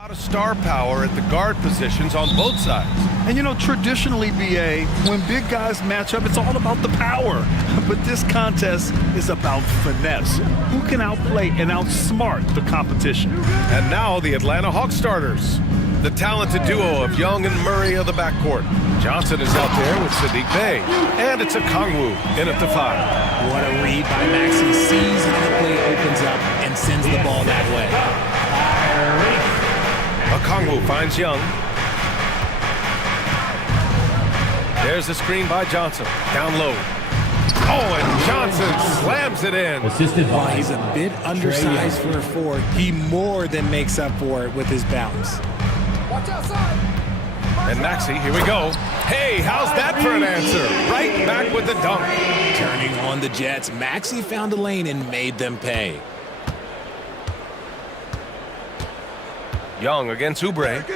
A lot of star power at the guard positions on both sides. And you know, traditionally, BA, when big guys match up, it's all about the power. But this contest is about finesse. Who can outplay and outsmart the competition? And now the Atlanta Hawks starters. The talented duo of Young and Murray of the backcourt. Johnson is out there with Sadiq Bey. And it's a Kongwu in at the 5. What a read by Maxey. Sees how the play opens up and sends the ball that way. Kongwu finds Young. There's a screen by Johnson. Down low. Oh, and Johnson slams it in. Assisted While by he's a bit undersized for a forward, he more than makes up for it with his bounce. Watch outside. And Maxey, here we go. Hey, how's that for an answer? Right back with the dunk. Turning on the Jets, Maxey found a lane and made them pay. Young against Oubre.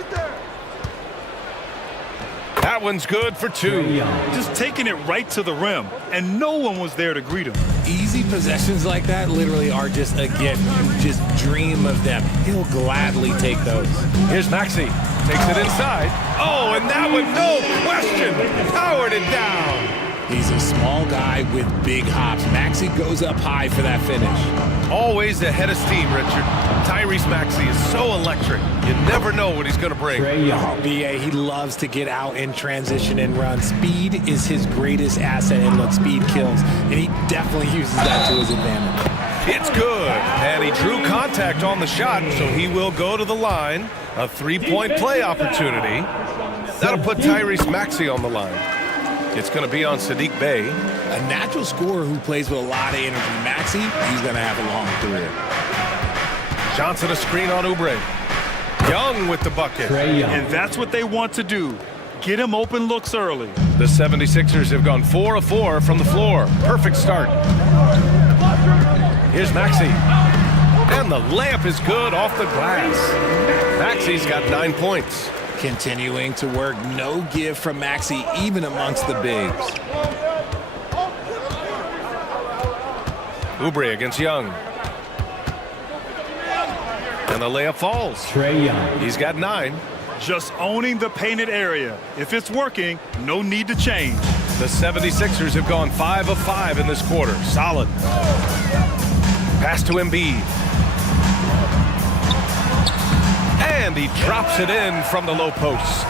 That one's good for 2. Just taking it right to the rim, and no one was there to greet him. Easy possessions like that literally are just a gift. You just dream of them. He'll gladly take those. Here's Maxey. Takes it inside. Oh, and that one, no question, powered it down. He's a small guy with big hops. Maxey goes up high for that finish. Always the head of steam, Richard. Tyrese Maxey is so electric. You never know what he's going to bring. Oh, BA, he loves to get out in transition and run. Speed is his greatest asset, and look, speed kills. And he definitely uses that to his advantage. It's good. And he drew contact on the shot, so he will go to the line. A 3-point play opportunity. That'll put Tyrese Maxey on the line. It's going to be on Sadiq Bey. A natural scorer who plays with a lot of energy. Maxey, he's going to have a long career. Johnson a screen on Oubre. Young with the bucket. And that's what they want to do. Get him open looks early. The 76ers have gone 4 of 4 from the floor. Perfect start. Here's Maxey. And the layup is good off the glass. Maxey's got 9 points. Continuing to work, no give from Maxey, even amongst the bigs. Oubre against Young. And the layup falls. He's got 9. Just owning the painted area. If it's working, no need to change. The 76ers have gone 5 of 5 in this quarter. Solid. Pass to Embiid. And he drops it in from the low post.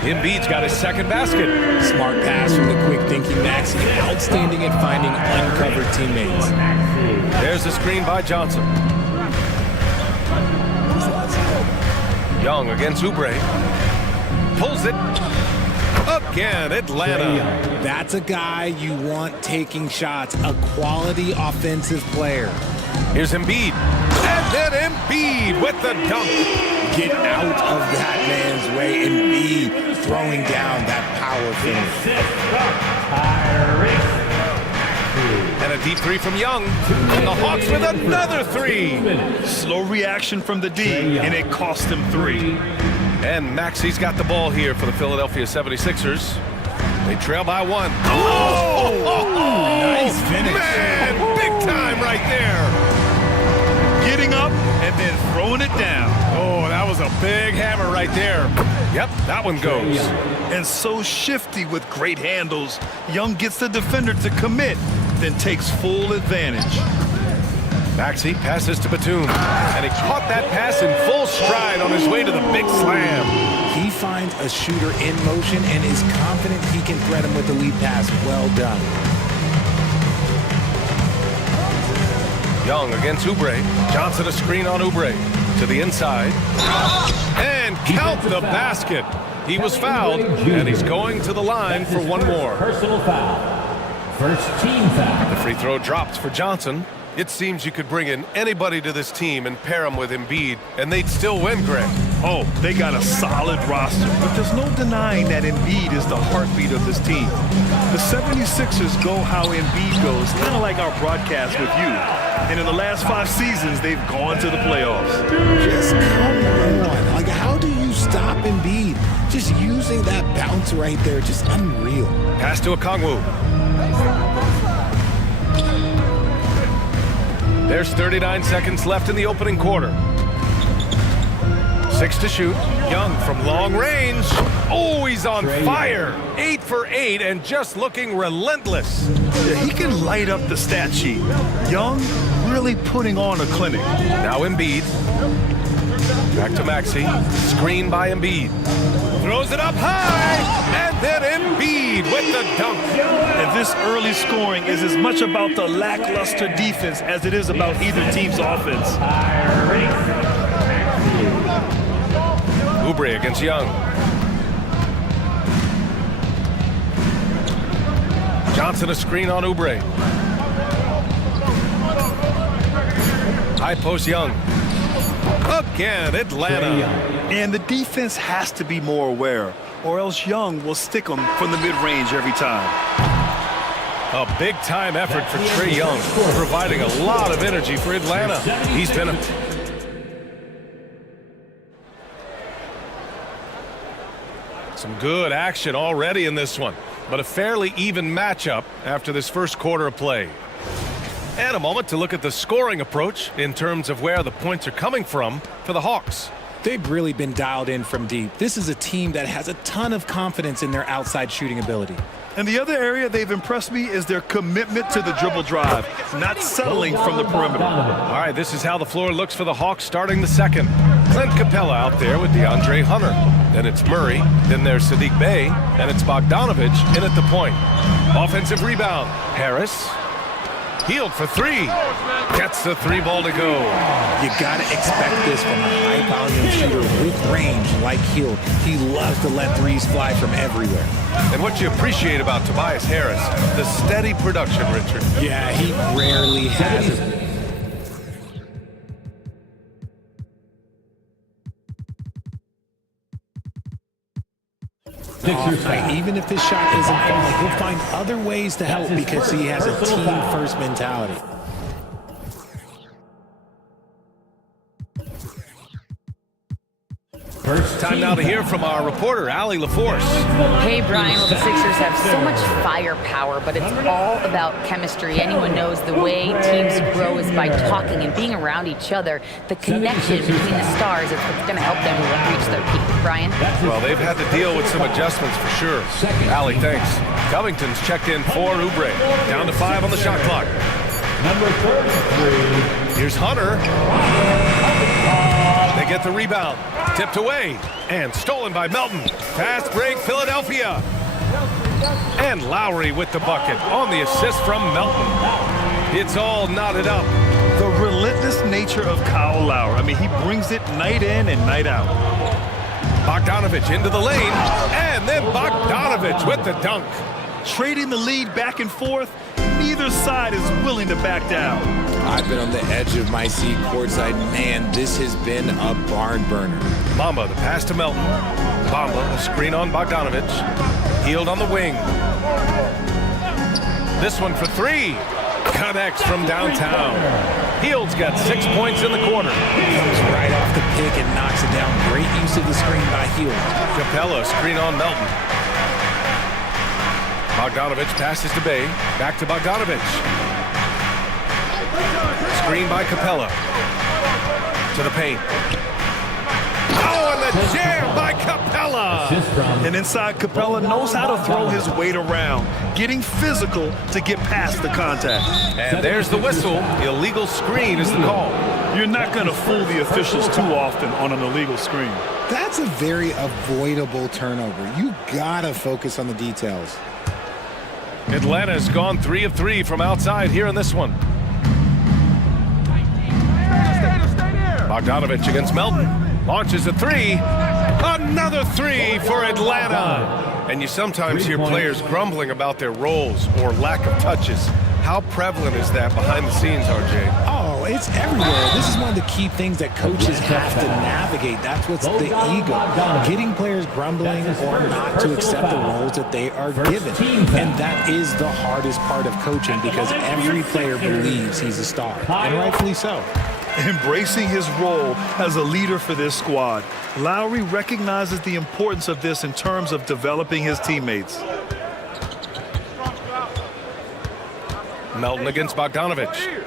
Embiid's got his second basket. Smart pass from the quick thinking Maxey. Outstanding at finding uncovered teammates. There's a screen by Johnson. Young against Oubre. Pulls it. Again, Atlanta. That's a guy you want taking shots. A quality offensive player. Here's Embiid. And then Embiid with the dunk. Get out of that man's way. Embiid throwing down that power finish. And a deep 3 from Young. And the Hawks with another 3. Slow reaction from the D, and it cost him 3. And Maxey's got the ball here for the Philadelphia 76ers. They trail by 1. Oh! Nice finish. Man, big time right there. Getting up and then throwing it down. Oh, that was a big hammer right there. Yep, that one goes. And so shifty with great handles. Young gets the defender to commit, then takes full advantage. Maxey passes to Batum, and he caught that pass in full stride on his way to the big slam. He finds a shooter in motion and is confident he can thread him with the lead pass. Well done. Young against Oubre. Johnson a screen on Oubre. To the inside. And count the basket. He was fouled, and he's going to the line for one more. Personal foul. First team foul. The free throw dropped for Johnson. It seems you could bring in anybody to this team and pair them with Embiid, and they'd still win, Greg. Oh, they got a solid roster, but there's no denying that Embiid is the heartbeat of this team. The 76ers go how Embiid goes, kind of like our broadcast with you. And in the last 5 seasons, they've gone to the playoffs. Just come on. Like, how do you stop Embiid? Just using that bounce right there, just unreal. Pass to Kongwu. There's 39 seconds left in the opening quarter. 6 to shoot. Young from long range. Oh, he's on fire. 8 for 8 and just looking relentless. Yeah, he can light up the stat sheet. Young really putting on a clinic. Now Embiid. Back to Maxey. Screen by Embiid. Throws it up high. And then Embiid with the dunk. And this early scoring is as much about the lackluster defense as it is about either team's offense. Oubre against Young. Johnson a screen on Oubre. High post Young. Again, Atlanta. And the defense has to be more aware, or else Young will stick them from the mid-range every time. A big-time effort for Trae Young, providing a lot of energy for Atlanta. He's been some good action already in this one, but a fairly even matchup after this first quarter of play. And a moment to look at the scoring approach in terms of where the points are coming from for the Hawks. They've really been dialed in from deep. This is a team that has a ton of confidence in their outside shooting ability. And the other area they've impressed me is their commitment to the dribble drive, not settling from the perimeter. All right, this is how the floor looks for the Hawks starting the second. Clint Capella out there with DeAndre Hunter. Then it's Murray, then there's Saddiq Bey, and it's Bogdanovich in at the point. Offensive rebound. Harris. Healed for 3. Gets the 3 ball to go. You got to expect this from a high-volume shooter with range like Hield. He loves to let threes fly from everywhere. And what you appreciate about Tobias Harris, the steady production, Richard. Yeah, he rarely has it. Even if this shot isn't falling, he'll find other ways to help because he has a team-first mentality. Time now to hear from our reporter, Allie LaForce. Hey, Brian. Well, the Sixers have so much firepower, but it's all about chemistry. Anyone knows the way teams grow is by talking and being around each other. The connection between the stars is what's going to help them reach their peak. Brian? Well, they've had to deal with some adjustments for sure. Allie, thanks. Covington's checked in for Oubre. Down to 5 on the shot clock. Number 33. Here's Hunter. They get the rebound. Tipped away. And stolen by Melton. Fast break, Philadelphia. And Lowry with the bucket on the assist from Melton. It's all knotted up. The relentless nature of Kyle Lowry. I mean, he brings it night in and night out. Bogdanovich into the lane. And then Bogdanovich with the dunk. Trading the lead back and forth, neither side is willing to back down. I've been on the edge of my seat courtside. Man, this has been a barn burner. Bamba, the pass to Melton. Bamba, a screen on Bogdanovich. Hield on the wing. This one for 3. Connects from downtown. Hield's got 6 points in the quarter. Comes right off the pick and knocks it down. Great use of the screen by Hield. Capella, screen on Melton. Bogdanovich passes to Bey. Back to Bogdanovich. Screen by Capella. To the paint. Oh, and the jam by Capella! And inside, Capella knows how to throw his weight around, getting physical to get past the contact. And there's the whistle. Illegal screen is the call. You're not going to fool the officials too often on an illegal screen. That's a very avoidable turnover. You gotta focus on the details. Atlanta's gone 3 of 3 from outside here in this one. Bogdanovich against Melton. Launches a 3. Another 3 for Atlanta. And you sometimes hear players grumbling about their roles or lack of touches. How prevalent is that behind the scenes, RJ? Oh, it's everywhere. This is one of the key things that coaches have to navigate. That's what's the ego. Getting players grumbling or not to accept the roles that they are given. And that is the hardest part of coaching because every player believes he's a star. And rightfully so. Embracing his role as a leader for this squad, Lowry recognizes the importance of this in terms of developing his teammates. Melton against Bogdanovich.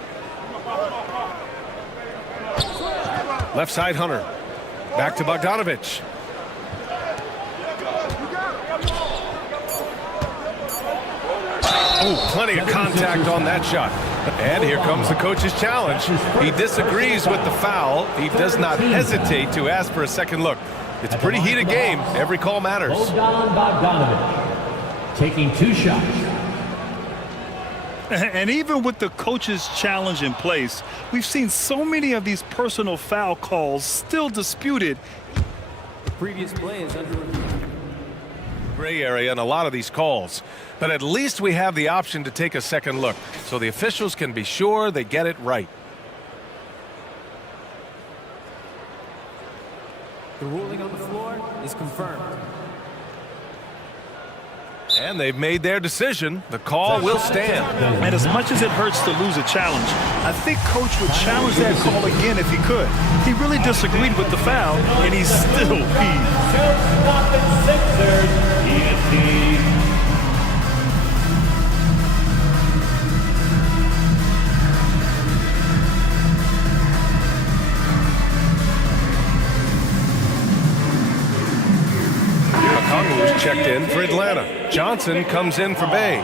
Left side Hunter. Back to Bogdanovic. Oh, plenty of contact on that shot. And here comes the coach's challenge. He disagrees with the foul. He does not hesitate to ask for a second look. It's a pretty heated game. Every call matters. Bogdanovic taking 2 shots. And even with the coach's challenge in place, we've seen so many of these personal foul calls still disputed. The previous play is under review. Gray area in a lot of these calls. But at least we have the option to take a second look, so the officials can be sure they get it right. The ruling on the floor is confirmed. And they've made their decision. The call will stand. And as much as it hurts to lose a challenge, I think Coach would challenge that call again if he could. He really disagreed with the foul, and he's still peeved. Congo's checked in for Atlanta. Johnson comes in for Bay.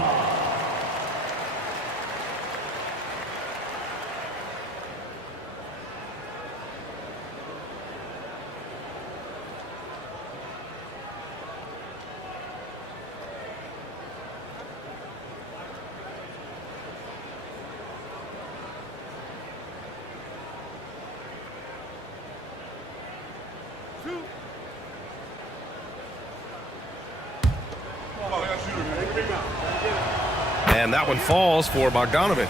And that one falls for Bogdanovic.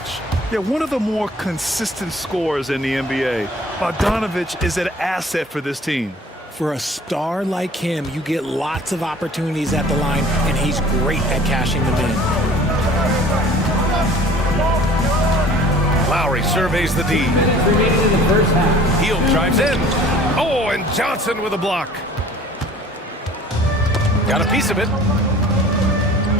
Yeah, one of the more consistent scorers in the NBA. Bogdanovic is an asset for this team. For a star like him, you get lots of opportunities at the line, and he's great at cashing them in. Lowry surveys the D. Remaining in the first half. Hield drives in. Oh, and Johnson with a block. Got a piece of it.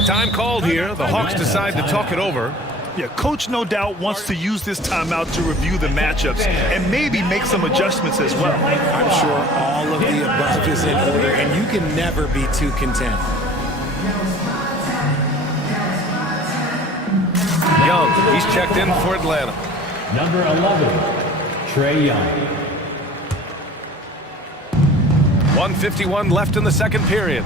Time called here. The Hawks decide to talk it over. Yeah, Coach no doubt wants to use this timeout to review the matchups and maybe make some adjustments as well. I'm sure all of the above is in order, and you can never be too content. Young, he's checked in for Atlanta. Number 11, Trae Young. 1:51 left in the second period.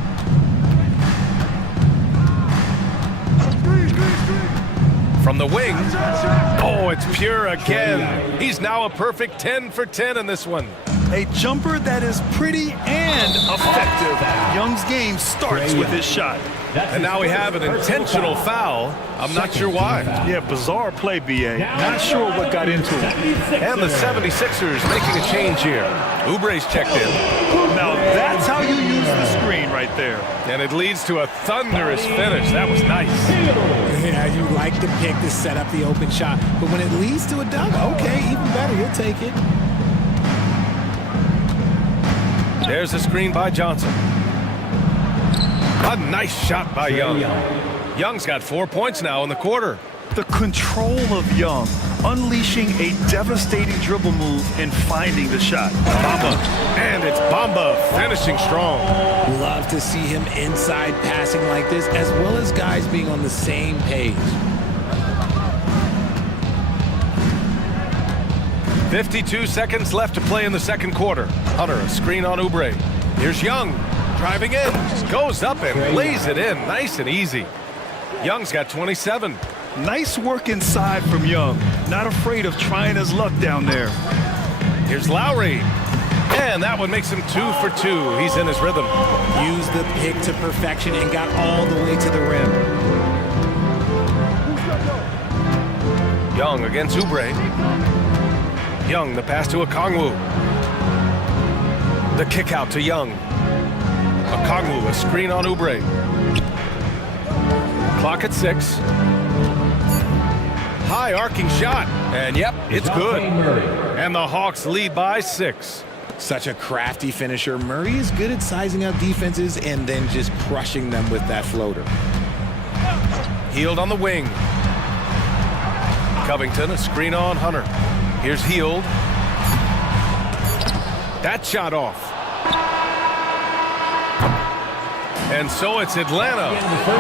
From the wing. Oh, it's pure again. He's now a perfect 10 for 10 in this one. A jumper that is pretty and effective. Young's game starts with his shot. And now we have an intentional foul. I'm not sure why. Yeah, bizarre play, BA. Not sure what got into it. And the 76ers making a change here. Oubre's checked in. Now that's how you use the screen right there. And it leads to a thunderous finish. That was nice. Yeah, you like the pick to set up the open shot, but when it leads to a dunk, okay, even better, you'll take it. There's a screen by Johnson. A nice shot by Young. Young's got 4 points now in the quarter. The control of Young, unleashing a devastating dribble move and finding the shot. Bamba. And it's Bamba finishing strong. Love to see him inside passing like this, as well as guys being on the same page. 52 seconds left to play in the second quarter. Hunter, a screen on Oubre. Here's Young, driving in. Goes up and lays it in, nice and easy. Young's got 27. Nice work inside from Young. Not afraid of trying his luck down there. Here's Lowry. And that one makes him 2 for 2. He's in his rhythm. Used the pick to perfection and got all the way to the rim. Young against Oubre. Young, the pass to Okongwu. The kick out to Young. Okongwu, a screen on Oubre. Clock at 6. High arcing shot. And yep, it's good. And the Hawks lead by 6. Such a crafty finisher. Murray is good at sizing up defenses and then just crushing them with that floater. Hield on the wing. Covington, a screen on Hunter. Here's Hield. That shot off. And so it's Atlanta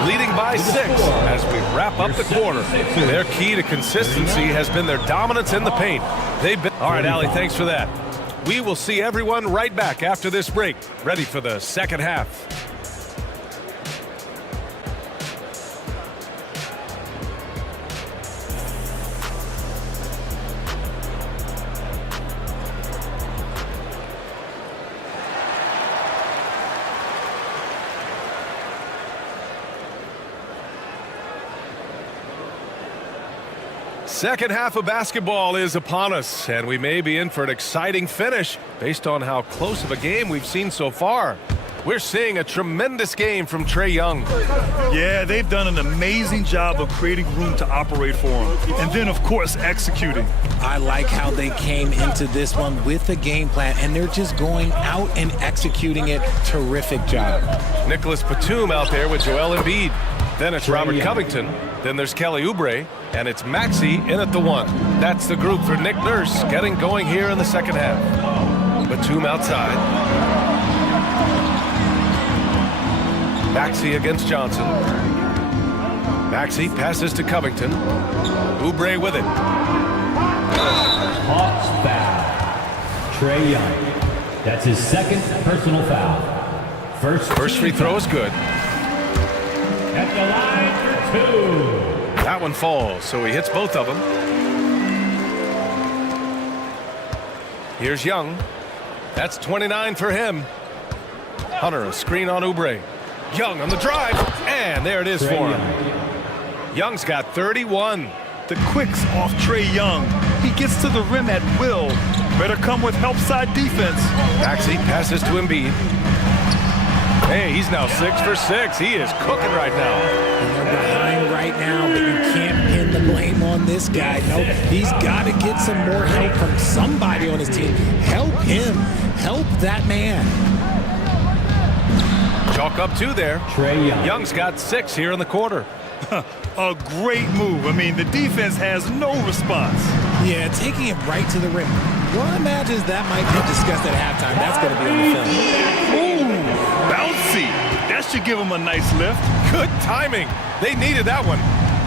leading by 6 as we wrap up the quarter. Their key to consistency has been their dominance in the paint. They've been... All right, Allie, thanks for that. We will see everyone right back after this break, ready for the second half. Second half of basketball is upon us, and we may be in for an exciting finish based on how close of a game we've seen so far. We're seeing a tremendous game from Trae Young. Yeah, they've done an amazing job of creating room to operate for him. And then, of course, executing. I like how they came into this one with a game plan, and they're just going out and executing it. Terrific job. Nicholas Batum out there with Joel Embiid. Then it's Robert Covington. Then there's Kelly Oubre. And it's Maxey in at the 1. That's the group for Nick Nurse getting going here in the second half. Batum outside. Maxey against Johnson. Maxey passes to Covington. Oubre with it. Hawks foul. Trae Young. That's his second personal foul. First free throw is good. At the line for 2. That one falls, so he hits both of them. Here's Young. That's 29 for him. Hunter, a screen on Oubre. Young on the drive, and there it is for him. Young's got 31. The quicks off Trae Young. He gets to the rim at will. Better come with help side defense. Maxey passes to Embiid. Hey, he's now 6 for 6. He is cooking right now. And they're behind right now, but you can't pin the blame on this guy. No, he's got to get some more help from somebody on his team. Help him. Help that man. Chalk up 2 there. Trae Young. Young's got 6 here in the quarter. A great move. I mean, the defense has no response. Yeah, taking it right to the rim. One imagines that might be discussed at halftime. That's going to be on the film. Ooh, bouncy. That should give him a nice lift. Good timing. They needed that one.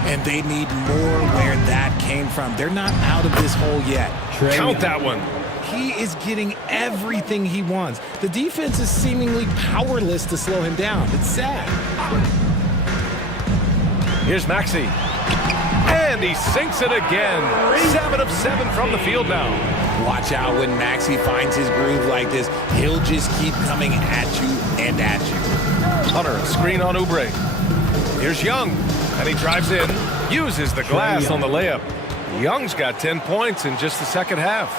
And they need more where that came from. They're not out of this hole yet. Count that one. He is getting everything he wants. The defense is seemingly powerless to slow him down. It's sad. Here's Maxey. And he sinks it again. 7 of 7 from the field now. Watch out when Maxey finds his groove like this. He'll just keep coming at you and at you. Hunter, a screen on Oubre. Here's Young. And he drives in. Uses the glass on the layup. Young's got 10 points in just the second half.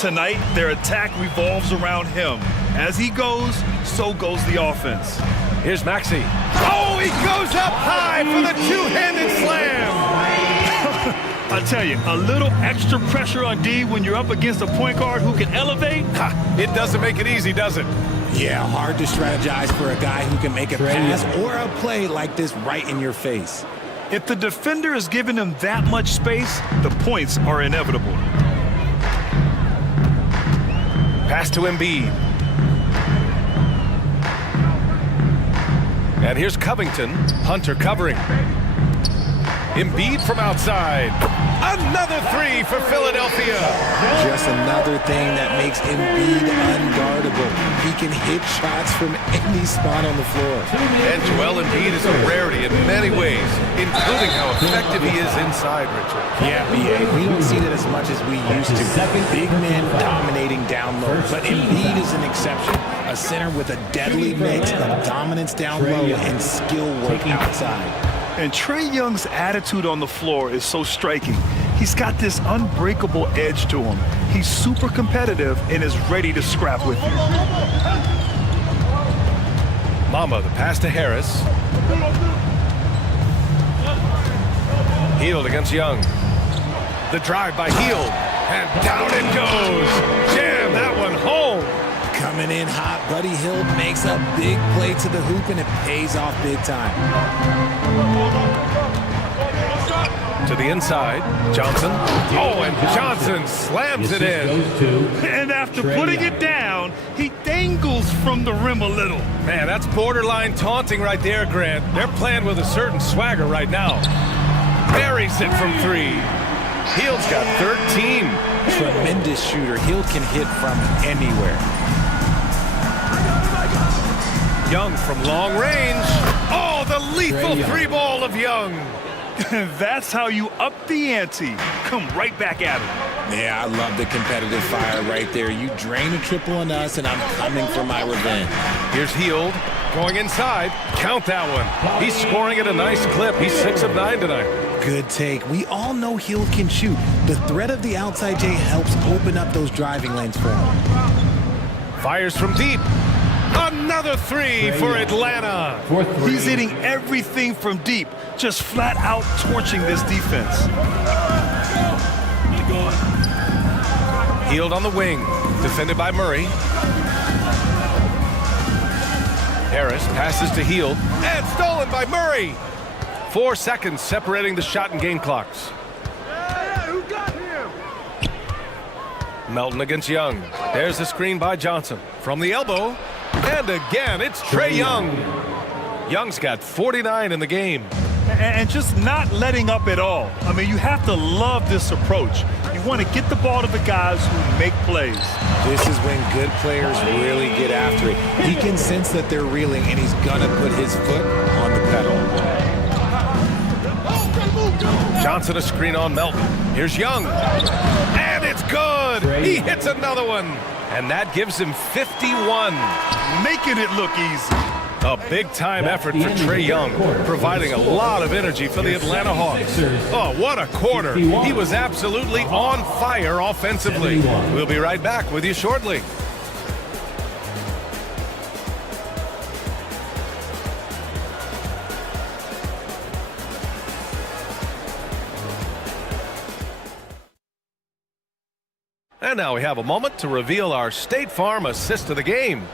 Tonight, their attack revolves around him. As he goes, so goes the offense. Here's Maxey. Oh, he goes up high for the two-handed slam. I tell you, a little extra pressure on D when you're up against a point guard who can elevate. It doesn't make it easy, does it? Yeah, hard to strategize for a guy who can make a pass or a play like this right in your face. If the defender is giving him that much space, the points are inevitable. Pass to Embiid. And here's Covington. Hunter covering. Embiid from outside. Another 3 for Philadelphia. Just another thing that makes Embiid unguardable. He can hit shots from any spot on the floor. And Joel Embiid is a rarity in many ways, including how effective he is inside, Richard. Yeah, BA, we don't see that as much as we used to. Big men dominating down low, but Embiid is an exception. A center with a deadly mix of dominance down low and skill work outside. And Trae Young's attitude on the floor is so striking. He's got this unbreakable edge to him. He's super competitive and is ready to scrap with you. Mama, the pass to Harris. Hield against Young. The drive by Hield. And down it goes. Jam that one home. Coming in hot, Buddy Hield makes a big play to the hoop, and it pays off big time. To the inside, Johnson. Oh, and Johnson slams it in. And after putting it down, he angles from the rim a little. Man, that's borderline taunting right there, Grant. They're playing with a certain swagger right now. Buries it from three. Hield's got 13. Tremendous shooter. Hield can hit from anywhere. Young from long range. Oh, the lethal three ball of Young. That's how you up the ante. Come right back at him. Yeah, I love the competitive fire right there. You drain a triple on us, and I'm coming for my revenge. Here's Hield going inside. Count that one. He's scoring at a nice clip. He's 6 of 9 tonight. Good take. We all know Hield can shoot. The threat of the outside J helps open up those driving lanes for him. Fires from deep. Another three for Atlanta. He's hitting everything from deep, just flat out torching this defense. Hield on the wing, defended by Murray. Harris passes to Hield, and stolen by Murray. 4 seconds separating the shot and game clocks. Melton against Young. There's the screen by Johnson. From the elbow, and again, it's Trae Young. Young's got 49 in the game. And just not letting up at all. I mean, you have to love this approach. You want to get the ball to the guys who make plays. This is when good players really get after it. He can sense that they're reeling, and he's going to put his foot on the pedal. Johnson a screen on Melton. Here's Young. And it's good. He hits another one. And that gives him 51. Making it look easy. A big-time effort for Trae Young, providing a lot of energy for the Atlanta Hawks. Oh, what a quarter. He was absolutely on fire offensively. We'll be right back with you shortly. And now we have a moment to reveal our State Farm assist of the game.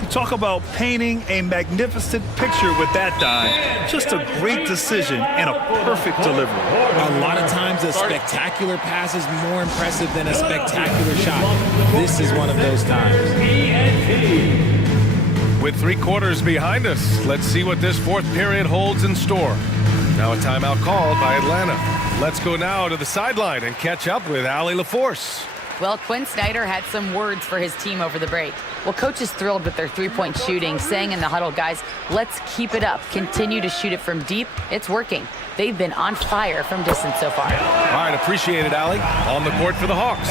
You talk about painting a magnificent picture with that dime. Just a great decision and a perfect delivery. A lot of times a spectacular pass is more impressive than a spectacular shot. This is one of those times. With 3 quarters behind us, let's see what this 4th period holds in store. Now a timeout called by Atlanta. Let's go now to the sideline and catch up with Allie LaForce. Well, Quinn Snyder had some words for his team over the break. Well, coach is thrilled with their three-point shooting, saying in the huddle, guys, let's keep it up. Continue to shoot it from deep. It's working. They've been on fire from distance so far. All right, appreciate it, Allie. On the court for the Hawks.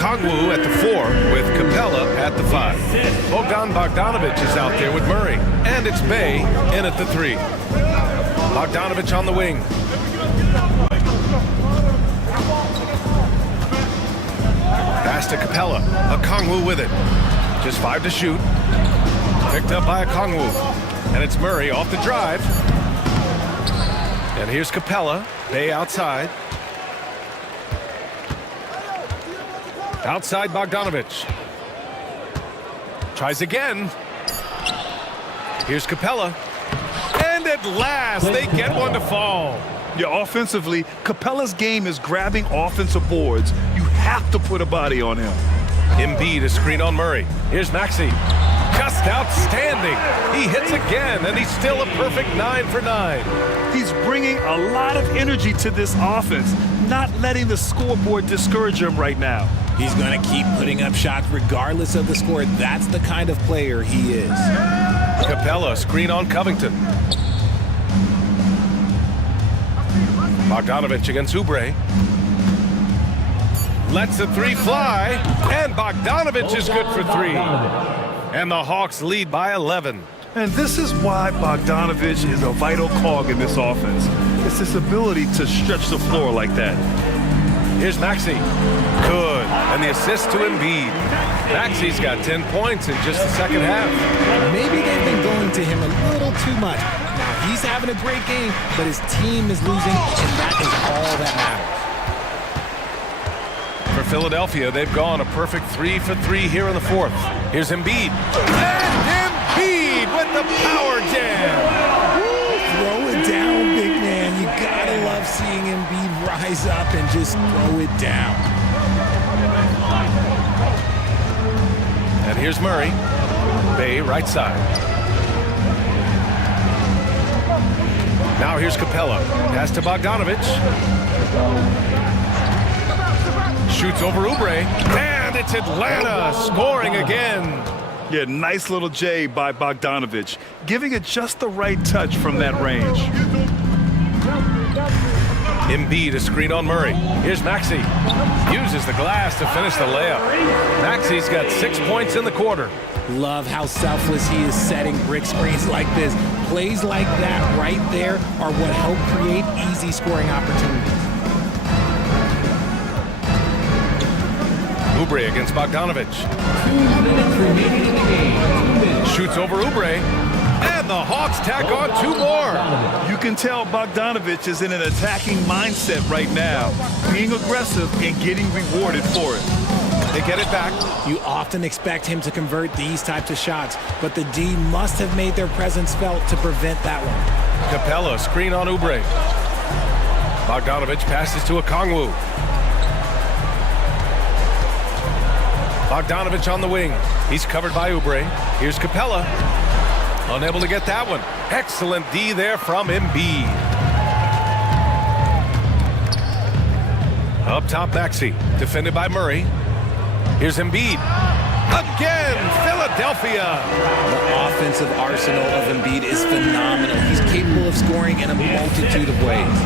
Kongwu at the 4 with Capella at the 5. Bogdan Bogdanovic is out there with Murray. And it's Bay in at the 3. Bogdanovic on the wing. Pass to Capella. Kongwu with it. Just 5 to shoot. Picked up by Kongwu. And it's Murray off the drive. And here's Capella. Bay outside. Outside Bogdanovic. Tries again. Here's Capella. And at last, they get one to fall. Yeah, offensively, Capella's game is grabbing offensive boards. You have to put a body on him. Embiid a screen on Murray. Here's Maxey. Just outstanding. He hits again, and he's still a perfect 9 for 9. He's bringing a lot of energy to this offense, not letting the scoreboard discourage him right now. He's going to keep putting up shots regardless of the score. That's the kind of player he is. Capella screen on Covington. Bogdanovic against Oubre. Lets the 3 fly, and Bogdanovic is good for 3. And the Hawks lead by 11. And this is why Bogdanovic is a vital cog in this offense. It's his ability to stretch the floor like that. Here's Maxey. Good. And the assist to Embiid. Maxey's got 10 points in just the second half. Maybe they've been going to him a little too much. Now, he's having a great game, but his team is losing, and that is all that matters. For Philadelphia, they've gone a perfect 3 for 3 here in the 4th. Here's Embiid. And Embiid with the power jam. Throw it down, big man. You gotta love seeing Embiid rise up and just throw it down. And Here's Murray. Bay, right side. Now here's Capella. Pass to Bogdanovic. Shoots over Oubre. And it's Atlanta scoring again. Yeah, nice little J by Bogdanovic, giving it just the right touch from that range. Embiid a screen on Murray. Here's Maxey. Uses the glass to finish the layup. Maxey's got 6 points in the quarter. Love how selfless he is setting brick screens like this. Plays like that right there are what help create easy scoring opportunities. Oubre against Bogdanovic. 2 minutes remaining in the game. 2 minutes. Shoots over Oubre. And the Hawks tack on 2 more. You can tell Bogdanovic is in an attacking mindset right now, being aggressive and getting rewarded for it. They get it back. You often expect him to convert these types of shots, but the D must have made their presence felt to prevent that one. Capella screen on Oubre. Bogdanovic passes to Okongwu. Bogdanovic on the wing. He's covered by Oubre. Here's Capella. Unable to get that one. Excellent D there from Embiid. Up top, Maxey. Defended by Murray. Here's Embiid. Again, Philadelphia. The offensive arsenal of Embiid is phenomenal. He's capable of scoring in a multitude of ways.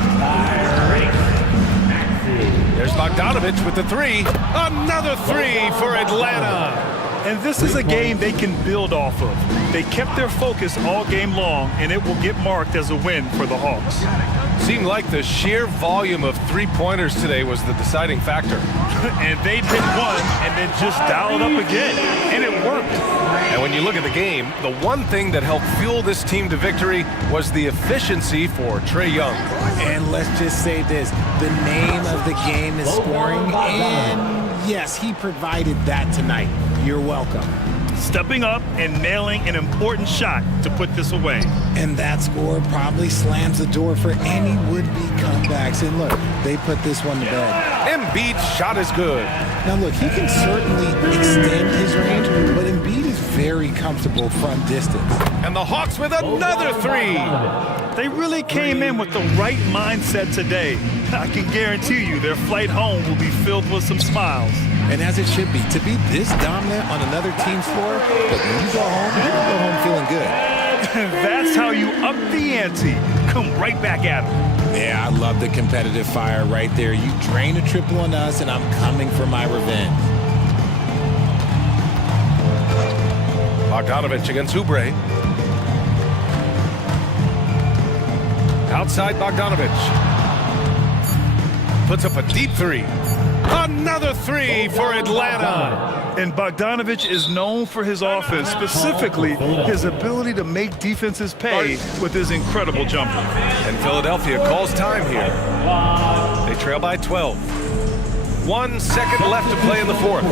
There's Bogdanovic with the 3. Another 3 for Atlanta. And this is a game they can build off of. They kept their focus all game long, and it will get marked as a win for the Hawks. Seemed like the sheer volume of 3-pointers today was the deciding factor. And they'd hit one and then just dial it up again, and it worked. And when you look at the game, the one thing that helped fuel this team to victory was the efficiency for Trae Young. And let's just say this, the name of the game is scoring, and yes, he provided that tonight. You're welcome. Stepping up and nailing an important shot to put this away. And that score probably slams the door for any would-be comebacks. And look, they put this one to bed. Embiid's shot is good. Now look, he can certainly extend his range, but Embiid is very comfortable from distance. And the Hawks with another 3. They really came in with the right mindset today. I can guarantee you their flight home will be filled with some smiles. And as it should be, to be this dominant on another team's floor, but when you go home feeling good. That's how you up the ante. Come right back at them. Yeah, I love the competitive fire right there. You drain a triple on us, and I'm coming for my revenge. Bogdanovic against Oubre. Outside Bogdanovic. Puts up a deep 3. Another 3 for Atlanta. And Bogdanovic is known for his offense, specifically his ability to make defenses pay with his incredible jumper. And Philadelphia calls time here. They trail by 12. 1 second left to play in the 4th.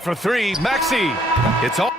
For 3, Maxey. It's all.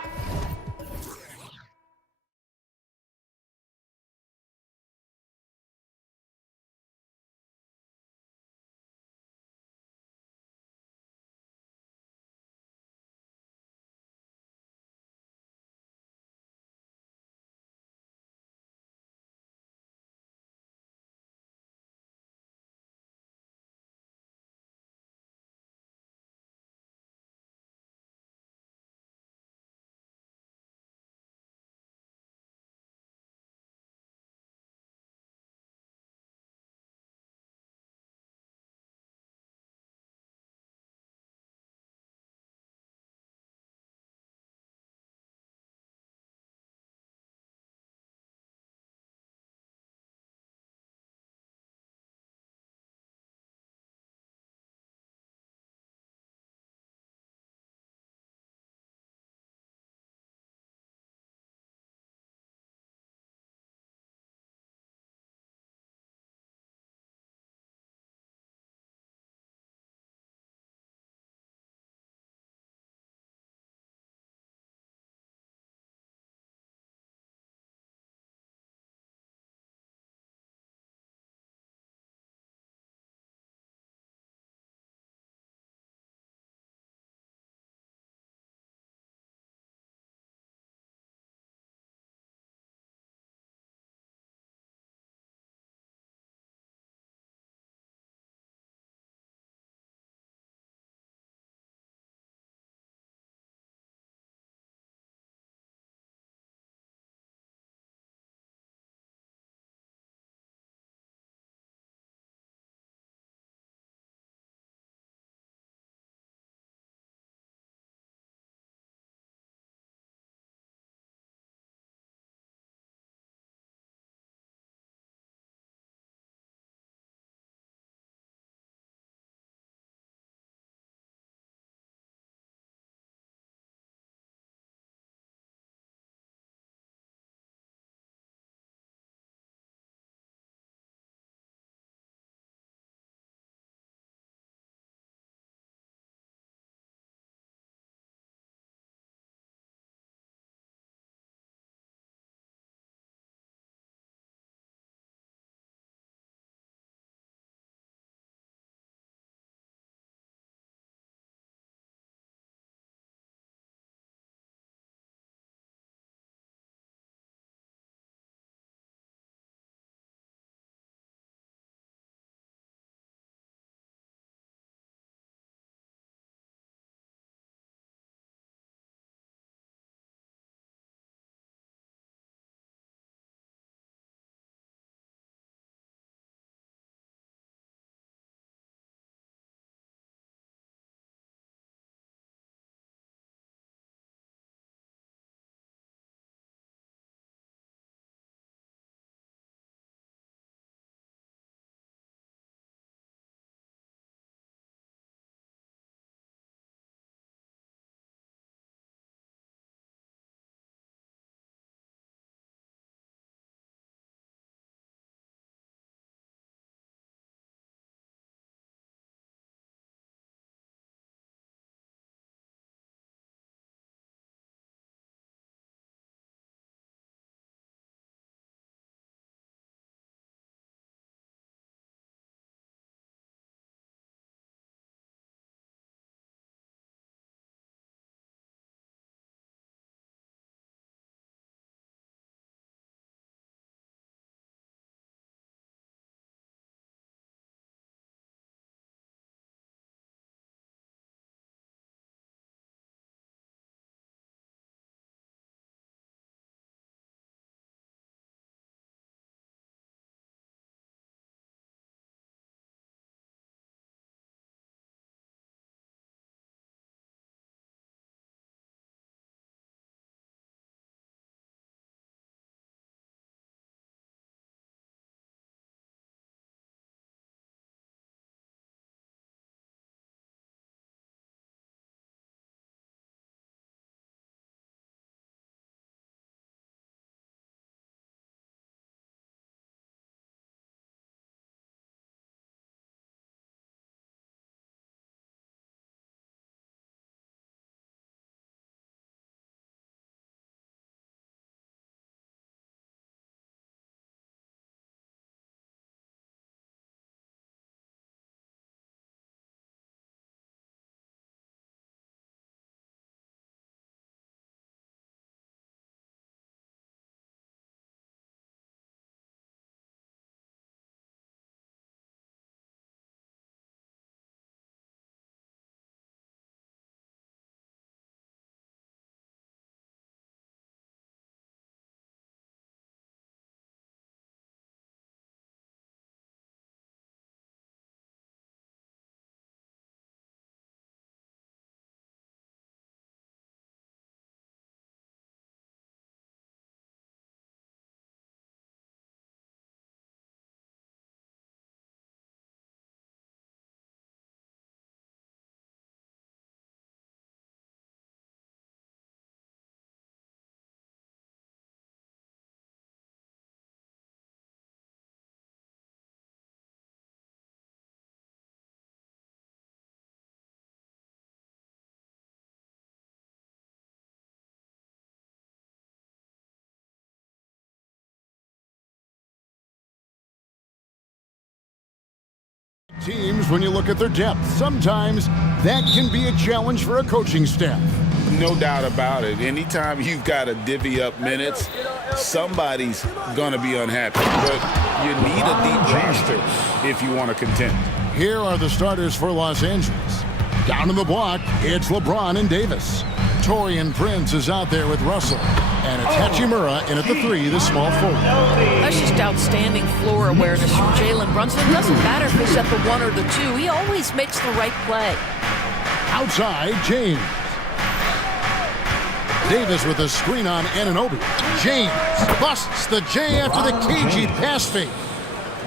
teams when you look at their depth. Sometimes that can be a challenge for a coaching staff. No doubt about it. Anytime you've got to divvy up minutes, somebody's going to be unhappy. But you need a deep roster if you want to contend. Here are the starters for Los Angeles. Down in the block, it's LeBron and Davis. Taurean Prince is out there with Russell. And it's Hachimura in at the 3, the small forward. That's just outstanding floor awareness from Jalen Brunson. It doesn't matter if he's at the 1 or the 2. He always makes the right play. Outside, James. Davis with a screen on Anunoby. James busts the J after the cagey pass fake.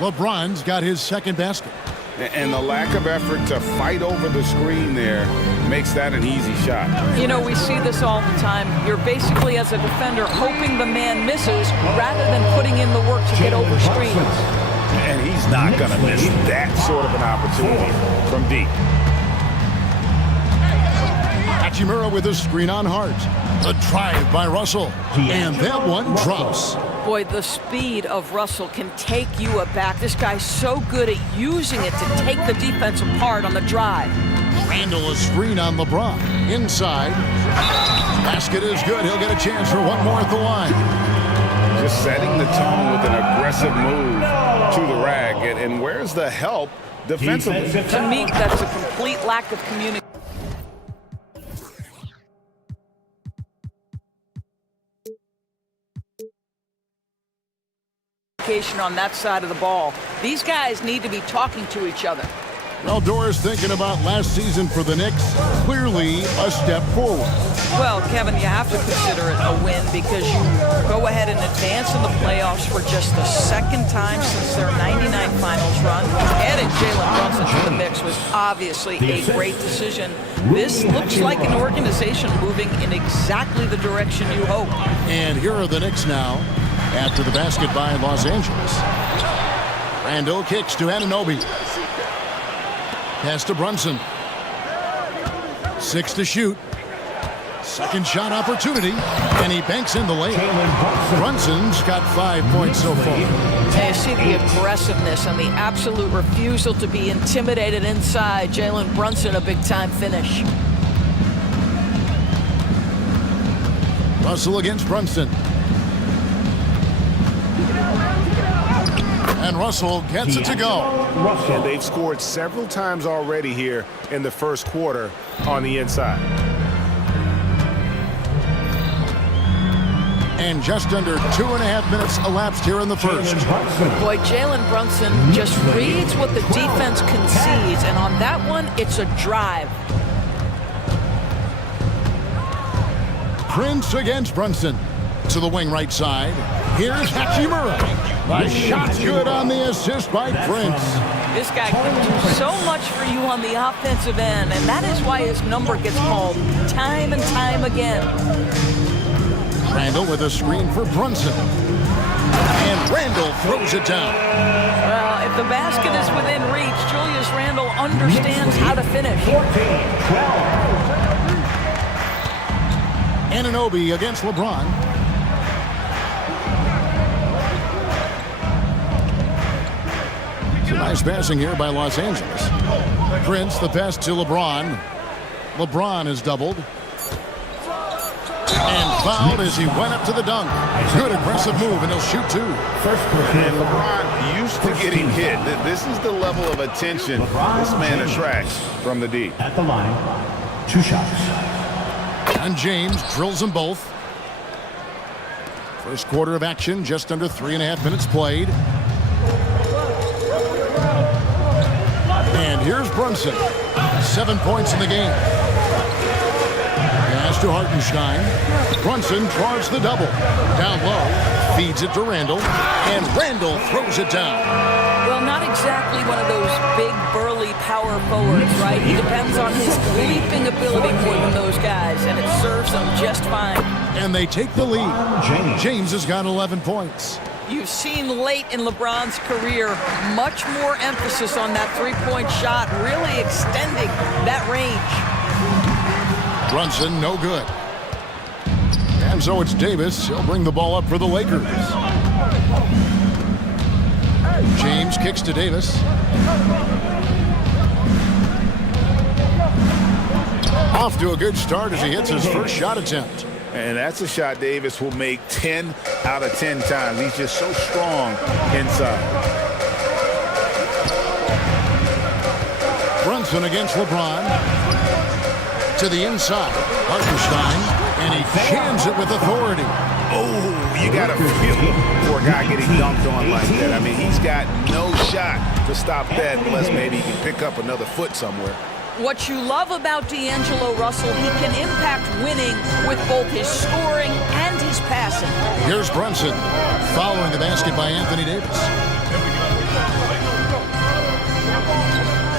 LeBron's got his second basket. And the lack of effort to fight over the screen there makes that an easy shot. You know, we see this all the time. You're basically, as a defender, hoping the man misses rather than putting in the work to get over screens. And he's not going to miss that sort of an opportunity from deep. Hachimura with a screen on Hart. A drive by Russell. And that one drops. Boy, the speed of Russell can take you aback. This guy's so good at using it to take the defense apart on the drive. Randall a screen on LeBron. Inside. Basket is good. He'll get a chance for one more at the line. Just setting the tone with an aggressive move to the rag. And where's the help defensively? To me, that's a complete lack of communication on that side of the ball. These guys need to be talking to each other. Well, Doris, thinking about last season for the Knicks, clearly a step forward. Well, Kevin, you have to consider it a win because you go ahead and advance in the playoffs for just the second time since their 99 finals run. Adding Jalen Brunson to the mix was obviously a great decision. This looks like an organization moving in exactly the direction you hope. And here are the Knicks now after the basket by Los Angeles. Randall kicks to Anunoby. Pass to Brunson. 6 to shoot. Second shot opportunity, and he banks in the layup. Brunson's got 5 points so far. And you see the aggressiveness and the absolute refusal to be intimidated inside. Jalen Brunson, a big-time finish. Russell against Brunson. And Russell gets it to go. And they've scored several times already here in the first quarter on the inside. And just under 2.5 minutes elapsed here in the first. Boy, Jalen Brunson just reads what the defense concedes, and on that one, it's a drive. Prince against Brunson. To the wing right side. Here's Hachimura. The shot's good on the assist by Prince. This guy can do so much for you on the offensive end, and that is why his number gets called time and time again. Randall with a screen for Brunson. And Randall throws it down. Well, if the basket is within reach, Julius Randle understands how to finish. 14-12. Anunoby against LeBron. Nice passing here by Los Angeles. Prince, the pass to LeBron. LeBron is doubled. And fouled as he went up to the dunk. Good aggressive move, and he'll shoot two. And LeBron used to getting hit. This is the level of attention this man attracts from the deep. At the line, 2 shots. And James drills them both. First quarter of action, just under 3.5 minutes played. And here's Brunson. 7 points in the game. Pass to Hartenstein. Brunson draws the double. Down low. Feeds it to Randall. And Randall throws it down. Well, not exactly one of those big, burly power forwards, right? He depends on his leaping ability more than those guys, and it serves him just fine. And they take the lead. James has got 11 points. You've seen late in LeBron's career much more emphasis on that three-point shot, really extending that range. Brunson, no good. And so it's Davis. He'll bring the ball up for the Lakers. James kicks to Davis. Off to a good start as he hits his first shot attempt. And that's a shot Davis will make 10 out of 10 times. He's just so strong inside. Brunson against LeBron. To the inside. Hartenstein. And he jams it with authority. Oh, you got to feel for a guy getting dunked on like that. I mean, he's got no shot to stop that unless maybe he can pick up another foot somewhere. What you love about D'Angelo Russell, he can impact winning with both his scoring and his passing. Here's Brunson, following the basket by Anthony Davis.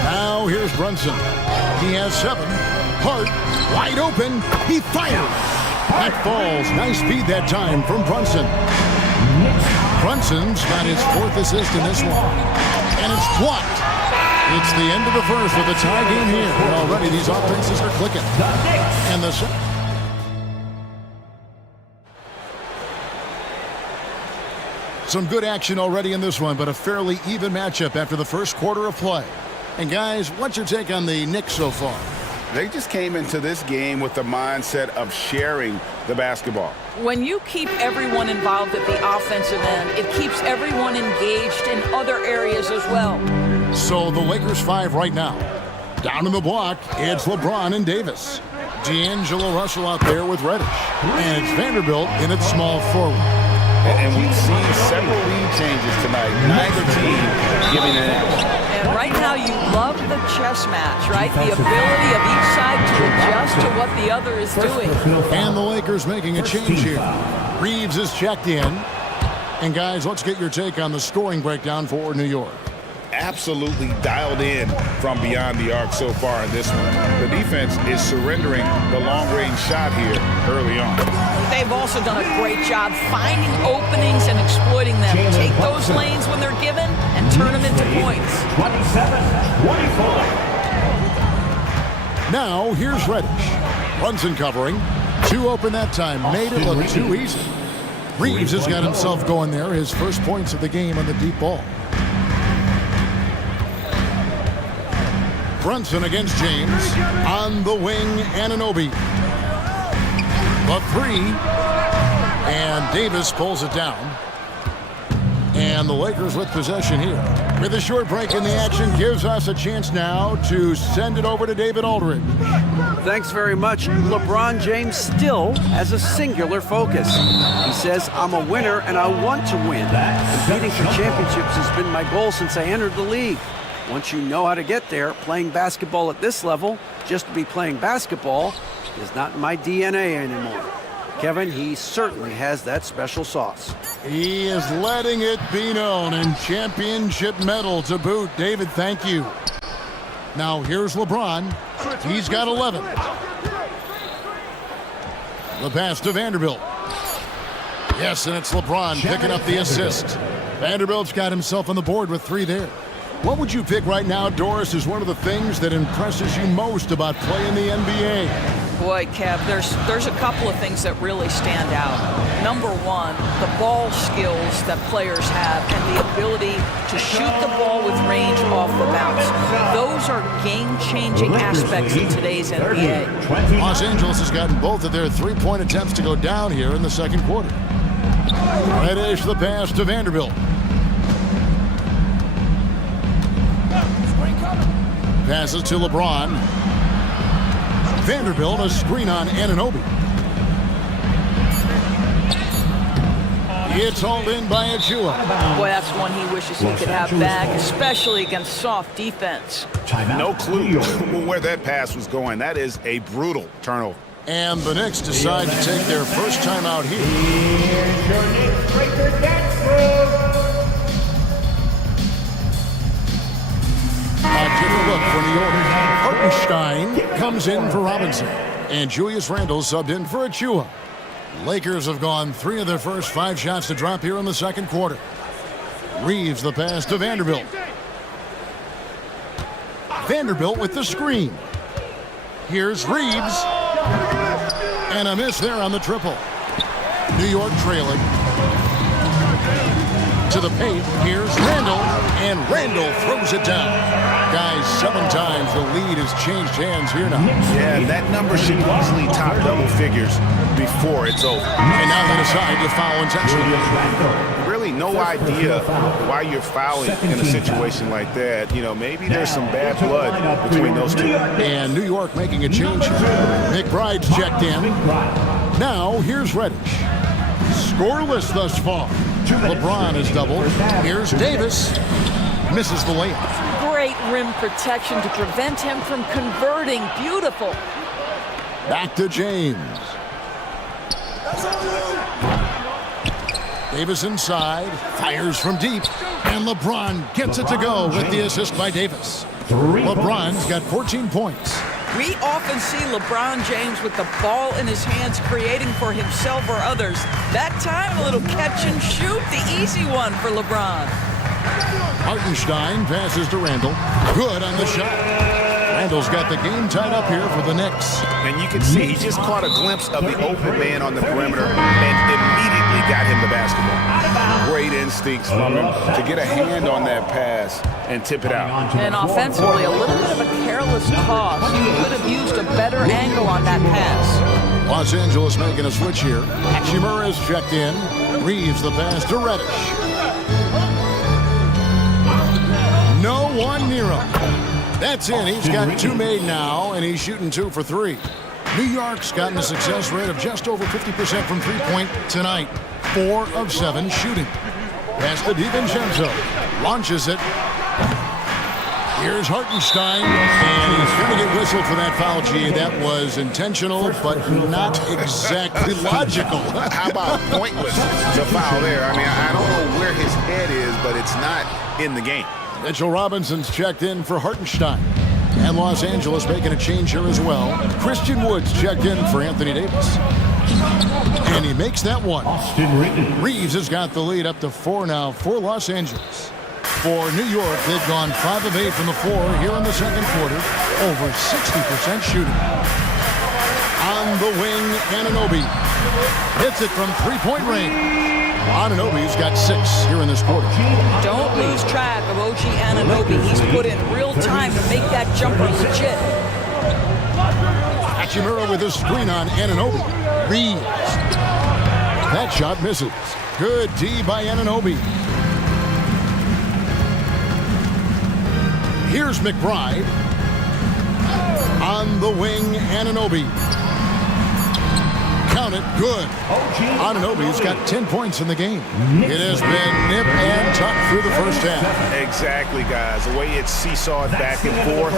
Now here's Brunson. He has 7. Hart, wide open. He fires. That falls. Nice feed that time from Brunson. Brunson's got his 4th assist in this one. And it's blocked. It's the end of the first with a tie game here. And already these offenses are clicking. And the some good action already in this one, but a fairly even matchup after the first quarter of play. And guys, what's your take on the Knicks so far? They just came into this game with the mindset of sharing the basketball. When you keep everyone involved at the offensive end, it keeps everyone engaged in other areas as well. So the Lakers 5 right now. Down in the block, it's LeBron and Davis. D'Angelo Russell out there with Reddish. And it's Vanderbilt in its small forward. And we've seen several lead changes tonight. Neither team giving an edge. And right now you love the chess match, right? The ability of each side to adjust to what the other is doing. And the Lakers making a change here. Reeves is checked in. And guys, let's get your take on the scoring breakdown for New York. Absolutely dialed in from beyond the arc so far in this one. The defense is surrendering the long-range shot here early on. They've also done a great job finding openings and exploiting them. Take those lanes when they're given and turn them into points. 27-24. Now, here's Reddish. Brunson covering. 2 open that time. Made it look too easy. Reeves has got himself going there. His first points of the game on the deep ball. Brunson against James. On the wing, Anunoby. The 3. And Davis pulls it down. And the Lakers with possession here. With a short break in the action, gives us a chance now to send it over to David Aldridge. Thanks very much. LeBron James still has a singular focus. He says, I'm a winner and I want to win. Competing for championships has been my goal since I entered the league. Once you know how to get there, playing basketball at this level, just to be playing basketball, is not in my DNA anymore. Kevin, he certainly has that special sauce. He is letting it be known, and championship medal to boot. David, thank you. Now here's LeBron. He's got 11. The pass to Vanderbilt. Yes, and it's LeBron picking up the assist. Vanderbilt's got himself on the board with 3 there. What would you pick right now, Doris, is one of the things that impresses you most about playing the NBA? Boy, Kev, there's a couple of things that really stand out. Number one, the ball skills that players have and the ability to shoot the ball with range off the bounce. Those are game-changing aspects in today's NBA. Los Angeles has gotten both of their 3-point attempts to go down here in the second quarter. Reddish the pass to Vanderbilt. Passes to LeBron. Vanderbilt, a screen on Anunoby. It's hauled in by Achua. Boy, that's one he wishes he could have back, especially against soft defense. No clue where that pass was going. That is a brutal turnover. And the Knicks decide to take their first time out here. Take a look for New York. Hartenstein comes in for Robinson. And Julius Randle subbed in for Achua. Lakers have gone 3 of their first 5 shots to drop here in the second quarter. Reeves the pass to Vanderbilt. Vanderbilt with the screen. Here's Reeves. And a miss there on the triple. New York trailing. To the paint, here's Randall, and Randall throws it down. Guys, 7 times the lead has changed hands here now. Yeah, that number should easily top double figures before it's over. And now they decide to foul intentionally. Really no idea why you're fouling in a situation like that. You know, maybe there's some bad blood between those two. And New York making a change. McBride's checked in. Now, here's Reddish. Scoreless thus far. LeBron is doubled. Here's Davis. Misses the layup. Great rim protection to prevent him from converting. Beautiful. Back to James. Davis inside. Fires from deep. And LeBron gets it to go with the assist by Davis. LeBron's got 14 points. We often see LeBron James with the ball in his hands, creating for himself or others. That time, a little catch and shoot, the easy one for LeBron. Hartenstein passes to Randall. Good on the shot. Randall's got the game tied up here for the Knicks. And you can see he just caught a glimpse of the open man on the perimeter and immediately got him the basketball. Great instincts from him to get a hand on that pass and tip it out. And offensively, a little bit of a careless toss. He could have used a better angle on that pass. Los Angeles making a switch here. Hachimura's checked in. Reeves the pass to Reddish. No one near him. That's in. He's got 2 made now, and he's shooting 2 for 3. New York's gotten a success rate of just over 50% from three-point tonight. 4 of 7 shooting. Pass to DiVincenzo. Launches it. Here's Hartenstein, and he's going to get whistled for that foul, G. That was intentional, but not exactly logical. How about pointless to foul there? I mean, I don't know where his head is, but it's not in the game. Mitchell Robinson's checked in for Hartenstein. And Los Angeles making a change here as well. Christian Wood's checked in for Anthony Davis. And he makes that one. Reeves has got the lead up to 4 now for Los Angeles. For New York, they've gone 5 of 8 from the floor here in the second quarter. Over 60% shooting. On the wing, Anunoby hits it from three-point range. Anunoby's got 6 here in this quarter. Don't lose track of OG Anunoby. He's put in real time to make that jumper legit. Hachimura with a screen on Anunoby. Reeves. That shot misses. Good D by Anunoby. Here's McBride. On the wing, Anunoby. Count it, good. Anunoby's got 10 points in the game. It has been nip and tuck through the first half. Exactly, guys. The way it's seesawed back and forth.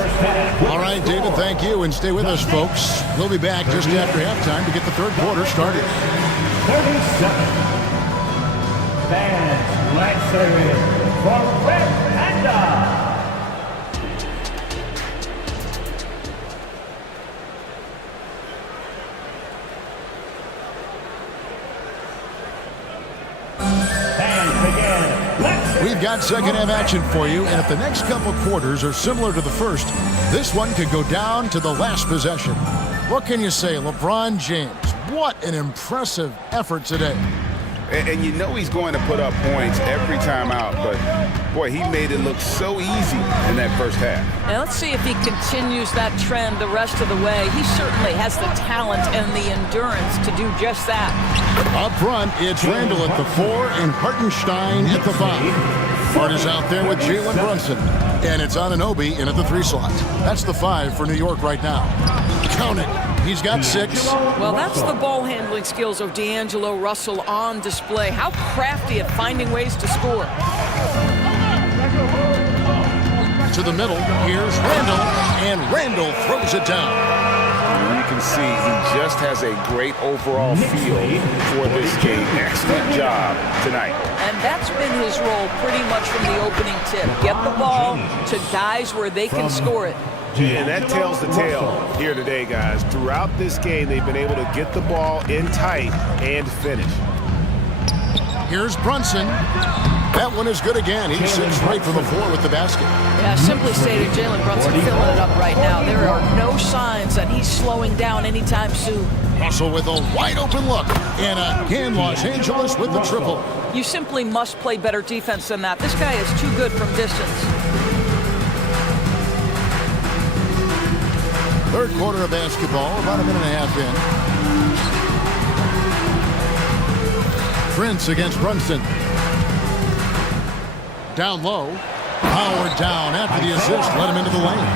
All right, David, thank you, and stay with us, folks. We'll be back just after halftime to get the third quarter started. 30 seconds. Fans, let's hear it for Red Panda. We've got second half action for you, and if the next couple quarters are similar to the first, this one could go down to the last possession. What can you say, LeBron James? What an impressive effort today. And you know he's going to put up points every time out, but boy, he made it look so easy in that first half. Now let's see if he continues that trend the rest of the way. He certainly has the talent and the endurance to do just that. Up front, it's Randall at the 4 and Hartenstein at the 5. Hart is out there with Jalen Brunson. And it's Anunoby in at the 3 slot. That's the 5 for New York right now. Count it. He's got 6. Well, that's the ball handling skills of D'Angelo Russell on display. How crafty at finding ways to score. To the middle, here's Randall, and Randall throws it down. You can see he just has a great overall feel for this game. Excellent job tonight. And that's been his role pretty much from the opening tip. Get the ball to guys where they can score it. And that tells the tale here today, guys. Throughout this game, they've been able to get the ball in tight and finish. Here's Brunson. That one is good again. He sits right from the floor with the basket. Yeah, simply stated, Jalen Brunson filling it up right now. There are no signs that he's slowing down anytime soon. Russell with a wide open look. And again, Los Angeles with the triple. You simply must play better defense than that. This guy is too good from distance. Third quarter of basketball, about a minute and a half in. Prince against Brunson. Down low. Howard down after the assist. Let him into the lane.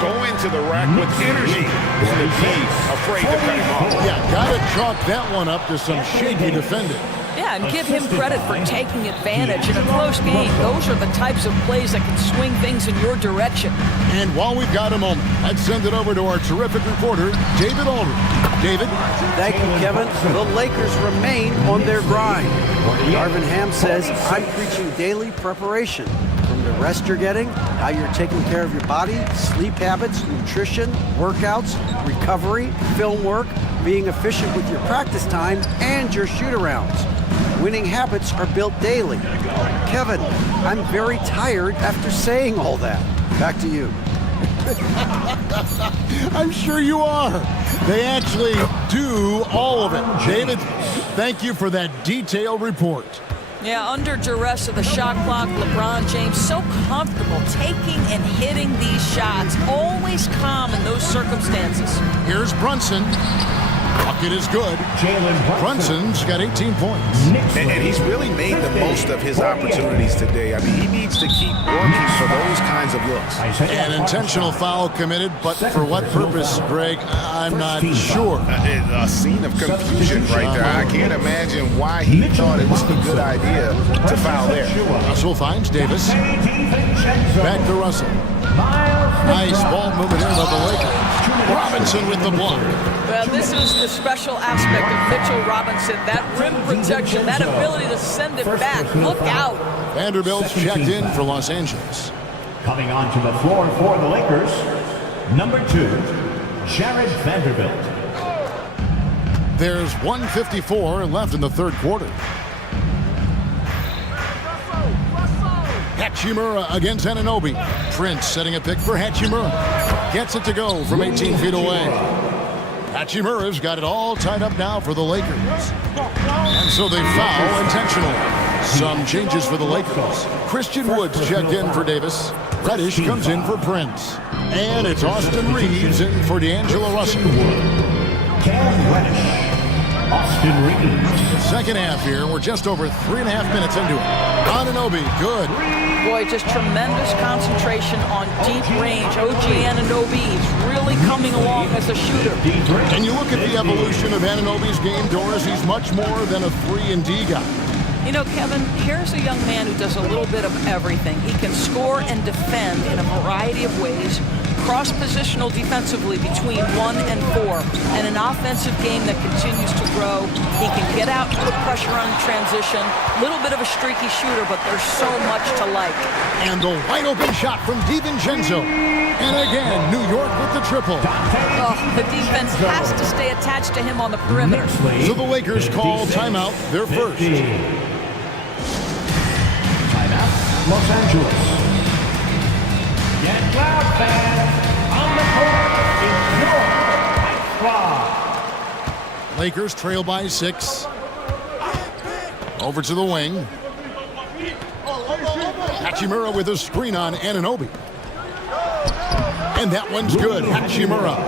Go into the rack with energy. Is the key. Afraid to cut him off. Yeah, gotta chalk that one up to some shaky defending. Yeah, and give him credit for taking advantage in a close game. Those are the types of plays that can swing things in your direction. And while we've got a moment, let's send it over to our terrific reporter, David Aldridge. David? Thank you, Kevin. The Lakers remain on their grind. Darvin Ham says, I'm preaching daily preparation. From the rest you're getting, how you're taking care of your body, sleep habits, nutrition, workouts, recovery, film work, being efficient with your practice time, and your shoot-arounds. Winning habits are built daily. Kevin, I'm very tired after saying all that. Back to you. I'm sure you are. They actually do all of it. David, thank you for that detailed report. Yeah, under duress of the shot clock, LeBron James so comfortable taking and hitting these shots. Always calm in those circumstances. Here's Brunson. Bucket is good. Brunson's got 18 points. And he's really made the most of his opportunities today. I mean, he needs to keep working for those kinds of looks. An intentional foul committed, but for what purpose, Greg? I'm not sure. A scene of confusion right there. I can't imagine why he thought it was a good idea to foul there. Russell finds Davis. Back to Russell. Nice ball movement in by the Lakers. Robinson with the block. Well, this is the special aspect of Mitchell Robinson. That rim protection, that ability to send it back. Look out. Vanderbilt's checked in for Los Angeles. Coming onto the floor for the Lakers, number 2, Jared Vanderbilt. There's 1:54 left in the third quarter. Hachimura against Anunoby. Prince setting a pick for Hachimura. Gets it to go from 18 feet away. Hachimura's got it all tied up now for the Lakers. And so they foul intentionally. Some changes for the Lakers. Christian Woods checked in for Davis. Reddish comes in for Prince. And it's Austin Reeves in for D'Angelo Russell. Cam Reddish, Austin Reeves. Second half here. We're just over 3.5 minutes into it. Anunoby, good. Boy, just tremendous concentration on deep range. OG Anunoby is really coming along as a shooter. And you look at the evolution of Anunoby's game, Doris, he's much more than a 3-and-D guy. You know, Kevin, here's a young man who does a little bit of everything. He can score and defend in a variety of ways, cross-positional defensively between 1 and 4, and an offensive game that continues to grow. He can get out and put pressure on transition. Little bit of a streaky shooter, but there's so much to like. And the wide-open shot from DiVincenzo. And again, New York with the triple. Oh, the defense has to stay attached to him on the perimeter. So the Lakers call timeout, their first. Timeout, Los Angeles. Get loud, fans. On the court, it's your squad. Lakers trail by 6. Over to the wing. Hachimura with a screen on Anunoby. And that one's good, Hachimura.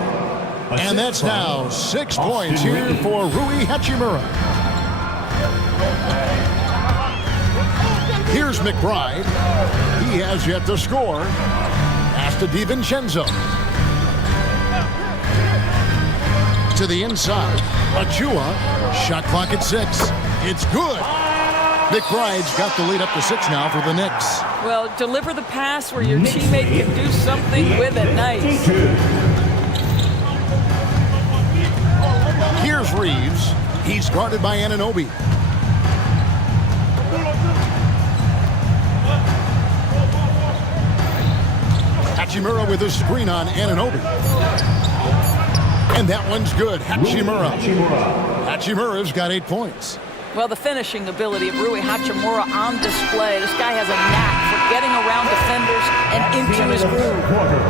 And that's now 6 points here for Rui Hachimura. Here's McBride. He has yet to score. Pass to DiVincenzo. To the inside. Achua. Shot clock at 6. It's good. McBride's got the lead up to 6 now for the Knicks. Well, deliver the pass where your teammate can do something with it. Nice. Here's Reeves. He's guarded by Anunoby. Hachimura with a screen on Anunoby. And that one's good. Hachimura. Hachimura's got 8 points. Well, the finishing ability of Rui Hachimura on display. This guy has a knack for getting around defenders and into his groove.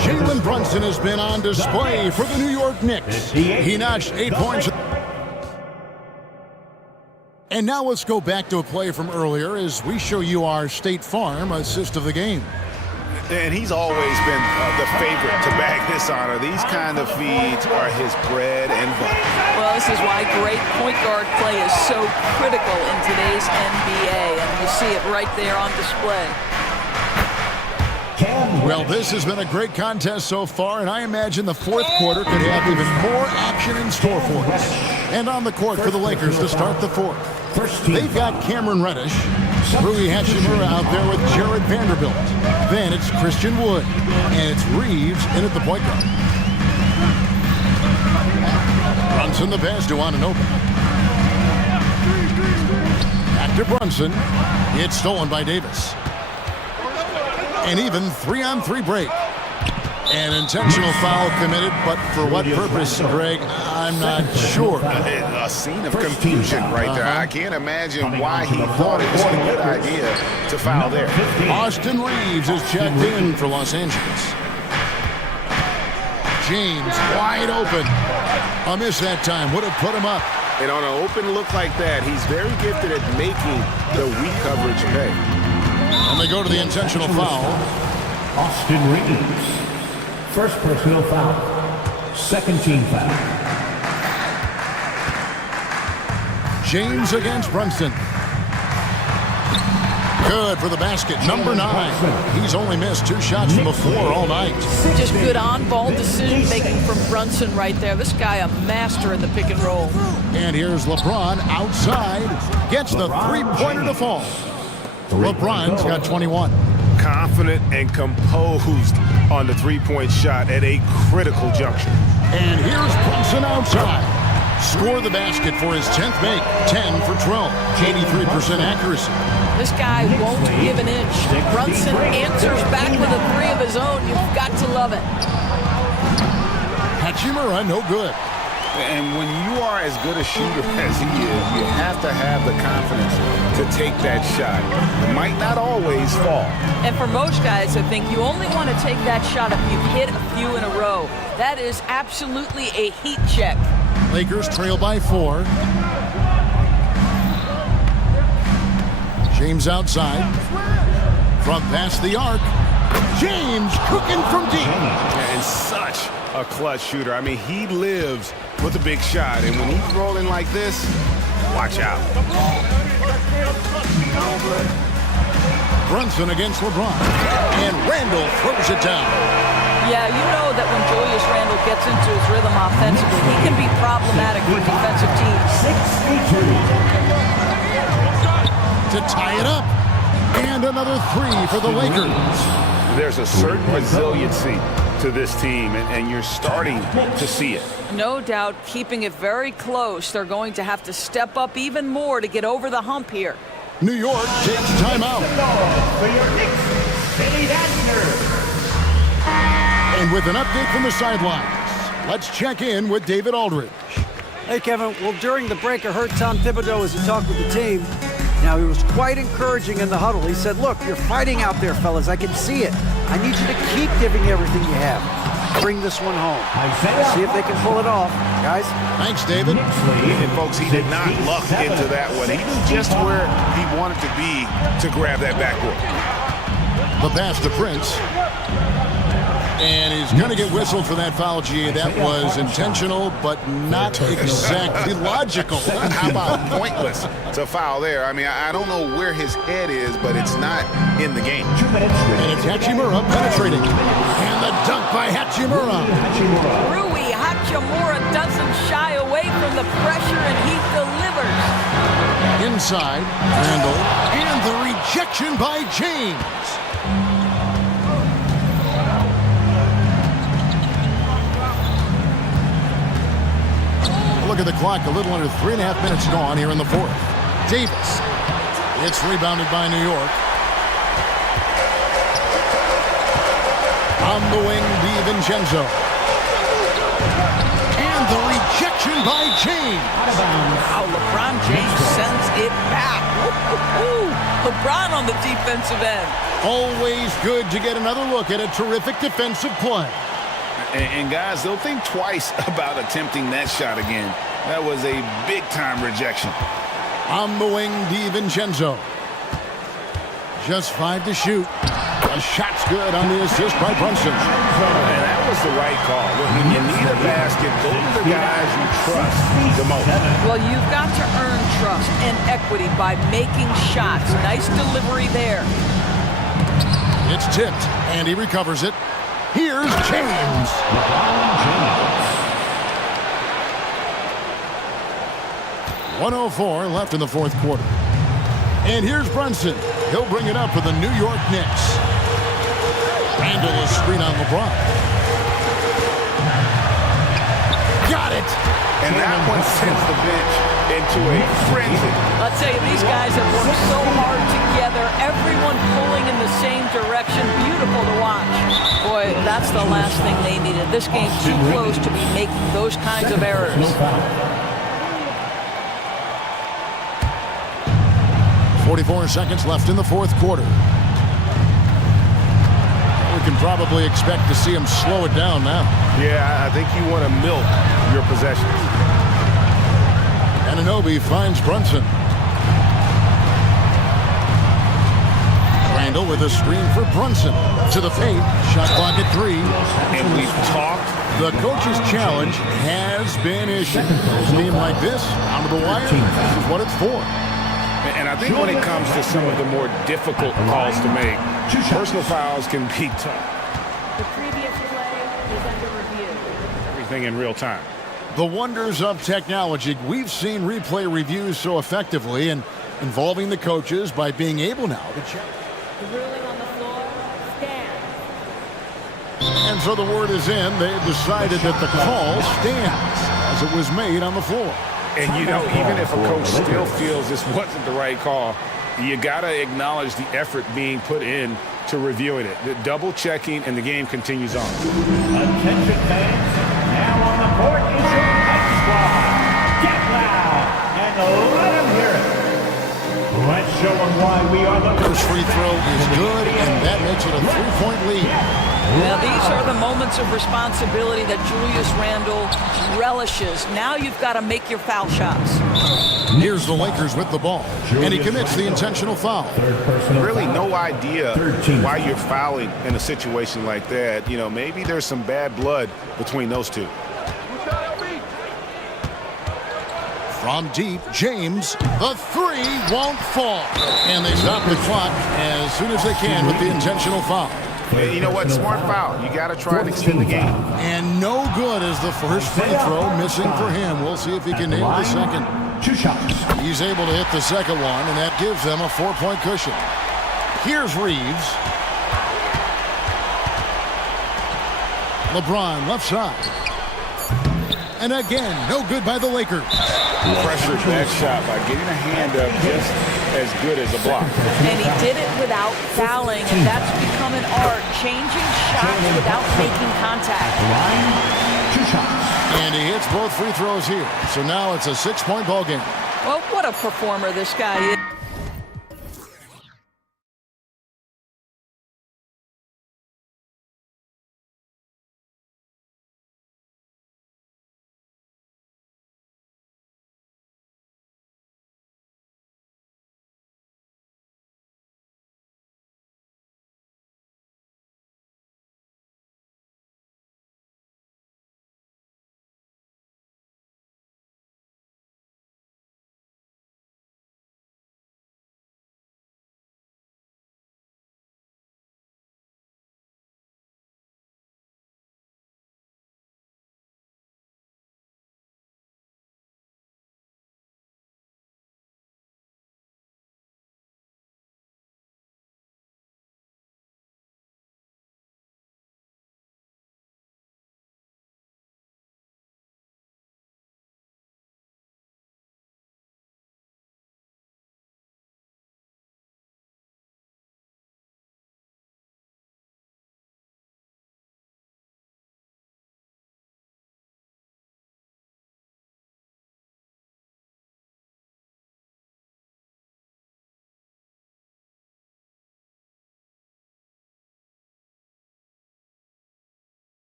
Jalen Brunson has been on display for the New York Knicks. He notched 8 points. And now let's go back to a play from earlier as we show you our State Farm assist of the game. And he's always been the favorite to bag this honor. These kind of feeds are his bread and butter. Well, this is why great point guard play is so critical in today's NBA, and you see it right there on display. Well, this has been a great contest so far, and I imagine the fourth quarter could have even more action in store for us. And on the court for the Lakers to start the fourth. They've got Cameron Reddish, Rui Hachimura out there with Jared Vanderbilt. Then it's Christian Wood, and it's Reeves in at the point guard. Brunson the pass to Anunoby. Back to Brunson. It's stolen by Davis. An even 3-on-3 break. An intentional foul committed, but for what purpose, Greg, I'm not sure. A scene of confusion right there. I can't imagine why he thought it was a good idea to foul there. Austin Reeves is checked in for Los Angeles. James wide open. A miss that time would have put him up. And on an open look like that, he's very gifted at making the weak coverage pay. And they go to the intentional foul. Austin Reeves. First personal foul. Second team foul. James against Brunson. Good for the basket. Number 9. He's only missed 2 shots from the floor all night. Just good on-ball decision-making from Brunson right there. This guy a master in the pick and roll. And here's LeBron outside. Gets the three-pointer to fall. LeBron's got 21. Confident and composed on the three-point shot at a critical juncture. And here's Brunson outside. Score the basket for his 10th make. 10 for 12. 83% accuracy. This guy won't give an inch. Brunson answers back with a 3 of his own. You've got to love it. Hachimura, no good. And when you are as good a shooter as he is, you have to have the confidence to take that shot. It might not always fall. And for most guys, I think you only want to take that shot if you've hit a few in a row. That is absolutely a heat check. Lakers trail by 4. James outside. From past the arc. James cooking from deep. And such a clutch shooter. I mean, he lives with a big shot. And when he's rolling like this, watch out. Brunson against LeBron. And Randall throws it down. Yeah, you know that when Julius Randle gets into his rhythm offensively, he can be problematic for defensive teams. To tie it up. And another 3 for the Lakers. There's a certain resiliency to this team, and you're starting to see it. No doubt, keeping it very close. They're going to have to step up even more to get over the hump here. New York takes timeout. For your Knicks, City Dancers. And with an update from the sidelines, let's check in with David Aldridge. Hey, Kevin. Well, during the break, I heard Tom Thibodeau as he talked with the team. Now, he was quite encouraging in the huddle. He said, look, you're fighting out there, fellas. I can see it. I need you to keep giving everything you have. Bring this one home. See if they can pull it off, guys. Thanks, David. And, folks, he did not luck into that one. He was just where he wanted to be to grab that backboard. The pass to Prince. And he's going to get whistled for that foul, G. That was intentional, but not exactly logical. How about pointless to foul there? I mean, I don't know where his head is, but it's not in the game. And it's Hachimura penetrating. And the dunk by Hachimura. Rui Hachimura doesn't shy away from the pressure, and he delivers. Inside, Randall. And the rejection by James. Look at the clock, a little under 3.5 minutes gone here in the fourth. Davis. It's rebounded by New York. On the wing, DiVincenzo. And the rejection by James. Wow, LeBron James sends it back. Woo-hoo-hoo. LeBron on the defensive end. Always good to get another look at a terrific defensive play. And guys, they'll think twice about attempting that shot again. That was a big-time rejection. On the wing, DiVincenzo. Just 5 to shoot. A shot's good on the assist by Brunson. And that was the right call. Look, when you need a basket, those are the guys you trust the most. Well, you've got to earn trust and equity by making shots. Nice delivery there. It's tipped, and he recovers it. Here's James. 1:04 left in the fourth quarter. And here's Brunson. He'll bring it up for the New York Knicks. Randall is screen on LeBron. Got it. And that one sends the bench into a frenzy. I'll tell you, these guys have worked so hard together. Everyone pulling in the same direction. Beautiful to watch. Boy, that's the last thing they needed. This game too close to be making those kinds of errors. 44 seconds left in the fourth quarter. We can probably expect to see him slow it down now. Yeah, I think you want to milk your possessions. Anunoby finds Brunson. Randall with a screen for Brunson. To the paint. Shot clock at 3. And we've talked. The coach's challenge has been issued. A team like this, down to the wire, this is what it's for. And I think when it comes to some of the more difficult calls to make, personal fouls can be tough. The previous play is under review. Everything in real time. The wonders of technology. We've seen replay reviews so effectively and involving the coaches by being able now to check. The ruling on the floor stands. And so the word is in. They've decided that the call stands as it was made on the floor. And, you know, even if a coach still feels this wasn't the right call, you got to acknowledge the effort being put in to reviewing it. The double checking, and the game continues on. Attention fans, now on the court is your Knicks squad. Get loud and let them hear it. Let's show them why we are the First free throw is good, and that makes it a 3-point lead. Now, these are the moments of responsibility that Julius Randle relishes. Now you've got to make your foul shots. Here's the Lakers with the ball, and he commits the intentional foul. Really no idea why you're fouling in a situation like that. You know, maybe there's some bad blood between those two. From deep, James, the 3 won't fall. And they stop the clock as soon as they can with the intentional foul. Hey, you know what? Smart foul. You got to try and extend the game. And no good as the first free throw missing for him. We'll see if he can nail the second. 2 shots. He's able to hit the second one, and that gives them a 4-point cushion. Here's Reeves. LeBron left side. And again, no good by the Lakers. Pressured that shot by getting a hand up just as good as a block. And he did it without fouling, and that's become an art, changing shots without making contact. 2 shots. And he hits both free throws here. So now it's a 6-point ball game. Well, what a performer this guy is.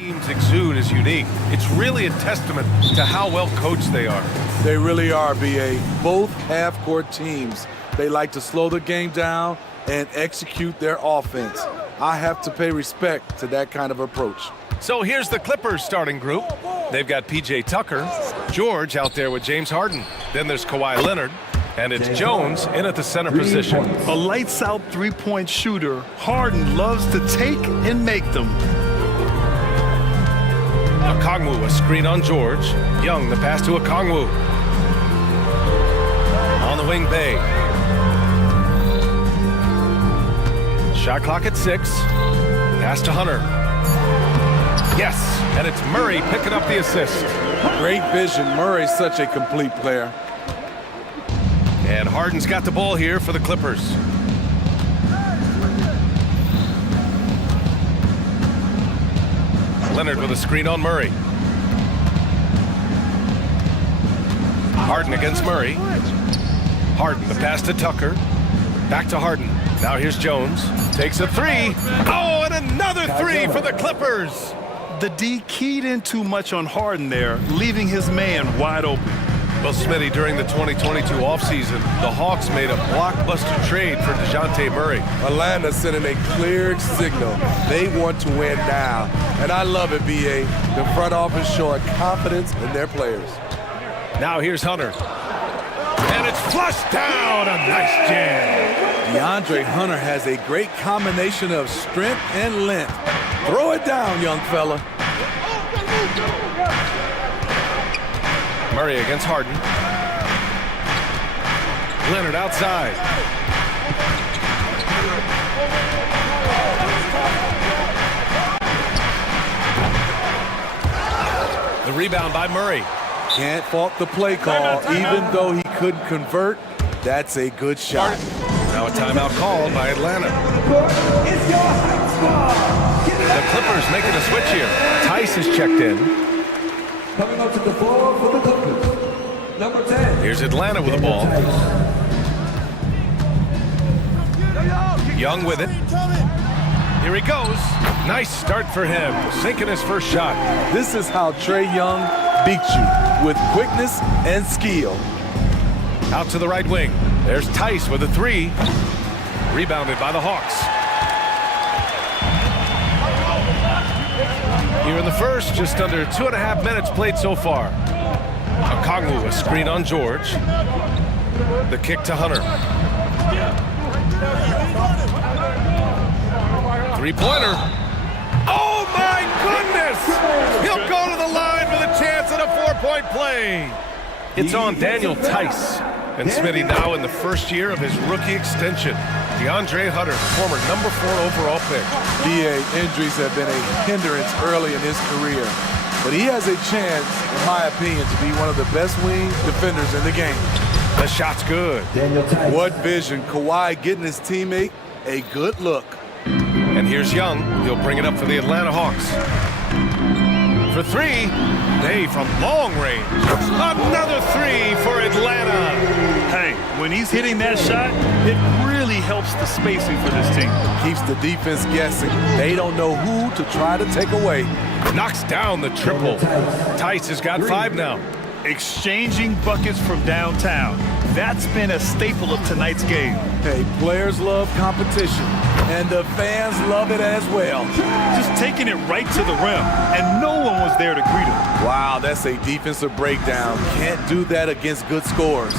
Teams exude is unique. It's really a testament to how well coached they are. They really are, B.A. Both half-court teams, they like to slow the game down and execute their offense. I have to pay respect to that kind of approach. So here's the Clippers starting group. They've got P.J. Tucker, George out there with James Harden. Then there's Kawhi Leonard, and it's Jones in at the center position. A lights-out three-point shooter, Harden loves to take and make them. Okongwu, a screen on George. Young, the pass to Okongwu. On the wing, Bay. Shot clock at 6. Pass to Hunter. Yes, and it's Murray picking up the assist. Great vision. Murray's such a complete player. And Harden's got the ball here for the Clippers. Leonard with a screen on Murray. Harden against Murray. Harden, the pass to Tucker. Back to Harden. Now here's Jones. Takes a three. Oh, and another three for the Clippers. The D keyed in too much on Harden there, leaving his man wide open. Well, Smitty, during the 2022 offseason, the Hawks made a blockbuster trade for DeJounte Murray. Atlanta sending a clear signal. They want to win now. And I love it, B.A. The front office showing confidence in their players. Now here's Hunter. And it's flushed down. A nice jam. DeAndre Hunter has a great combination of strength and length. Throw it down, young fella. Murray against Harden. Leonard outside. The rebound by Murray. Can't fault the play call, even though he couldn't convert. That's a good shot. Now a timeout called by Atlanta. The Clippers making a switch here. Tice is checked in. Coming up to the floor for the Clippers, number 10. Here's Atlanta with the ball. Young with it. Here he goes. Nice start for him, sinking his first shot. This is how Trae Young beats you, with quickness and skill. Out to the right wing. There's Tice with a three. Rebounded by the Hawks. Here in the first, just under 2.5 minutes played so far. Okongwu, a screen on George. The kick to Hunter. Three-pointer. Oh, my goodness! He'll go to the line with a chance at a 4-point play. It's on Daniel Tice. And Smitty now in the first year of his rookie extension. DeAndre Hunter, former number 4 overall pick. BA, injuries have been a hindrance early in his career. But he has a chance, in my opinion, to be one of the best wing defenders in the game. The shot's good. What vision. Kawhi getting his teammate a good look. And here's Young. He'll bring it up for the Atlanta Hawks. For three, Day from long range. Another three for Atlanta. Hey, when he's hitting that shot, it really helps the spacing for this team. Keeps the defense guessing. They don't know who to try to take away. Knocks down the triple. Tice has got 5 now. Exchanging buckets from downtown. That's been a staple of tonight's game. Hey, players love competition, and the fans love it as well. Just taking it right to the rim, and no one was there to greet him. Wow, that's a defensive breakdown. Can't do that against good scores.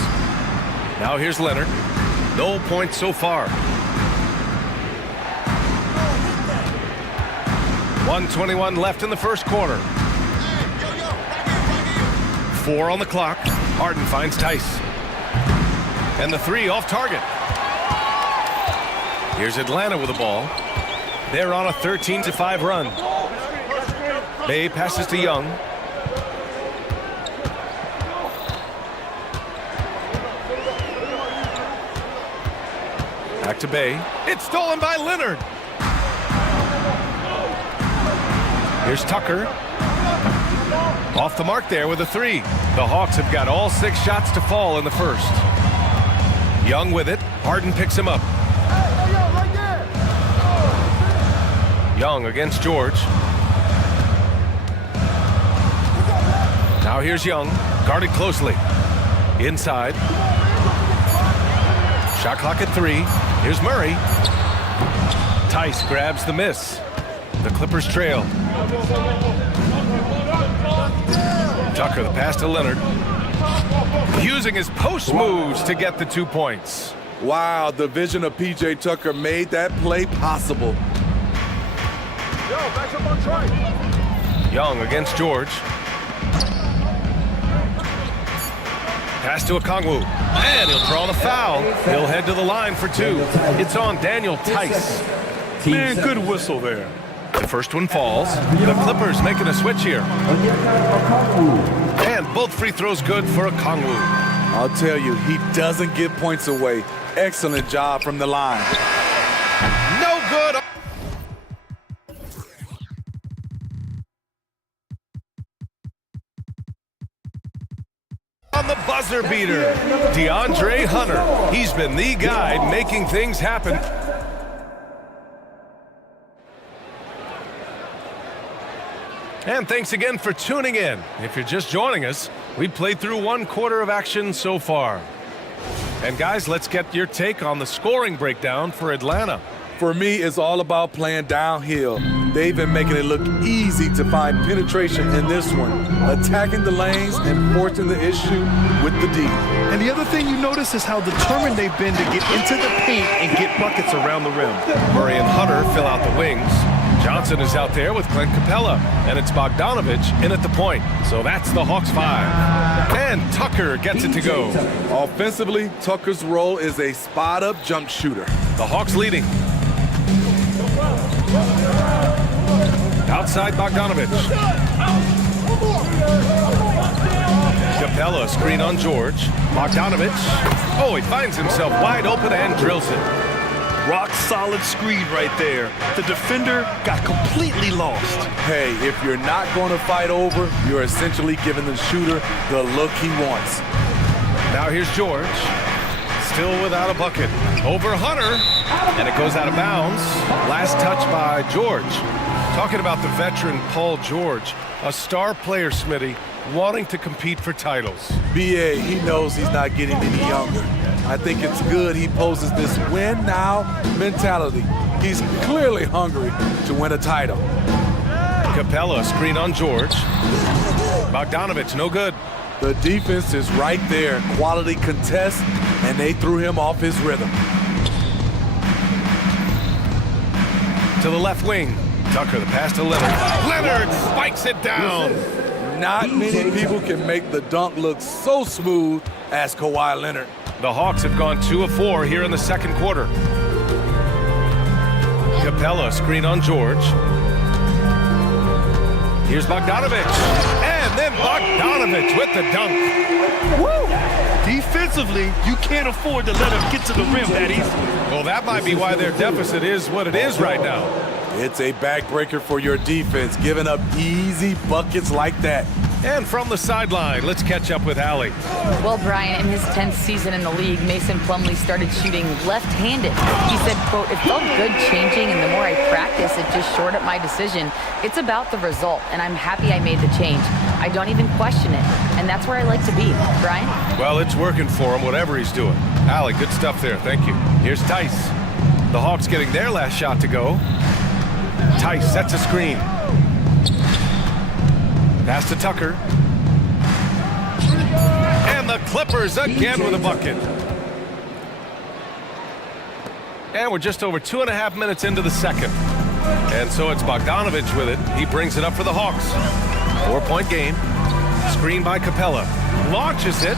Now here's Leonard. No points so far. 1:21 left in the first quarter. 4 on the clock. Harden finds Tice. And the three off target. Here's Atlanta with the ball. They're on a 13-5 run. Bay passes to Young. Back to Bay. It's stolen by Leonard. Here's Tucker. Off the mark there with a three. The Hawks have got all 6 shots to fall in the first. Young with it. Harden picks him up. Young against George. Now here's Young, guarded closely. Inside. Shot clock at 3. Here's Murray. Tice grabs the miss. The Clippers trail. Tucker, the pass to Leonard. Using his post moves to get the 2 points. Wow, the vision of P.J. Tucker made that play possible. Young against George. Pass to Okongwu. And he'll draw the foul. He'll head to the line for 2. It's on Daniel Tice. Man, good whistle there. The first one falls. The Clippers making a switch here. And both free throws good for Okongwu. I'll tell you, he doesn't give points away. Excellent job from the line. No good. On the buzzer beater, DeAndre Hunter. He's been the guy making things happen. And thanks again for tuning in. If you're just joining us, we played through 1 quarter of action so far. And guys, let's get your take on the scoring breakdown for Atlanta. For me, it's all about playing downhill. They've been making it look easy to find penetration in this one, attacking the lanes and forcing the issue with the D. And the other thing you notice is how determined they've been to get into the paint and get buckets around the rim. Murray and Hunter fill out the wings. Johnson is out there with Clint Capella, and it's Bogdanovich in at the point. So that's the Hawks 5. And Tucker gets it to go. Offensively, Tucker's role is a spot-up jump shooter. The Hawks leading. Outside Bogdanovich. Capella screen on George. Bogdanovich. Oh, he finds himself wide open and drills it. Rock solid screen right there. The defender got completely lost. Hey, if you're not going to fight over, you're essentially giving the shooter the look he wants. Now here's George. Still without a bucket. Over Hunter. And it goes out of bounds. Last touch by George. Talking about the veteran Paul George, a star player, Smitty, wanting to compete for titles. B.A., he knows he's not getting any younger. I think it's good he poses this win now mentality. He's clearly hungry to win a title. Capella screen on George. Bogdanovich, no good. The defense is right there. Quality contest, and they threw him off his rhythm. To the left wing. Tucker, the pass to Leonard. Leonard spikes it down. Not many people can make the dunk look so smooth as Kawhi Leonard. The Hawks have gone 2 of 4 here in the second quarter. Capella screen on George. Here's Bogdanovich. And then Bogdanovich with the dunk. Woo! Defensively, you can't afford to let him get to the rim, Daddies. Well, that might be why their deficit is what it is right now. It's a backbreaker for your defense, giving up easy buckets like that. And from the sideline, let's catch up with Allie. Well, Brian, in his 10th season in the league, Mason Plumlee started shooting left-handed. He said, quote, "It felt good changing, and the more I practice, it just shored up my decision. It's about the result, and I'm happy I made the change. I don't even question it, and that's where I like to be." Brian? Well, it's working for him, whatever he's doing. Allie, good stuff there. Thank you. Here's Tice. The Hawks getting their last shot to go. Tice sets a screen. Pass to Tucker. And the Clippers again with a bucket. And we're just over 2.5 minutes into the second. And so it's Bogdanovich with it. He brings it up for the Hawks. 4-point game. Screen by Capella. Launches it.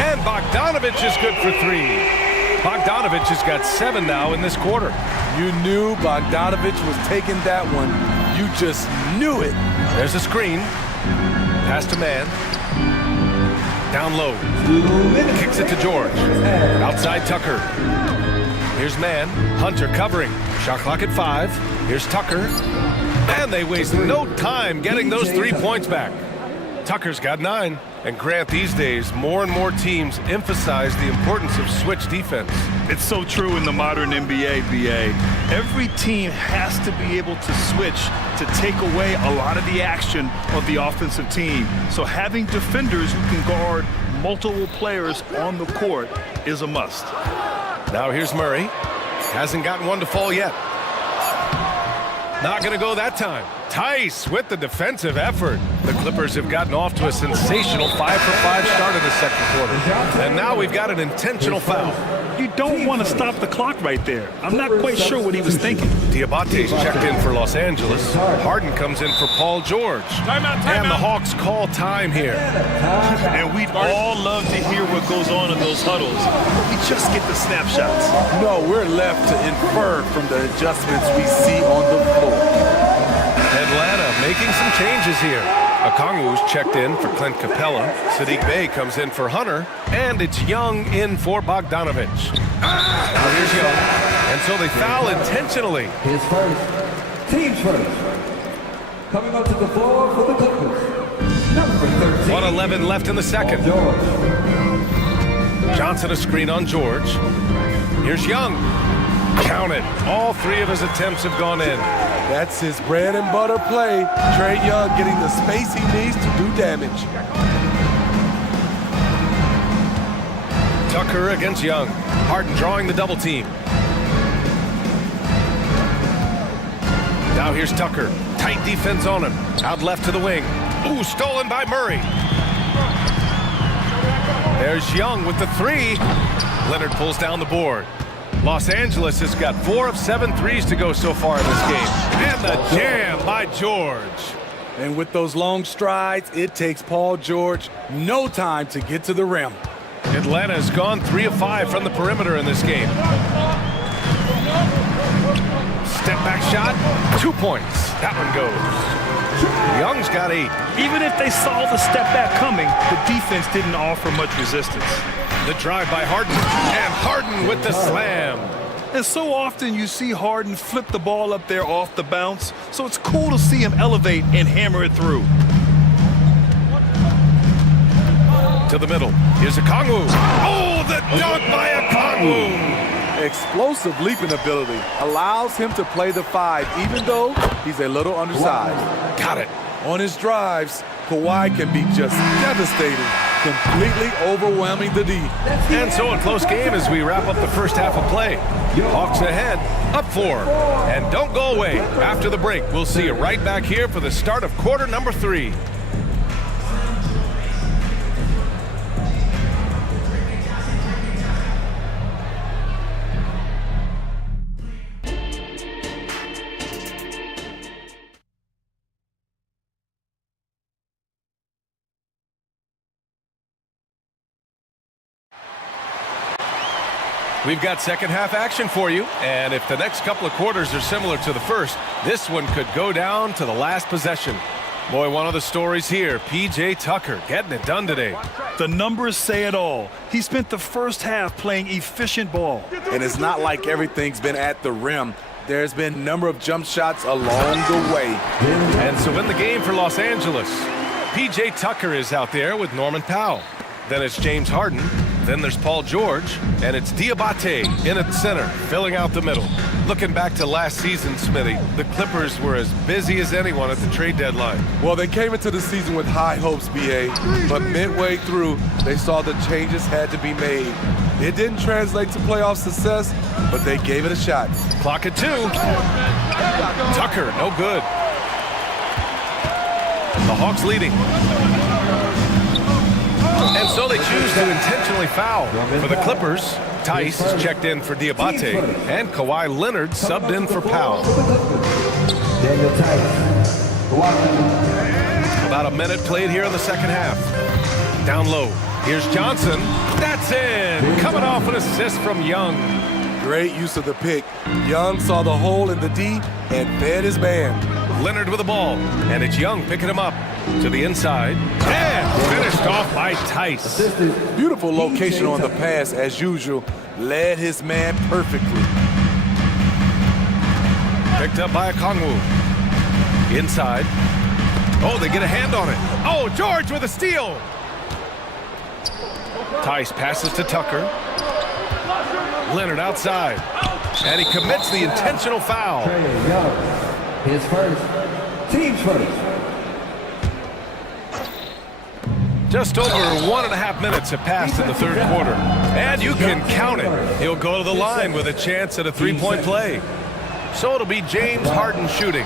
And Bogdanovich is good for 3. Bogdanovich has got 7 now in this quarter. You knew Bogdanovich was taking that one. You just knew it. There's a screen. Pass to man. Down low. Kicks it to George. Outside Tucker. Here's man. Hunter covering. Shot clock at 5. Here's Tucker. And they waste no time getting those 3 points back. Tucker's got 9. And Grant, these days, more and more teams emphasize the importance of switch defense. It's so true in the modern NBA, BA. Every team has to be able to switch to take away a lot of the action of the offensive team. So having defenders who can guard multiple players on the court is a must. Now here's Murray. Hasn't gotten one to fall yet. Not going to go that time. Tice with the defensive effort. The Clippers have gotten off to a sensational 5-for-5 start in the second quarter. And now we've got an intentional foul. You don't want to stop the clock right there. I'm not quite sure what he was thinking. Diabate's checked in for Los Angeles. Harden comes in for Paul George. And the Hawks call time here. And we'd all love to hear what goes on in those huddles, but we just get the snapshots. No, we're left to infer from the adjustments we see on the floor. Atlanta making some changes here. Okongwu's checked in for Clint Capella. Saddiq Bey comes in for Hunter. And it's Young in for Bogdanovich. Now here's Young. And so they foul intentionally. His first. Team's first. Coming up to the floor for the Clippers. Number 13. 1:11 left in the second. Johnson a screen on George. Here's Young. Count it. All 3 of his attempts have gone in. That's his bread and butter play. Trae Young getting the space he needs to do damage. Tucker against Young. Harden drawing the double team. Now here's Tucker. Tight defense on him. Out left to the wing. Ooh, stolen by Murray. There's Young with the 3. Leonard pulls down the board. Los Angeles has got 4 of 7 threes to go so far in this game. And the jam by George. And with those long strides, it takes Paul George no time to get to the rim. Atlanta's gone 3 of 5 from the perimeter in this game. Step back shot, 2 points. That one goes. Young's got 8. Even if they saw the step back coming, the defense didn't offer much resistance. The drive by Harden, and Harden with the slam. And so often you see Harden flip the ball up there off the bounce, so it's cool to see him elevate and hammer it through. To the middle, here's Okongwu. Oh, the dunk by Okongwu. Explosive leaping ability allows him to play the 5, even though he's a little undersized. Got it. On his drives, Kawhi can be just devastating, completely overwhelming the D. And so a close game as we wrap up the first half of play. Hawks ahead, up 4. And don't go away. After the break, we'll see you right back here for the start of quarter number 3. We've got second half action for you, and if the next couple of quarters are similar to the first, this one could go down to the last possession. Boy, one of the stories here, P.J. Tucker getting it done today. The numbers say it all. He spent the first half playing efficient ball. And it's not like everything's been at the rim. There's been a number of jump shots along the way. And so in the game for Los Angeles, P.J. Tucker is out there with Norman Powell. Then it's James Harden. Then there's Paul George, and it's Diabate in at the center, filling out the middle. Looking back to last season, Smitty, the Clippers were as busy as anyone at the trade deadline. Well, they came into the season with high hopes, B.A., but midway through, they saw the changes had to be made. It didn't translate to playoff success, but they gave it a shot. Clock at 2. Tucker, no good. The Hawks leading. And so they choose to intentionally foul. For the Clippers, Tice is checked in for Diabate, and Kawhi Leonard subbed in for Powell. About a minute played here in the second half. Down low, here's Johnson. That's in! Coming off an assist from Young. Great use of the pick. Young saw the hole in the D and fed his man. Leonard with the ball, and it's Young picking him up to the inside, and finished off by Tice. Beautiful location on the pass, as usual. Led his man perfectly. Picked up by Okongwu. Inside. Oh, they get a hand on it. Oh, George with a steal. Tice passes to Tucker. Leonard outside. And he commits the intentional foul. Trey Young, his first, team's first. Just over 1.5 minutes have passed in the third quarter. And you can count it. He'll go to the line with a chance at a three-point play. So it'll be James Harden shooting.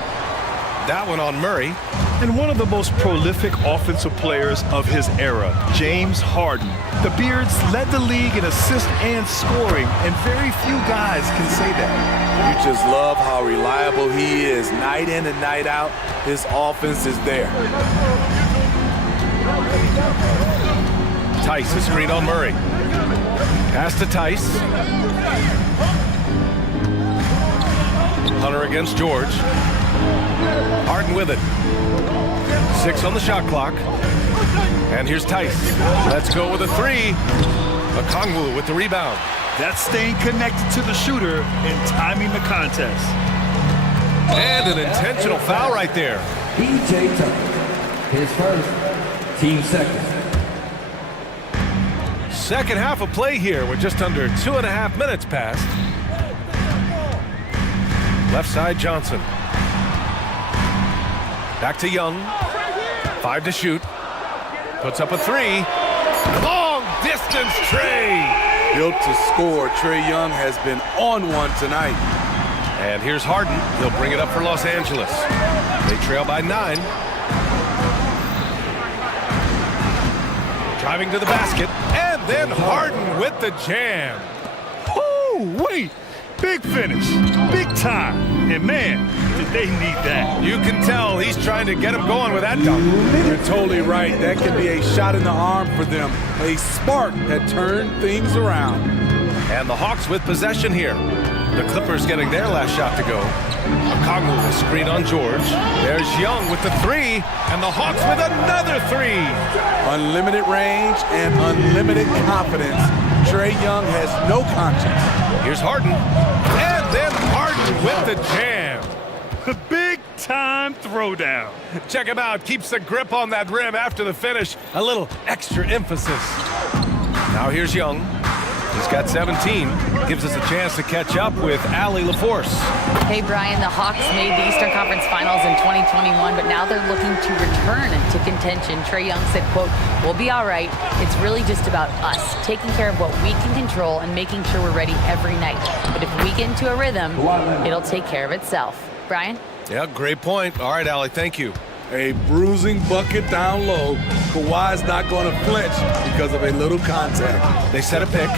That one on Murray. And one of the most prolific offensive players of his era, James Harden. The Beards led the league in assists and scoring, and very few guys can say that. You just love how reliable he is night in and night out. His offense is there. Tice, a screen on Murray. Pass to Tice. Hunter against George. Harden with it. 6 on the shot clock. And here's Tice. Let's go with a three. Okongwu with the rebound. That's staying connected to the shooter and timing the contest. And an intentional foul right there. E.J. Tucker, his first, team second. Second half of play here with just under 2.5 minutes passed. Left side, Johnson. Back to Young. 5 to shoot. Puts up a three. Long distance Trey. Built to score. Trey Young has been on one tonight. And here's Harden. He'll bring it up for Los Angeles. They trail by 9. Driving to the basket. And then Harden with the jam. Oh, wait. Big finish. Big time. And man, did they need that. You can tell he's trying to get him going with that dunk. You're totally right. That could be a shot in the arm for them. A spark that turned things around. And the Hawks with possession here. The Clippers getting their last shot to go. Okongwu will screen on George. There's Young with the three. And the Hawks with another three. Unlimited range and unlimited confidence. Trey Young has no conscience. Here's Harden. And then Harden with the jam. Big time throwdown. Check him out. Keeps the grip on that rim after the finish. A little extra emphasis. Now here's Young. He's got 17. Gives us a chance to catch up with Allie LaForce. Hey, Brian, the Hawks made the Eastern Conference Finals in 2021, but now they're looking to return to contention. Trey Young said, quote, "We'll be all right. It's really just about us, taking care of what we can control and making sure we're ready every night. But if we get into a rhythm, it'll take care of itself." Brian? Yeah, great point. All right, Allie, thank you. A bruising bucket down low. Kawhi's not going to flinch because of a little contact. They set a pick.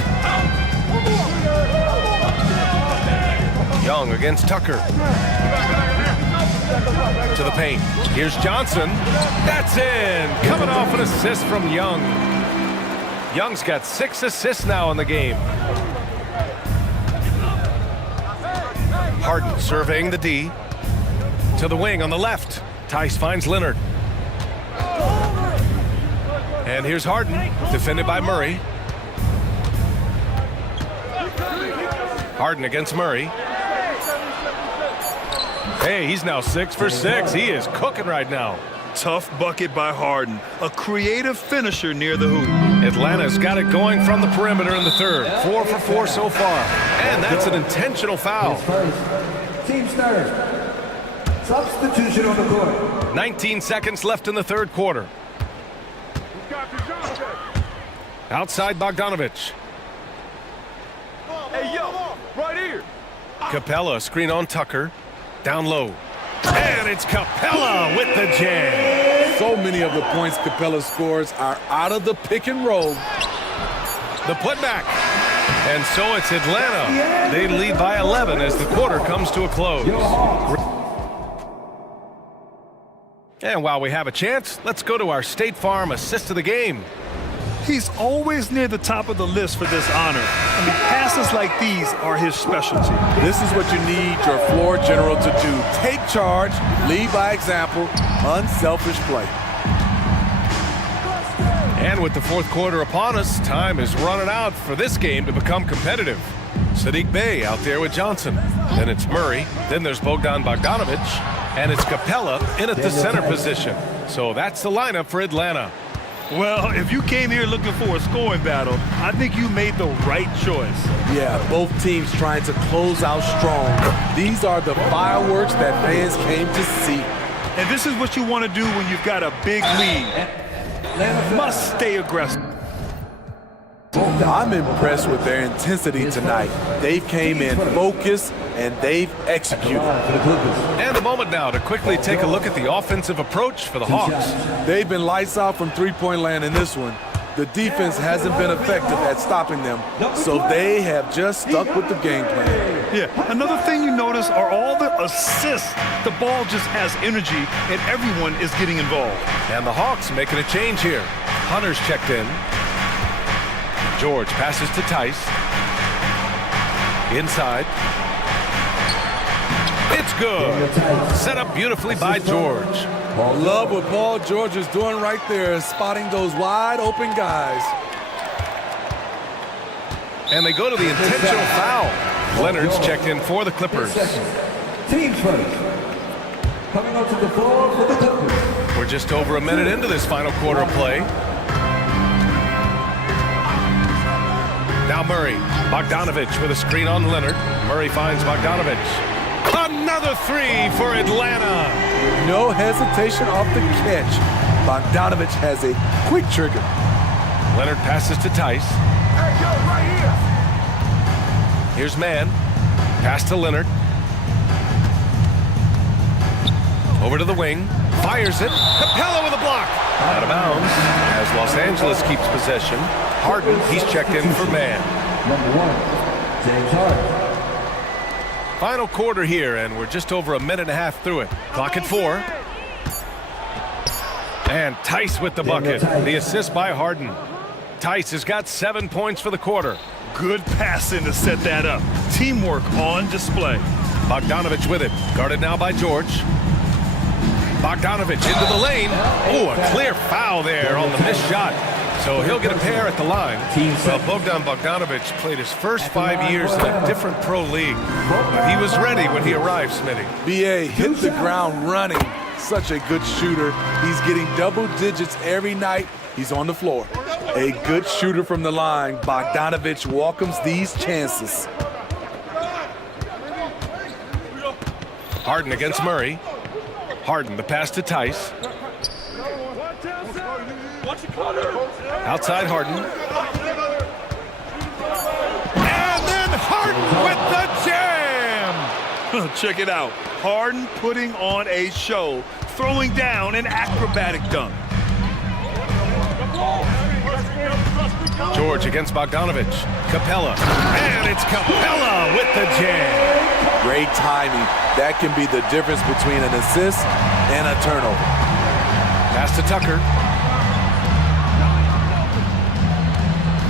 Young against Tucker. To the paint. Here's Johnson. That's in. Coming off an assist from Young. Young's got 6 assists now in the game. Harden surveying the D. To the wing on the left. Tice finds Leonard. And here's Harden, defended by Murray. Harden against Murray. Hey, he's now 6 for 6. He is cooking right now. Tough bucket by Harden. A creative finisher near the hoop. Atlanta's got it going from the perimeter in the third. 4 for 4 so far. And that's an intentional foul. Team's third. Substitution on the court. 19 seconds left in the third quarter. Outside Bogdanovich. Hey, yo, right here. Capella, screen on Tucker. Down low. And it's Capella with the jam. So many of the points Capella scores are out of the pick and roll. The putback. And so it's Atlanta. They lead by 11 as the quarter comes to a close. And while we have a chance, let's go to our State Farm assist of the game. He's always near the top of the list for this honor. I mean, passes like these are his specialty. This is what you need your floor general to do. Take charge, lead by example, unselfish play. And with the fourth quarter upon us, time is running out for this game to become competitive. Saddiq Bey out there with Johnson. Then it's Murray. Then there's Bogdan Bogdanovich. And it's Capella in at the center position. So that's the lineup for Atlanta. Well, if you came here looking for a scoring battle, I think you made the right choice. Yeah, both teams trying to close out strong. These are the fireworks that fans came to see. And this is what you want to do when you've got a big lead. Must stay aggressive. I'm impressed with their intensity tonight. They came in focused and they've executed. And a moment now to quickly take a look at the offensive approach for the Hawks. They've been lights out from three-point land in this one. The defense hasn't been effective at stopping them, so they have just stuck with the game plan. Yeah, another thing you notice are all the assists. The ball just has energy and everyone is getting involved. And the Hawks making a change here. Hunter's checked in. George passes to Tice. Inside. It's good. Set up beautifully by George. Love what Paul George is doing right there, spotting those wide open guys. And they go to the intentional foul. Leonard's checked in for the Clippers. Teams first. Coming onto the floor for the Clippers. We're just over a minute into this final quarter of play. Now Murray. Bogdanovich with a screen on Leonard. Murray finds Bogdanovich. Another three for Atlanta. No hesitation off the catch. Bogdanovich has a quick trigger. Leonard passes to Tice. Here's Mann. Pass to Leonard. Over to the wing. Fires it. Capella with a block. Out of bounds as Los Angeles keeps possession. Harden, he's checked in for Mann. Number 1, James Harden. Final quarter here, and we're just over a minute and a half through it. Clock at 4. And Tice with the bucket. The assist by Harden. Tice has got 7 points for the quarter. Good passing to set that up. Teamwork on display. Bogdanovich with it. Guarded now by George. Bogdanovich into the lane. Oh, a clear foul there on the missed shot. So he'll get a pair at the line. Well, Bogdan Bogdanovich played his first 5 years in a different pro league. But he was ready when he arrived, Smitty. BA hit the ground running. Such a good shooter. He's getting double digits every night. He's on the floor. A good shooter from the line. Bogdanovich welcomes these chances. Harden against Murray. Harden, the pass to Tice. Outside Harden. And then Harden with the jam! Check it out. Harden putting on a show, throwing down an acrobatic dunk. George against Bogdanovich. Capella. And it's Capella with the jam. Great timing. That can be the difference between an assist and a turnover. Pass to Tucker.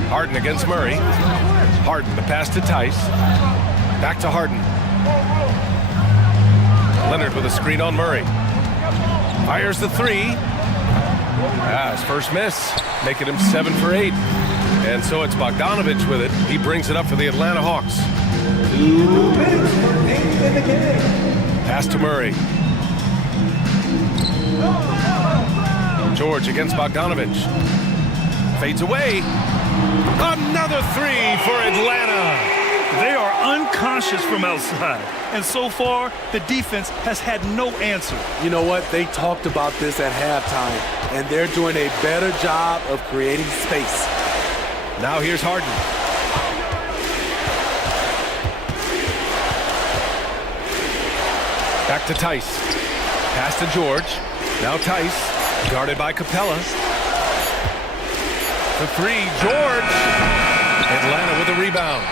Harden against Murray. Harden, the pass to Tice. Back to Harden. Leonard with a screen on Murray. Fires the three. His first miss, making him 7 for 8. And so it's Bogdanovich with it. He brings it up for the Atlanta Hawks. 2 minutes remaining in the game. Pass to Murray. George against Bogdanovich. Fades away. Another three for Atlanta. They are unconscious from outside. And so far, the defense has had no answer. You know what? They talked about this at halftime, and they're doing a better job of creating space. Now here's Harden. Back to Tice. Pass to George. Now Tice, guarded by Capella. The three, George. Atlanta with a rebound.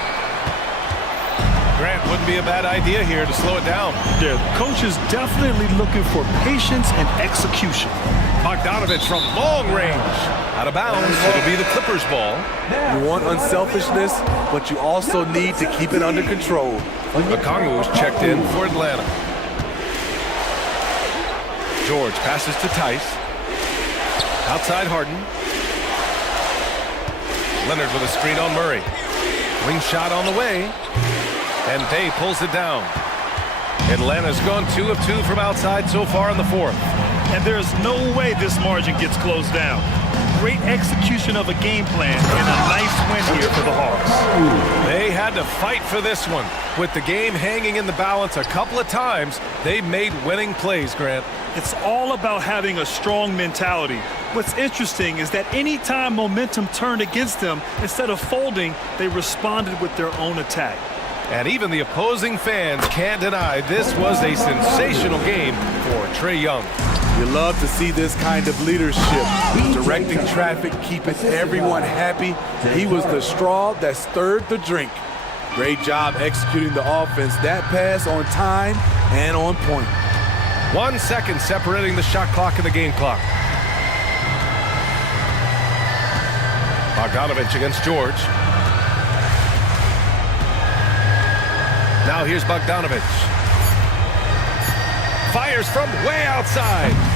Grant, wouldn't be a bad idea here to slow it down. The coach is definitely looking for patience and execution. Bogdanovich from long range. Out of bounds, it'll be the Clippers ball. You want unselfishness, but you also need to keep it under control. Okongwu is checked in for Atlanta. George passes to Tice. Outside Harden. Leonard with a screen on Murray. Wing shot on the way. And Day pulls it down. Atlanta's gone 2 of 2 from outside so far in the fourth. and there's no way this margin gets closed down. Great execution of a game plan and a nice win here for the Hawks. They had to fight for this one. With the game hanging in the balance a couple of times, they made winning plays, Grant. It's all about having a strong mentality. What's interesting is that anytime momentum turned against them, instead of folding, they responded with their own attack. And even the opposing fans can't deny this was a sensational game for Trae Young. You love to see this kind of leadership, directing traffic, keeping everyone happy. He was the straw that stirred the drink. Great job executing the offense. That pass on time and on point. 1 second separating the shot clock and the game clock. Bogdanovich against George. Now here's Bogdanovich. Fires from way outside.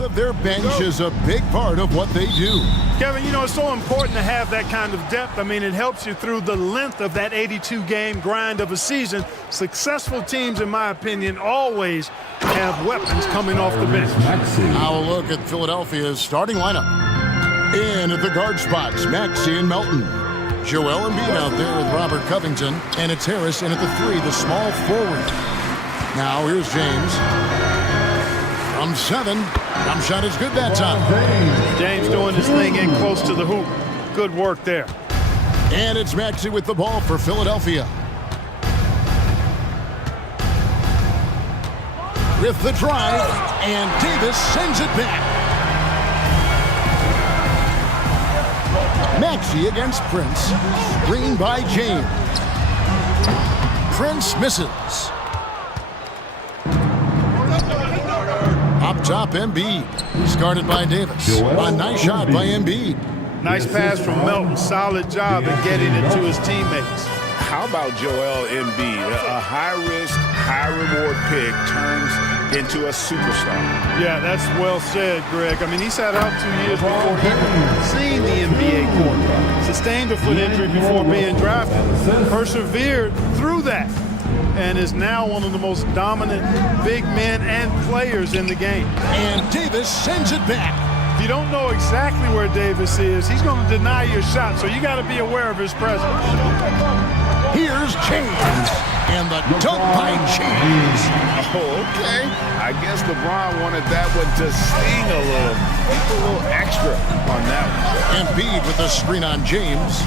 depth of their bench is a big part of what they do. Kevin, you know, it's so important to have that kind of depth. I mean, it helps you through the length of that 82-game grind of a season. Successful teams, in my opinion, always have weapons coming off the bench. Now a look at Philadelphia's starting lineup. In at the guard spots, Maxey and Melton. Joel Embiid out there with Robert Covington. And it's Harris in at the 3, the small forward. Now here's James. From 7. Jump shot is good that time. James doing his thing in close to the hoop. Good work there. And it's Maxey with the ball for Philadelphia. With the drive, and Davis sends it back. Maxey against Prince. Screen by James. Prince misses. Up top, Embiid. Discarded by Davis. A nice shot by Embiid. Nice pass from Melton. Solid job at getting it to his teammates. How about Joel Embiid? A high-risk, high-reward pick turns into a superstar. Yeah, that's well said, Greg. I mean, he sat out 2 years before even seeing the NBA court. Sustained a foot injury before being drafted. Persevered through that. And is now one of the most dominant big men and players in the game. And Davis sends it back. If you don't know exactly where Davis is, he's going to deny your shot, so you got to be aware of his presence. Here's James. And the dunk by James. Oh, okay. I guess LeBron wanted that one to sting a little. A little extra on that one. Embiid with the screen on James.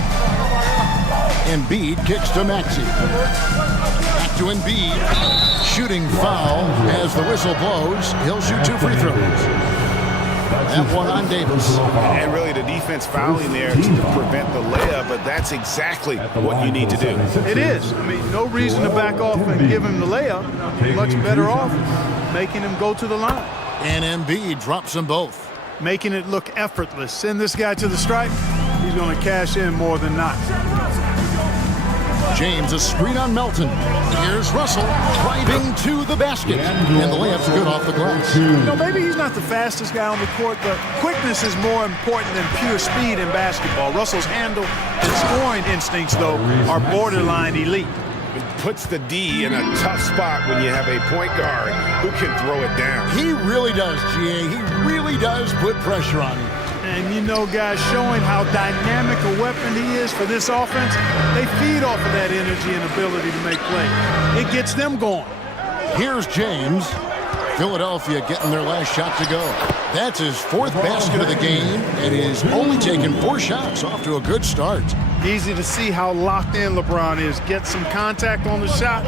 Embiid kicks to Maxey. Back to Embiid. Shooting foul as the whistle blows. He'll shoot 2 free throws. That one on Davis. And really the defense fouling there to prevent the layup, but that's exactly what you need to do. It is. I mean, no reason to back off and give him the layup. Much better off making him go to the line. And Embiid drops them both. Making it look effortless. Send this guy to the stripe. He's going to cash in more than not. James, a screen on Melton. Here's Russell driving to the basket. And the layup's good off the glass. You know, maybe he's not the fastest guy on the court, but quickness is more important than pure speed in basketball. Russell's handle and scoring instincts, though, are borderline elite. It puts the D in a tough spot when you have a point guard who can throw it down. He really does, GA. He really does put pressure on him. And you know, guys, showing how dynamic a weapon he is for this offense, they feed off of that energy and ability to make plays. It gets them going. Here's James. Philadelphia getting their last shot to go. That's his 4th basket of the game, and he's only taken 4 shots. Off to a good start. Easy to see how locked in LeBron is. Gets some contact on the shot,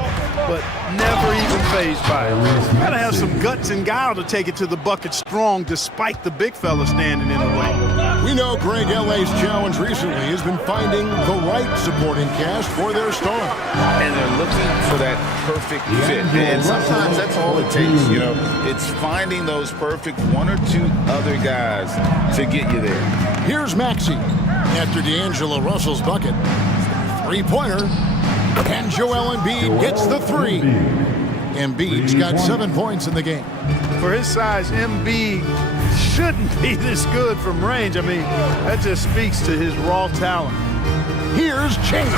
but never even fazed by it. Gotta have some guts and guile to take it to the bucket strong despite the big fella standing in the way. We know Greg LA's challenge recently has been finding the right supporting cast for their star. And they're looking for that perfect fit. And sometimes that's all it takes, you know. It's finding those perfect 1 or 2 other guys to get you there. Here's Maxey. After D'Angelo Russell's bucket. 3-pointer. And Joel Embiid gets the 3. Embiid's got 7 points in the game. For his size, Embiid shouldn't be this good from range. I mean, that just speaks to his raw talent. Here's James.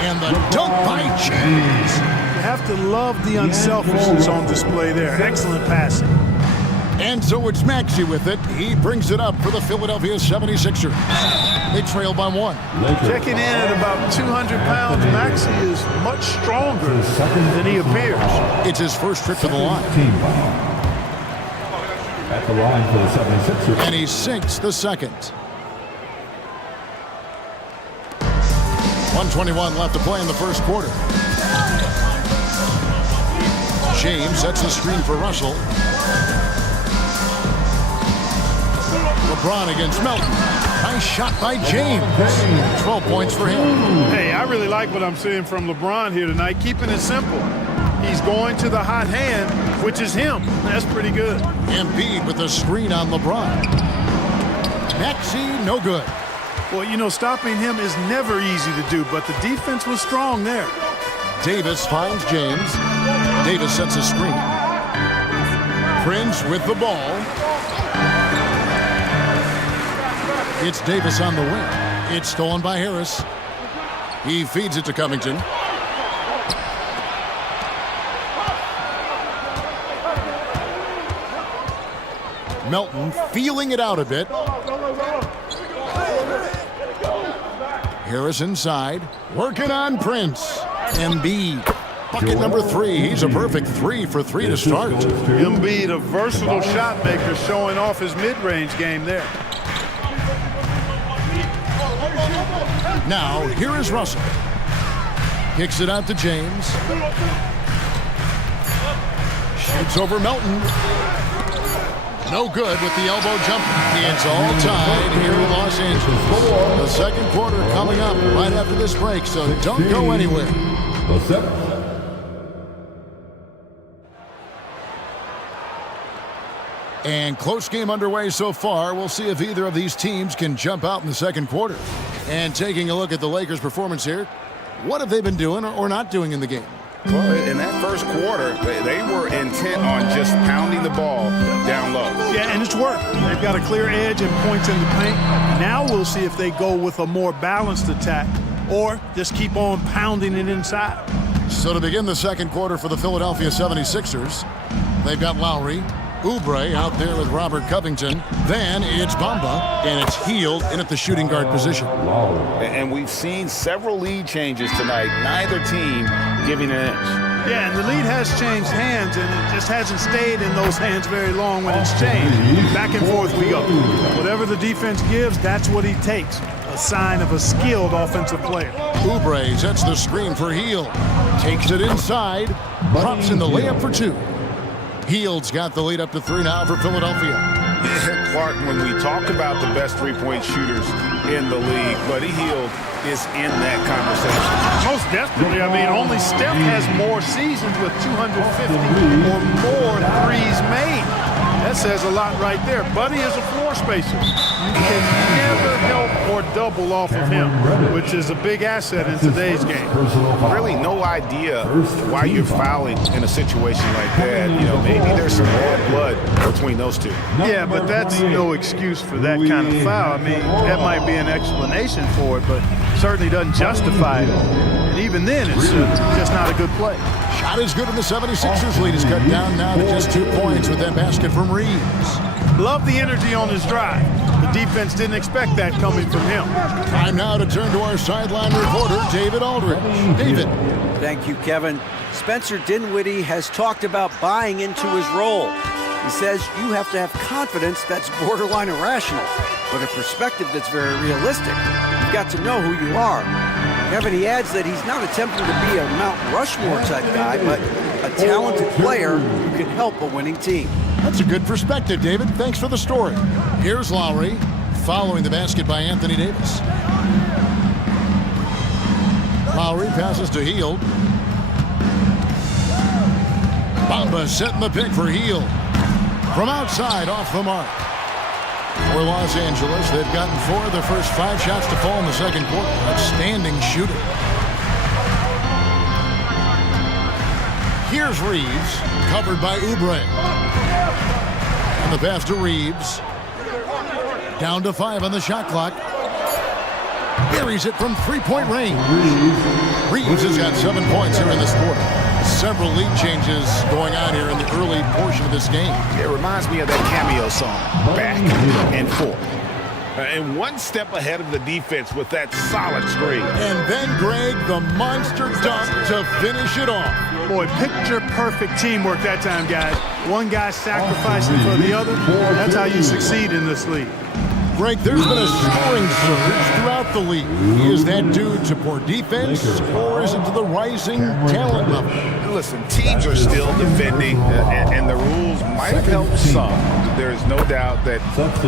And the dunk by James. You have to love the unselfishness on display there. Excellent passing. And so it's Maxey with it. He brings it up for the Philadelphia 76ers. They trail by 1. Checking in at about 200 pounds, Maxey is much stronger than he appears. It's his first trip to the line. At the line for the 76ers. And he sinks the second. 1:21 left to play in the first quarter. James sets the screen for Russell. LeBron against Melton. Nice shot by James. 12 points for him. Hey, I really like what I'm seeing from LeBron here tonight. Keeping it simple. He's going to the hot hand, which is him. That's pretty good. Embiid with a screen on LeBron. Maxey, no good. Well, you know, stopping him is never easy to do, but the defense was strong there. Davis finds James. Davis sets a screen. Prince with the ball. It's Davis on the wing. It's stolen by Harris. He feeds it to Covington. Melton feeling it out a bit. Harris inside, working on Prince. Embiid, bucket number 3. He's a perfect 3 for 3 to start. Embiid, a versatile shot maker, showing off his mid-range game there. Now, here is Russell. Kicks it out to James. Shoots over Melton. No good with the elbow jumper. It's all tied here in Los Angeles. The second quarter coming up right after this break, so don't go anywhere. And close game underway so far. We'll see if either of these teams can jump out in the second quarter. And taking a look at the Lakers' performance here, what have they been doing or not doing in the game? Well, in that first quarter, they were intent on just pounding the ball down low. Yeah, and it's worked. They've got a clear edge and points in the paint. Now we'll see if they go with a more balanced attack or just keep on pounding it inside. So to begin the second quarter for the Philadelphia 76ers, they've got Lowry, Oubre out there with Robert Covington. Then it's Bamba, and it's Hield in at the shooting guard position. And we've seen several lead changes tonight. Neither team giving an inch. Yeah, and the lead has changed hands, and it just hasn't stayed in those hands very long when it's changed. Back and forth we go. Whatever the defense gives, that's what he takes. A sign of a skilled offensive player. Oubre sets the screen for Hield. Takes it inside. Drops in the layup for 2. Hield's got the lead up to 3 now for Philadelphia. Clark, when we talk about the best three-point shooters in the league, Buddy Hield is in that conversation. Most definitely. I mean, only Steph has more seasons with 250 or more threes made. That says a lot right there. Buddy is a floor spacer. You can never help or double off of him, which is a big asset in today's game. Really no idea why you're fouling in a situation like that. You know, maybe there's some bad blood between those two. Yeah, but that's no excuse for that kind of foul. I mean, that might be an explanation for it, but certainly doesn't justify it. And even then, it's just not a good play. Shot is good, and the 76ers lead is cut down now to just 2 points with that basket from Reeves. Love the energy on his drive. The defense didn't expect that coming from him. Time now to turn to our sideline reporter, David Aldridge. David. Thank you, Kevin. Spencer Dinwiddie has talked about buying into his role. He says you have to have confidence that's borderline irrational, but a perspective that's very realistic. You've got to know who you are. Kevin, he adds that he's not attempting to be a Mount Rushmore type guy, but a talented player who can help a winning team. That's a good perspective, David. Thanks for the story. Here's Lowry, following the basket by Anthony Davis. Lowry passes to Hield. Bamba setting the pick for Hield. From outside, off the mark. For Los Angeles, they've gotten 4 of their first 5 shots to fall in the second quarter. Outstanding shooting. Here's Reeves, covered by Oubre. And the pass to Reeves. Down to 5 on the shot clock. Buries it from 3-point range. Reeves has got 7 points here in this quarter. Several lead changes going on here in the early portion of this game. It reminds me of that cameo song, Back and Forth. And one step ahead of the defense with that solid screen. And then, Greg, the monster dunk to finish it off. Boy, picture-perfect teamwork that time, guys. One guy sacrificing for the other. That's how you succeed in this league. Greg, there's been a scoring surge throughout the league. Is that due to poor defense, or is it to the rising talent level? Listen, teams are still defending, and the rules might have helped some. There's no doubt that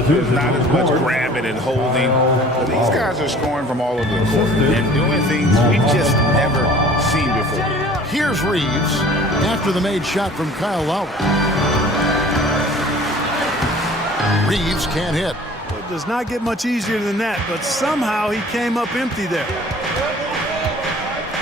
there's not as much grabbing and holding. But these guys are scoring from all over the court and doing things we've just never seen before. Here's Reeves after the made shot from Kyle Lowry. Reeves can't hit. It does not get much easier than that, but somehow he came up empty there.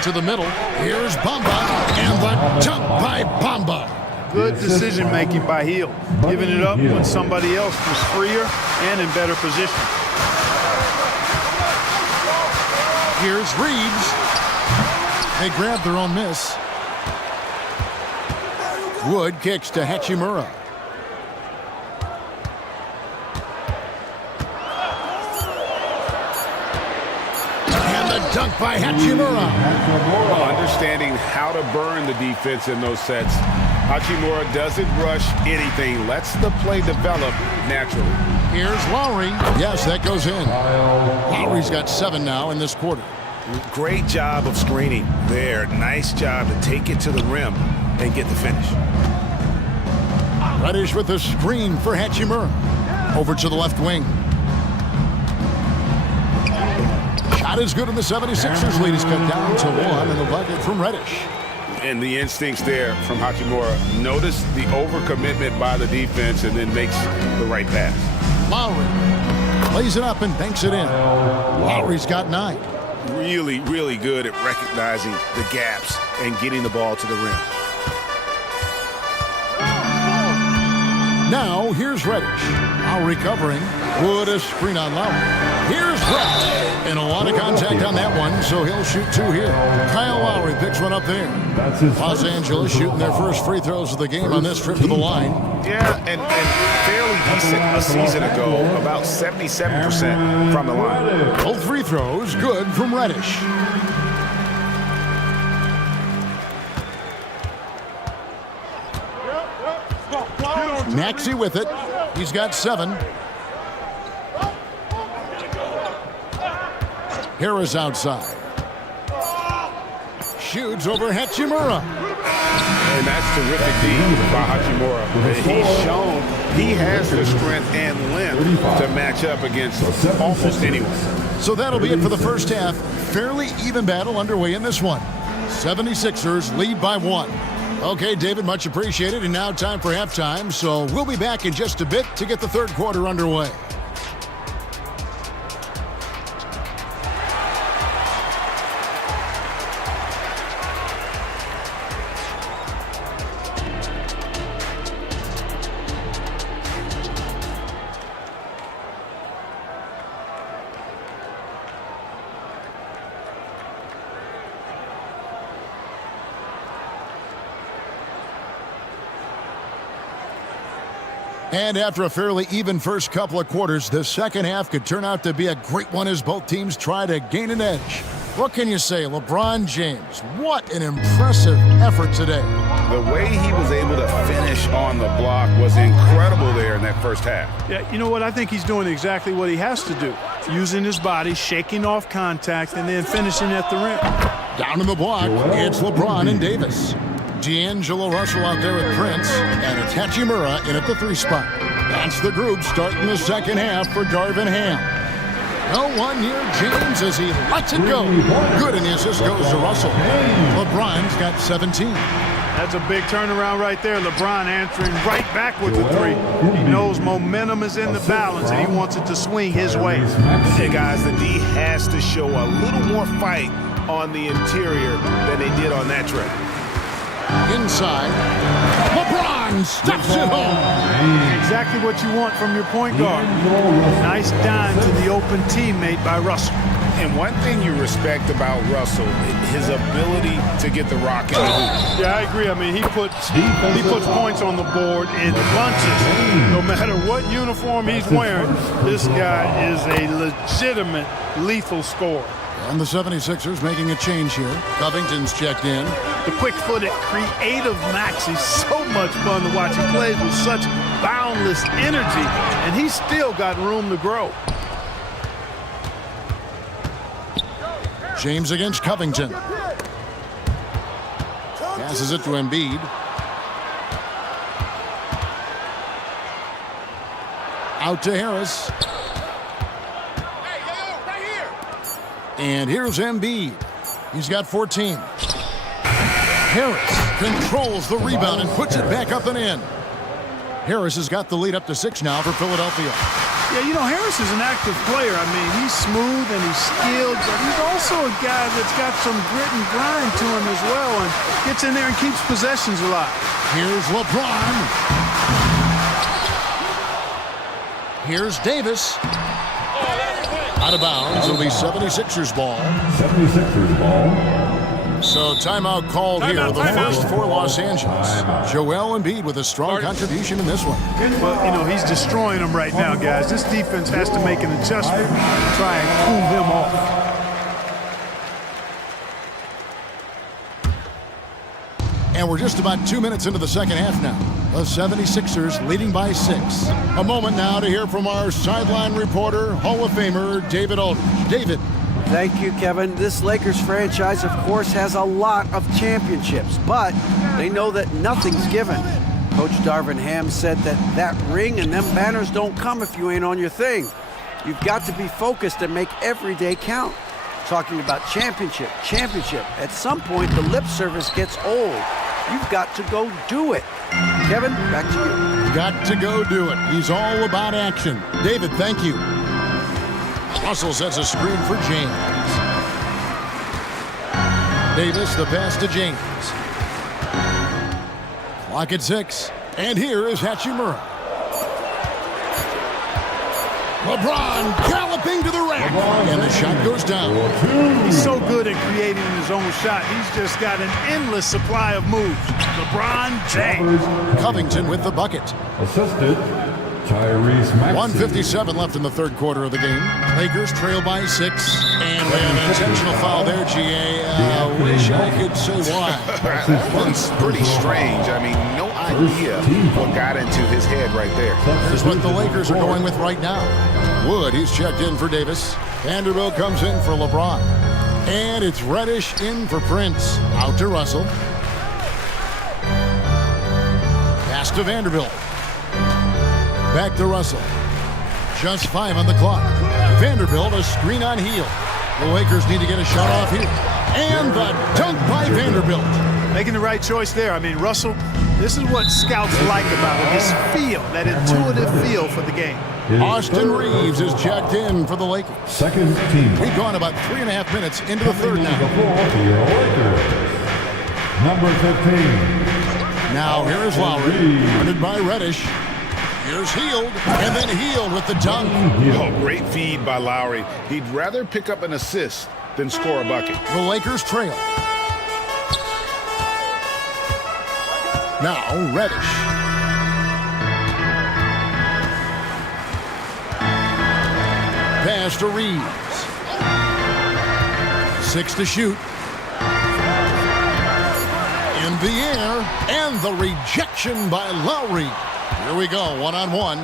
To the middle, here's Bamba, and the jump by Bamba. Good decision-making by Hield, giving it up when somebody else was freer and in better position. Here's Reeves. They grab their own miss. Wood kicks to Hachimura. And the dunk by Hachimura. Understanding how to burn the defense in those sets. Hachimura doesn't rush anything. Lets the play develop naturally. Here's Lowry. Yes, that goes in. Lowry's got 7 now in this quarter. Great job of screening there. Nice job to take it to the rim and get the finish. Reddish with the screen for Hachimura. Over to the left wing. Shot is good, and the 76ers lead is cut down to 1 in the bucket from Reddish. And the instincts there from Hachimura. Notice the overcommitment by the defense and then makes the right pass. Lowry lays it up and banks it in. Lowry's got 9. Really, really good at recognizing the gaps and getting the ball to the rim. Now, here's Reddish. Lowry covering. Wood a screen on Lowry. Here's Reddish. And a lot of contact on that one, so he'll shoot 2 here. Kyle Lowry picks one up there. Los Angeles shooting their first free throws of the game on this trip to the line. Yeah, and fairly decent a season ago, about 77% from the line. Both free throws good from Reddish. Maxey with it. He's got 7. Harris outside. Shoots over Hachimura. And that's terrific D by Hachimura. He's shown he has the strength and length to match up against almost anyone. So that'll be it for the first half. Fairly even battle underway in this one. 76ers lead by 1. Okay, David, much appreciated. And now time for halftime. So we'll be back in just a bit to get the third quarter underway. And after a fairly even first couple of quarters, the second half could turn out to be a great one as both teams try to gain an edge. What can you say, LeBron James? What an impressive effort today. The way he was able to finish on the block was incredible there in that first half. Yeah, you know what? I think he's doing exactly what he has to do. Using his body, shaking off contact, and then finishing at the rim. Down in the block, it's LeBron and Davis. D'Angelo Russell out there with Prince, and it's Hachimura in at the 3 spot. That's the group starting the second half for Darvin Ham. No one near James as he lets it go. Good, and the assist goes to Russell. LeBron's got 17. That's a big turnaround right there. LeBron answering right back with the 3. He knows momentum is in the balance, and he wants it to swing his way. Hey, guys, the D has to show a little more fight on the interior than they did on that trip. Inside, LeBron stuffs it home. Exactly what you want from your point guard. Nice dime to the open teammate by Russell. And one thing you respect about Russell, his ability to get the rock in the hoop. Yeah, I agree. I mean, he puts points on the board in bunches. No matter what uniform he's wearing, this guy is a legitimate lethal scorer. And the 76ers making a change here. Covington's checked in. The quick-footed, creative Maxey's so much fun to watch. He plays with such boundless energy, and he's still got room to grow. James against Covington. Passes it to Embiid. Out to Harris. And here's Embiid. He's got 14. Harris controls the rebound and puts it back up and in. Harris has got the lead up to 6 now for Philadelphia. Yeah, you know, Harris is an active player. I mean, he's smooth and he's skilled, but he's also a guy that's got some grit and grind to him as well and gets in there and keeps possessions alive. Here's LeBron. Here's Davis. Out of bounds. It'll be 76ers ball. 76ers ball. So timeout called here. The first for Los Angeles. Joel Embiid with a strong contribution in this one. Well, you know, he's destroying them right now, guys. This defense has to make an adjustment to try and cool them off. And we're just about 2 minutes into the second half now. The 76ers leading by 6. A moment now to hear from our sideline reporter, Hall of Famer David Aldridge. David. Thank you, Kevin. This Lakers franchise, of course, has a lot of championships, but they know that nothing's given. Coach Darvin Ham said that ring and them banners don't come if you ain't on your thing. You've got to be focused and make every day count. Talking about championship. At some point, the lip service gets old. You've got to go do it. Kevin, back to you. Got to go do it. He's all about action. David, thank you. Russell sets a screen for James. Davis, the pass to James. Clock at 6. And here is Hachimura. LeBron galloping to the rack. And the shot goes down. He's so good at creating his own shot. He's just got an endless supply of moves. LeBron James. Covington with the bucket. Assisted, Tyrese Maxey. 1:57 left in the third quarter of the game. Lakers trail by 6. And we have an intentional foul there, GA. Wish I could say why. That one's pretty strange. I mean, no idea what got into his head right there. Here's what the Lakers are going with right now. Wood, he's checked in for Davis. Vanderbilt comes in for LeBron. And it's Reddish in for Prince. Out to Russell. Pass to Vanderbilt. Back to Russell. Just 5 on the clock. Vanderbilt, a screen on heel. The Lakers need to get a shot off here. And the dunk by Vanderbilt. Making the right choice there. I mean, Russell, this is what scouts like about him. His feel, that intuitive feel for the game. Austin Reeves is checked in for the Lakers. Second team. We've gone about 3.5 minutes into the third now. Number 15. Now here is Lowry, guarded by Reddish. Here's Hield, and then Hield with the dunk. Oh, great feed by Lowry. He'd rather pick up an assist than score a bucket. The Lakers trail. Now Reddish. Pass to Reeves. 6 to shoot. In the air, and the rejection by Lowry. Here we go, one-on-one.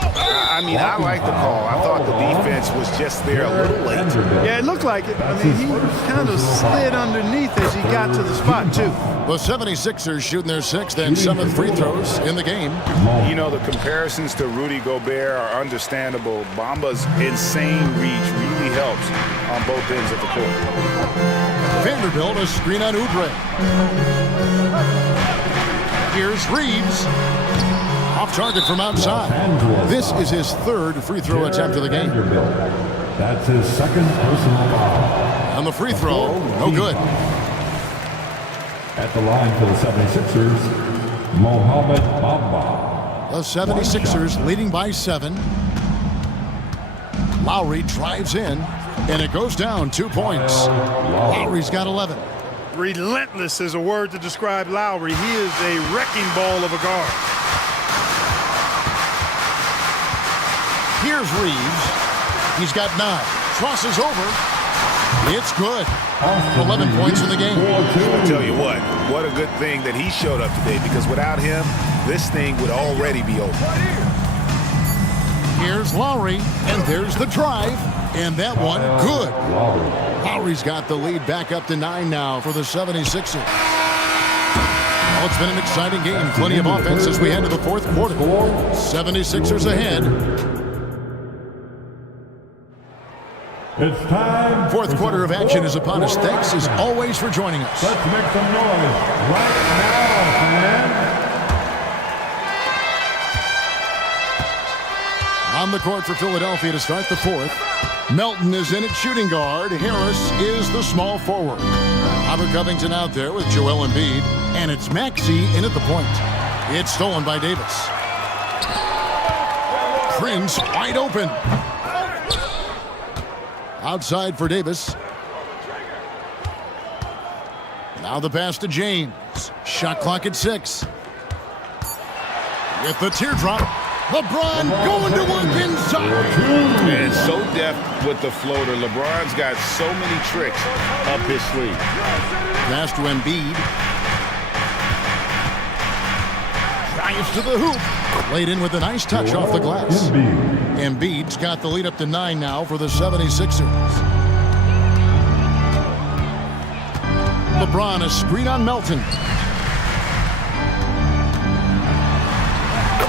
I mean, I like the call. I thought the defense was just there a little late. Yeah, it looked like it. I mean, he kind of slid underneath as he got to the spot, too. The 76ers shooting their 6th and 7th free throws in the game. You know, the comparisons to Rudy Gobert are understandable. Bamba's insane reach really helps on both ends of the court. Vanderbilt, a screen on Oubre. Here's Reeves. Off target from outside. This is his 3rd free throw attempt of the game. That's his 2nd personal foul. On the free throw, no good. At the line for the 76ers, Mohamed Bamba. The 76ers leading by 7. Lowry drives in, and it goes down 2 points. Lowry's got 11. Relentless is a word to describe Lowry. He is a wrecking ball of a guard. Here's Reeves. He's got 9. Crosses over. It's good. 11 points in the game. I'll tell you what a good thing that he showed up today, because without him, this thing would already be over. Here's Lowry, and there's the drive, and that one good. Lowry's got the lead back up to 9 now for the 76ers. Well, it's been an exciting game. Plenty of offense as we head to the 4th quarter. 76ers ahead. It's time. 4th quarter of action is upon us. Thanks as always for joining us. Let's make some noise right now, fans. On the court for Philadelphia to start the 4th. Melton is in at shooting guard. Harris is the small forward. Robert Covington out there with Joel Embiid. And it's Maxey in at the point. It's stolen by Davis. Prince wide open. Outside for Davis. Now the pass to James. Shot clock at 6. With the teardrop, LeBron going to work inside. And so deft with the floater. LeBron's got so many tricks up his sleeve. Pass to Embiid. Drives to the hoop. Laid in with a nice touch off the glass. Embiid's got the lead up to 9 now for the 76ers. LeBron, a screen on Melton.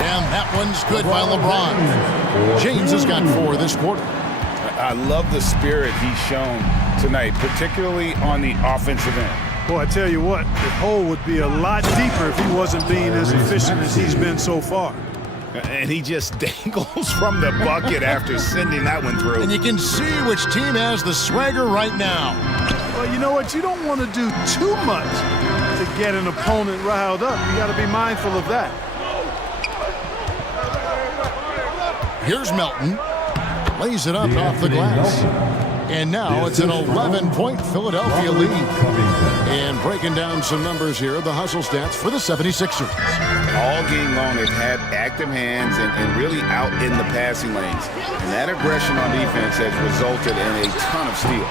And that one's good by LeBron. James has got 4 this quarter. I love the spirit he's shown tonight, particularly on the offensive end. Boy, I tell you what, the hole would be a lot deeper if he wasn't being as efficient as he's been so far. And he just dangles from the bucket after sending that one through. And you can see which team has the swagger right now. Well, you know what? You don't want to do too much to get an opponent riled up. You got to be mindful of that. Here's Melton. Lays it up off the glass. And now it's an 11-point Philadelphia lead. And breaking down some numbers here, the hustle stats for the 76ers. All game long, they've had active hands and really out in the passing lanes. And that aggression on defense has resulted in a ton of steals.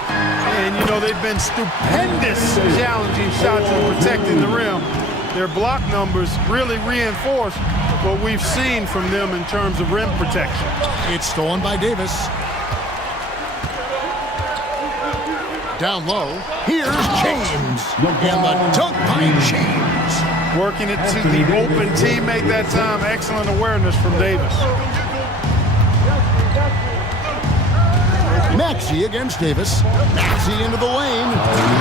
And, you know, they've been stupendous challenging shots and protecting the rim. Their block numbers really reinforce what we've seen from them in terms of rim protection. It's stolen by Davis. Down low, here's James. And the dunk by James. Working it to the open teammate that time. Excellent awareness from Davis. Maxey against Davis. Maxey into the lane.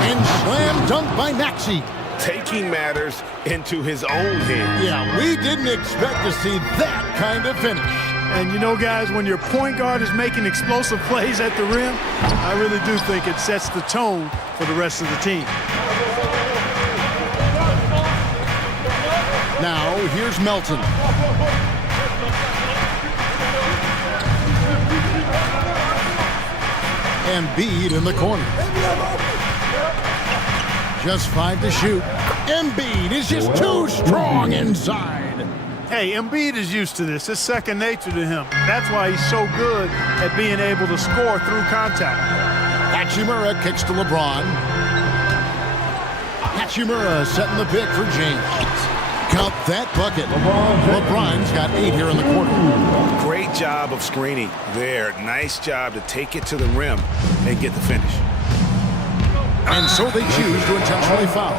And slam dunk by Maxey. Taking matters into his own hands. Yeah, we didn't expect to see that kind of finish. And you know, guys, when your point guard is making explosive plays at the rim, I really do think it sets the tone for the rest of the team. Now, here's Melton. Embiid in the corner. Just 5 to shoot. Embiid is just too strong inside. Hey, Embiid is used to this. It's second nature to him. That's why he's so good at being able to score through contact. Hachimura kicks to LeBron. Hachimura setting the pick for James. Count that bucket. LeBron's got 8 here in the quarter. Great job of screening there. Nice job to take it to the rim and get the finish. And so they choose to intentionally foul.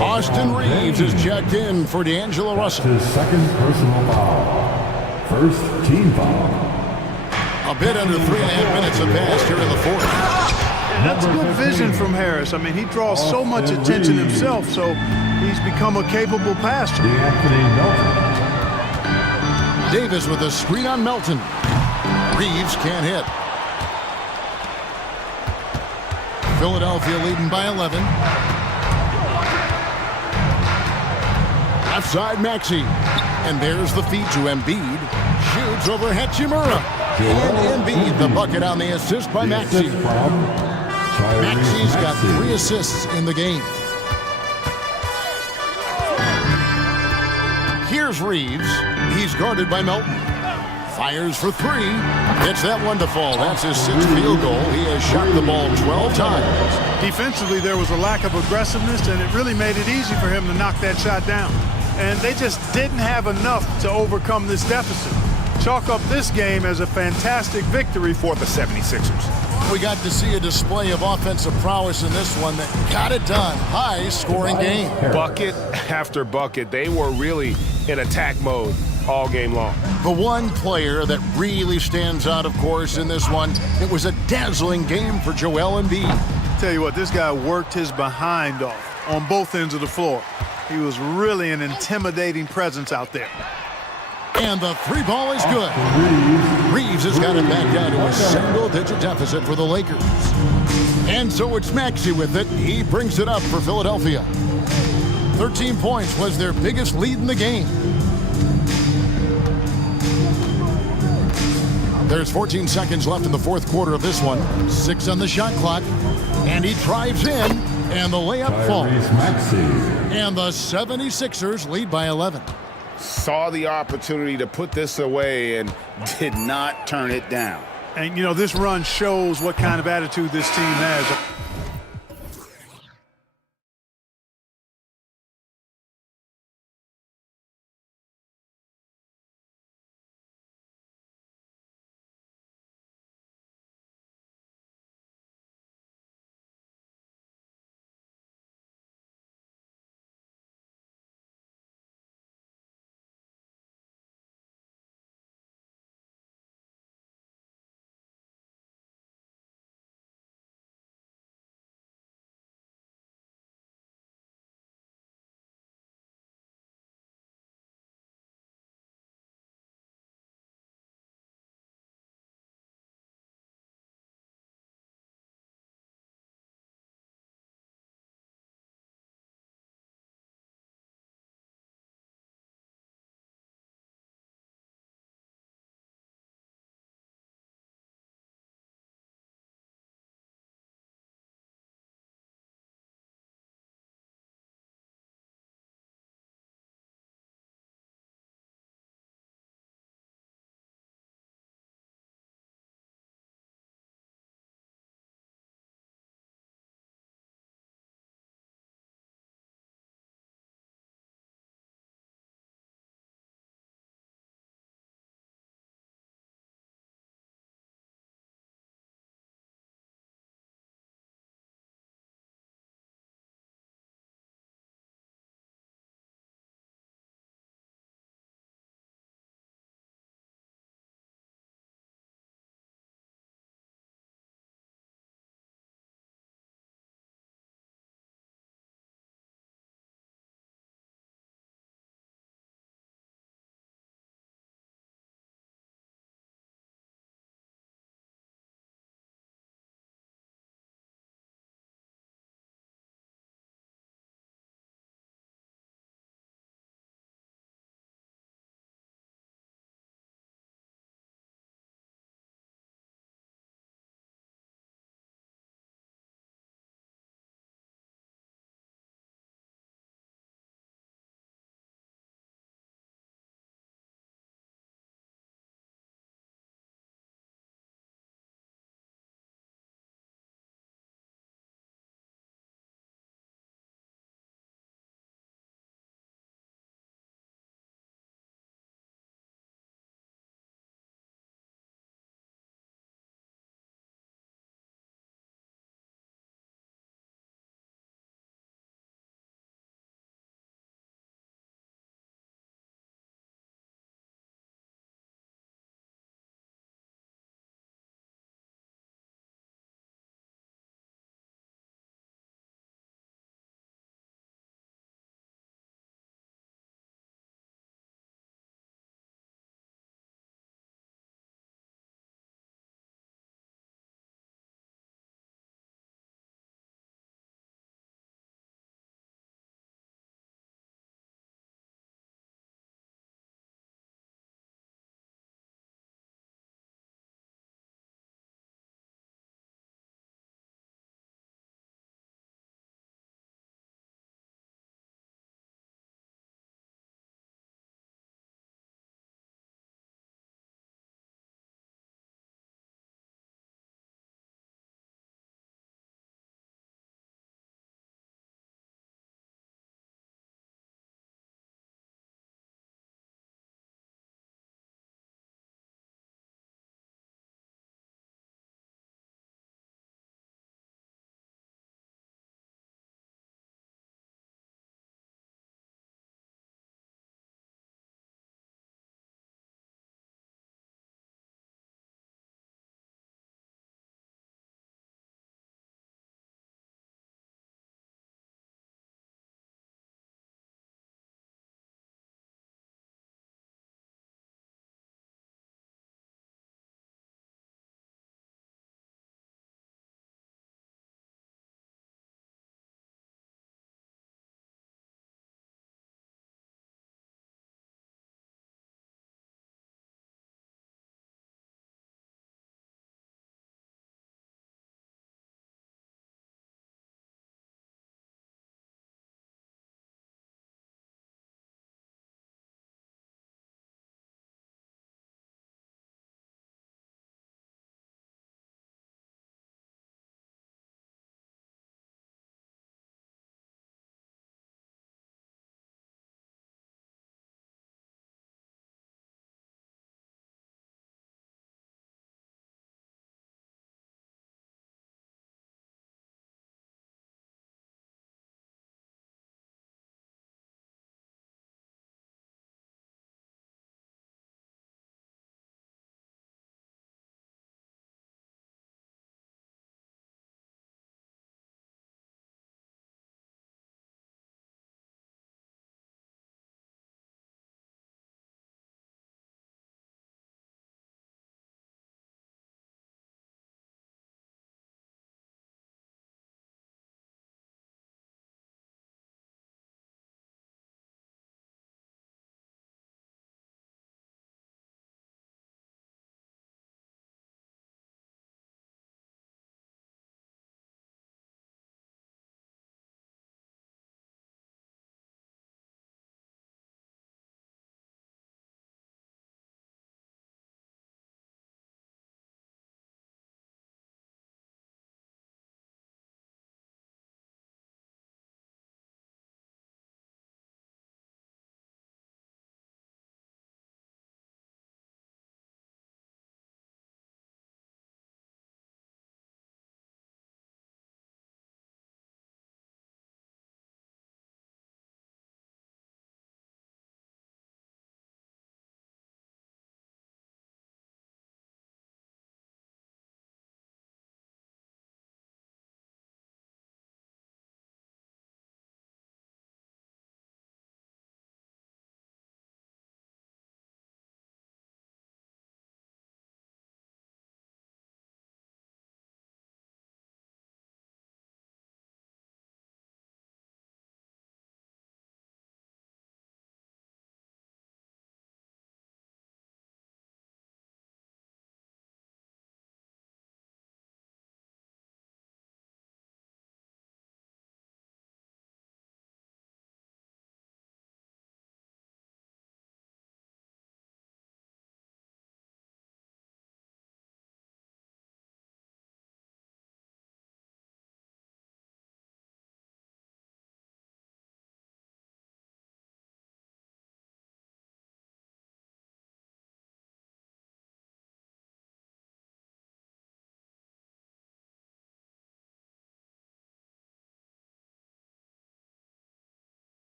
Austin Reeves is checked in for D'Angelo Russell. His second personal foul. First team foul. A bit under 3.5 minutes have passed here in the fourth. And that's good vision from Harris. I mean, he draws so much attention himself, so he's become a capable passer. Davis with a screen on Melton. Reeves can't hit. Philadelphia leading by 11. Left side, Maxey. And there's the feed to Embiid. Shoots over Hachimura. And Embiid, the bucket on the assist by Maxey. Maxey's got 3 assists in the game. Here's Reeves. He's guarded by Melton. Fires for 3. Gets that one to fall. That's his 6th field goal. He has shot the ball 12 times. Defensively, there was a lack of aggressiveness, and it really made it easy for him to knock that shot down. And they just didn't have enough to overcome this deficit. Chalk up this game as a fantastic victory for the 76ers. We got to see a display of offensive prowess in this one that got it done. High-scoring game. Bucket after bucket. They were really in attack mode all game long. The one player that really stands out, of course, in this one, it was a dazzling game for Joel Embiid. Tell you what, this guy worked his behind off on both ends of the floor. He was really an intimidating presence out there. And the 3 ball is good. Reeves has got it back down to a single-digit deficit for the Lakers. And so it's Maxey with it. He brings it up for Philadelphia. 13 points was their biggest lead in the game. There's 14 seconds left in the fourth quarter of this one. 6 on the shot clock. And he drives in, and the layup falls. And the 76ers lead by 11. Saw the opportunity to put this away and did not turn it down. And, you know, this run shows what kind of attitude this team has.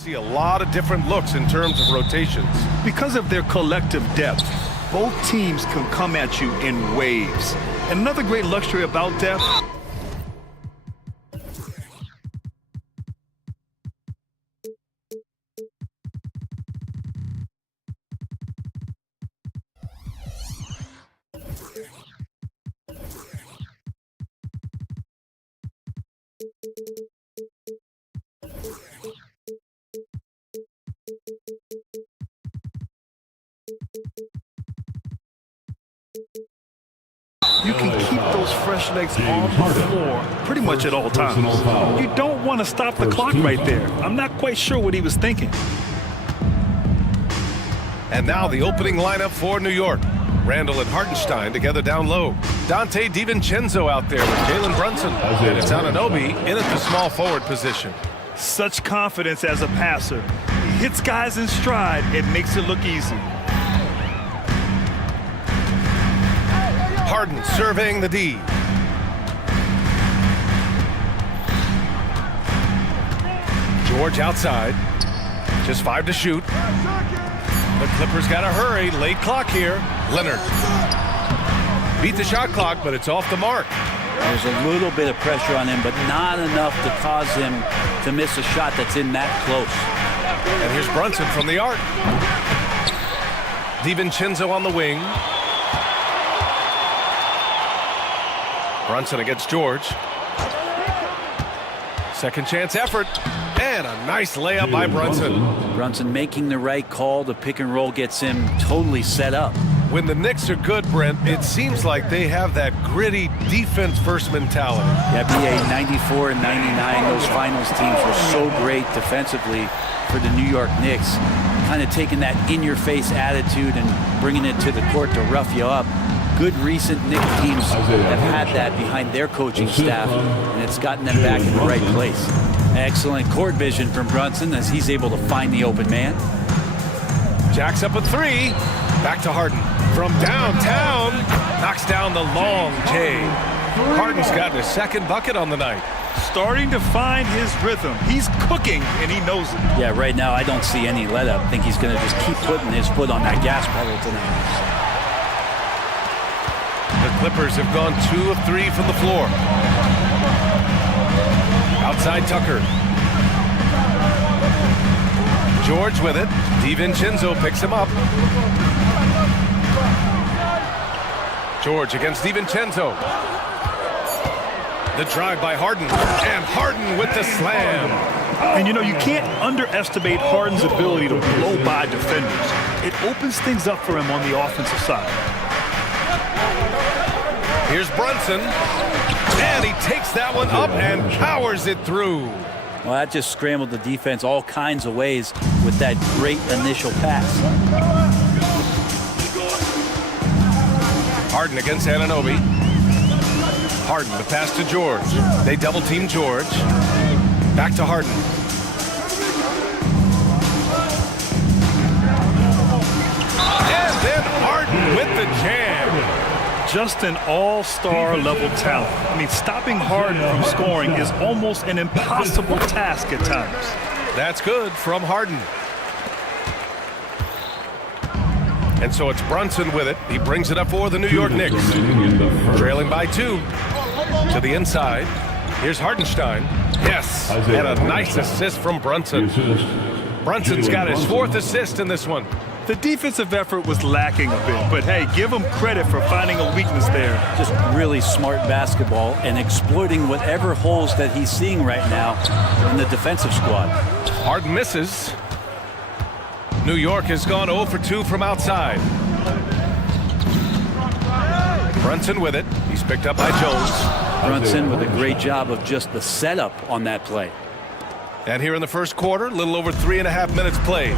See a lot of different looks in terms of rotations. Because of their collective depth, both teams can come at you in waves. And another great luxury about depth, you can keep those fresh legs on the floor pretty much at all times. You don't want to stop the clock right there. I'm not quite sure what he was thinking. And now the opening lineup for New York. Randall and Hartenstein together down low. Dante DiVincenzo out there with Jalen Brunson. And it's Anunoby in at the small forward position. Such confidence as a passer. He hits guys in stride. It makes it look easy. Harden surveying the D. George outside. Just 5 to shoot. The Clippers got to hurry. Late clock here. Leonard. Beat the shot clock, but it's off the mark. There's a little bit of pressure on him, but not enough to cause him to miss a shot that's in that close. And here's Brunson from the arc. DiVincenzo on the wing. Brunson against George. Second chance effort. And a nice layup by Brunson. Brunson making the right call. The pick and roll gets him totally set up. When the Knicks are good, Brent, it seems like they have that gritty defense-first mentality. Yeah, BA 94 and 99, those finals teams were so great defensively for the New York Knicks. Kind of taking that in-your-face attitude and bringing it to the court to rough you up. Good recent Knicks teams have had that behind their coaching staff, and it's gotten them back in the right place. Excellent court vision from Brunson as he's able to find the open man. Jacks up a 3. Back to Harden. From downtown, knocks down the long J. Harden's got his second bucket on the night. Starting to find his rhythm. He's cooking, and he knows it. Yeah, right now I don't see any let up. I think he's going to just keep putting his foot on that gas pedal tonight. The Clippers have gone 2 of 3 from the floor. Outside Tucker. George with it. DiVincenzo picks him up. George against DiVincenzo. The drive by Harden. And Harden with the slam. And you know, you can't underestimate Harden's ability to blow by defenders. It opens things up for him on the offensive side. Here's Brunson. And he takes that one up and powers it through. Well, that just scrambled the defense all kinds of ways with that great initial pass. Harden against Anunoby. Harden, the pass to George. They double team George. Back to Harden. And then Harden with the jam. Just an all-star level talent. I mean, stopping Harden from scoring is almost an impossible task at times. That's good from Harden. And so it's Brunson with it. He brings it up for the New York Knicks. Trailing by 2 to the inside. Here's Hartenstein. Yes, and a nice assist from Brunson. Brunson's got his 4th assist in this one. The defensive effort was lacking a bit, but hey, give him credit for finding a weakness there. Just really smart basketball and exploiting whatever holes that he's seeing right now in the defensive squad. Harden misses. New York has gone 0 for 2 from outside. Brunson with it. He's picked up by Jones. Brunson with a great job of just the setup on that play. And here in the first quarter, a little over 3.5 minutes played.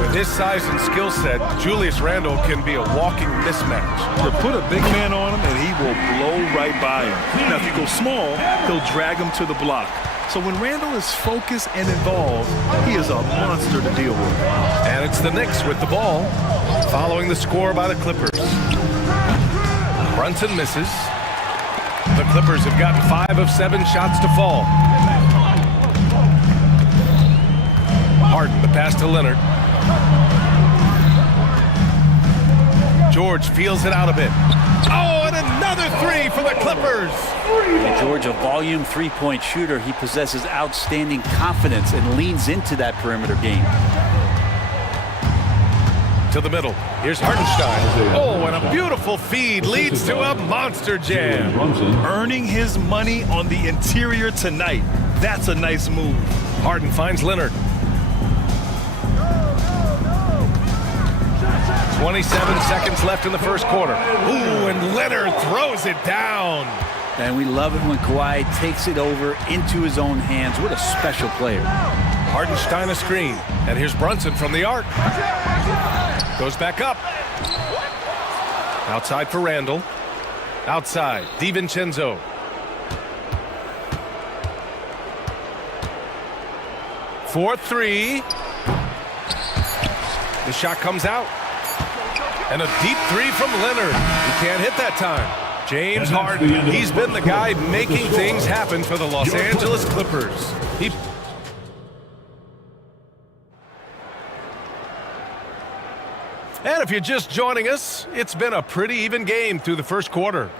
With his size and skill set, Julius Randle can be a walking mismatch. To put a big man on him, and he will blow right by him. Now, if you go small, he'll drag him to the block. So when Randle is focused and involved, he is a monster to deal with. And it's the Knicks with the ball, following the score by the Clippers. Brunson misses. The Clippers have gotten 5 of 7 shots to fall. Harden, the pass to Leonard. George feels it out a bit. Oh, and another three for the Clippers. George, a volume three-point shooter. He possesses outstanding confidence and leans into that perimeter game. To the middle. Here's Hartenstein. Oh, and a beautiful feed leads to a monster jam. Earning his money on the interior tonight. That's a nice move. Harden finds Leonard. 27 seconds left in the first quarter. Ooh, and Leonard throws it down. And we love it when Kawhi takes it over into his own hands. What a special player. Hartenstein a screen. And here's Brunson from the arc. Goes back up. Outside for Randall. Outside, DiVincenzo. For three. The shot comes out. And a deep three from Leonard. He can't hit that time. James Harden, he's been the guy making things happen for the Los Angeles Clippers. And if you're just joining us, it's been a pretty even game through the first quarter.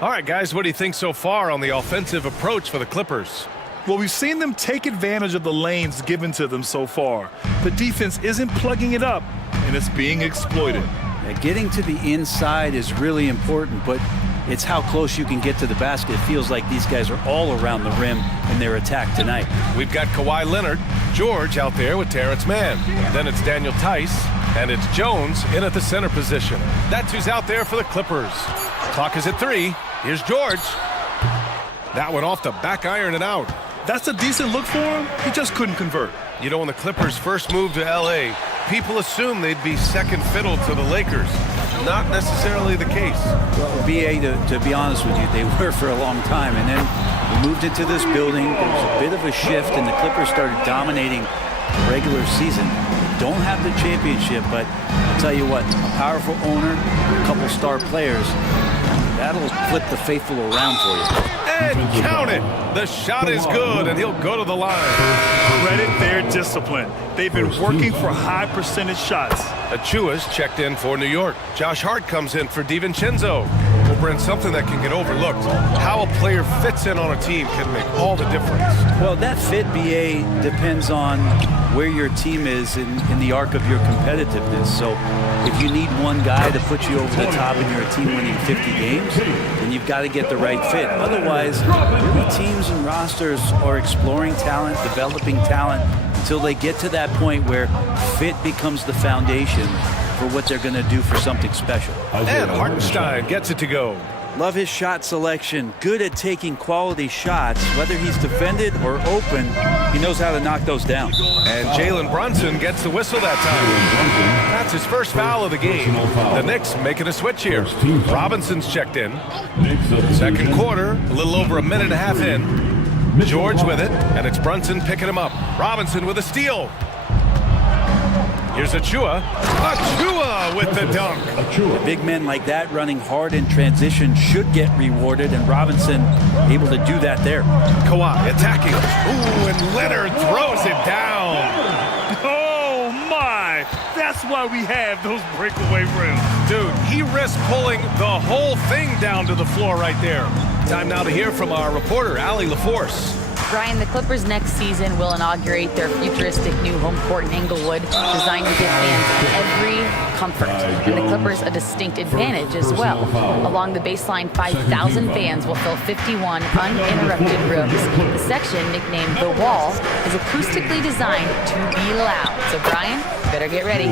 All right, guys, what do you think so far on the offensive approach for the Clippers? Well, we've seen them take advantage of the lanes given to them so far. The defense isn't plugging it up, and it's being exploited. Getting to the inside is really important, but it's how close you can get to the basket. It feels like these guys are all around the rim in their attack tonight. We've got Kawhi Leonard, George out there with Terrence Mann. Then it's Daniel Tice, and it's Jones in at the center position. That's who's out there for the Clippers. Clock is at 3. Here's George. That one off the back iron and out. That's a decent look for him. He just couldn't convert. You know, when the Clippers first moved to L.A., people assumed they'd be second fiddle to the Lakers. Not necessarily the case. Well, BA, to be honest with you, they were for a long time. And then we moved into this building. There was a bit of a shift, and the Clippers started dominating the regular season. They don't have the championship, but I'll tell you what, a powerful owner, a couple star players, that'll flip the faithful around for you. And count it. The shot is good, and he'll go to the line. Credit their discipline. They've been working for high percentage shots. Achua's checked in for New York. Josh Hart comes in for DiVincenzo. Well, Brent, something that can get overlooked. How a player fits in on a team can make all the difference. Well, that fit, BA, depends on where your team is in the arc of your competitiveness. So if you need one guy to put you over the top and you're a team winning 50 games, then you've got to get the right fit. Otherwise, teams and rosters are exploring talent, developing talent, until they get to that point where fit becomes the foundation for what they're going to do for something special. And Hartenstein gets it to go. Love his shot selection. Good at taking quality shots. Whether he's defended or open, he knows how to knock those down. And Jalen Brunson gets the whistle that time. That's his first foul of the game. The Knicks making a switch here. Robinson's checked in. Second quarter, a little over a minute and a half in. George with it, and it's Brunson picking him up. Robinson with a steal. Here's Achua. Achua with the dunk. Big men like that running hard in transition should get rewarded, and Robinson able to do that there. Kawhi attacking. Ooh, and Leonard throws it down. Oh, my. That's why we have those breakaway rims. Dude, he risked pulling the whole thing down to the floor right there. Time now to hear from our reporter, Allie LaForce. Brian, the Clippers next season will inaugurate their futuristic new home court in Inglewood, designed to give fans every comfort, and the Clippers a distinct advantage as well. Along the baseline, 5,000 fans will fill 51 uninterrupted rooms. The section, nicknamed The Wall, is acoustically designed to be loud. So, Brian, better get ready.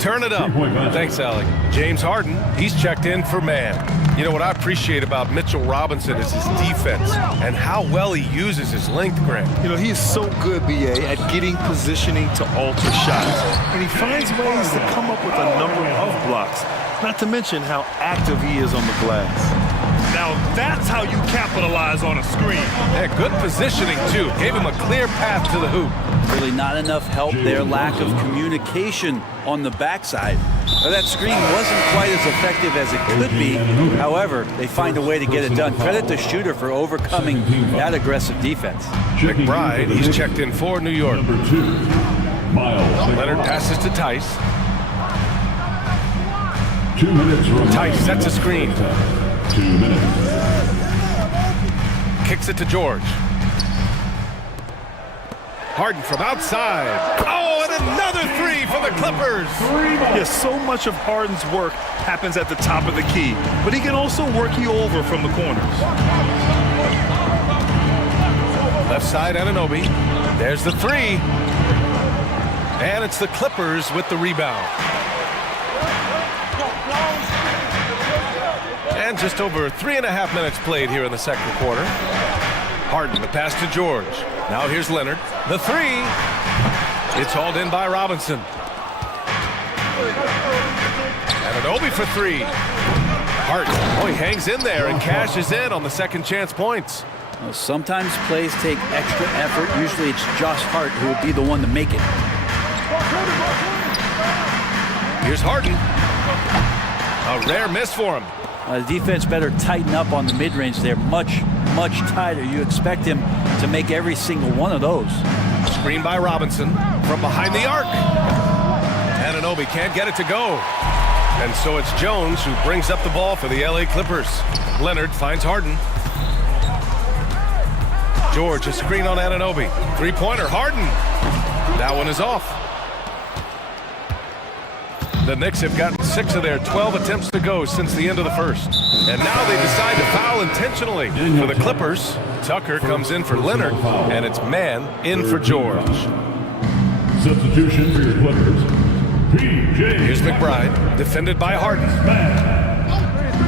Turn it up. Thanks, Allie. James Harden, he's checked in for man. You know what I appreciate about Mitchell Robinson is his defense and how well he uses his length, Grant. You know, he is so good, BA, at getting positioning to alter shots. And he finds ways to come up with a number of blocks, not to mention how active he is on the glass. Now that's how you capitalize on a screen. Yeah, good positioning, too. Gave him a clear path to the hoop. Really not enough help there. Lack of communication on the backside. Well, that screen wasn't quite as effective as it could be. However, they find a way to get it done. Credit the shooter for overcoming that aggressive defense. McBride, he's checked in for New York. Leonard passes to Tice. 2 minutes remaining. Tice sets a screen. 2 minutes. Kicks it to George. Harden from outside. Oh, and another three for the Clippers. Yes, so much of Harden's work happens at the top of the key, but he can also work you over from the corners. Left side, Anunoby. There's the three. And it's the Clippers with the rebound. And just over 3.5 minutes played here in the second quarter. Harden, the pass to George. Now here's Leonard. The three. It's hauled in by Robinson. Anunoby for three. Harden, oh, he hangs in there and cashes in on the second chance points. Well, sometimes plays take extra effort. Usually it's Josh Hart who would be the one to make it. Here's Harden. A rare miss for him. The defense better tighten up on the mid-range there. Much tighter. You expect him to make every single one of those. Screen by Robinson from behind the arc. Anunoby can't get it to go. And so it's Jones who brings up the ball for the LA Clippers. Leonard finds Harden. George, a screen on Anunoby. Three-pointer, Harden. That one is off. The Knicks have gotten 6 of their 12 attempts to go since the end of the first. And now they decide to foul intentionally. For the Clippers, Tucker comes in for Leonard, and it's man in for George. Substitution for your Clippers. Here's McBride, defended by Harden.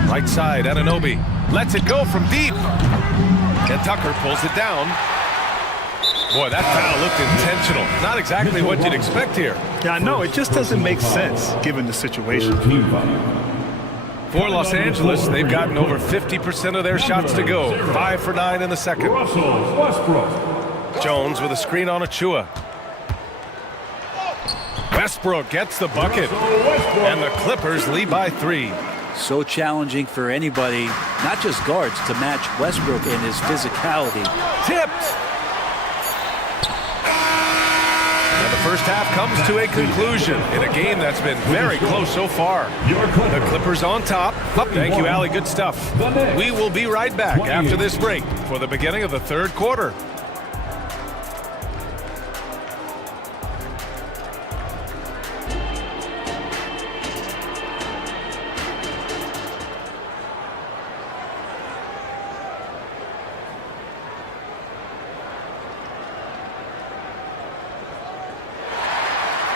Right side, Anunoby lets it go from deep. And Tucker pulls it down. Boy, that foul looked intentional. Not exactly what you'd expect here. Yeah, I know. It just doesn't make sense given the situation. For Los Angeles, they've gotten over 50% of their shots to go. 5 for 9 in the second. Jones with a screen on Achua. Westbrook gets the bucket. And the Clippers lead by 3. So challenging for anybody, not just guards, to match Westbrook in his physicality. Tipped. And the first half comes to a conclusion in a game that's been very close so far. The Clippers on top. Thank you, Allie. Good stuff. We will be right back after this break for the beginning of the third quarter.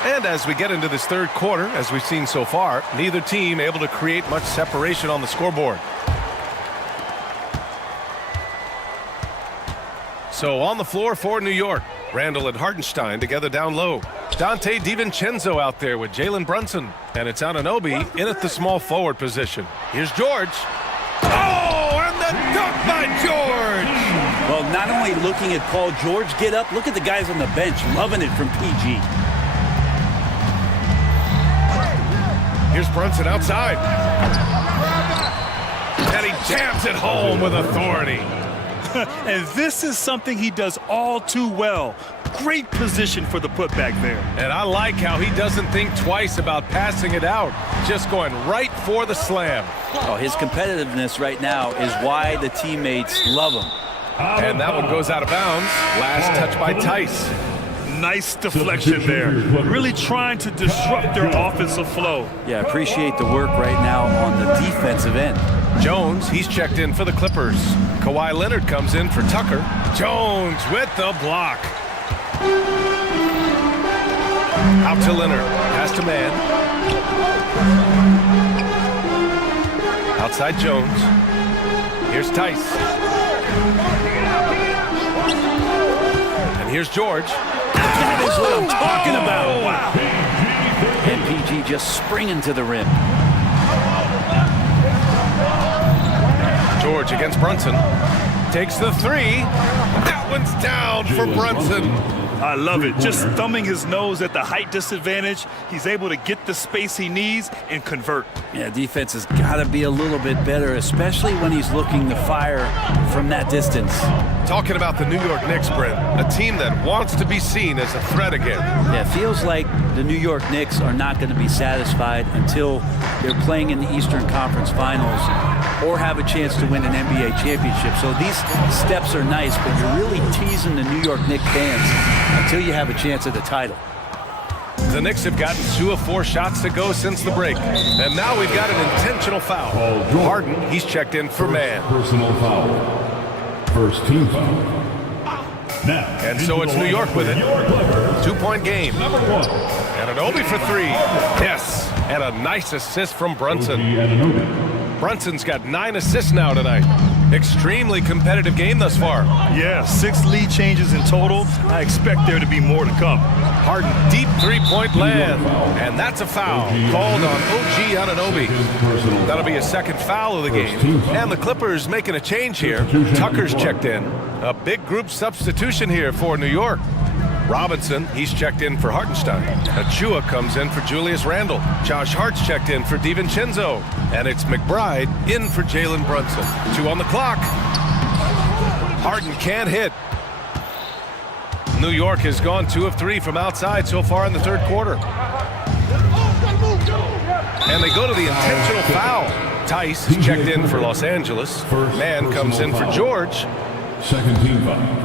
And as we get into this third quarter, as we've seen so far, neither team able to create much separation on the scoreboard. So on the floor for New York, Randall and Hartenstein together down low. Dante DiVincenzo out there with Jalen Brunson. And it's Anunoby in at the small forward position. Here's George. Oh, and the dunk by George! Well, not only looking at Paul George get up, look at the guys on the bench loving it from PG. Here's Brunson outside. And he jams it home with authority. And this is something he does all too well. Great position for the putback there. And I like how he doesn't think twice about passing it out. Just going right for the slam. Oh, his competitiveness right now is why the teammates love him. And that one goes out of bounds. Last touch by Tice. Nice deflection there. Really trying to disrupt their offensive flow. Yeah, appreciate the work right now on the defensive end. Jones, he's checked in for the Clippers. Kawhi Leonard comes in for Tucker. Jones with the block. Out to Leonard. Pass to man. Outside Jones. Here's Tice. And here's George. That is what I'm talking about. Wow. And PG just springing to the rim. George against Brunson. Takes the three. That one's down for Brunson. I love it. Just thumbing his nose at the height disadvantage. He's able to get the space he needs and convert. Yeah, defense has got to be a little bit better, especially when he's looking to fire from that distance. Talking about the New York Knicks, Brent, a team that wants to be seen as a threat again. Yeah, it feels like the New York Knicks are not going to be satisfied until they're playing in the Eastern Conference Finals or have a chance to win an NBA championship. So these steps are nice, but you're really teasing the New York Knicks fans until you have a chance at the title. The Knicks have gotten 2 of 4 shots to go since the break. And now we've got an intentional foul. Harden, he's checked in for man. Personal foul. First team foul. Now, and so it's New York with it. 2-point game. And an Obi for 3. Yes. And a nice assist from Brunson. Brunson's got 9 assists now tonight. Extremely competitive game thus far. Yeah, 6 lead changes in total. I expect there to be more to come. Harden, deep 3-point land. And that's a foul called on OG Anunoby. That'll be a second foul of the game. And the Clippers making a change here. Tucker's checked in. A big group substitution here for New York. Robinson, he's checked in for Hartenstein. Achua comes in for Julius Randle. Josh Hart's checked in for DiVincenzo. And it's McBride in for Jalen Brunson. 2 on the clock. Harden can't hit. New York has gone 2 of 3 from outside so far in the third quarter. And they go to the intentional foul. Tice is checked in for Los Angeles. Man comes in for George. Second team foul.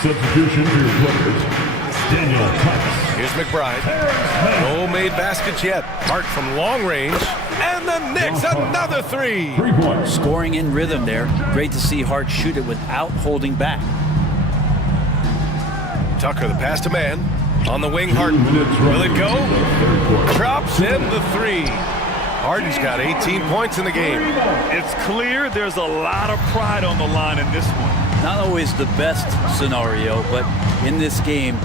Substitution for your Clippers, Daniel Tice. Here's McBride. No made baskets yet. Hart from long range. And the Knicks, another 3. 3 points. Scoring in rhythm there. Great to see Hart shoot it without holding back. Tucker, the pass to man. On the wing, Harden. Will it go? Drops in the 3. Harden's got 18 points in the game. It's clear there's a lot of pride on the line in this one. Not always the best scenario, but in this game,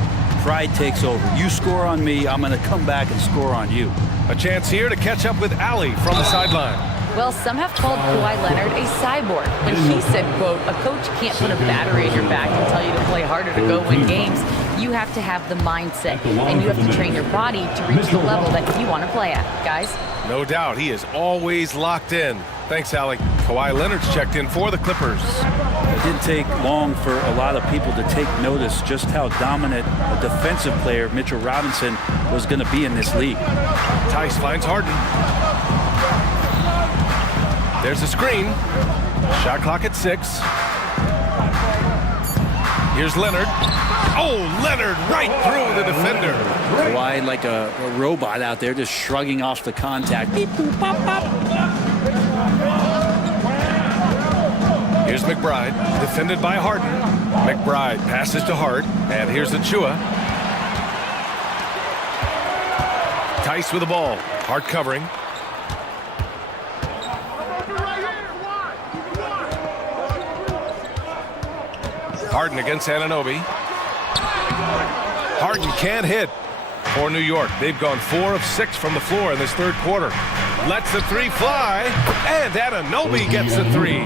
pride takes over. You score on me, I'm going to come back and score on you. A chance here to catch up with Ali from the sideline. Well, some have called Kawhi Leonard a cyborg. When he said, quote, a coach can't put a battery in your back and tell you to play harder to go win games. You have to have the mindset, and you have to train your body to reach the level that you want to play at, guys. No doubt, he is always locked in. Thanks, Allie. Kawhi Leonard's checked in for the Clippers. It didn't take long for a lot of people to take notice just how dominant a defensive player Mitchell Robinson was going to be in this league. Tice finds Harden. There's a screen. Shot clock at 6. Here's Leonard. Oh, Leonard right through the defender. Kawhi like a robot out there just shrugging off the contact. Beep, boop, pop, pop. Here's McBride, defended by Harden. McBride passes to Hart, and here's Achua. Tice with the ball. Hart covering. Harden against Anunoby. Harden can't hit for New York. They've gone 4 of 6 from the floor in this third quarter. Lets the 3 fly, and Anunoby gets the 3.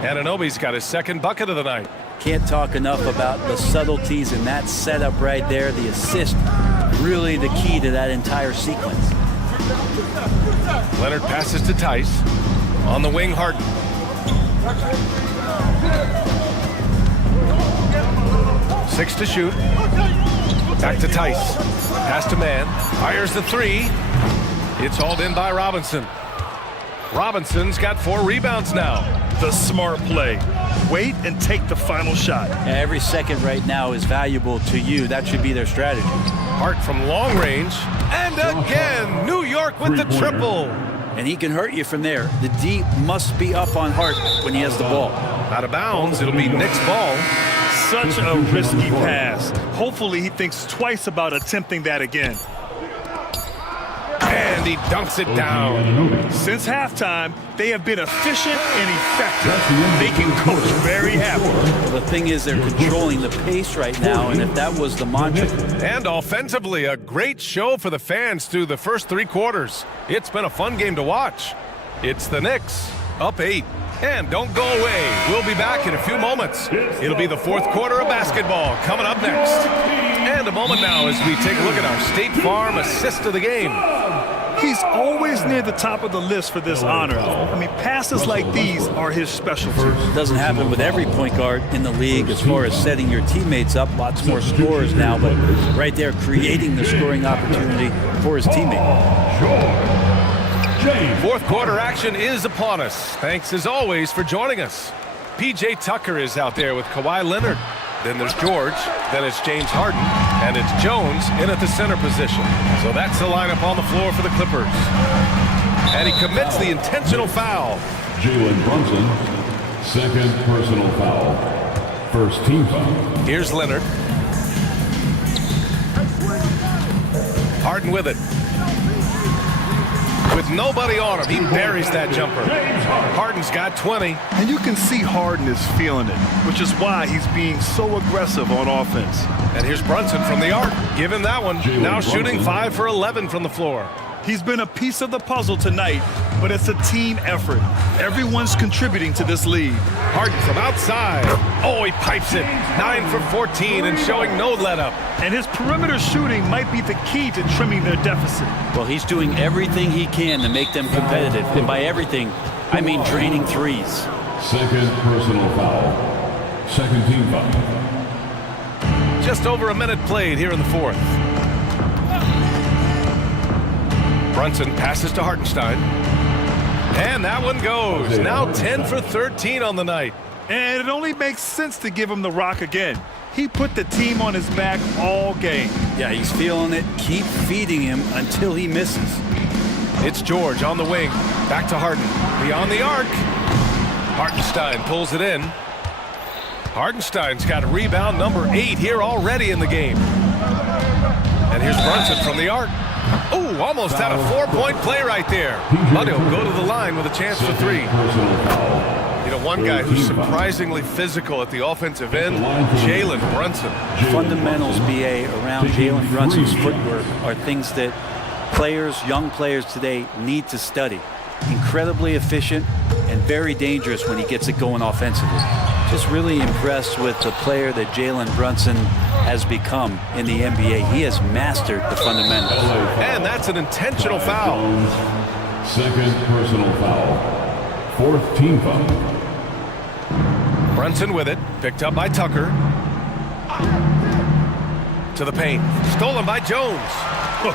Anunoby's got his second bucket of the night. Can't talk enough about the subtleties in that setup right there. The assist, really the key to that entire sequence. Leonard passes to Tice. On the wing, Harden. Six to shoot. Back to Tice. Pass to man. Fires the 3. It's hauled in by Robinson. Robinson's got 4 rebounds now. The smart play. Wait and take the final shot. Every second right now is valuable to you. That should be their strategy. Hart from long range. And again, New York with the triple. And he can hurt you from there. The D must be up on Hart when he has the ball. Out of bounds, it'll be Knicks ball. Such a risky pass. Hopefully he thinks twice about attempting that again. And he dunks it down. Since halftime, they have been efficient and effective, making Coach very happy. The thing is, they're controlling the pace right now, and if that was the mantra. And offensively, a great show for the fans through the first 3 quarters. It's been a fun game to watch. It's the Knicks, up 8. And don't go away. We'll be back in a few moments. It'll be the fourth quarter of basketball coming up next. And a moment now as we take a look at our State Farm assist of the game. He's always near the top of the list for this honor. I mean, passes like these are his specialty. It doesn't happen with every point guard in the league as far as setting your teammates up. Lots more scorers now, but right there creating the scoring opportunity for his teammate. Fourth quarter action is upon us. Thanks as always for joining us. P.J. Tucker is out there with Kawhi Leonard. Then there's George, then it's James Harden, and it's Jones in at the center position. So that's the lineup on the floor for the Clippers. And he commits the intentional foul. Jalen Brunson, second personal foul. First team foul. Here's Leonard. Harden with it. With nobody on him, he buries that jumper. Harden's got 20. And you can see Harden is feeling it, which is why he's being so aggressive on offense. And here's Brunson from the arc. Give him that one. Now shooting 5 for 11 from the floor. He's been a piece of the puzzle tonight, but it's a team effort. Everyone's contributing to this lead. Harden from outside. Oh, he pipes it. 9 for 14 and showing no let-up. And his perimeter shooting might be the key to trimming their deficit. Well, he's doing everything he can to make them competitive. And by everything, I mean draining threes. Second personal foul. Second team foul. Just over a minute played here in the fourth. Brunson passes to Hartenstein. And that one goes. Now 10 for 13 on the night. And it only makes sense to give him the rock again. He put the team on his back all game. Yeah, he's feeling it. Keep feeding him until he misses. It's George on the wing. Back to Harden. Beyond the arc. Hartenstein pulls it in. Hartenstein's got rebound number 8 here already in the game. And here's Brunson from the arc. Oh, almost had a 4-point play right there. But he'll go to the line with a chance for 3. You know, one guy who's surprisingly physical at the offensive end, Jalen Brunson. Fundamentals, BA, around Jalen Brunson's footwork are things that players, young players today need to study. Incredibly efficient and very dangerous when he gets it going offensively. Just really impressed with the player that Jalen Brunson has become in the NBA. He has mastered the fundamentals. And that's an intentional foul. Second personal foul. Fourth team foul. Brunson with it, picked up by Tucker. To the paint, stolen by Jones.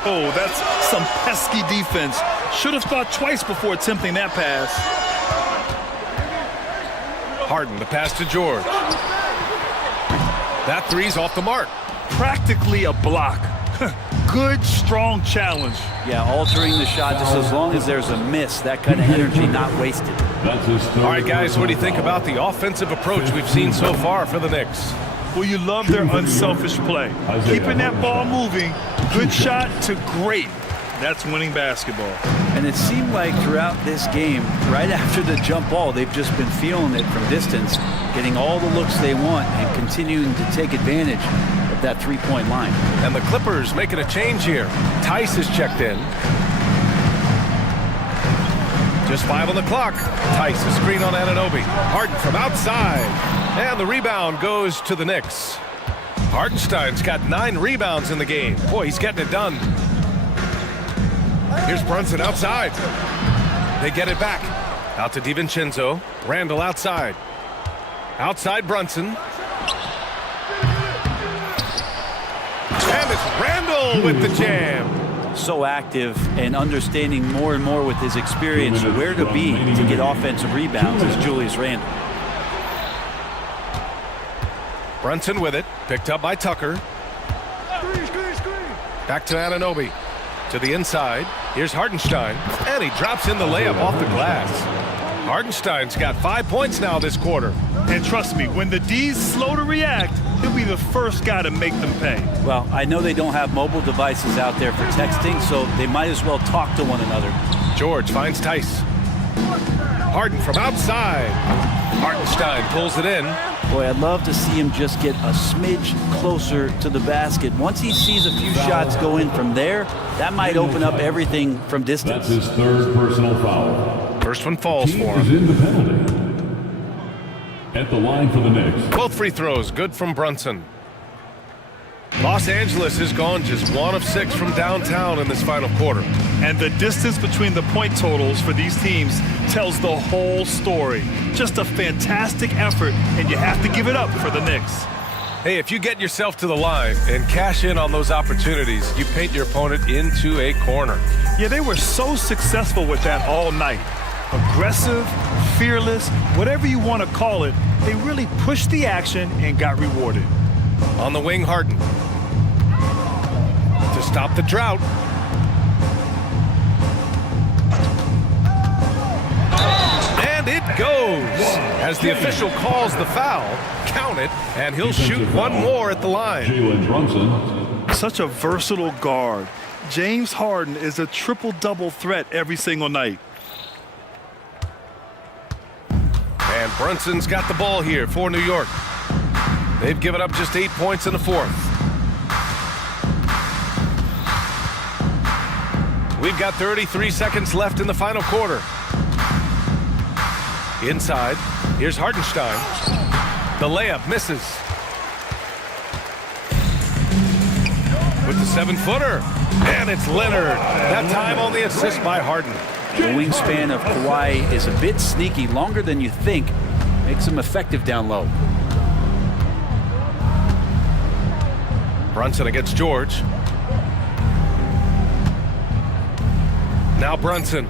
Oh, that's some pesky defense. Should have thought twice before attempting that pass. Harden, the pass to George. That three's off the mark. Practically a block. Good, strong challenge. Yeah, altering the shot just as long as there's a miss. That kind of energy not wasted. All right, guys, what do you think about the offensive approach we've seen so far for the Knicks? Well, you love their unselfish play. Keeping that ball moving, good shot to great. That's winning basketball. And it seemed like throughout this game, right after the jump ball, they've just been feeling it from distance, getting all the looks they want and continuing to take advantage of that three-point line. And the Clippers making a change here. Tice is checked in. Just 5 on the clock. Tice, a screen on Anunoby. Harden from outside. And the rebound goes to the Knicks. Hartenstein's got 9 rebounds in the game. Boy, he's getting it done. Here's Brunson outside. They get it back. Out to DiVincenzo. Randall outside. Outside Brunson. And it's Randall with the jam. So active and understanding more and more with his experience where to be to get offensive rebounds is Julius Randle. Brunson with it. Picked up by Tucker. Back to Anunoby. To the inside. Here's Hartenstein. And he drops in the layup off the glass. Hartenstein's got 5 points now this quarter. And trust me, when the D's slow to react, he'll be the first guy to make them pay. Well, I know they don't have mobile devices out there for texting, so they might as well talk to one another. George finds Tice. Harden from outside. Hartenstein pulls it in. Boy, I'd love to see him just get a smidge closer to the basket. Once he sees a few shots go in from there, that might open up everything from distance. That's his third personal foul. First one falls for him. Is in the penalty. At the line for the Knicks. Both free throws, good from Brunson. Los Angeles has gone just 1 of 6 from downtown in this final quarter. And the distance between the point totals for these teams tells the whole story. Just a fantastic effort, and you have to give it up for the Knicks. Hey, if you get yourself to the line and cash in on those opportunities, you paint your opponent into a corner. Yeah, they were so successful with that all night. Aggressive, fearless, whatever you want to call it, they really pushed the action and got rewarded. On the wing, Harden. To stop the drought. And it goes. As the official calls the foul, count it, and he'll shoot one more at the line. Jalen Brunson. Such a versatile guard. James Harden is a triple-double threat every single night. And Brunson's got the ball here for New York. They've given up just 8 points in the fourth. We've got 33 seconds left in the final quarter. Inside, here's Hartenstein. The layup misses. With the 7-footer, and it's Leonard. That time on the assist by Harden. The wingspan of Kawhi is a bit sneaky, longer than you think. Makes him effective down low. Brunson against George. Now Brunson.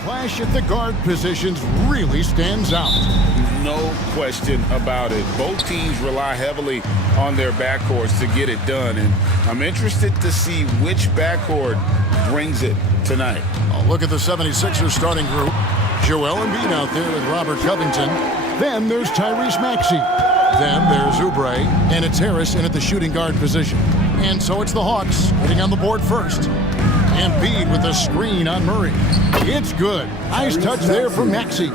clash at the guard positions really stands out. No question about it. Both teams rely heavily on their backcourts to get it done, and I'm interested to see which backcourt brings it tonight. Oh, look at the 76ers starting group. Joel Embiid out there with Robert Covington. Then there's Tyrese Maxey. Then there's Oubre, and it's Harris in at the shooting guard position. And so it's the Hawks getting on the board first. Embiid with a screen on Murray. It's good. Nice touch there from Maxey.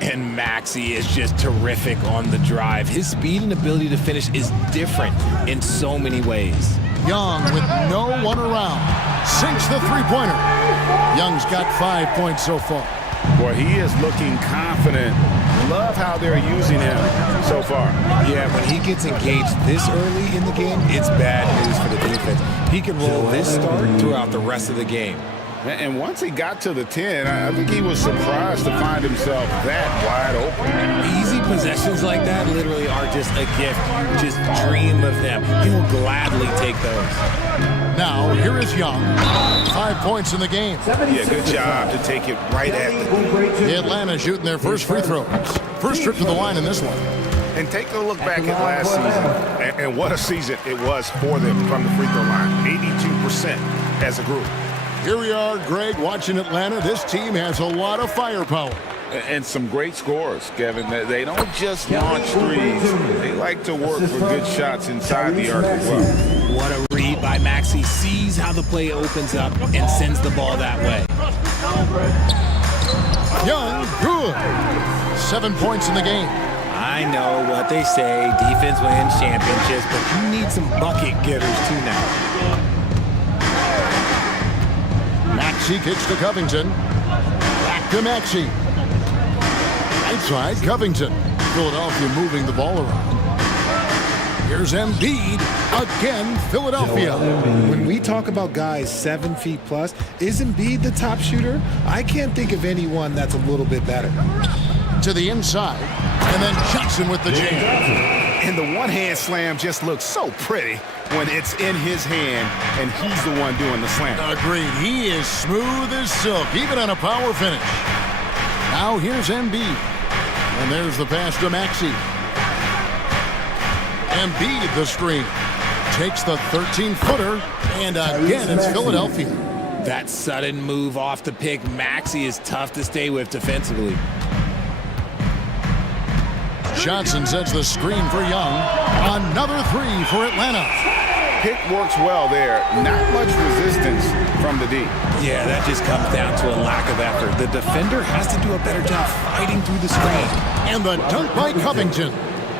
And Maxey is just terrific on the drive. His speed and ability to finish is different in so many ways. Young with no one around. Sinks the three-pointer. Young's got 5 points so far. Boy, he is looking confident. Love how they're using him so far. Yeah, when he gets engaged this early in the game, it's bad news for the defense. He can roll this start throughout the rest of the game. And once he got to the 10, I think he was surprised to find himself that wide open. Easy possessions like that literally are just a gift. You just dream of them. He'll gladly take those. Now, here is Young. 5 points in the game. Yeah, good job to take it right at the Atlanta shooting their first free throws. First trip to the line in this one. And take a look back at last season. And what a season it was for them from the free throw line. 82% as a group. Here we are, Greg, watching Atlanta. This team has a lot of firepower. And some great scores, Kevin. They don't just launch threes. They like to work for good shots inside the arc as well. What a read by Maxey. Sees how the play opens up and sends the ball that way. Young, good. 7 points in the game. I know what they say. Defense wins championships, but you need some bucket getters too now. Maxey kicks to Covington. Back to Maxey. Right side, Covington. Philadelphia moving the ball around. Here's Embiid. Again, Philadelphia. When we talk about guys 7 feet plus, is Embiid the top shooter? I can't think of anyone that's a little bit better. To the inside. And then Johnson with the jam. And the one-hand slam just looks so pretty when it's in his hand and he's the one doing the slam. Agreed. He is smooth as silk, even on a power finish. Now here's Embiid. And there's the pass to Maxey. Embiid the screen. Takes the 13-footer. And again, it's Philadelphia. That sudden move off the pick, Maxey is tough to stay with defensively. Johnson sets the screen for Young. Another three for Atlanta. Pick works well there. Not much resistance from the D. Yeah, that just comes down to a lack of effort. The defender has to do a better job fighting through the screen. And the dunk by Covington.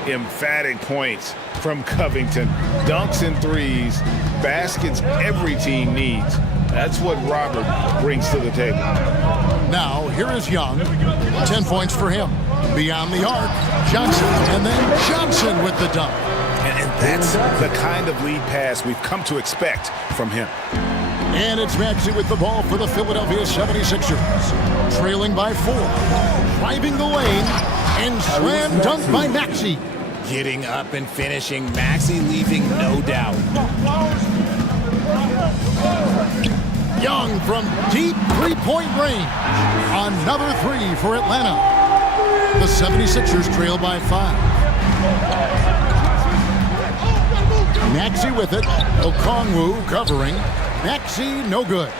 Emphatic points from Covington. Dunks and threes. Baskets every team needs. That's what Robert brings to the table. Now, here is Young. 10 points for him. Beyond the arc, Johnson, and then Johnson with the dunk. And that's the kind of lead pass we've come to expect from him. And it's Maxey with the ball for the Philadelphia 76ers. Trailing by 4. Driving the lane, and slam dunk by Maxey. Getting up and finishing, Maxey leaving no doubt. Young from deep three-point range. Another three for Atlanta. The 76ers trail by 5. Maxey with it. Okongwu covering. Maxey, no good.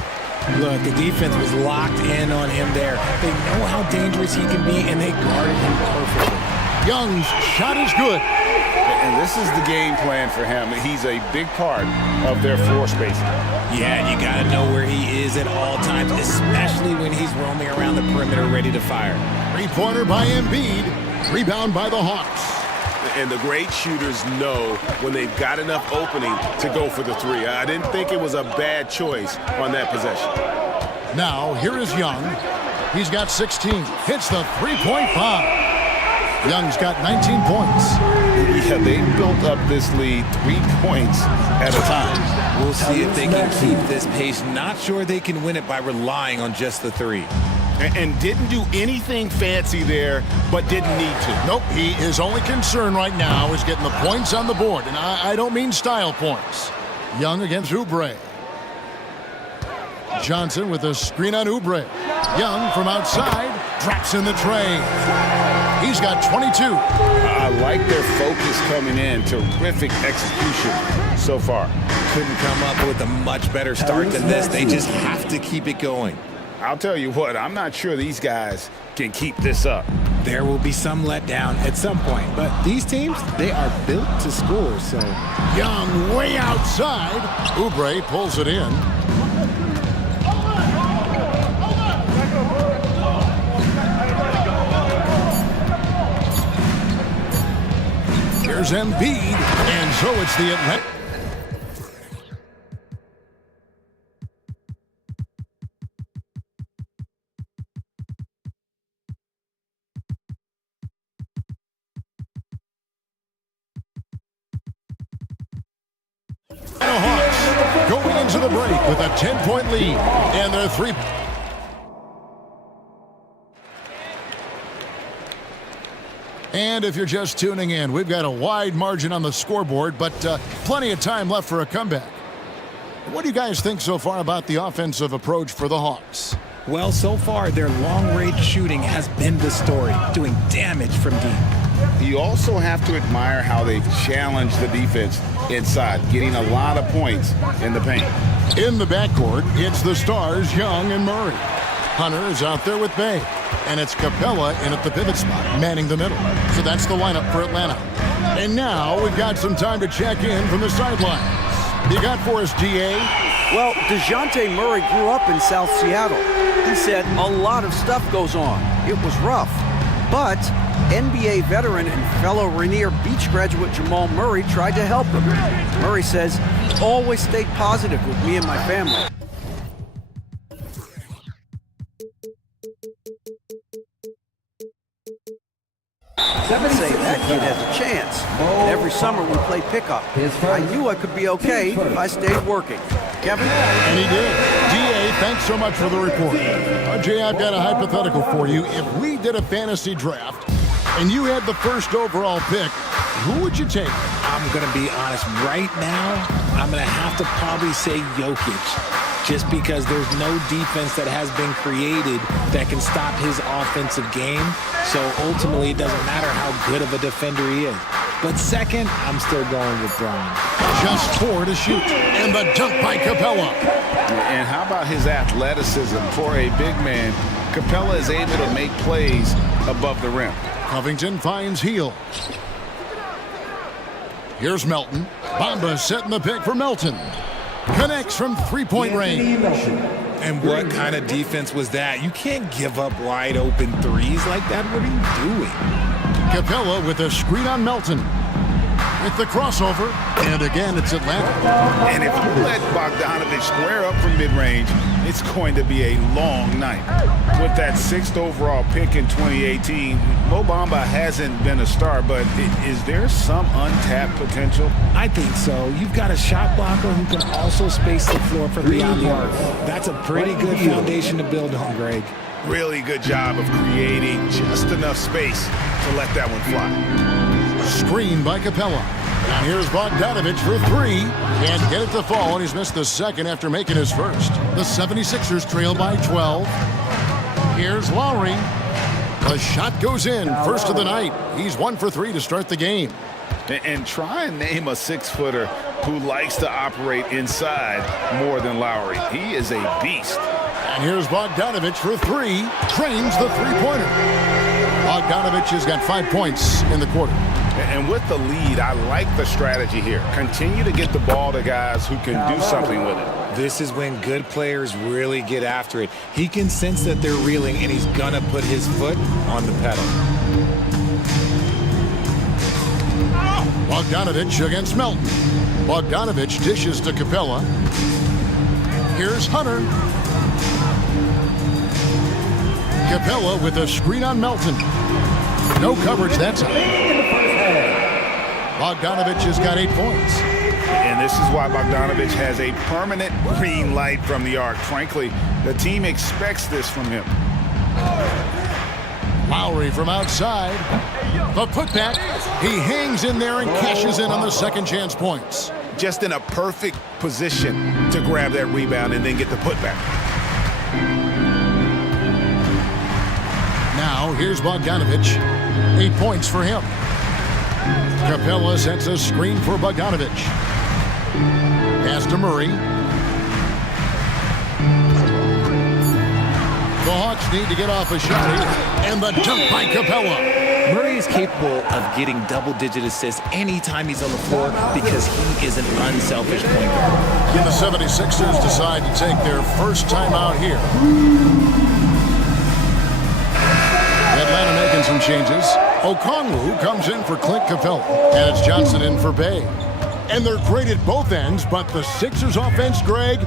Look, the defense was locked in on him there. They know how dangerous he can be, and they guarded him perfectly. Young's shot is good. And this is the game plan for him. He's a big part of their floor spacing. Yeah, and you got to know where he is at all times, especially when he's roaming around the perimeter ready to fire. Three-pointer by Embiid. Rebound by the Hawks. And the great shooters know when they've got enough opening to go for the three. I didn't think it was a bad choice on that possession. Now, here is Young. He's got 16. Hits the three-point bomb. Young's got 19 points. Yeah, they built up this lead 3 points at a time. We'll see if they can keep this pace. Not sure they can win it by relying on just the three. And didn't do anything fancy there, but didn't need to. Nope, his only concern right now is getting the points on the board. And I don't mean style points. Young against Oubre. Johnson with a screen on Oubre. Young from outside drops in the tray. He's got 22. I like their focus coming in. Terrific execution so far. Couldn't come up with a much better start than this. They just have to keep it going. I'll tell you what, I'm not sure these guys can keep this up. There will be some letdown at some point, but these teams, they are built to score, so. Young way outside. Oubre pulls it in. Here's Embiid, and so it's the Atlanta. Hawks going into the break with a 10-point lead, and their three. And if you're just tuning in, we've got a wide margin on the scoreboard, but plenty of time left for a comeback. What do you guys think so far about the offensive approach for the Hawks? Well, so far, their long-range shooting has been the story, doing damage from deep. You also have to admire how they've challenged the defense inside, getting a lot of points in the paint. In the backcourt, it's the stars, Young and Murray. Hunter is out there with Bay, and it's Capella in at the pivot spot, manning the middle. So that's the lineup for Atlanta. And now we've got some time to check in from the sidelines. You got for us, GA? Well, DeJounte Murray grew up in South Seattle. He said a lot of stuff goes on. It was rough. But NBA veteran and fellow Rainier Beach graduate Jamal Murray tried to help him. Murray says he always stayed positive with me and my family. I'd say that kid has a chance. And every summer we play pickup. I knew I could be okay if I stayed working. Kevin? And he did. DA, thanks so much for the report. Jay, I've got a hypothetical for you. If we did a fantasy draft and you had the first overall pick, who would you take? I'm going to be honest. Right now, I'm going to have to probably say Jokic. Just because there's no defense that has been created that can stop his offensive game. So ultimately, it doesn't matter how good of a defender he is. But second, I'm still going with Bron. Just 4 to shoot. And the dunk by Capella. And how about his athleticism for a big man? Capella is able to make plays above the rim. Covington finds Heel. Here's Melton. Bamba setting the pick for Melton. Connects from three-point range. And what kind of defense was that? You can't give up wide open threes like that. What are you doing? Capella with a screen on Melton. With the crossover. And again, it's Atlanta. And if you let Bogdanovich square up from mid-range, it's going to be a long night. With that 6th overall pick in 2018, Mo Bamba hasn't been a star, but is there some untapped potential? I think so. You've got a shot blocker who can also space the floor from beyond the arc. That's a pretty good foundation to build on, Greg. Really good job of creating just enough space to let that one fly. Screen by Capella. And here's Bogdanovich for 3. Can't get it to fall, and he's missed the second after making his first. The 76ers trail by 12. Here's Lowry. The shot goes in. First of the night. He's 1 for 3 to start the game. And try and name a 6-footer who likes to operate inside more than Lowry. He is a beast. And here's Bogdanovich for 3. Trains the three-pointer. Bogdanovich has got 5 points in the quarter. And with the lead, I like the strategy here. Continue to get the ball to guys who can do something with it. This is when good players really get after it. He can sense that they're reeling, and he's going to put his foot on the pedal. Bogdanovich against Melton. Bogdanovich dishes to Capella. Here's Hunter. Capella with a screen on Melton. No coverage that time. Bogdanovich has got 8 points. And this is why Bogdanovich has a permanent green light from the arc. Frankly, the team expects this from him. Lowry from outside. The putback. He hangs in there and cashes in on the second chance points. just in a perfect position to grab that rebound and then get the putback. Now, here's Bogdanovich. 8 points for him. Capella sets a screen for Bogdanovich. Pass to Murray. The Hawks need to get off a shot here. And the dunk by Capella. Murray is capable of getting double-digit assists anytime he's on the floor because he is an unselfish point guard. The 76ers decide to take their first time out here. Atlanta making some changes. Okongwu comes in for Clint Capella, and it's Johnson in for Bay. And they're great at both ends, but the Sixers offense, Greg,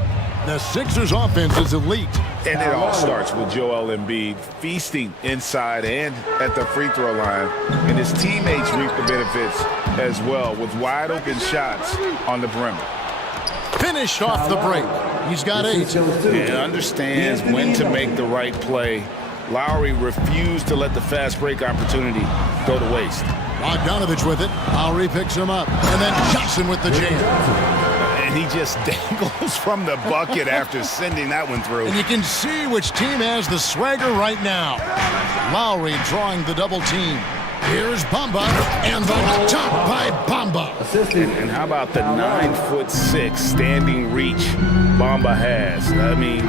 the Sixers offense is elite. And it all starts with Joel Embiid feasting inside and at the free throw line. And his teammates reap the benefits as well with wide open shots on the perimeter. Finished off the break. He's got 8. And understands when to make the right play. Lowry refused to let the fast break opportunity go to waste. Bogdanovich with it. Lowry picks him up. And then Johnson with the jam. And he just dangles from the bucket after sending that one through. And you can see which team has the swagger right now. Lowry drawing the double team. Here's Bamba, and the top by Bamba. And how about the 9'6" standing reach Bamba has? I mean,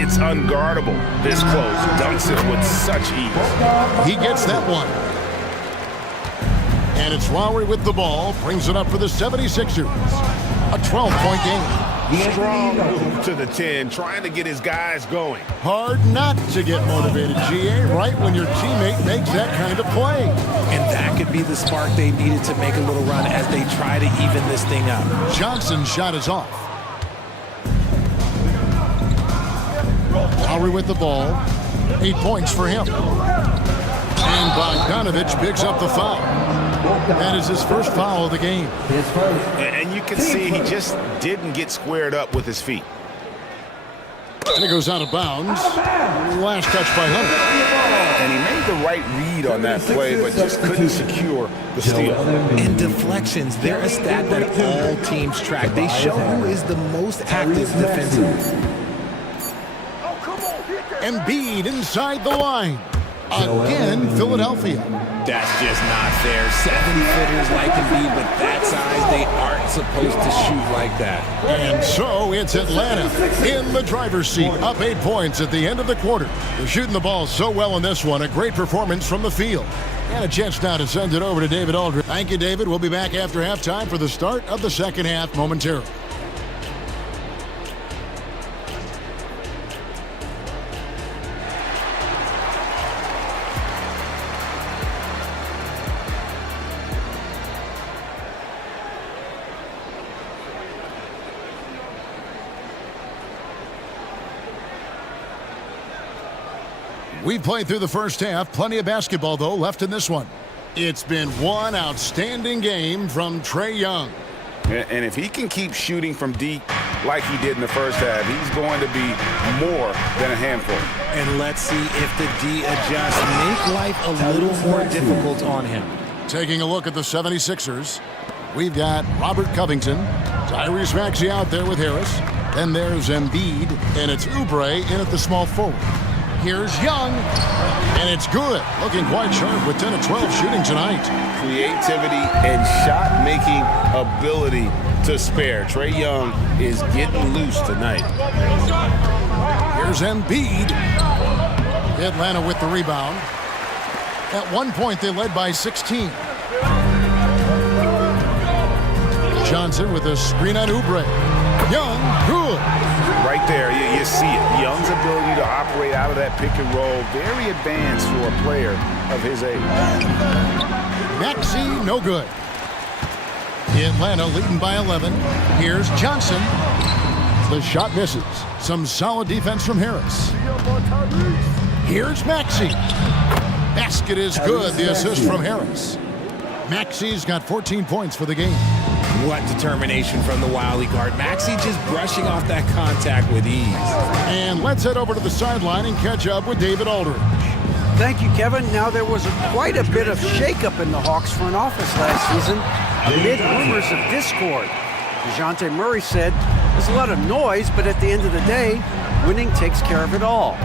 it's unguardable this close. Dunks it with such ease. He gets that one. And it's Lowry with the ball, brings it up for the 76ers. A 12-point game. Strong move to the 10, trying to get his guys going. Hard not to get motivated, GA, right when your teammate makes that kind of play. And that could be the spark they needed to make a little run as they try to even this thing up. Johnson's shot is off. Lowry with the ball. 8 points for him. And Bogdanovich picks up the foul. That is his first foul of the game. And you can see he just didn't get squared up with his feet. And it goes out of bounds. Last touch by Hunter. And he made the right read on that play, but just couldn't secure the steal. And deflections, they're a stat that all teams track. They show who is the most active defensively. Embiid inside the line. Again, Philadelphia. That's just not fair. 7-footers like Embiid, but that size, they aren't supposed to shoot like that. And so it's Atlanta in the driver's seat, up 8 points at the end of the quarter. They're shooting the ball so well in this one. A great performance from the field. And a chance now to send it over to David Aldridge. Thank you, David. We'll be back after halftime for the start of the second half momentarily. We've played through the first half. Plenty of basketball, though, left in this one. It's been one outstanding game from Trae Young. And if he can keep shooting from deep like he did in the first half, he's going to be more than a handful. And let's see if the D adjusts, make life a little more difficult on him. Taking a look at the 76ers, we've got Robert Covington, Tyrese Maxey out there with Harris. Then there's Embiid, and it's Oubre in at the small forward. Here's Young, and it's good. Looking quite sharp with 10 of 12 shooting tonight. Creativity and shot-making ability to spare. Trae Young is getting loose tonight. Here's Embiid. Atlanta with the rebound. At one point, they led by 16. Johnson with a screen on Oubre. Young, good. Right there, you see it. Young's ability to operate out of that pick and roll, very advanced for a player of his age. Maxey, no good. Atlanta leading by 11. Here's Johnson. The shot misses. Some solid defense from Harris. Here's Maxey. Basket is good. The assist from Harris. Maxey's got 14 points for the game. What determination from the wily guard. Maxey just brushing off that contact with ease. And let's head over to the sideline and catch up with David Aldridge. Thank you, Kevin. Now, there was quite a bit of shakeup in the Hawks front office last season amid rumors of discord. DeJounte Murray said, there's a lot of noise, but at the end of the day, winning takes care of it all.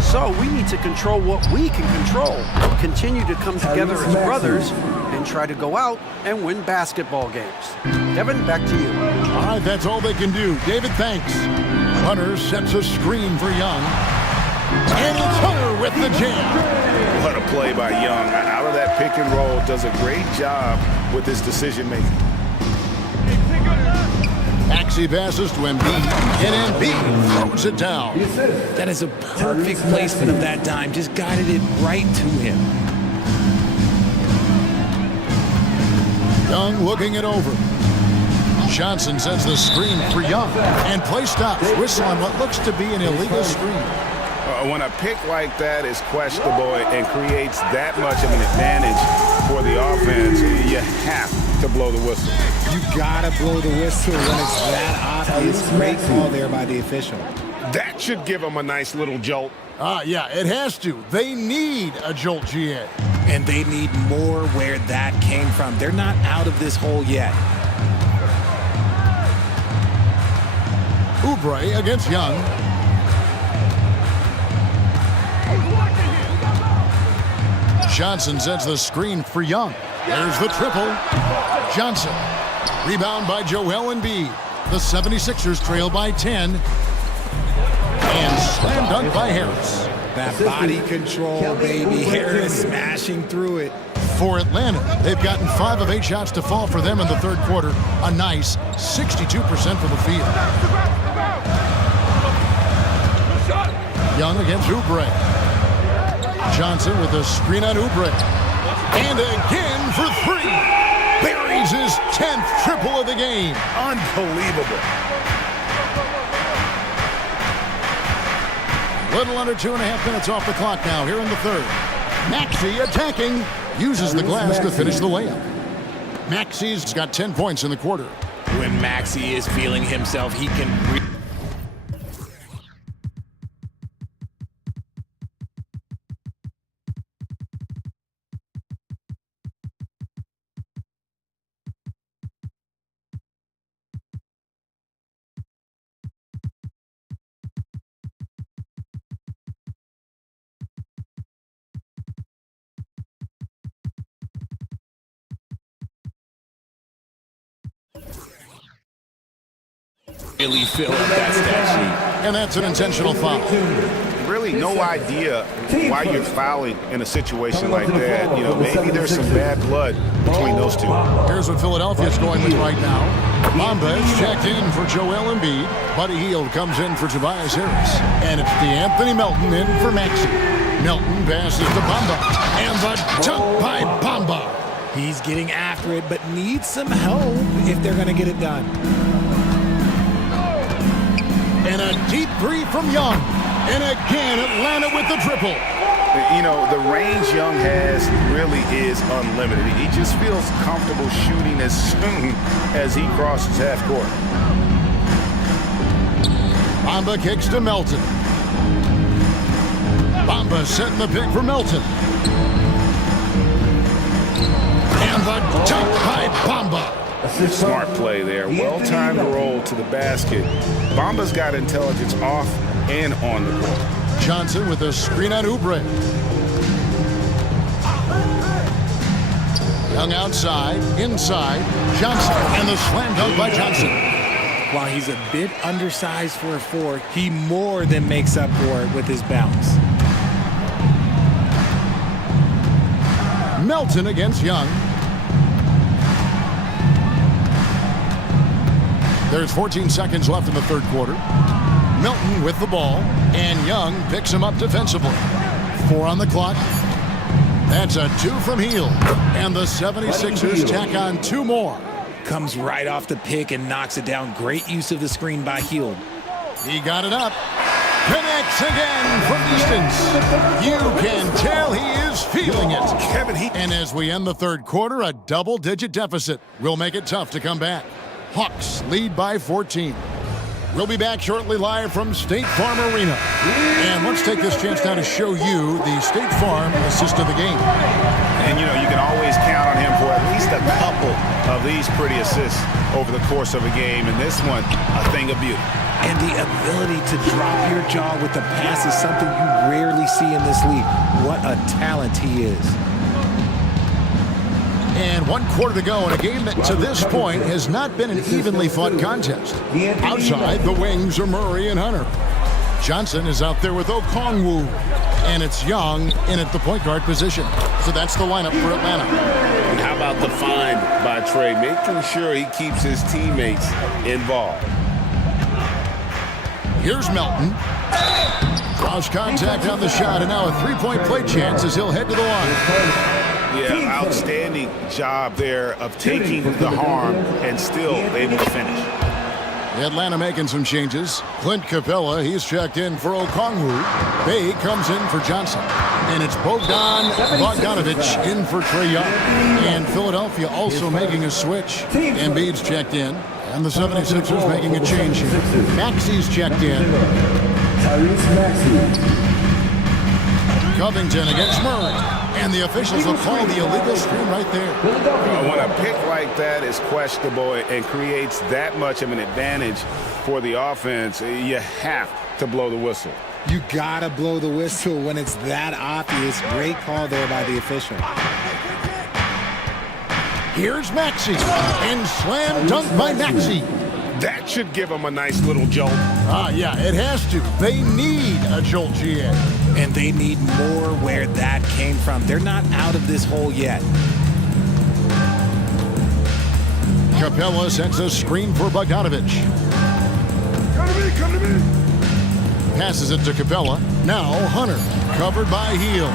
So we need to control what we can control, continue to come together as brothers, and try to go out and win basketball games. Devin, back to you. All right, that's all they can do. David, thanks. Hunter sets a screen for Young. And it's Hunter with the jam. What a play by Young. Out of that pick and roll, does a great job with his decision making. Maxey passes to Embiid, and Embiid throws it down. That is a perfect placement of that dime. Just guided it right to him. Young looking it over. Johnson sets the screen for Young, and play stops. Whistle on what looks to be an illegal screen. When a pick like that is questionable and creates that much of an advantage for the offense, you have to blow the whistle. You gotta blow the whistle when it's that obvious. Great call there by the official. That should give them a nice little jolt. Yeah, it has to. They need a jolt, GA. And they need more where that came from. They're not out of this hole yet. Oubre against Young. Johnson sets the screen for Young. There's the triple. Johnson. Rebound by Joel Embiid. The 76ers trail by 10. And slam dunk by Harris. That body control, baby. Harris smashing through it. For Atlanta, they've gotten 5 of 8 shots to fall for them in the third quarter. A nice 62% from the field. Young against Oubre. Johnson with a screen on Oubre. And again for 3. Buries his 10th triple of the game. Unbelievable. Little under 2.5 minutes off the clock now here in the third. Maxey attacking. Uses the glass to finish the layup. Maxey's got 10 points in the quarter. When Maxey is feeling himself, he can... really fill up that stat sheet. And that's an intentional foul. Really no idea why you're fouling in a situation like that. You know, maybe there's some bad blood between those two. Here's what Philadelphia's going with right now. Bamba is checked in for Joel Embiid. Buddy Hield comes in for Tobias Harris. And it's DeAnthony Melton in for Maxey. Melton passes to Bamba. And the dunk by Bamba. He's getting after it, but needs some help if they're going to get it done. And a deep 3 from Young. And again, Atlanta with the triple. You know, the range Young has really is unlimited. He just feels comfortable shooting as soon as he crosses half court. Bamba kicks to Melton. Bamba setting the pick for Melton. And the dunk by Bamba. Smart play there. Well-timed roll to the basket. Bamba's got intelligence off and on the court. Johnson with a screen on Oubre. Young outside, inside. Johnson and the slam dunk by Johnson. While he's a bit undersized for a 4, he more than makes up for it with his bounce. Melton against Young. There's 14 seconds left in the third quarter. Melton with the ball, and Young picks him up defensively. 4 on the clock. That's a 2 from Hield. And the 76ers tack on 2 more. Comes right off the pick and knocks it down. Great use of the screen by Hield. He got it up. Connects again from distance. You can tell he is feeling it. And as we end the third quarter, a double-digit deficit will make it tough to come back. Hawks lead by 14. We'll be back shortly live from State Farm Arena. And let's take this chance now to show you the State Farm assist of the game. And, you know, you can always count on him for at least just a couple of these pretty assists over the course of a game, and this one, a thing of beauty. And the ability to drop your jaw with the pass is something you rarely see in this league. What a talent he is. And 1 quarter to go in a game that to this point has not been an evenly fought contest. Outside, the wings are Murray and Hunter. Johnson is out there with Okongwu. And it's Young in at the point guard position. So that's the lineup for Atlanta. And how about the find by Trey, making sure he keeps his teammates involved. Here's Melton. Cross contact on the shot, and now a three-point play chance as he'll head to the line. Yeah, outstanding job there of taking the harm and still able to finish. Atlanta making some changes. Clint Capella, he's checked in for Okongwu. Bay comes in for Johnson. And it's Bogdanovich in for Trae Young. And Philadelphia also making a switch. Embiid's checked in. And the 76ers making a change here. Maxi's checked in. Covington against Murray. And the officials will call the illegal screen right there. When a pick like that is questionable and creates that much of an advantage for the offense, you have to blow the whistle. You gotta blow the whistle when it's that obvious. Great call there by the official. Here's Maxey, and slam dunk by Maxey. That should give them a nice little jolt. Yeah, it has to. They need a jolt, GA. And they need more where that came from. They're not out of this hole yet. Capella sets a screen for Bogdanovich. Come to me. Passes it to Capella. Now Hunter, covered by Heel.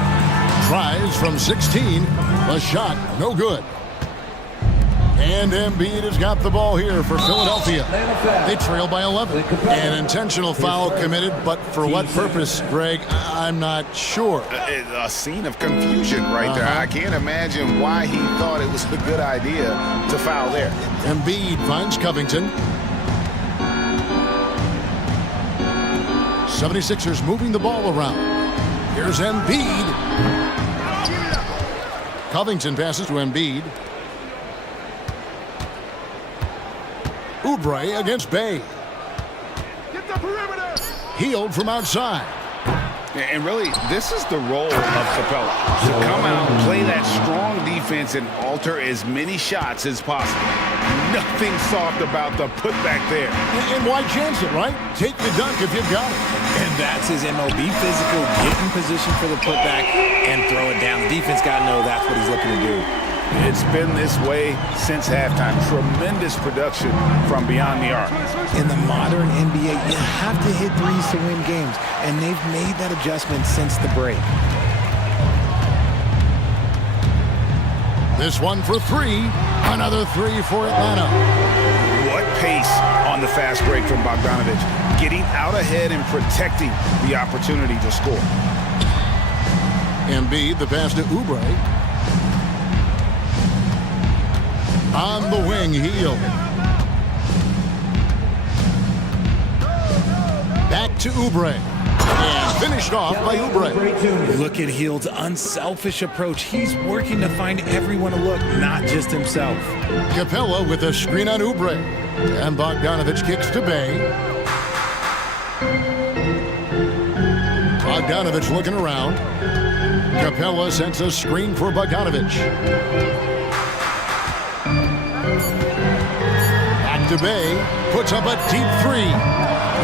Tries from 16. The shot, no good. And Embiid has got the ball here for Philadelphia. They trail by 11. An intentional foul committed, but for what purpose, Greg, I'm not sure. A scene of confusion right there. I can't imagine why he thought it was a good idea to foul there. Embiid finds Covington. 76ers moving the ball around. Here's Embiid. Covington passes to Embiid. Oubre against Bay. Get the perimeter. Healed from outside. And really, this is the role of Capella. To come out, play that strong defense, and alter as many shots as possible. Nothing soft about the putback there. And why chance it, right? Take the dunk if you've got it. And that's his MO. Be physical, get in position for the putback, and throw it down. The defense got to know that's what he's looking to do. It's been this way since halftime. Tremendous production from beyond the arc. In the modern NBA, you have to hit threes to win games, and they've made that adjustment since the break. This one for three. Another three for Atlanta. What pace on the fast break from Bogdanovich. Getting out ahead and protecting the opportunity to score. Embiid, the pass to Oubre. On the wing, Heel. Back to Oubre. And finished off by Oubre. Look at Hield's unselfish approach. He's working to find everyone to look, not just himself. Capella with a screen on Oubre. And Bogdanovich kicks to Bay. Bogdanovich looking around. Capella sends a screen for Bogdanovich. Back to Bay. Puts up a deep three.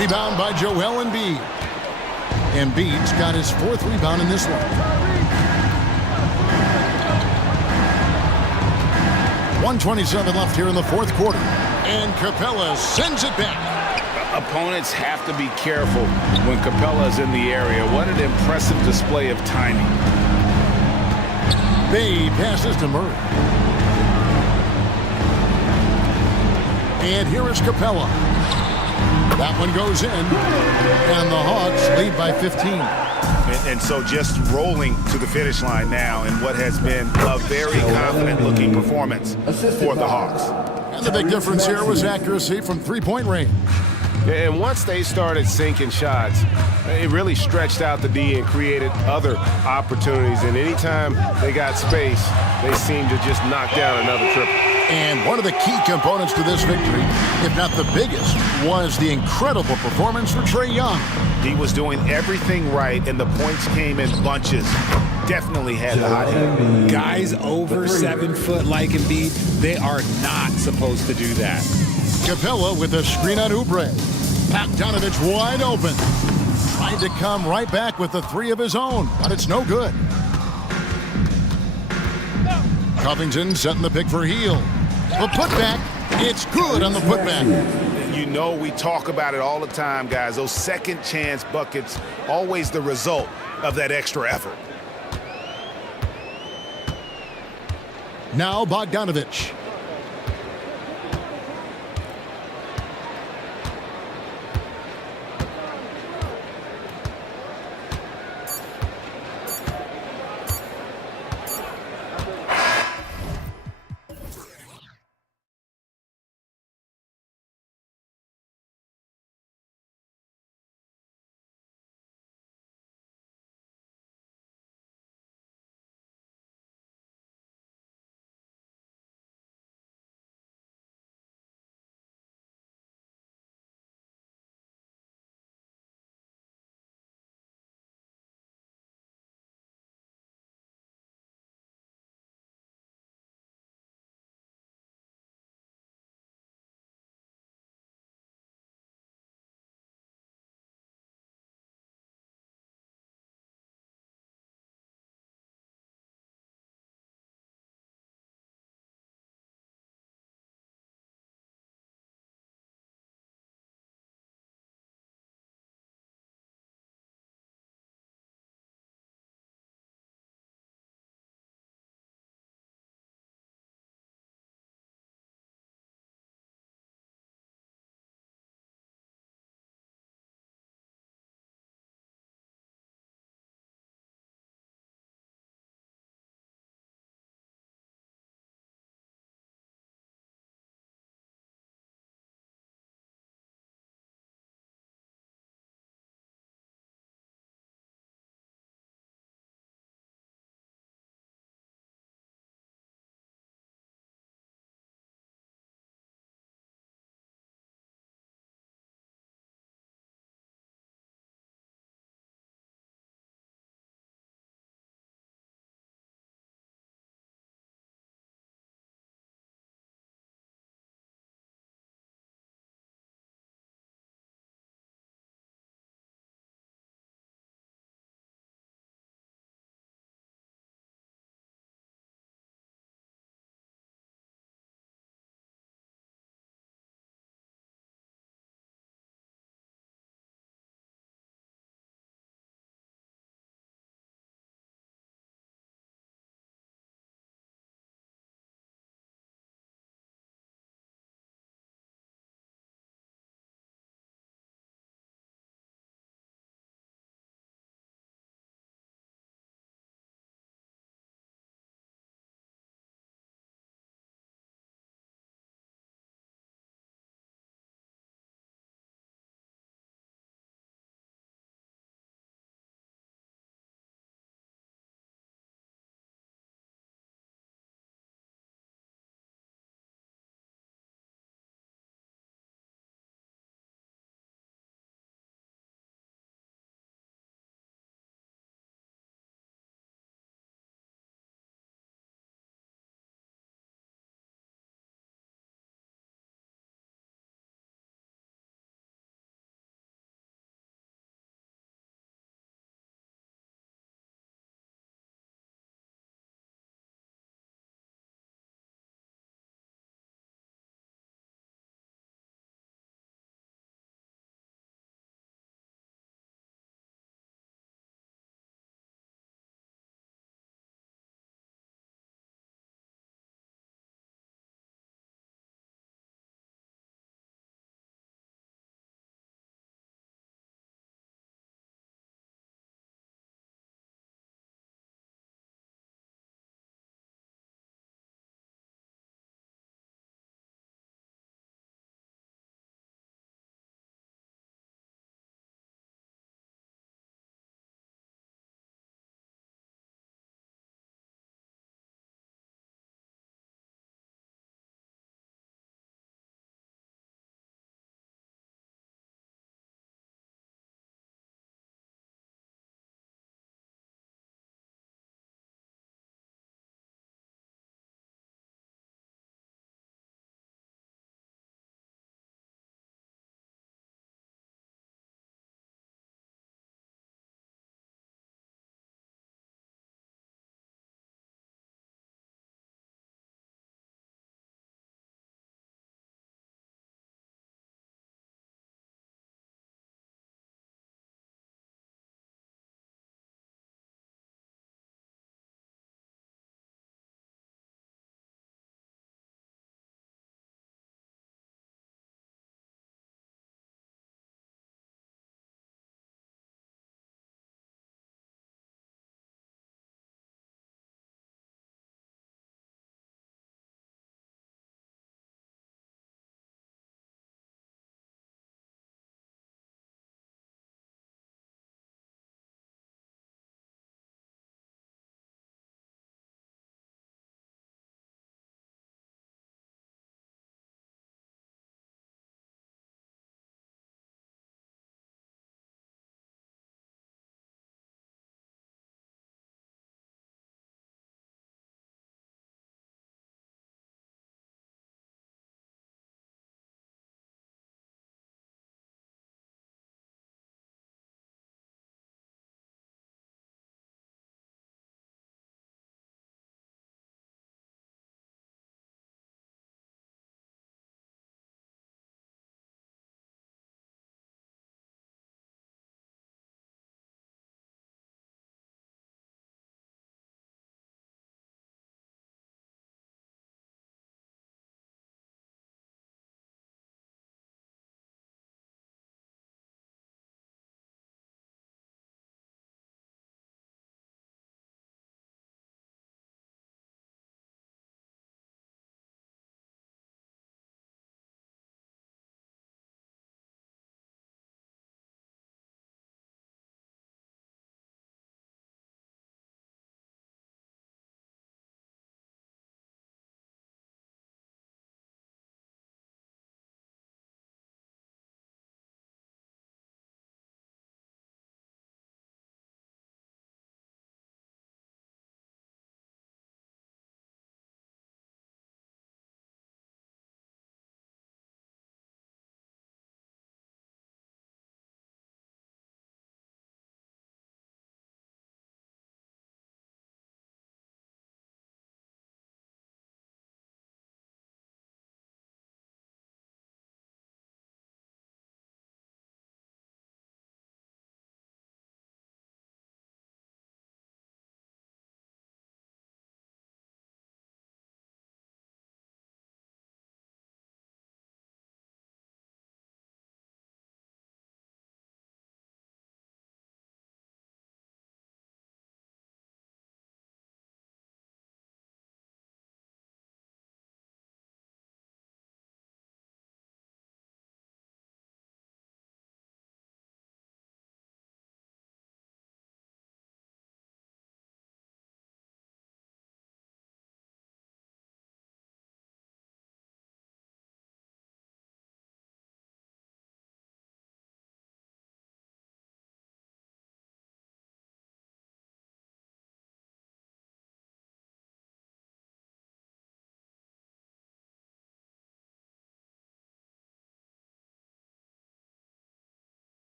Rebound by Joel Embiid. Embiid's got his fourth rebound in this one. 1:27 left here in the fourth quarter. And Capella sends it back. Opponents have to be careful when Capella's in the area. What an impressive display of timing. Bay passes to Murray. And here is Capella. That one goes in, and the Hawks lead by 15. And so just rolling to the finish line now in what has been a very confident-looking performance for the Hawks. And the big difference here was accuracy from three-point range. And once they started sinking shots, it really stretched out the D and created other opportunities. And anytime they got space, they seemed to just knock down another triple. And one of the key components to this victory, if not the biggest, was the incredible performance for Trae Young. He was doing everything right, and the points came in bunches. Definitely had the hot hand. Guys over 7 foot like Embiid, they are not supposed to do that. Capella with a screen on Oubre. Bogdanovich wide open. Tried to come right back with the three of his own, but it's no good. Covington setting the pick for Heel. The putback, it's good on the putback. You know we talk about it all the time, guys. Those second chance buckets, always the result of that extra effort. Now Bogdanovich.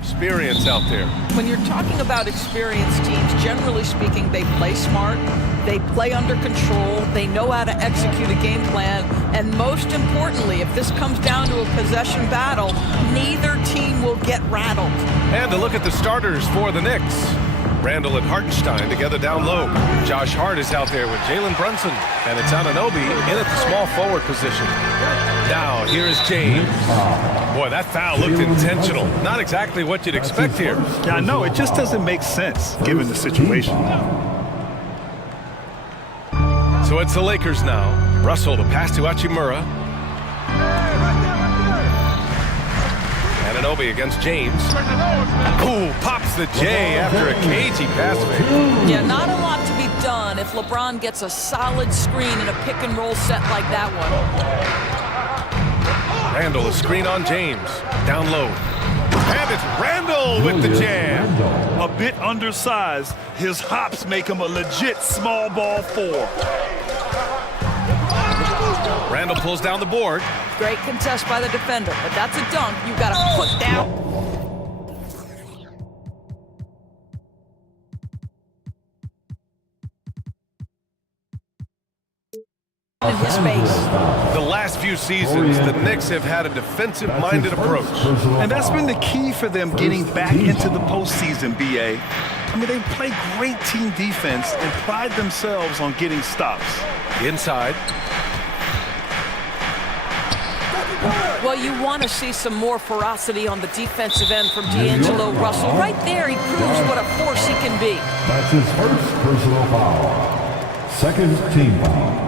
experience out there. When you're talking about experienced teams, generally speaking, they play smart, they play under control, they know how to execute a game plan, and most importantly, if this comes down to a possession battle, neither team will get rattled. And to look at the starters for the Knicks. Randall and Hartenstein together down low. Josh Hart is out there with Jalen Brunson. And it's Anunoby in at the small forward position. Now, here is James. Boy, that foul looked intentional. Not exactly what you'd expect here. Yeah, I know. It just doesn't make sense, given the situation. So it's the Lakers now. Russell to pass to Hachimura. Anunoby against James. Ooh, pops the J after a cagey pass fake. Yeah, not a lot to be done if LeBron gets a solid screen in a pick-and-roll set like that one. Randall, a screen on James. Down low. And it's Randall with the jam. A bit undersized. His hops make him a legit small ball 4. Randall pulls down the board. Great contest by the defender, but that's a dunk you got to put down. In his face. The last few seasons, the Knicks have had a defensive-minded approach. And that's been the key for them getting back into the postseason, B.A. I mean, they play great team defense and pride themselves on getting stops. Inside. Well, you want to see some more ferocity on the defensive end from D'Angelo Russell. Right there, he proves what a force he can be. That's his first personal foul. Second team foul.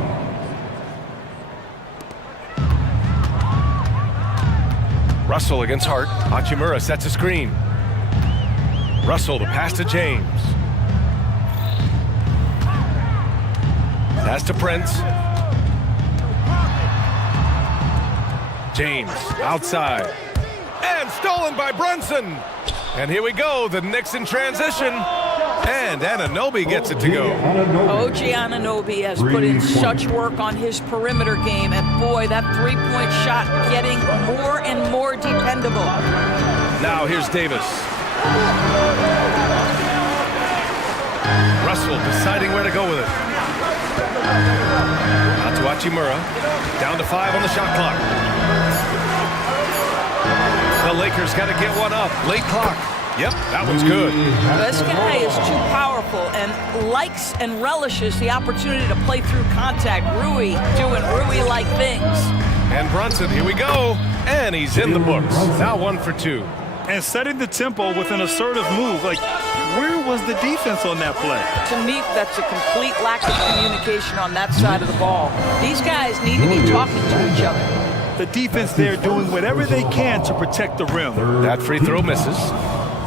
Russell against Hart. Hachimura sets a screen. Russell to pass to James. Pass to Prince. James outside. And stolen by Brunson. And here we go, the Knicks in transition. And Anunoby gets it to go. OG Anunoby has put in such work on his perimeter game. And boy, that three-point shot getting more and more dependable. Now here's Davis. Russell deciding where to go with it. Out to Hachimura. Down to 5 on the shot clock. The Lakers got to get one up. Late clock. Yep, that one's good. This guy is too powerful and likes and relishes the opportunity to play through contact. Rui doing Rui-like things. And Brunson, here we go. And he's in the books. Now 1 for 2. And setting the tempo with an assertive move. Like, where was the defense on that play? To me, that's a complete lack of communication on that side of the ball. These guys need to be talking to each other. The defense there doing whatever they can to protect the rim. That free throw misses.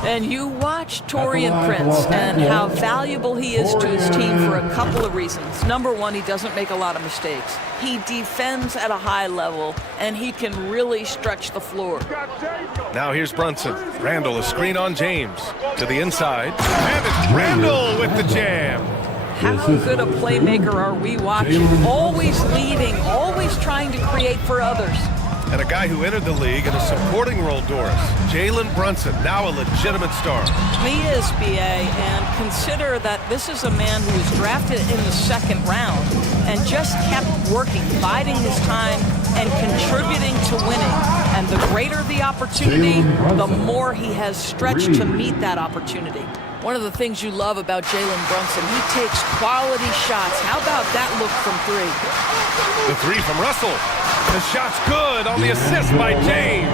And you watch Taurean Prince and how valuable he is to his team for a couple of reasons. Number one, he doesn't make a lot of mistakes. He defends at a high level, and he can really stretch the floor. Now here's Brunson. Randall, a screen on James. To the inside. And it's Randall with the jam. How good a playmaker are we watching? Always leading, always trying to create for others. And a guy who entered the league in a supporting role, Doris. Jalen Brunson, now a legitimate star. He is, B.A., and consider that this is a man who was drafted in the second round and just kept working, biding his time, and contributing to winning. And the greater the opportunity, the more he has stretched to meet that opportunity. One of the things you love about Jalen Brunson, he takes quality shots. How about that look from 3? The 3 from Russell. The shot's good on the assist by James.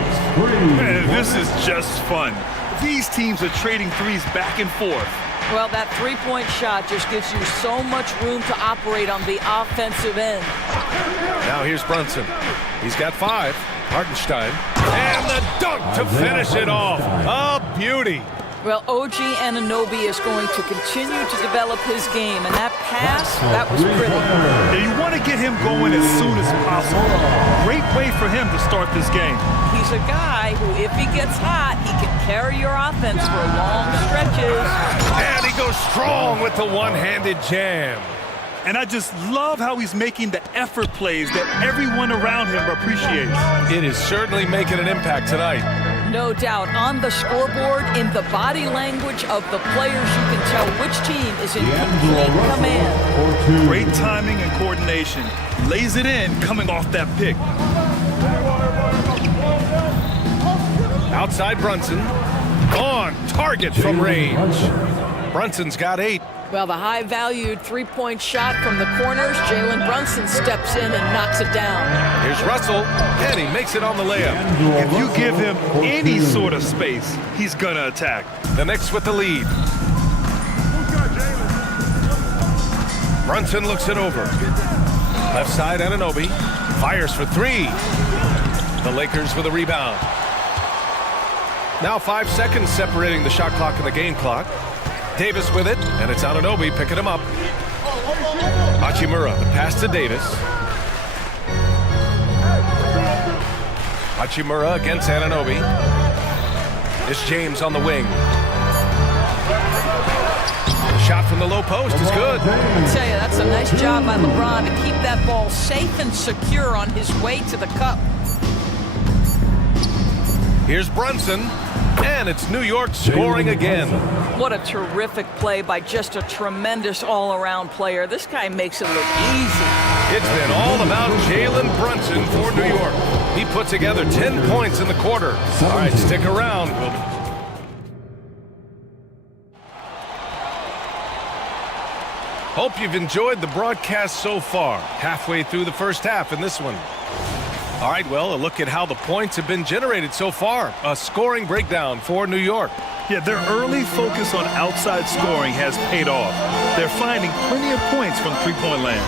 Man, this is just fun. These teams are trading threes back and forth. Well, that three-point shot just gives you so much room to operate on the offensive end. Now here's Brunson. He's got 5. Hartenstein. And the dunk to finish it off. A beauty. Well, OG Anunoby is going to continue to develop his game, and that pass, that was pretty. Yeah, you want to get him going as soon as possible. Great way for him to start this game. He's a guy who, if he gets hot, he can carry your offense for long stretches. And he goes strong with the one-handed jam. And I just love how he's making the effort plays that everyone around him appreciates. It is certainly making an impact tonight. No doubt. On the scoreboard, in the body language of the players, you can tell which team is in complete command. Great timing and coordination. Lays it in, coming off that pick. Outside Brunson. On target from range. Brunson's got 8. Well, the high-valued three-point shot from the corners, Jalen Brunson steps in and knocks it down. Here's Russell, and he makes it on the layup. If you give him any sort of space, he's gonna attack. The Knicks with the lead. Brunson looks it over. Left side, Anunoby fires for 3. The Lakers with a rebound. Now 5 seconds separating the shot clock and the game clock. Davis with it, and it's Anunoby picking him up. Hachimura, the pass to Davis. Hachimura against Anunoby. It's James on the wing. The shot from the low post is good. I tell you, that's a nice job by LeBron to keep that ball safe and secure on his way to the cup. Here's Brunson, and it's New York scoring again. What a terrific play by just a tremendous all-around player. This guy makes it look easy. It's been all about Jalen Brunson for New York. He put together 10 points in the quarter. All right, stick around. Hope you've enjoyed the broadcast so far. Halfway through the first half in this one. All right, well, a look at how the points have been generated so far. A scoring breakdown for New York. Yeah, their early focus on outside scoring has paid off. They're finding plenty of points from three-point land.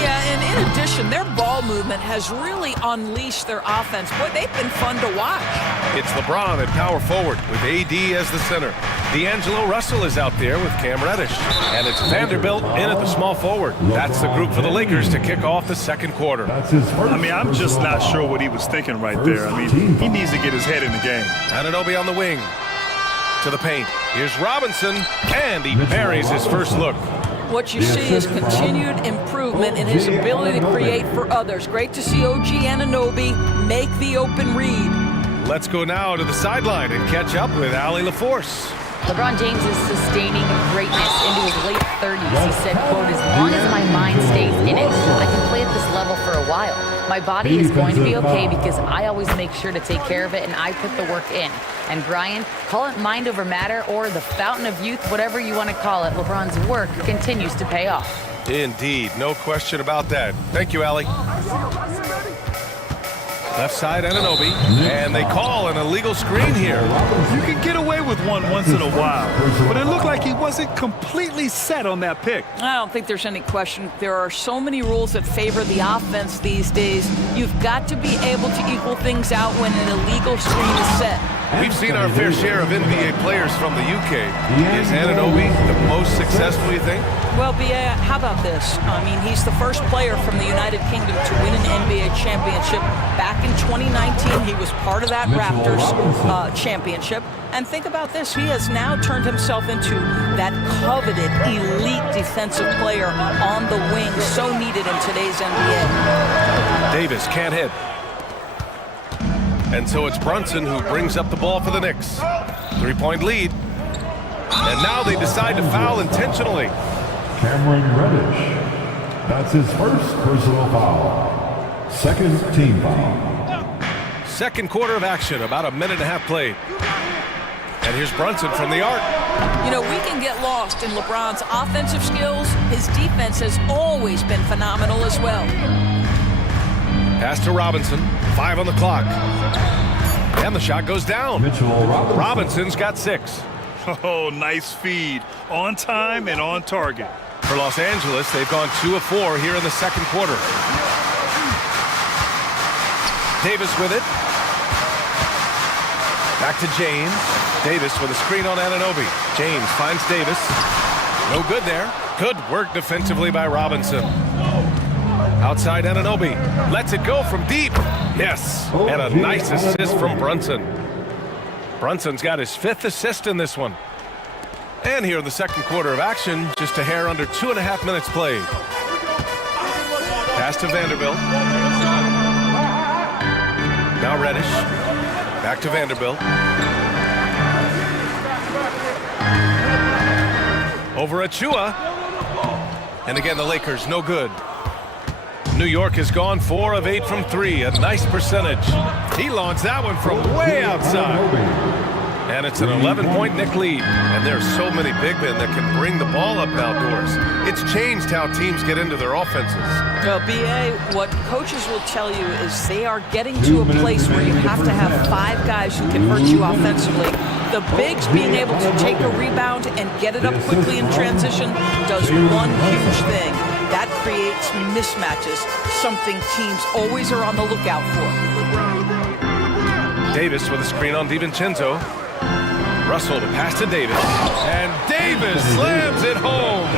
Yeah, and in addition, their ball movement has really unleashed their offense. Boy, they've been fun to watch. It's LeBron at power forward with AD as the center. D'Angelo Russell is out there with Cam Reddish. And it's Vanderbilt in at the small forward. That's the group for the Lakers to kick off the second quarter. I mean, I'm just not sure what he was thinking right there. I mean, he needs to get his head in the game. Anunoby on the wing. To the paint. Here's Robinson, and he buries his first look. What you see is continued improvement in his ability to create for others. Great to see OG Anunoby make the open read. Let's go now to the sideline and catch up with Allie LaForce. LeBron James is sustaining greatness into his late 30s. He said, quote, as long as my mind stays in it, I can play at this level for a while. My body is going to be okay because I always make sure to take care of it and I put the work in. And Brian, call it mind over matter or the fountain of youth, whatever you want to call it, LeBron's work continues to pay off. Indeed, no question about that. Thank you, Allie. Left side, Anunoby, and they call an illegal screen here. You can get away with one once in a while, but it looked like he wasn't completely set on that pick. I don't think there's any question. There are so many rules that favor the offense these days. You've got to be able to equal things out when an illegal screen is set. We've seen our fair share of NBA players from the UK. Is Anunoby the most successful, you think? Well, Bia, how about this? I mean, he's the first player from the United Kingdom to win an NBA championship. Back in 2019, he was part of that Raptors championship. And think about this. He has now turned himself into that coveted elite defensive player on the wing, so needed in today's NBA. Davis can't hit. And so it's Brunson who brings up the ball for the Knicks. 3-point lead. And now they decide to foul intentionally. Cameron Reddish. That's his first personal foul. Second team foul. Second quarter of action, about a minute and a half played. And here's Brunson from the arc. You know, we can get lost in LeBron's offensive skills. His defense has always been phenomenal as well. Pass to Robinson, 5 on the clock. And the shot goes down. Robinson's got 6. Oh, nice feed. On time and on target. For Los Angeles, they've gone 2 of 4 here in the second quarter. Davis with it. Back to James. Davis with a screen on Anunoby. James finds Davis. No good there. Good work defensively by Robinson. Outside Anunoby. Lets it go from deep. Yes. And a nice assist from Brunson. Brunson's got his 5th assist in this one. And here in the second quarter of action, just a hair under 2.5 minutes played. Pass to Vanderbilt. Now Reddish. Back Back to Vanderbilt. Over at Chua. And again, the Lakers, no good. New York has gone 4 of 8 from 3, a nice percentage. He launched that one from way outside. And it's an 11-point Knick lead. And there's so many big men that can bring the ball up outdoors. It's changed how teams get into their offenses. Well, BA, what coaches will tell you is they are getting to a place where you have to have 5 guys who can hurt you offensively. The bigs being able to take a rebound and get it up quickly in transition does one huge thing. That creates mismatches, something teams always are on the lookout for. Davis with a screen on DiVincenzo. Russell to pass to Davis. And Davis slams it home.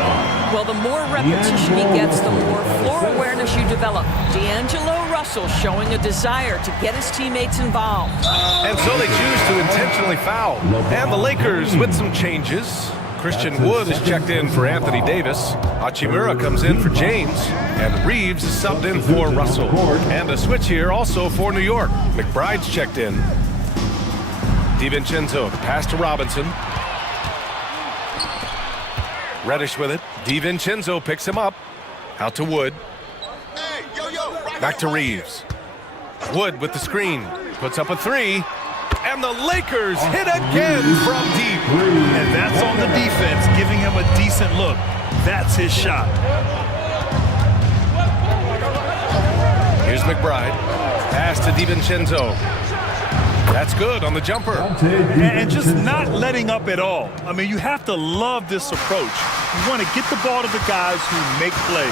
Well, the more repetition he gets, the more floor awareness you develop. D'Angelo Russell showing a desire to get his teammates involved. And so they choose to intentionally foul. And the Lakers with some changes. Christian Wood is checked in for Anthony Davis. Hachimura comes in for James. And Reeves is subbed in for Russell. And a switch here also for New York. McBride's checked in. DiVincenzo, the pass to Robinson. Reddish with it. DiVincenzo picks him up. Out to Wood. Back to Reeves. Wood with the screen. Puts up a 3. And the Lakers hit again from deep. And that's on the defense, giving him a decent look. That's his shot. Here's McBride. Pass to DiVincenzo. That's good on the jumper. And just not letting up at all. I mean, you have to love this approach. You want to get the ball to the guys who make plays.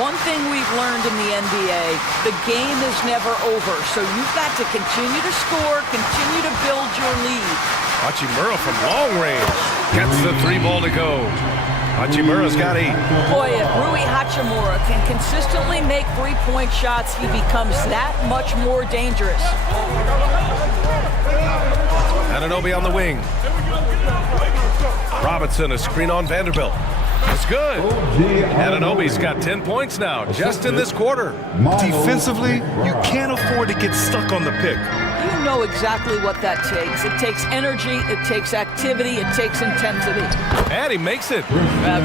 One thing we've learned in the NBA, the game is never over. So you've got to continue to score, continue to build your lead. Hachimura from long range. Gets the 3 ball to go. Hachimura's got 8. Boy, if Rui Hachimura can consistently make 3-point shots, he becomes that much more dangerous. Anunoby on the wing. Robinson, a screen on Vanderbilt. It's good. Anunoby's got 10 points now, just in this quarter. Defensively, you can't afford to get stuck on the pick. You know exactly what that takes. It takes energy, it takes activity, it takes intensity. And he makes it.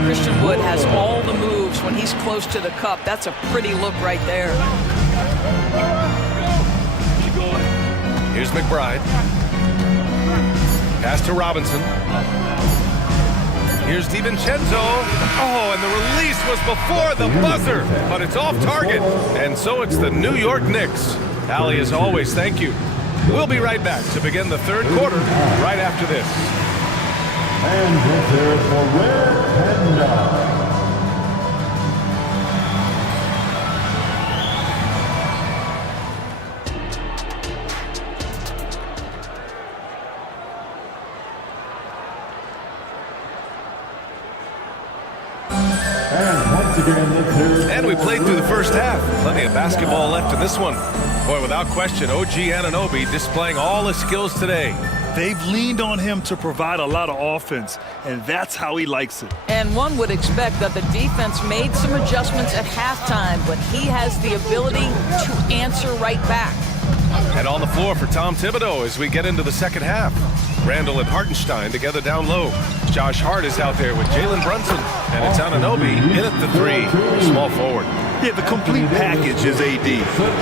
Christian Wood has all the moves when he's close to the cup. That's a pretty look right there. Here's McBride. Pass to Robinson. Here's DiVincenzo. Oh, and the release was before the buzzer, but it's off target. And so it's the New York Knicks. Allie, as always, thank you. We'll be right back to begin the 3rd quarter right after this. And let's hear it for Red Panda. And we played through the first half. Plenty of basketball left in this one. Boy, without question, OG Anunoby displaying all his skills today. They've leaned on him to provide a lot of offense, and that's how he likes it. And one would expect that the defense made some adjustments at halftime, but he has the ability to answer right back. And on the floor for Tom Thibodeau as we get into the second half. Randall and Hartenstein together down low. Josh Hart is out there with Jalen Brunson. And it's Anunoby in at the 3, small forward. Yeah, the complete package is AD.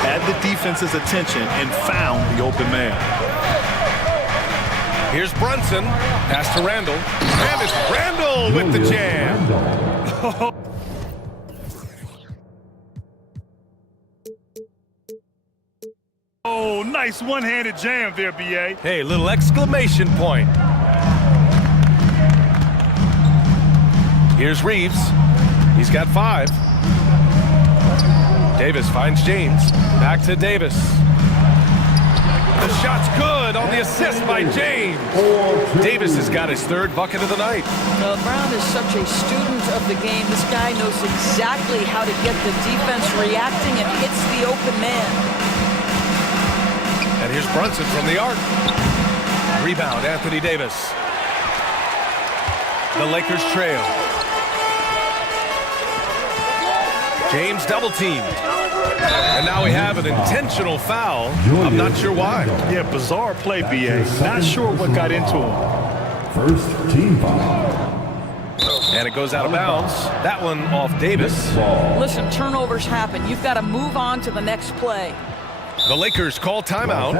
Had the defense's attention and found the open man. Here's Brunson. Pass to Randall. And it's Randall with the jam. Oh, nice one-handed jam there, B.A. Hey, little exclamation point. Here's Reeves. He's got 5. Davis finds James. Back to Davis. The shot's good on the assist by James. Davis has got his 3rd bucket of the night. Brown is such a student of the game. This guy knows exactly how to get the defense reacting and hits the open man. And here's Brunson from the arc. Rebound, Anthony Davis. The Lakers trail. James double teamed. And now we have an intentional foul. I'm not sure why. Yeah, bizarre play, B.A. Not sure what got into him. First team foul. And it goes out of bounds. That one off Davis. Listen, turnovers happen. You've got to move on to the next play. The Lakers call timeout.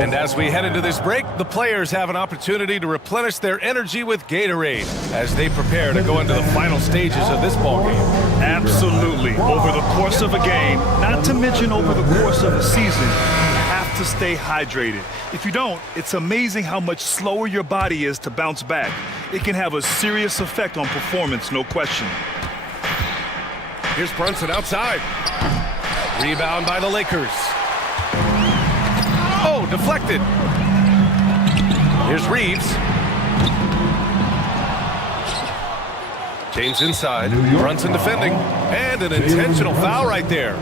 And as we head into this break, the players have an opportunity to replenish their energy with Gatorade as they prepare to go into the final stages of this ballgame. Absolutely. Over the course of a game, not to mention over the course of a season, you have to stay hydrated. If you don't, it's amazing how much slower your body is to bounce back. It can have a serious effect on performance, no question. Here's Brunson outside. Rebound by the Lakers. Oh, deflected. Here's Reeves. James inside. Brunson defending. And an intentional foul right there.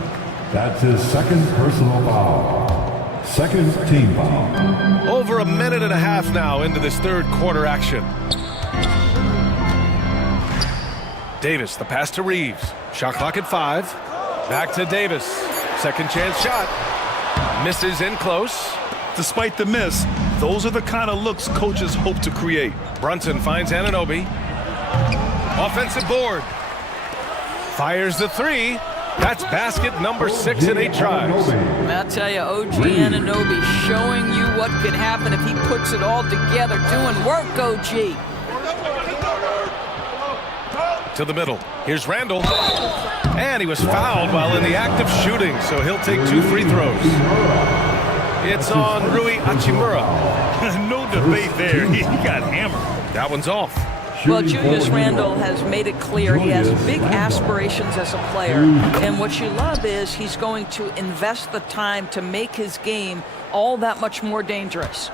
That's his second personal foul. Second team foul. Over a minute and a half now into this third quarter action. Davis, the pass to Reeves. Shot clock at 5. Back to Davis. Second chance shot. Misses in close. Despite the miss, those are the kind of looks coaches hope to create. Brunson finds Anunoby. Offensive board. Fires the 3. That's basket number 6 in 8 tries. I'll tell you, OG Anunoby showing you what could happen if he puts it all together. Doing work, OG. To the middle. Here's Randall. And he was fouled while in the act of shooting, so he'll take 2 free throws. It's on Rui Hachimura. No debate there. He got hammered. That one's off. Well, Julius Randle has made it clear he has big aspirations as a player. And what you love is he's going to invest the time to make his game all that much more dangerous.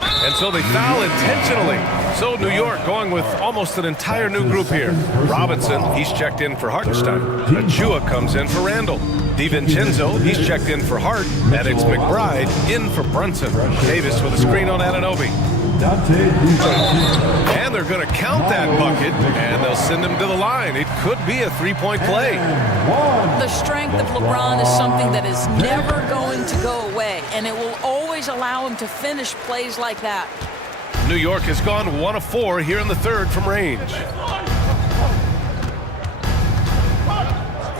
And so they foul intentionally. So New York going with almost an entire new group here. Robinson, he's checked in for Hartenstein. Achua comes in for Randall. DiVincenzo, he's checked in for Hart. And it's McBride in for Brunson. Davis with a screen on Anunoby. And they're going to count that bucket, and they'll send him to the line. It could be a 3-point play. The strength of LeBron is something that is never going to go away, and it will always allow him to finish plays like that. New York has gone 1 of 4 here in the third from range.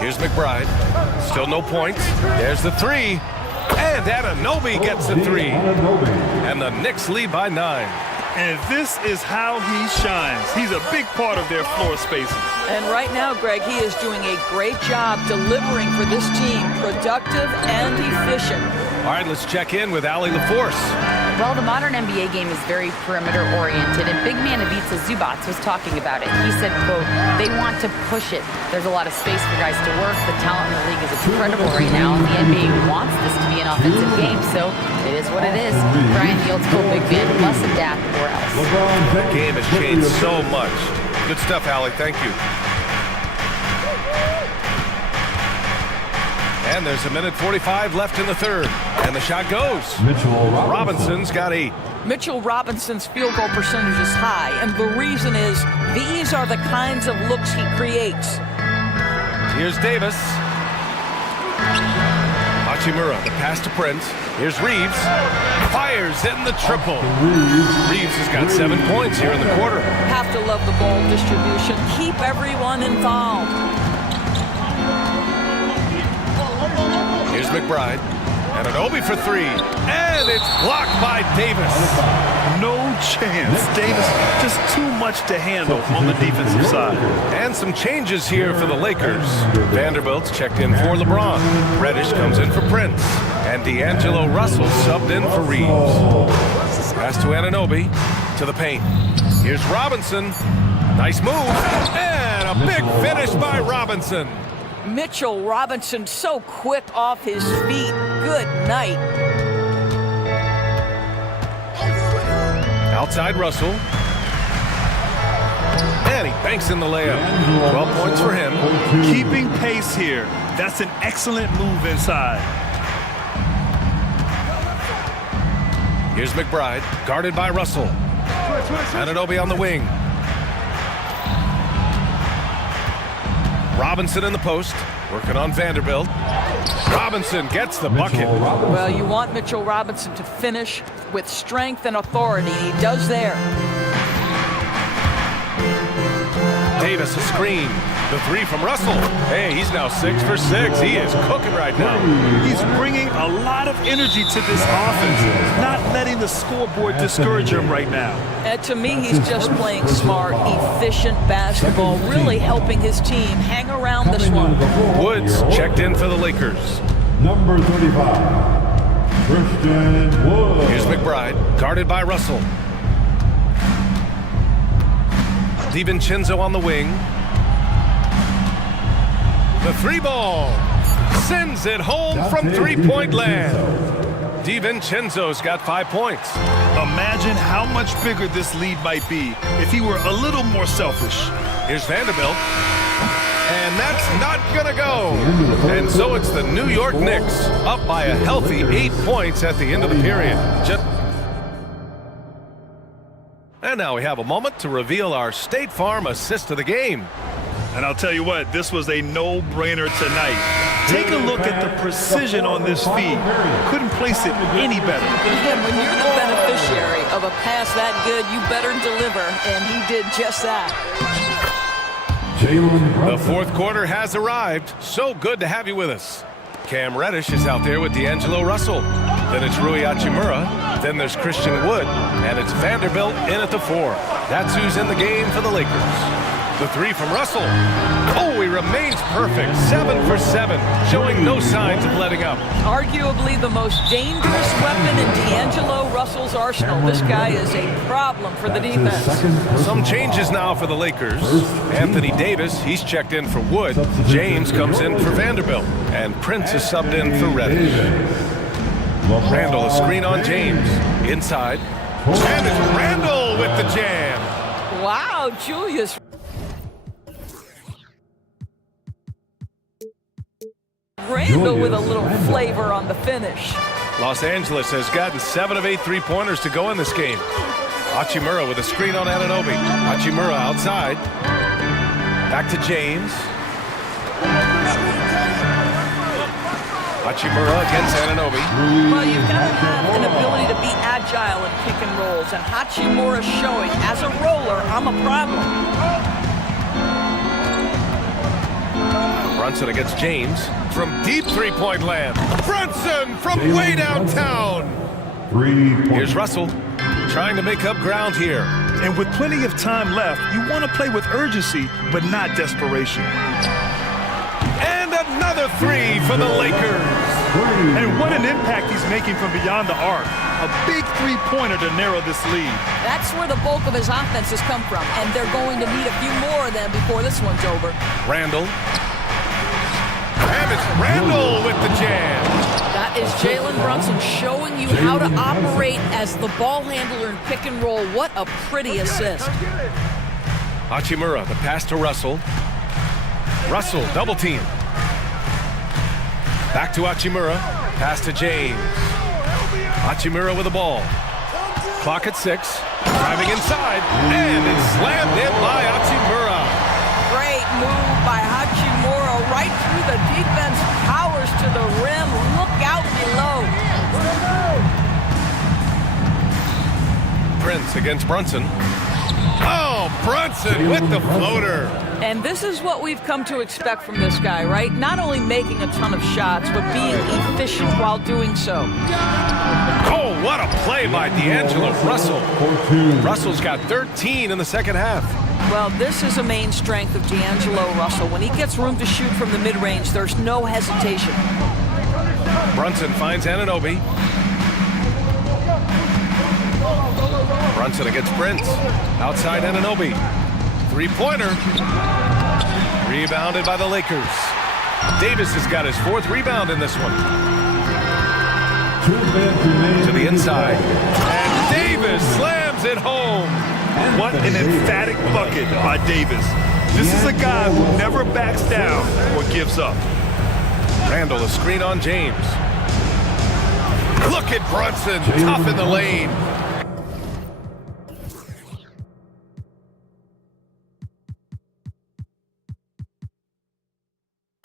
Here's McBride. Still no points. There's the 3. And Anunoby gets the 3. And the Knicks lead by 9. And this is how he shines. He's a big part of their floor spacing. And right now, Greg, he is doing a great job delivering for this team, productive and efficient. All right, let's check in with Allie LaForce. Well, the modern NBA game is very perimeter-oriented, and big man Ivica Zubac was talking about it. He said, quote, they want to push it. There's a lot of space for guys to work. The talent in the league is incredible right now, and the NBA wants this to be an offensive game, so it is what it is. Brian, the old-school big man, must adapt or else. The game has changed so much. Good stuff, Allie. Thank you. And there's a minute 45 left in the third. And the shot goes. Robinson's got 8. Mitchell Robinson's field goal percentage is high, and the reason is these are the kinds of looks he creates. Here's Davis. Hachimura, the pass to Prince. Here's Reeves. Fires in the triple. Reeves has got 7 points here in the quarter. Have to love the ball distribution. Keep everyone involved. Here's McBride. Anunoby for 3. And it's blocked by Davis. No chance. Davis just too much to handle on the defensive side. And some changes here for the Lakers. Vanderbilt's checked in for LeBron. Reddish comes in for Prince. And D'Angelo Russell subbed in for Reeves. Pass to Anunoby. To the paint. Here's Robinson. Nice move. And a big finish by Robinson. Mitchell Robinson so quick off his feet. Good night. Outside Russell. And he banks in the layup. 12 points for him. Keeping pace here. That's an excellent move inside. Here's McBride, guarded by Russell. Anunoby on the wing. Robinson in the post. Working on Vanderbilt. Robinson gets the bucket. Well, you want Mitchell Robinson to finish with strength and authority. He does there. Davis a screen. The three from Russell. Hey, he's now 6 for 6. He is cooking right now. He's bringing a lot of energy to this offense, not letting the scoreboard discourage him right now. And to me, he's just playing smart, efficient basketball, really helping his team hang around this one. Woods checked in for the Lakers. Number 35, Christian Wood. Here's McBride, guarded by Russell. DiVincenzo on the wing. The three ball. Sends it home from three-point land. DiVincenzo's got 5 points. Imagine how much bigger this lead might be if he were a little more selfish. Here's Vanderbilt. And that's not gonna go. And so it's the New York Knicks up by a healthy 8 points at the end of the period. And now we have a moment to reveal our State Farm assist of the game. And I'll tell you what, this was a no-brainer tonight. Take a look at the precision on this feed. Couldn't place it any better. And when you're the beneficiary of a pass that good, you better deliver, and he did just that. The fourth quarter has arrived. So good to have you with us. Cam Reddish is out there with D'Angelo Russell. Then it's Rui Hachimura. Then there's Christian Wood. And it's Vanderbilt in at the 4. That's who's in the game for the Lakers. The three from Russell. Oh, he remains perfect. 7 for 7, showing no signs of letting up. Arguably the most dangerous weapon in D'Angelo Russell's arsenal. This guy is a problem for the defense. Some changes now for the Lakers. Anthony Davis, he's checked in for Wood. James comes in for Vanderbilt. And Prince is subbed in for Reddish. Randall, a screen on James. Inside. And it's Randall with the jam. Wow, Julius. Randall with a little flavor on the finish. Los Angeles has gotten 7 of 8 three-pointers to go in this game. Hachimura with a screen on Anunoby. Hachimura outside. Back to James. Hachimura against Anunoby. Well, you've got to have an ability to be agile in pick and rolls, and Hachimura showing, as a roller, I'm a problem. Brunson against James from deep three-point land. Brunson from way downtown. Here's Russell trying to make up ground here. And with plenty of time left, you want to play with urgency, but not desperation. And another three for the Lakers. And what an impact he's making from beyond the arc. A big three-pointer to narrow this lead. That's where the bulk of his offense has come from, and they're going to need a few more of them before this one's over. Randall. And it's Randall with the jam. That is Jalen Brunson showing you how to operate as the ball handler in pick and roll. What a pretty assist. Hachimura, the pass to Russell. Russell, double team. Back to Hachimura. Pass to James. Hachimura with the ball. Clock at 6. Driving inside. And it's slammed in by Hachimura. Great move by Hachimura right through the defense. Powers to the rim. Look out below. Prince against Brunson. Oh, Brunson with the floater. And this is what we've come to expect from this guy, right? Not only making a ton of shots, but being efficient while doing so. Oh, what a play by D'Angelo Russell. Russell's got 13 in the second half. Well, this is a main strength of D'Angelo Russell. When he gets room to shoot from the mid-range, there's no hesitation. Brunson finds Anunoby. Brunson against Prince. Outside Anunoby. Three-pointer. Rebounded by the Lakers. Davis has got his 4th rebound in this one. To the inside. And Davis slams it home. What an emphatic bucket by Davis. This is a guy who never backs down or gives up. Randall, a screen on James. Look at Brunson, tough in the lane.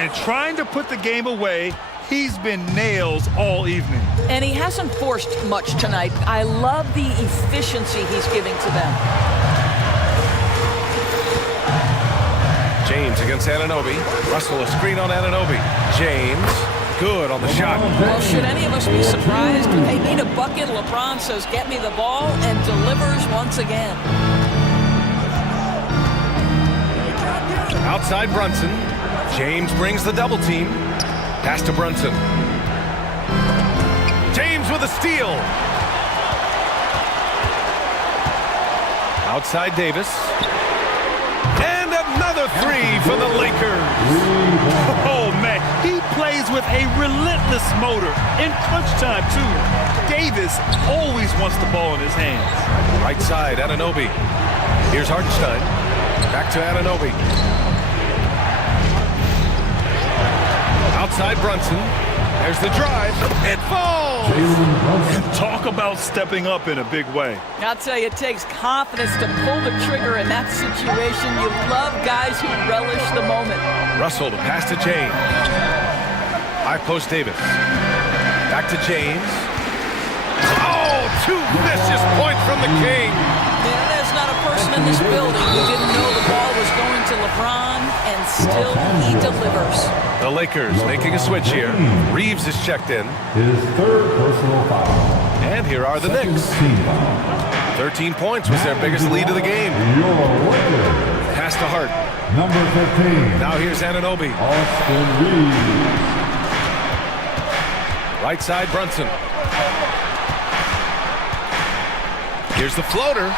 And trying to put the game away, he's been nails all evening. And he hasn't forced much tonight. I love the efficiency he's giving to them. James against Anunoby. Russell, a screen on Anunoby. James, good on the shot. Well, should any of us be surprised? They need a bucket. LeBron says, get me the ball, and delivers once again. Outside Brunson. James brings the double team. Pass to Brunson. James with a steal. Outside Davis. And another three for the Lakers. Oh, man, he plays with a relentless motor. In crunch time, too. Davis always wants the ball in his hands. Right side, Anunoby. Here's Hartenstein. Back to Anunoby. Outside Brunson. There's the drive. It falls! Talk about stepping up in a big way. I'll tell you, it takes confidence to pull the trigger in that situation. You love guys who relish the moment. Russell to pass to James. High post Davis. Back to James. Oh, two vicious points from the King. Yeah, there's not a person in this building who didn't know the ball was going to LeBron, and still he delivers. The Lakers making a switch here. Reeves is checked in. His third personal foul. And here are the Knicks. 13 points was their biggest lead of the game. Pass to Hart. Number 15. Now here's Anunoby. Austin Reeves. Right side Brunson. Here's the floater.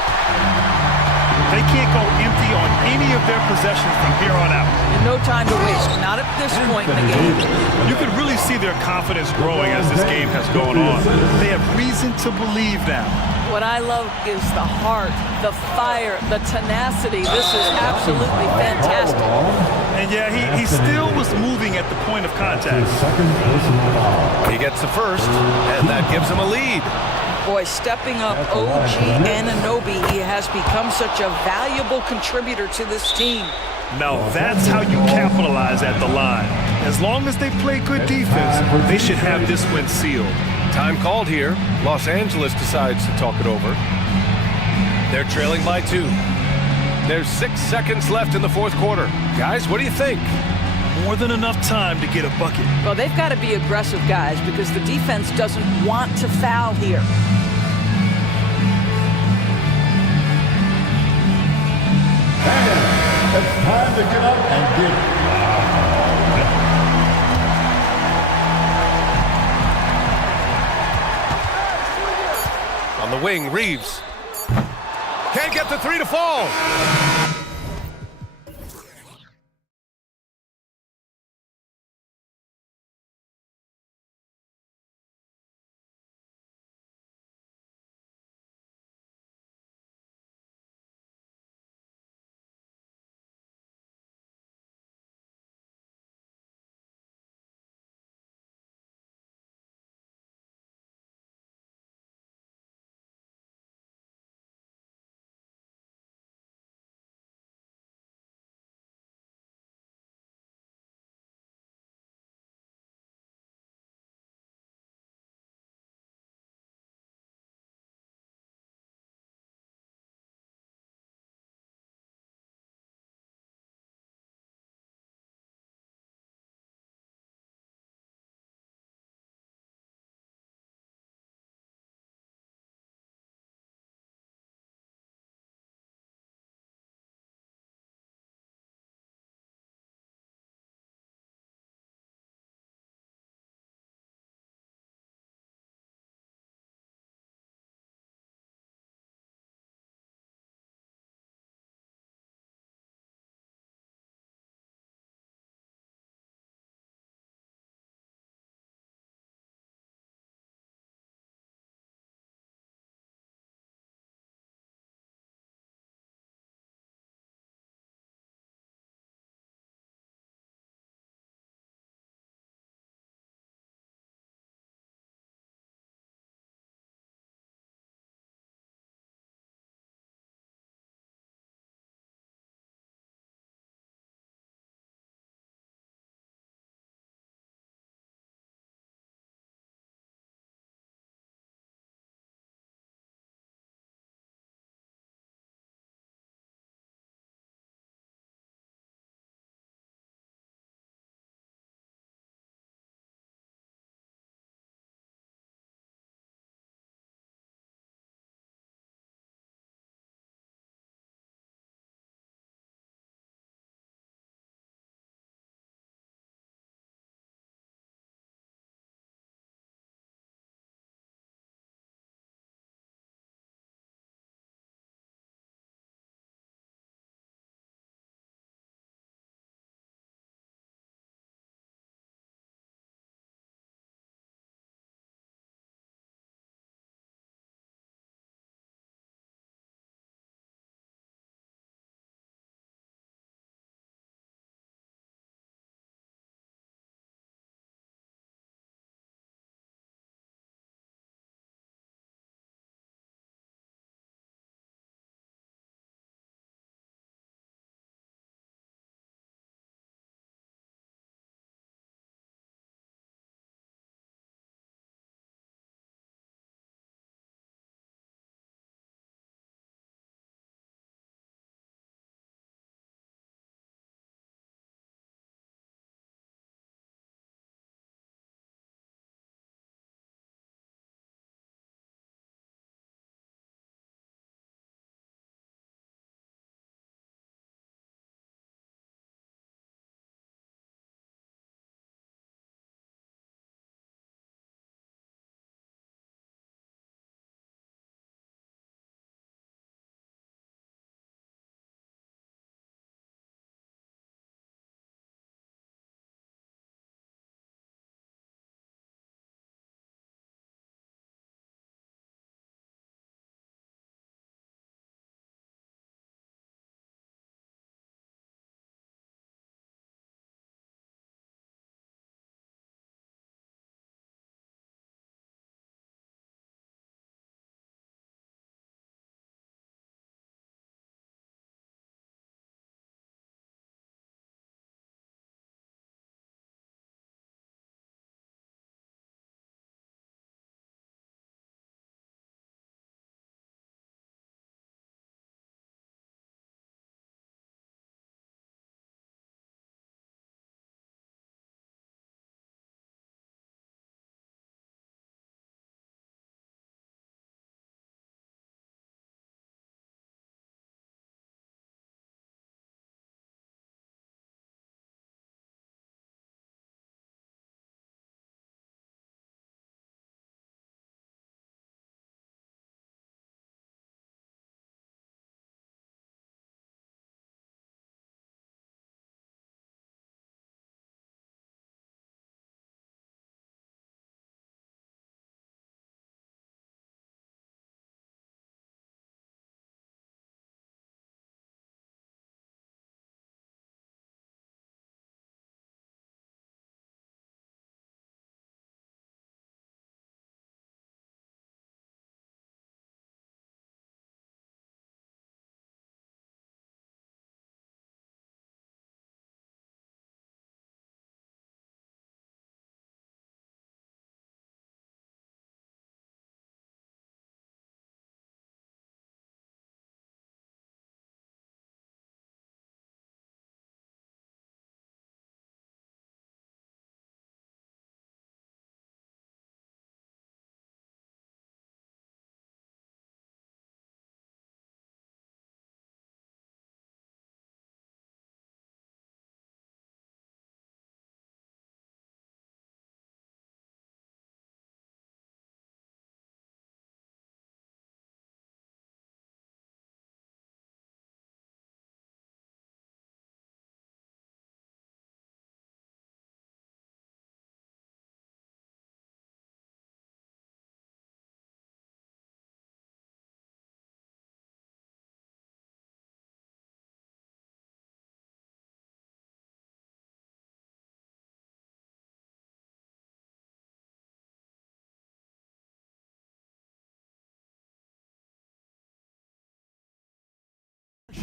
They can't go empty on any of their possessions from here on out. No time to waste, not at this point in the game. You can really see their confidence growing as this game has gone on. They have reason to believe now. What I love is the heart, the fire, the tenacity. This is absolutely fantastic. And yeah, he still was moving at the point of contact. He gets the first, and that gives him a lead. Boy, stepping up OG Anunoby, he has become such a valuable contributor to this team. Now that's how you capitalize at the line. As long as they play good defense, they should have this win sealed. Time called here. Los Angeles decides to talk it over. They're trailing by 2. There's 6 seconds left in the fourth quarter. Guys, what do you think? More than enough time to get a bucket. Well, they've got to be aggressive, guys, because the defense doesn't want to foul here. It's time to get up and get On the wing, Reeves. Can't get the 3 to fall.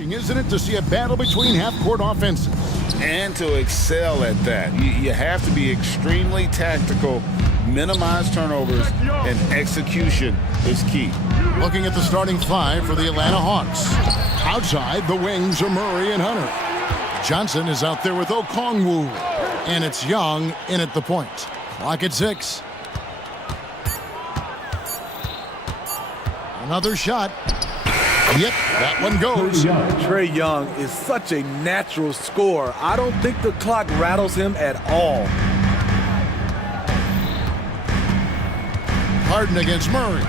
refreshing, isn't it, to see a battle between half-court offenses? And to excel at that. You have to be extremely tactical, minimize turnovers, and execution is key. Looking at the starting five for the Atlanta Hawks. Outside, the wings are Murray and Hunter. Johnson is out there with Okongwu. And it's Young in at the point. Clock at 6. Another shot. Yep, that one goes. Trae Young is such a natural scorer. I don't think the clock rattles him at all. Harden against Murray.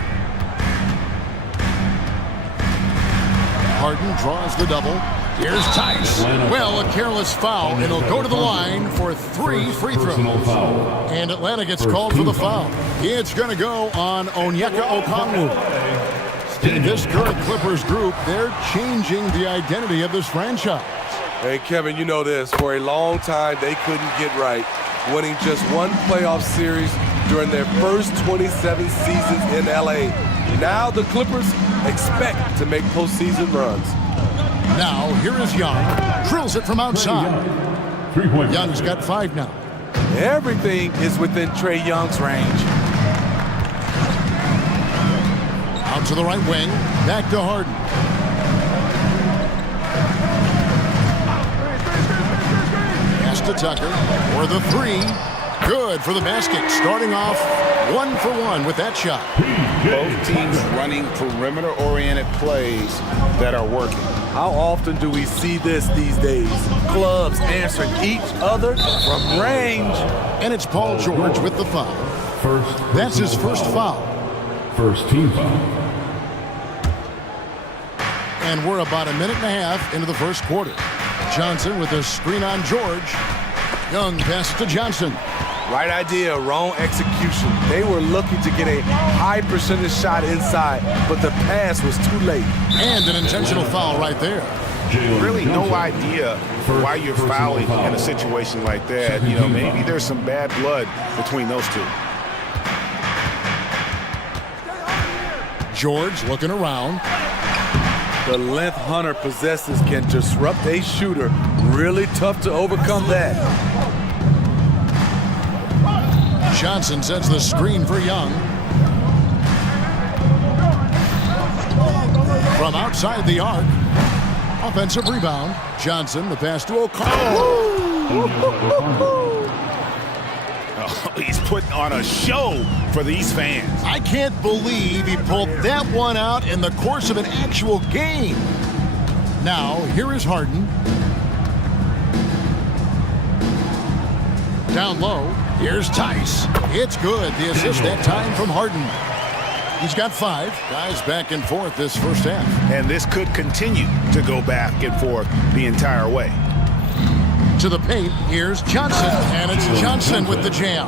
Harden draws the double. Here's Tice. Well, a careless foul, and he'll go to the line for 3 free throws. And Atlanta gets called for the foul. It's going to go on Onyeka Okongwu. This current Clippers group, they're changing the identity of this franchise. Hey, Kevin, you know this. For a long time, they couldn't get right, winning just one playoff series during their first 27 seasons in L.A. Now the Clippers expect to make postseason runs. Now, here is Young. Drills it from outside. Young's got 5 now. Everything is within Trae Young's range. Out to the right wing. Back to Harden. Pass to Tucker for the 3. Good for the basket. Starting off 1 for 1 with that shot. Both teams running perimeter-oriented plays that are working. How often do we see this these days? Clubs answering each other from range. And it's Paul George with the foul. That's his first foul. First team foul. And we're about a minute and a half into the first quarter. Johnson with a screen on George. Young passes to Johnson. Right idea, wrong execution. They were looking to get a high percentage shot inside, but the pass was too late. And an intentional foul right there. Really no idea why you're fouling in a situation like that. You know, maybe there's some bad blood between those two. George looking around. The length Hunter possesses can disrupt a shooter. Really tough to overcome that. Johnson sets the screen for Young. From outside the arc. Offensive rebound. Johnson, the pass to Okongwu. Oh, he's putting on a show for these fans. I can't believe he pulled that one out in the course of an actual game. Now, here is Harden. Down low, here's Tice. It's good. The assist that time from Harden. He's got 5. Guys back and forth this first half. And this could continue to go back and forth the entire way. To the paint, here's Johnson, and it's Johnson with the jam.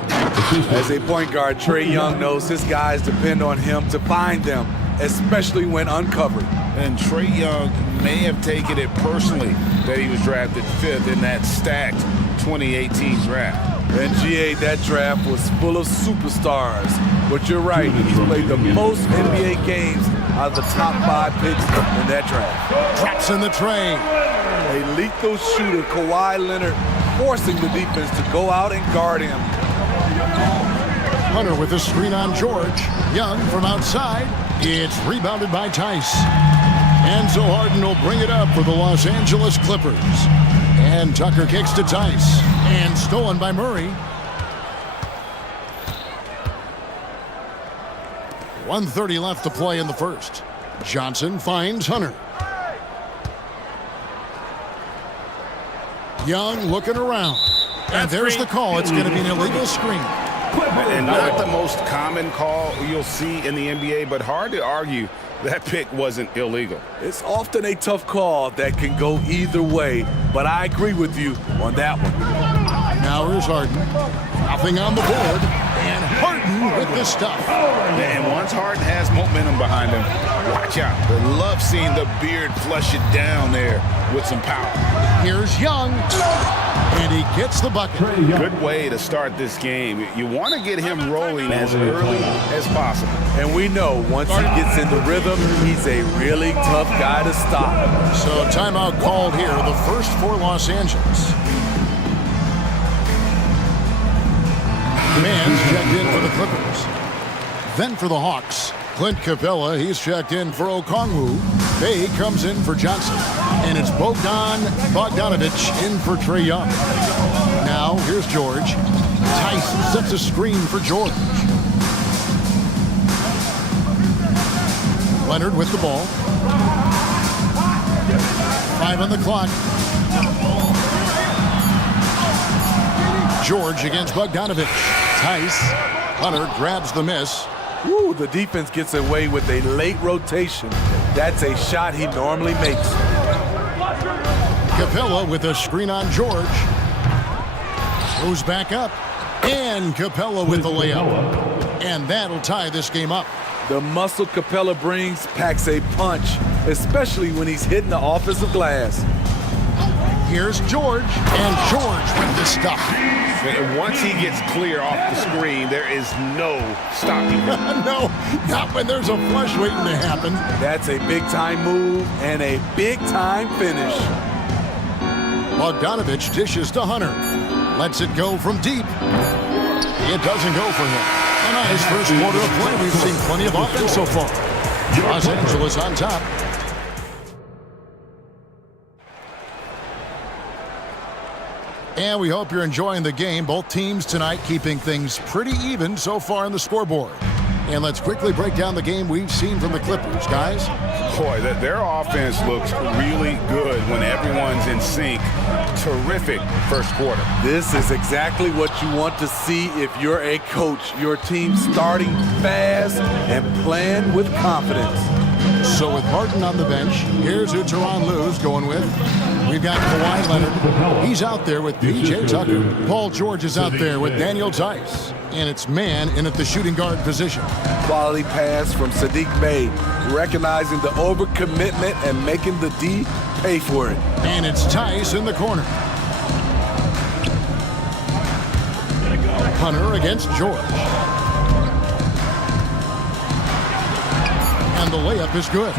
As a point guard, Trae Young knows his guys depend on him to find them, especially when uncovered. And Trae Young may have taken it personally that he was drafted 5th in that stacked 2018 draft. And GA, that draft was full of superstars. But you're right, he's played the most NBA games out of the top 5 picks in that draft. Traps in the tray. A lethal shooter, Kawhi Leonard, forcing the defense to go out and guard him. Hunter with a screen on George. Young from outside. It's rebounded by Tice. And so Harden will bring it up for the Los Angeles Clippers. And Tucker kicks to Tice. And stolen by Murray. 1:30 left to play in the first. Johnson finds Hunter. Young looking around. And there's the call. It's going to be an illegal screen. And not the most common call you'll see in the NBA, but hard to argue that pick wasn't illegal. It's often a tough call that can go either way, but I agree with you on that one. Now here's Harden. Nothing on the board. And Harden Harden with the stuff. And once Harden has momentum behind him, watch out. They love seeing the beard flush it down there with some power. Here's Young, and he gets the bucket. Good way to start this game. You want to get him rolling as early as possible. And we know once he gets into rhythm, he's a really tough guy to stop. So timeout called here, the first for Los Angeles. Man's checked in for the Clippers. Then for the Hawks, Clint Capella, he's checked in for Okongwu. Bay comes in for Johnson. And it's Bogdanovich in for Trae Young. Now, here's George. Tyson sets a screen for George. Leonard with the ball. 5 on the clock. George against Bogdanovich. Tice. Hunter grabs the miss. Woo, the defense gets away with a late rotation. That's a shot he normally makes. Capella with a screen on George. Goes back up. And Capella with the layup. And that'll tie this game up. The muscle Capella brings packs a punch, especially when he's hitting the offensive glass. Here's George, and George with the stuff. And once he gets clear off the screen, there is no stopping him. No, not when there's a flush waiting to happen. That's a big-time move and a big-time finish. Bogdanovich dishes to Hunter. Lets it go from deep. It doesn't go for him. A nice first quarter of play. We've seen plenty of offense so far. Los Angeles on top. And we hope you're enjoying the game. Both teams tonight keeping things pretty even so far on the scoreboard. And let's quickly break down the game we've seen from the Clippers, guys. Boy, their offense looks really good when everyone's in sync. Terrific first quarter. This is exactly what you want to see if you're a coach. Your team starting fast and playing with confidence. So with Harden on the bench, here's who Tyronn Lue's going with. We've got Kawhi Leonard. He's out there with P.J. Tucker. Paul George is out there with Daniel Tice. And it's man in at the shooting guard position. Quality pass from Saddiq Bey, recognizing the overcommitment and making the D pay for it. And it's Tice in the corner. Hunter against George. And the layup is good.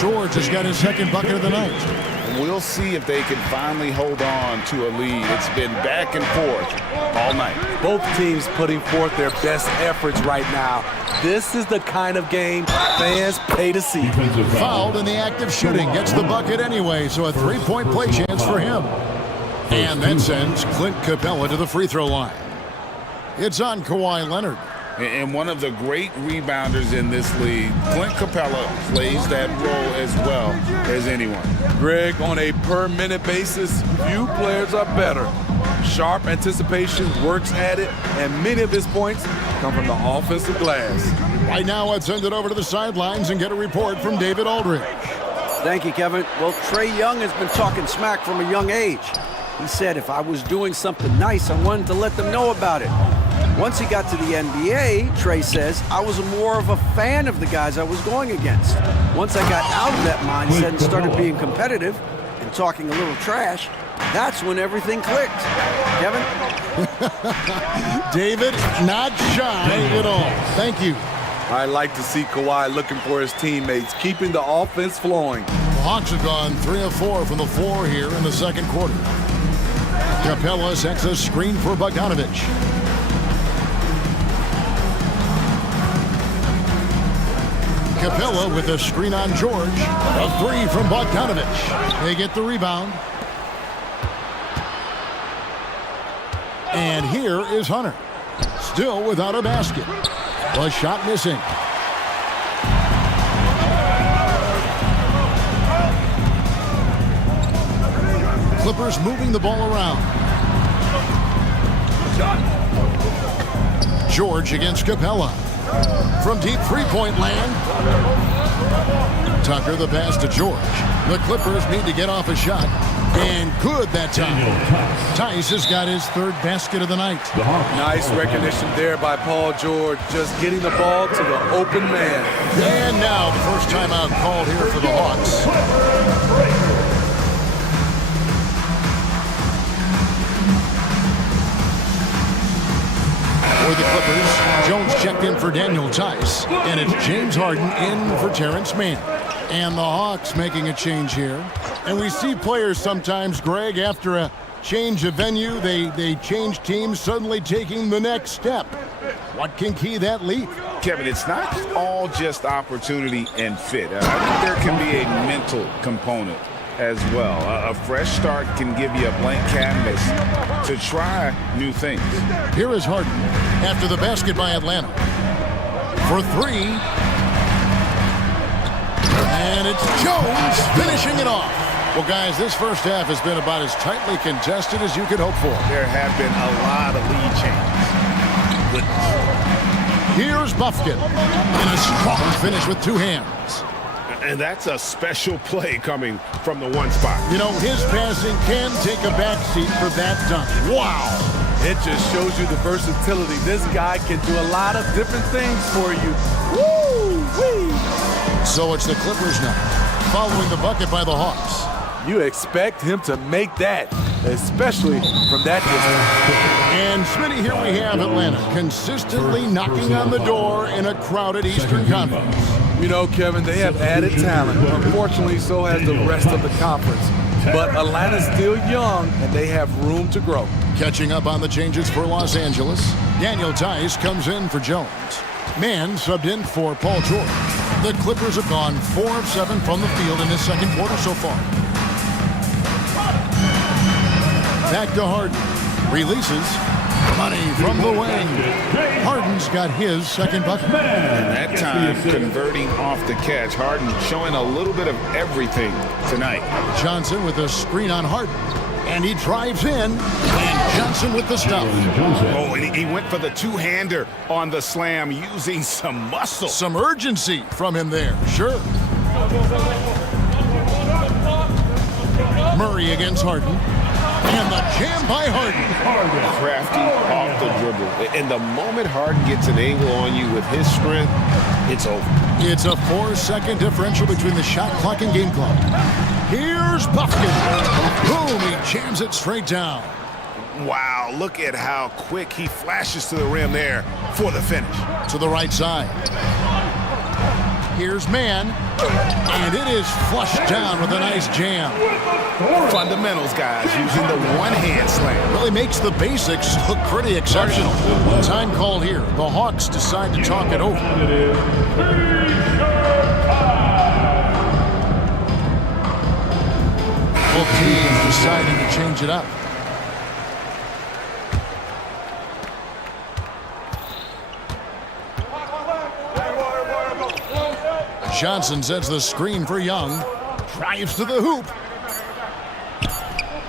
George has got his second bucket of the night. We'll see if they can finally hold on to a lead. It's been back and forth all night. Both teams putting forth their best efforts right now. This is the kind of game fans pay to see. Fouled in the act of shooting. Gets the bucket anyway, so a three-point play chance for him. And that sends Clint Capella to the free throw line. It's on Kawhi Leonard. And one of the great rebounders in this league, Clint Capella, plays that role as well as anyone. Greg, on a per-minute basis, few players are better. Sharp anticipation, works at it, and many of his points come from the offensive glass. Right now, let's send it over to the sidelines and get a report from David Aldridge. Thank you, Kevin. Well, Trae Young has been talking smack from a young age. He said if I was doing something nice, I wanted to let them know about it. Once he got to the NBA, Trae says, I was more of a fan of the guys I was going against. Once I got out of that mindset and started being competitive and talking a little trash, that's when everything clicked. Kevin? David, not shy at all. Thank you. I like to see Kawhi looking for his teammates, keeping the offense flowing. The Hawks have gone 3 of 4 from the floor here in the second quarter. Capella sets a screen for Bogdanovich. Capella with a screen on George. A three from Bogdanovich. They get the rebound. And here is Hunter. Still without a basket. The shot missing. Clippers moving the ball around. George against Capella. From deep three-point land. Tucker the pass to George. The Clippers need to get off a shot. And good that time. Tice has got his third basket of the night. Nice recognition there by Paul George, just getting the ball to the open man. And now the first timeout called here for the Hawks. For the Clippers, Jones checked in for Daniel Tice, and it's James Harden in for Terrence Mann. And the Hawks making a change here. And we see players sometimes, Greg, after a change of venue, they change teams, suddenly taking the next step. What can key that leap? Kevin, it's not all just opportunity and fit. I think there can be a mental component as well. A fresh start can give you a blank canvas to try new things. Here is Harden after the basket by Atlanta. For three. And it's Jones finishing it off. Well, guys, this first half has been about as tightly contested as you could hope for. There have been a lot of lead changes. Here's Buffkin. And a strong finish with two hands. And that's a special play coming from the one spot. You know, his passing can take a backseat for that dunk. Wow. It just shows you the versatility. This guy can do a lot of different things for you. Woo-wee! So it's the Clippers now, following the bucket by the Hawks. You expect him to make that, especially from that distance. And Smitty, here we have Atlanta consistently knocking on the door in a crowded Eastern Conference. You know, Kevin, they have added talent. Unfortunately, so has the rest of the conference. But Atlanta's still young, and they have room to grow. Catching up on the changes for Los Angeles, Daniel Tice comes in for Jones. Mann subbed in for Paul George. The Clippers have gone 4 of 7 from the field in this second quarter so far. Back to Harden. Releases. Money from the wing. Harden's got his second bucket. And that time, converting off the catch. Harden showing a little bit of everything tonight. Johnson with a screen on Harden. And he drives in. And Johnson with the stop. Oh, and he went for the two-hander on the slam, using some muscle. Some urgency from him there. Sure. Murray against Harden. And the jam by Harden. Crafty off the dribble. And the moment Harden gets an angle on you with his strength, it's over. It's a 4-second differential between the shot clock and game clock. Here's Buffkin. Boom, he jams it straight down. Wow, look at how quick he flashes to the rim there for the finish. To the right side. Here's Mann. And it is flushed down with a nice jam. Fundamentals, guys, using the one-hand slam. Really makes the basics look pretty exceptional. Time called here. The Hawks decide to talk it over. Both teams deciding to change it up. Johnson sets the screen for Young. Drives to the hoop.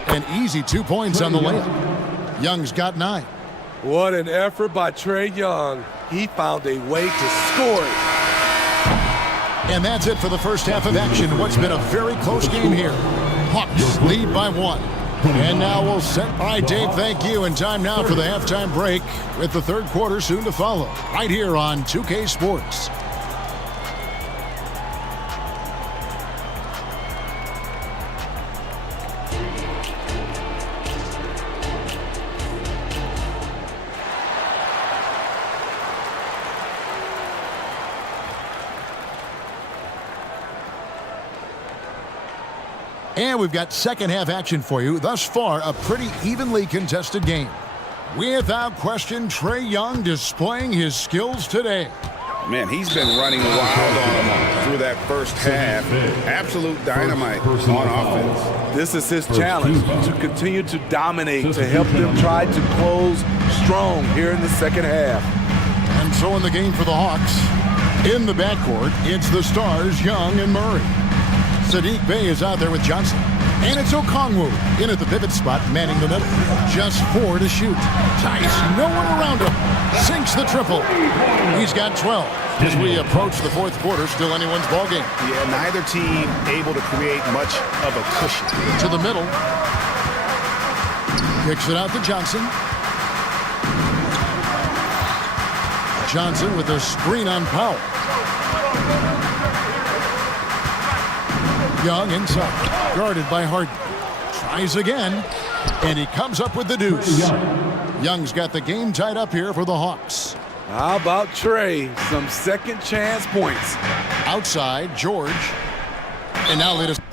An easy 2 points on the layup. Young's got 9. What an effort by Trae Young. He found a way to score it. And that's it for the first half of action. What's been a very close game here. Hawks lead by 1. And now we'll set. All right, Dave, thank you. And time now for the halftime break with the third quarter soon to follow. Right here on 2K Sports. And we've got second half action for you. Thus far, a pretty evenly contested game. Without question, Trae Young displaying his skills today. Man, he's been running wild on them through that first half. Absolute dynamite on offense. This is his challenge, to continue to dominate, to help them try to close strong here in the second half. And so in the game for the Hawks, in the backcourt, it's the stars, Young and Murray. Saddiq Bey is out there with Johnson. And it's Okongwu in at the pivot spot, manning the middle. Just 4 to shoot. Tice, no one around him. sinks the triple. He's got 12. As we approach the fourth quarter, still anyone's ballgame. Yeah, neither team able to create much of a cushion. To the middle. Kicks it out to Johnson. Johnson with a screen on Powell. Young inside, guarded by Harden. Tries again, and he comes up with the deuce. Young's got the game tied up here for the Hawks. How about Trey? Some second chance points. Outside, George. And now they decide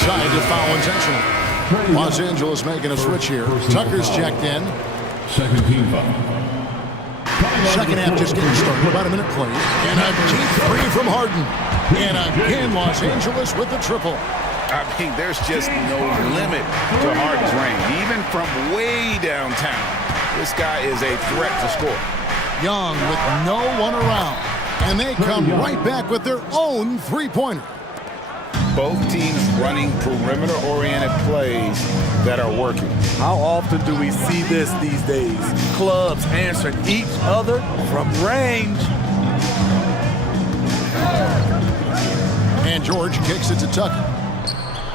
to foul intentionally. Los Angeles making a switch here. Tucker's checked in. Second team foul. Second half just getting started. About a minute played. And a deep three from Harden. And again, Los Angeles with the triple. I mean, there's just no limit to Harden's range. Even from way downtown, this guy is a threat to score. Young with no one around. And they come right back with their own three-pointer. Both teams running perimeter-oriented plays that are working. How often do we see this these days? Clubs answering each other from range. And George kicks it to Tucker.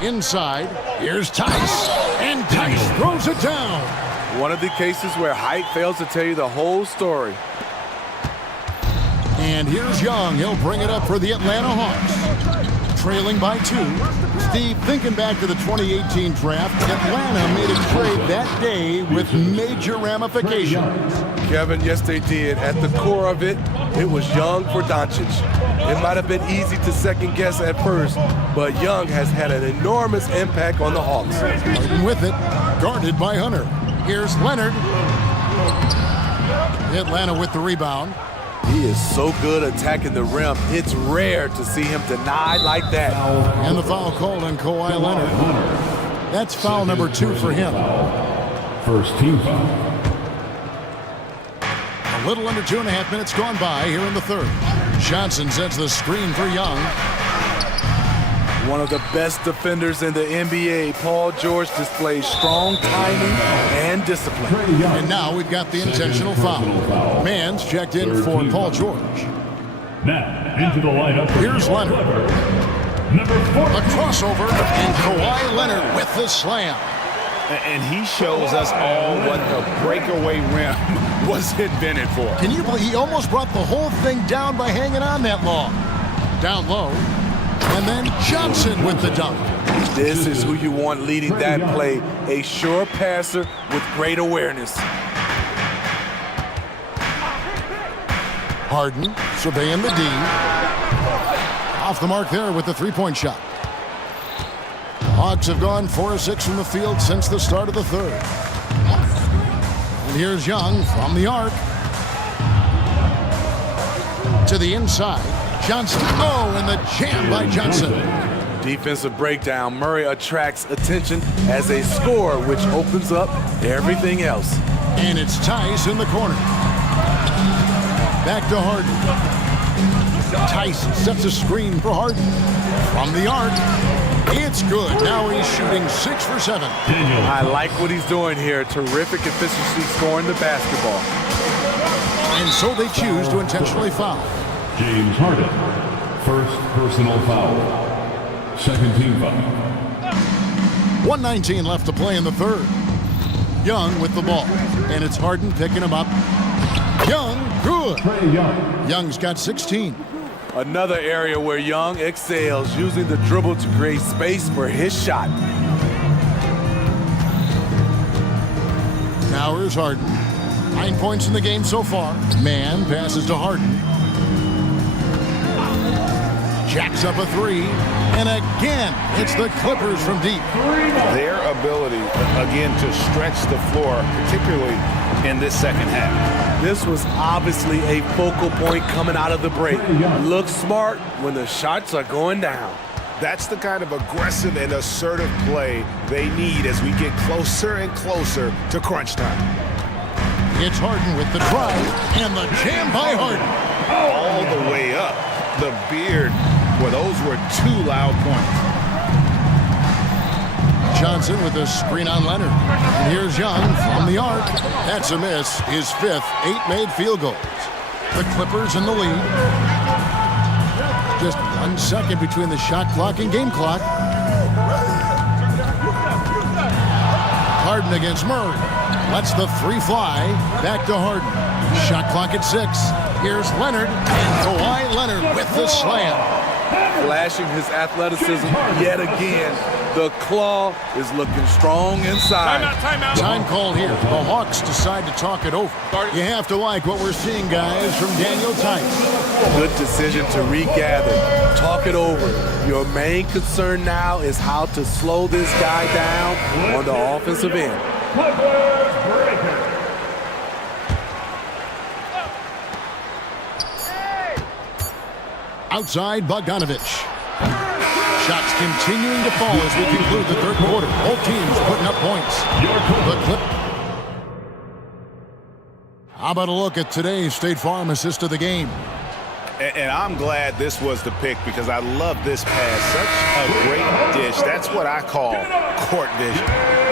Inside, here's Tice. And Tice throws it down. One of the cases where height fails to tell you the whole story. And here's Young. He'll bring it up for the Atlanta Hawks. Trailing by 2. Steve, thinking back to the 2018 draft, Atlanta made a trade that day with major ramifications. Kevin, yes they did. At the core of it, it was Young for Doncic. It might have been easy to second guess at first, but Young has had an enormous impact on the Hawks. Harden with it, guarded by Hunter. Here's Leonard. Atlanta with the rebound. He is so good attacking the rim. It's rare to see him denied like that. And the foul called on Kawhi Leonard. That's foul number 2 for him. First team foul. A little under 2.5 minutes gone by here in the third. Johnson sets the screen for Young. One of the best defenders in the NBA, Paul George displays strong timing and discipline. And now we've got the intentional foul. Mann's checked in for Paul George. Now into the lineup. Here's Leonard. Number 4. A crossover, and Kawhi Leonard with the slam. And he shows us all what the breakaway rim was invented for. Can you believe he almost brought the whole thing down by hanging on that long? Down low. And then Johnson with the dunk. This is who you want leading that play. A sure passer with great awareness. Harden surveying the D. Off the mark there with the three-point shot. Hawks have gone 4 of 6 from the field since the start of the third. And here's Young from the arc. To the inside. Johnson. Oh, and the jam by Johnson. Defensive breakdown. Murray attracts attention as a scorer, which opens up everything else. And it's Tice in the corner. Back to Harden. Tice sets a screen for Harden. From the arc. It's good. Now he's shooting 6 for 7. I like what he's doing here. Terrific efficiency scoring the basketball. And so they choose to intentionally foul. James Harden. First personal foul. Second team foul. 1:19 left to play in the third. Young with the ball. And it's Harden picking him up. Young, good. Young's got 16. Another area where Young excels, using the dribble to create space for his shot. Now here's Harden. 9 points in the game so far. Mann passes to Harden. Jacks up a 3. And again, it's the Clippers from deep. Their ability, again, to stretch the floor, particularly in this second half. This was obviously a focal point coming out of the break. Look smart when the shots are going down. That's the kind of aggressive and assertive play they need as we get closer and closer to crunch time. It's Harden with the drive and the jam by Harden. All the way up. The beard, well, those were 2 loud points. Johnson with a screen on Leonard. And here's Young from the arc. That's a miss. His fifth, 8 made field goals. The Clippers in the lead. Just 1 second between the shot clock and game clock. Harden against Murray. Lets the three fly. Back to Harden. Shot clock at 6. Here's Leonard. And Kawhi Leonard with the slam. Flashing his athleticism yet again. The claw is looking strong inside. Timeout. Time called here. The Hawks decide to talk it over. You have to like what we're seeing, guys, from Daniel Tice. Good decision to regather. Talk it over. Your main concern now is how to slow this guy down on the offensive end. Outside Bogdanovich. Shots continuing to fall as we conclude the third quarter. Both teams putting up points. How about a look at today's State Farm assist of the game? And I'm glad this was the pick because I love this pass. Such a great dish. That's what I call court vision.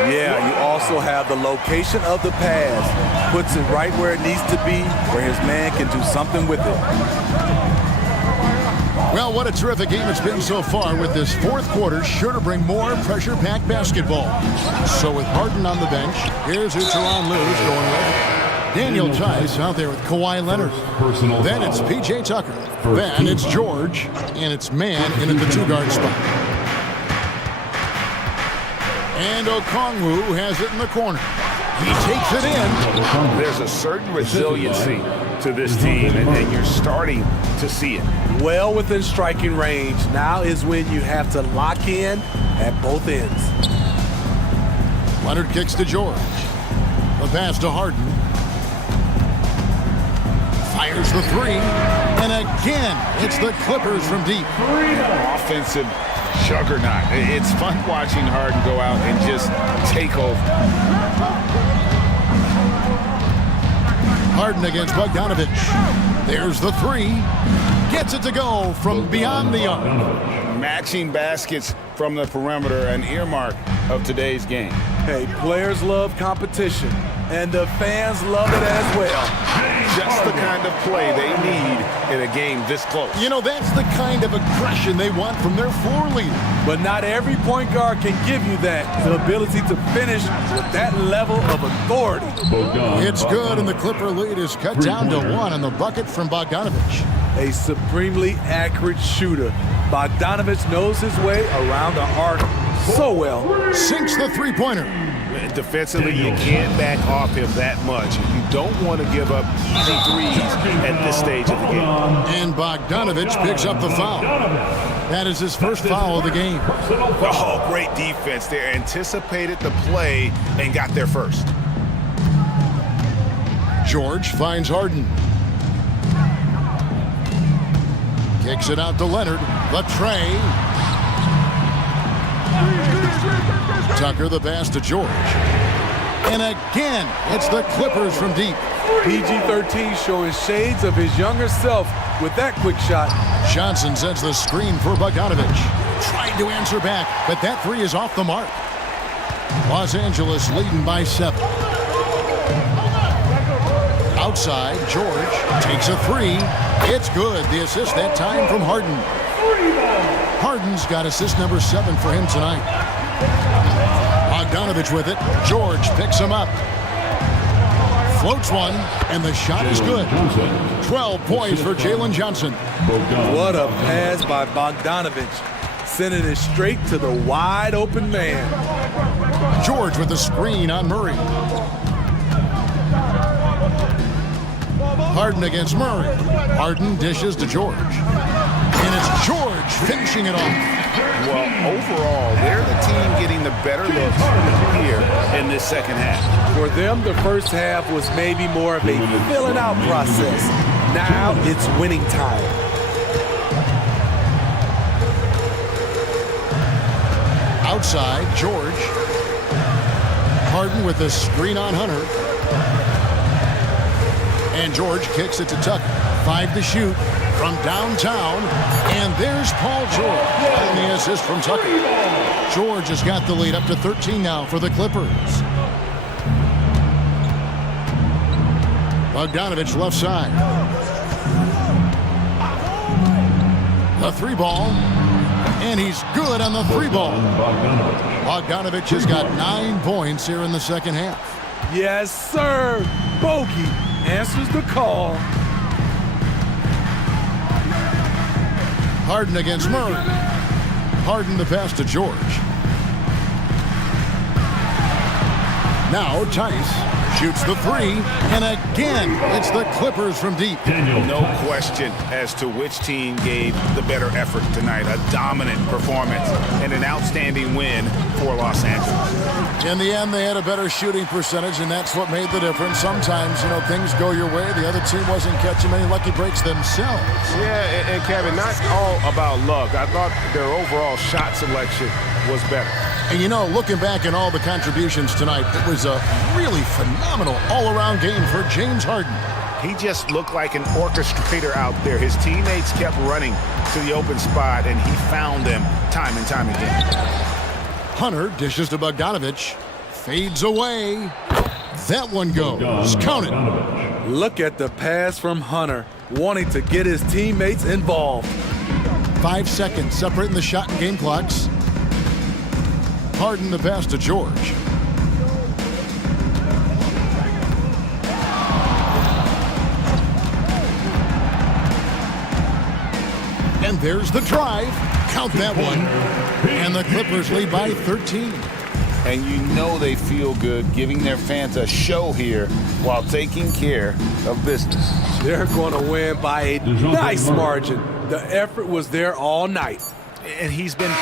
Yeah, you also have the location of the pass. Puts it right where it needs to be, where his man can do something with it. Well, what a terrific game it's been so far, with this fourth quarter sure to bring more pressure-packed basketball. So with Harden on the bench, here's who Teron Lewis going with. Daniel Tice out there with Kawhi Leonard. Then it's P.J. Tucker. Then it's George, and it's man in at the two-guard spot. And Okongwu has it in the corner. He takes it in. There's a certain resiliency to this team, and you're starting to see it. Well within striking range. Now is when you have to lock in at both ends. Leonard kicks to George. The pass to Harden. Fires the three. And again, it's the Clippers from deep. An offensive juggernaut. It's fun watching Harden go out and just take over. Harden against Bogdanovich. There's the three. Gets it to go from beyond the arc. Matching baskets from the perimeter, an earmark of today's game. Hey, players love competition, and the fans love it as well. Just the kind of play they need in a game this close. You know, that's the kind of aggression they want from their floor leader. But not every point guard can give you that. The ability to finish with that level of authority. It's good, and the Clipper lead is cut down to 1 on the bucket from Bogdanovich. A supremely accurate shooter. Bogdanovich knows his way around the arc so well. Sinks the three-pointer. Defensively, you can't back off him that much. You don't want to give up easy threes at this stage of the game. And Bogdanovich picks up the foul. That is his first foul of the game. Oh, great defense there. Anticipated the play and got there first. George finds Harden. Kicks it out to Leonard. The tray. Tucker the pass to George. And again, it's the Clippers from deep. PG-13 showing shades of his younger self with that quick shot. Johnson sends the screen for Bogdanovich. Tried to answer back, but that three is off the mark. Los Angeles leading by 7. Outside, George takes a three. It's good. The assist that time from Harden. Harden's got assist number 7 for him tonight. Bogdanovich with it. George picks him up. Floats one, and the shot is good. 12 points for Jalen Johnson. What a pass by Bogdanovich. Sending it straight to the wide open man. George with the screen on Murray. Harden against Murray. Harden dishes to George. And it's George finishing it off. Well, overall, they're the team getting the better looks here in this second half. For them, the first half was maybe more of a filling out process. Now it's winning time. Outside, George. Harden with the screen on Hunter. And George kicks it to Tucker. 5 to shoot. from downtown. And there's Paul George and the assist from Tucker. George has got the lead up to 13 now for the Clippers. Bogdanovich left side. The three ball. And he's good on the three ball. Bogdanovich has got 9 points here in the second half. Yes, sir. Bogey answers the call. Harden against Murray. Harden the pass to George. Now Tice shoots the three, and again, it's the Clippers from deep. No question as to which team gave the better effort tonight. A dominant performance and an outstanding win for Los Angeles. In the end, they had a better shooting percentage, and that's what made the difference. Sometimes, things go your way. The other team wasn't catching many lucky breaks themselves. Yeah, and Kevin, not all about luck. I thought their overall shot selection was better. And looking back at all the contributions tonight, it was a really phenomenal all-around game for James Harden. He just looked like an orchestrator out there. His teammates kept running to the open spot, and he found them time and time again. Hunter dishes to Bogdanovich. Fades away. That one goes. Count it. Look at the pass from Hunter, wanting to get his teammates involved. 5 seconds separating the shot and game clocks. Harden the pass to George. And there's the drive. Count that one. And the Clippers lead by 13. And they feel good giving their fans a show here while taking care of business. They're going to win by a nice margin. The effort was there all night. And he's been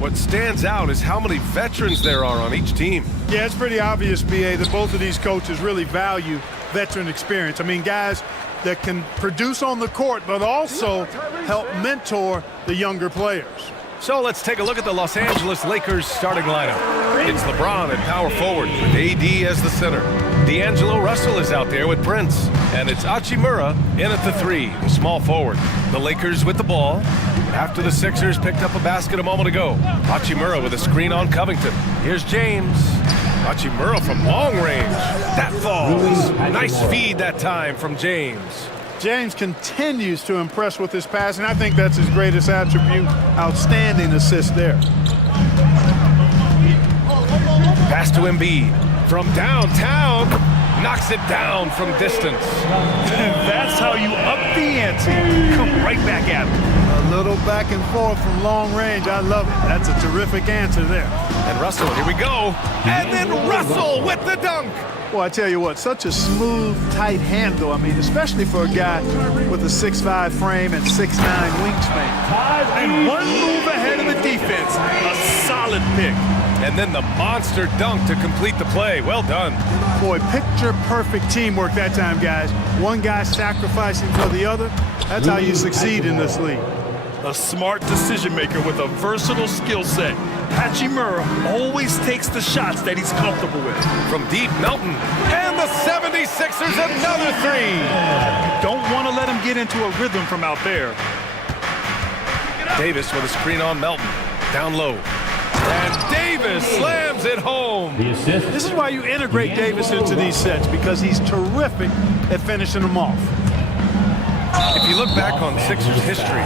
What stands out is how many veterans there are on each team. Yeah, it's pretty obvious, B.A., that both of these coaches really value veteran experience. I mean, guys that can produce on the court, but also help mentor the younger players. So let's take a look at the Los Angeles Lakers starting lineup. It's LeBron at power forward with AD as the center. D'Angelo Russell is out there with Prince. And it's Hachimura in at the 3, the small forward. The Lakers with the ball. After the Sixers picked up a basket a moment ago. Hachimura with a screen on Covington. Here's James. Hachimura from long range. That falls. Nice feed that time from James. James continues to impress with his passing. I think that's his greatest attribute. Outstanding assist there. Pass to Embiid. From downtown. Knocks it down from distance. That's how you up the ante. Come right back at him. A little back and forth from long range. I love it. That's a terrific answer there. And Russell, here we go. And then Russell with the dunk. Well, I tell you what, such a smooth, tight handle. I mean, especially for a guy with a 6'5" frame and 6'9" wingspan. And one move ahead of the defense. A solid pick. And then the monster dunk to complete the play. Well done. Boy, picture-perfect teamwork that time, guys. One guy sacrificing for the other. That's how you succeed in this league. A smart decision maker with a versatile skill set. Hachimura always takes the shots that he's comfortable with. From deep, Melton. And the 76ers another 3. Don't want to let him get into a rhythm from out there. Davis with a screen on Melton. Down low. And Davis slams it home. This is why you integrate Davis into these sets, because he's terrific at finishing them off. If you look back on Sixers history,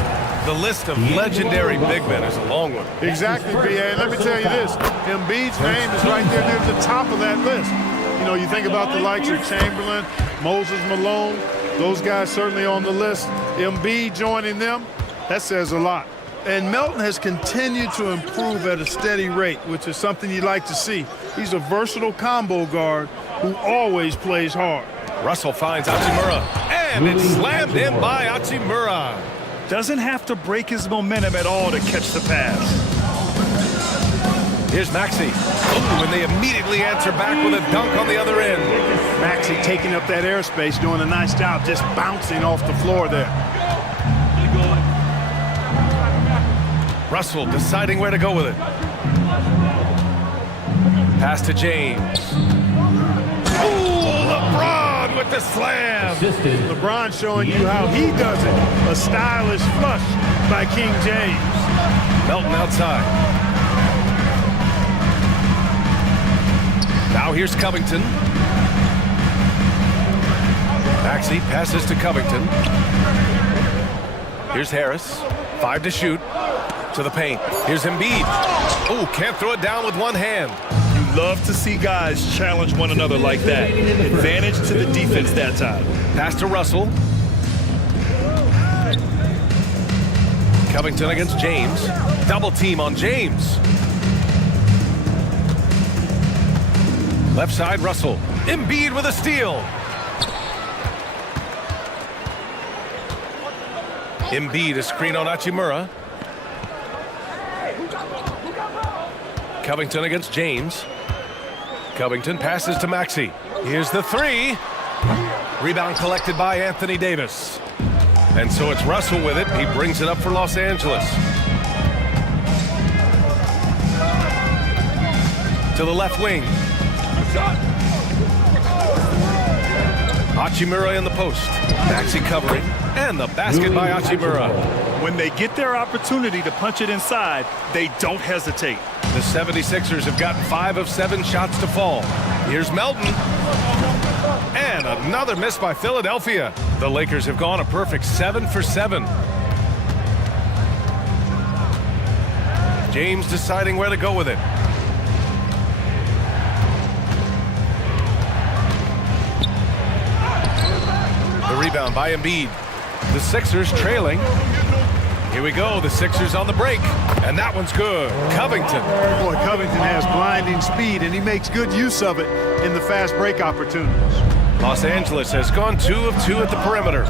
the list of legendary big men is a long one. Exactly, B.A. And let me tell you this. Embiid's name is right there near the top of that list. You know, you think about the likes of Chamberlain, Moses Malone, those guys certainly on the list. Embiid joining them, that says a lot. And Melton has continued to improve at a steady rate, which is something you like to see. He's a versatile combo guard who always plays hard. Russell finds Hachimura, and it's slammed in by Hachimura. Doesn't have to break his momentum at all to catch the pass. Here's Maxey. Ooh, and they immediately answer back with a dunk on the other end. Maxey taking up that airspace, doing a nice job just bouncing off the floor there. Russell deciding where to go with it. Pass to James. Ooh, LeBron with the slam. LeBron showing you how he does it. A stylish flush by King James. Melton outside. Now here's Covington. Maxey passes to Covington. Here's Harris. 5 to shoot. To the paint. Here's Embiid. Oh, can't throw it down with one hand. You love to see guys challenge one another like that. Advantage to the defense that time. Pass to Russell. Covington against James. Double team on James. Left side, Russell. Embiid with a steal. Embiid, a screen on Hachimura. Covington against James. Covington passes to Maxey. Here's the 3. Rebound collected by Anthony Davis. And so it's Russell with it. He brings it up for Los Angeles. To the left wing. Hachimura in the post. Maxey covering. And the basket by Hachimura. When they get their opportunity to punch it inside, they don't hesitate. The 76ers have gotten 5 of 7 shots to fall. Here's Melton. And another miss by Philadelphia. The Lakers have gone a perfect 7 for 7. James deciding where to go with it. The rebound by Embiid. The Sixers trailing. Here we go, the Sixers on the break, and that one's good. Covington. Boy, Covington has blinding speed, and he makes good use of it in the fast break opportunities. Los Angeles has gone 2 of 2 at the perimeter.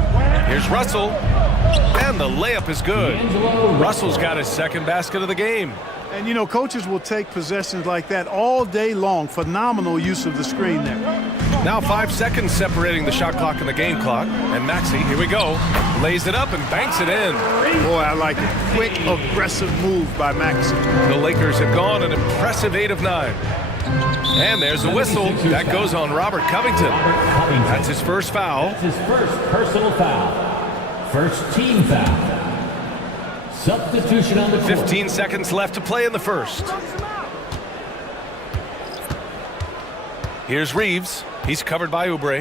Here's Russell, and the layup is good. Russell's got his second basket of the game. And, you know, coaches will take possessions like that all day long. Phenomenal use of the screen there. Now 5 seconds separating the shot clock and the game clock. And Maxey, here we go, lays it up and banks it in. Boy, I like it. Quick, aggressive move by Maxey. The Lakers have gone an impressive 8 of 9. And there's a whistle. That goes on Robert Covington. That's his first foul. That's his first personal foul. First team foul. Substitution on the court. 15 seconds left to play in the first. Here's Reeves. He's covered by Oubre.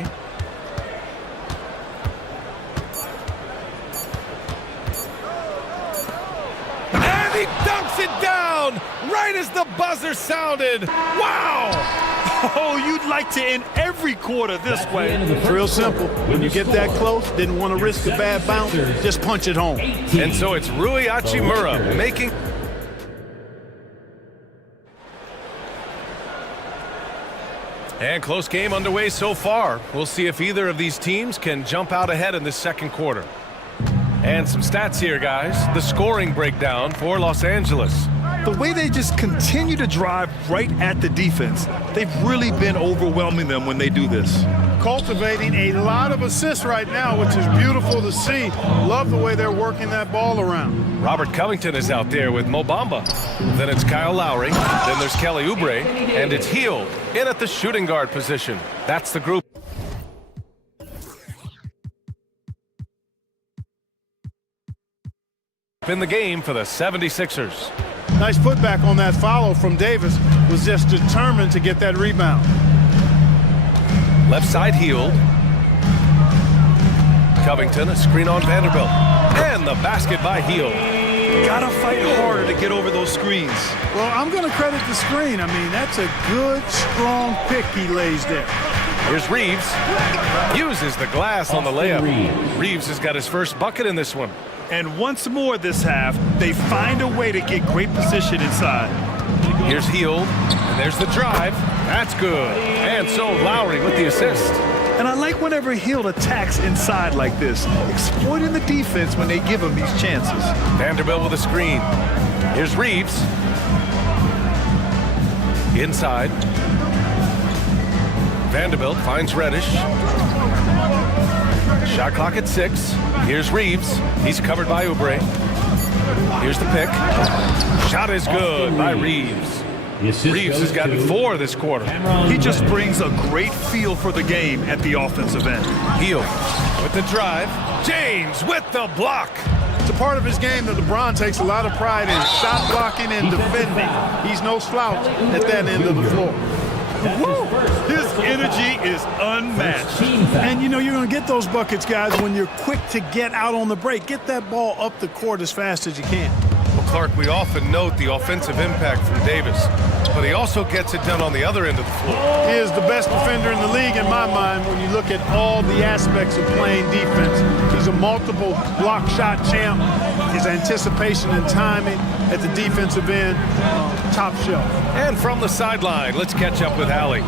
And he dunks it down right as the buzzer sounded. Wow! Oh, you'd like to end every quarter this way. It's real simple. When you get that close, didn't want to risk a bad bounce, just punch it home. And so it's Rui Hachimura making... And close game underway so far. We'll see if either of these teams can jump out ahead in this second quarter. And some stats here, guys. The scoring breakdown for Los Angeles. The way they just continue to drive right at the defense, they've really been overwhelming them when they do this. Cultivating a lot of assists right now, which is beautiful to see. Love the way they're working that ball around. Robert Covington is out there with Mo Bamba. Then it's Kyle Lowry. Then there's Kelly Oubre. And it's Hield in at the shooting guard position. That's the group. In the game for the 76ers. Nice putback on that follow from Davis. Was just determined to get that rebound. Left side Hield. Covington, a screen on Vanderbilt. And the basket by Hield. Gotta fight harder to get over those screens. Well, I'm going to credit the screen. I mean, that's a good, strong pick he lays there. Here's Reeves. Uses the glass on the layup. Reeves has got his first bucket in this one. And once more this half, they find a way to get great position inside. Here's Hield, and there's the drive. That's good. And so Lowry with the assist. And I like whenever Hield attacks inside like this, exploiting the defense when they give him these chances. Vanderbilt with a screen. Here's Reeves. Inside. Vanderbilt finds Reddish. Shot clock at 6. Here's Reeves. He's covered by Oubre. Here's the pick. Shot is good by Reeves. Reeves has gotten 4 this quarter. He just brings a great feel for the game at the offensive end. Hield with the drive. James with the block. It's a part of his game that LeBron takes a lot of pride in. Shot blocking and defending. He's no slouch at that end of the floor. His energy is unmatched. And, you know, you're going to get those buckets, guys, when you're quick to get out on the break. Get that ball up the court as fast as you can. Well, Clark, we often note the offensive impact from Davis, but he also gets it done on the other end of the floor. He is the best defender in the league, in my mind, when you look at all the aspects of playing defense. He's a multiple block shot champ. His anticipation and timing at the defensive end, top shelf. And from the sideline, let's catch up with Allie.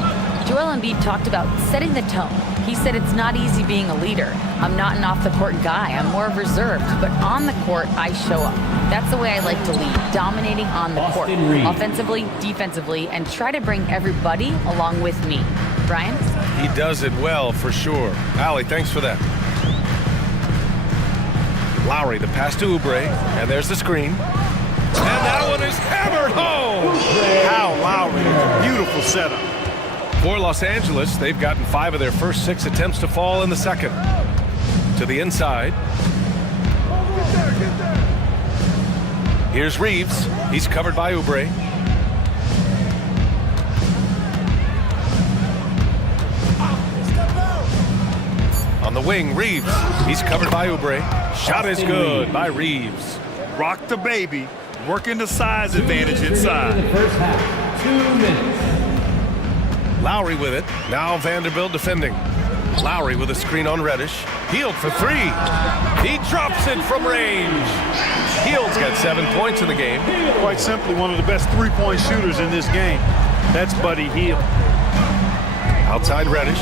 Joel Embiid talked about setting the tone. He said it's not easy being a leader. I'm not an off-the-court guy. I'm more reserved. But on the court, I show up. That's the way I like to lead, dominating on the court, offensively, defensively, and try to bring everybody along with me. Brian? He does it well, for sure. Allie, thanks for that. Lowry, the pass to Oubre, and there's the screen. And that one is hammered home! How Lowry, beautiful setup. For Los Angeles, they've gotten 5 of their first 6 attempts to fall in the second. To the inside. Here's Reeves. He's covered by Oubre. On the wing, Reeves. He's covered by Oubre. Shot is good by Reeves. Rock the baby, working the size advantage inside. First half, 2 minutes. Lowry with it. Now Vanderbilt defending. Lowry with a screen on Reddish. Hield for 3. He drops it from range. Hield's got 7 points in the game. Quite simply, one of the best three-point shooters in this game. That's Buddy Hield. Outside Reddish.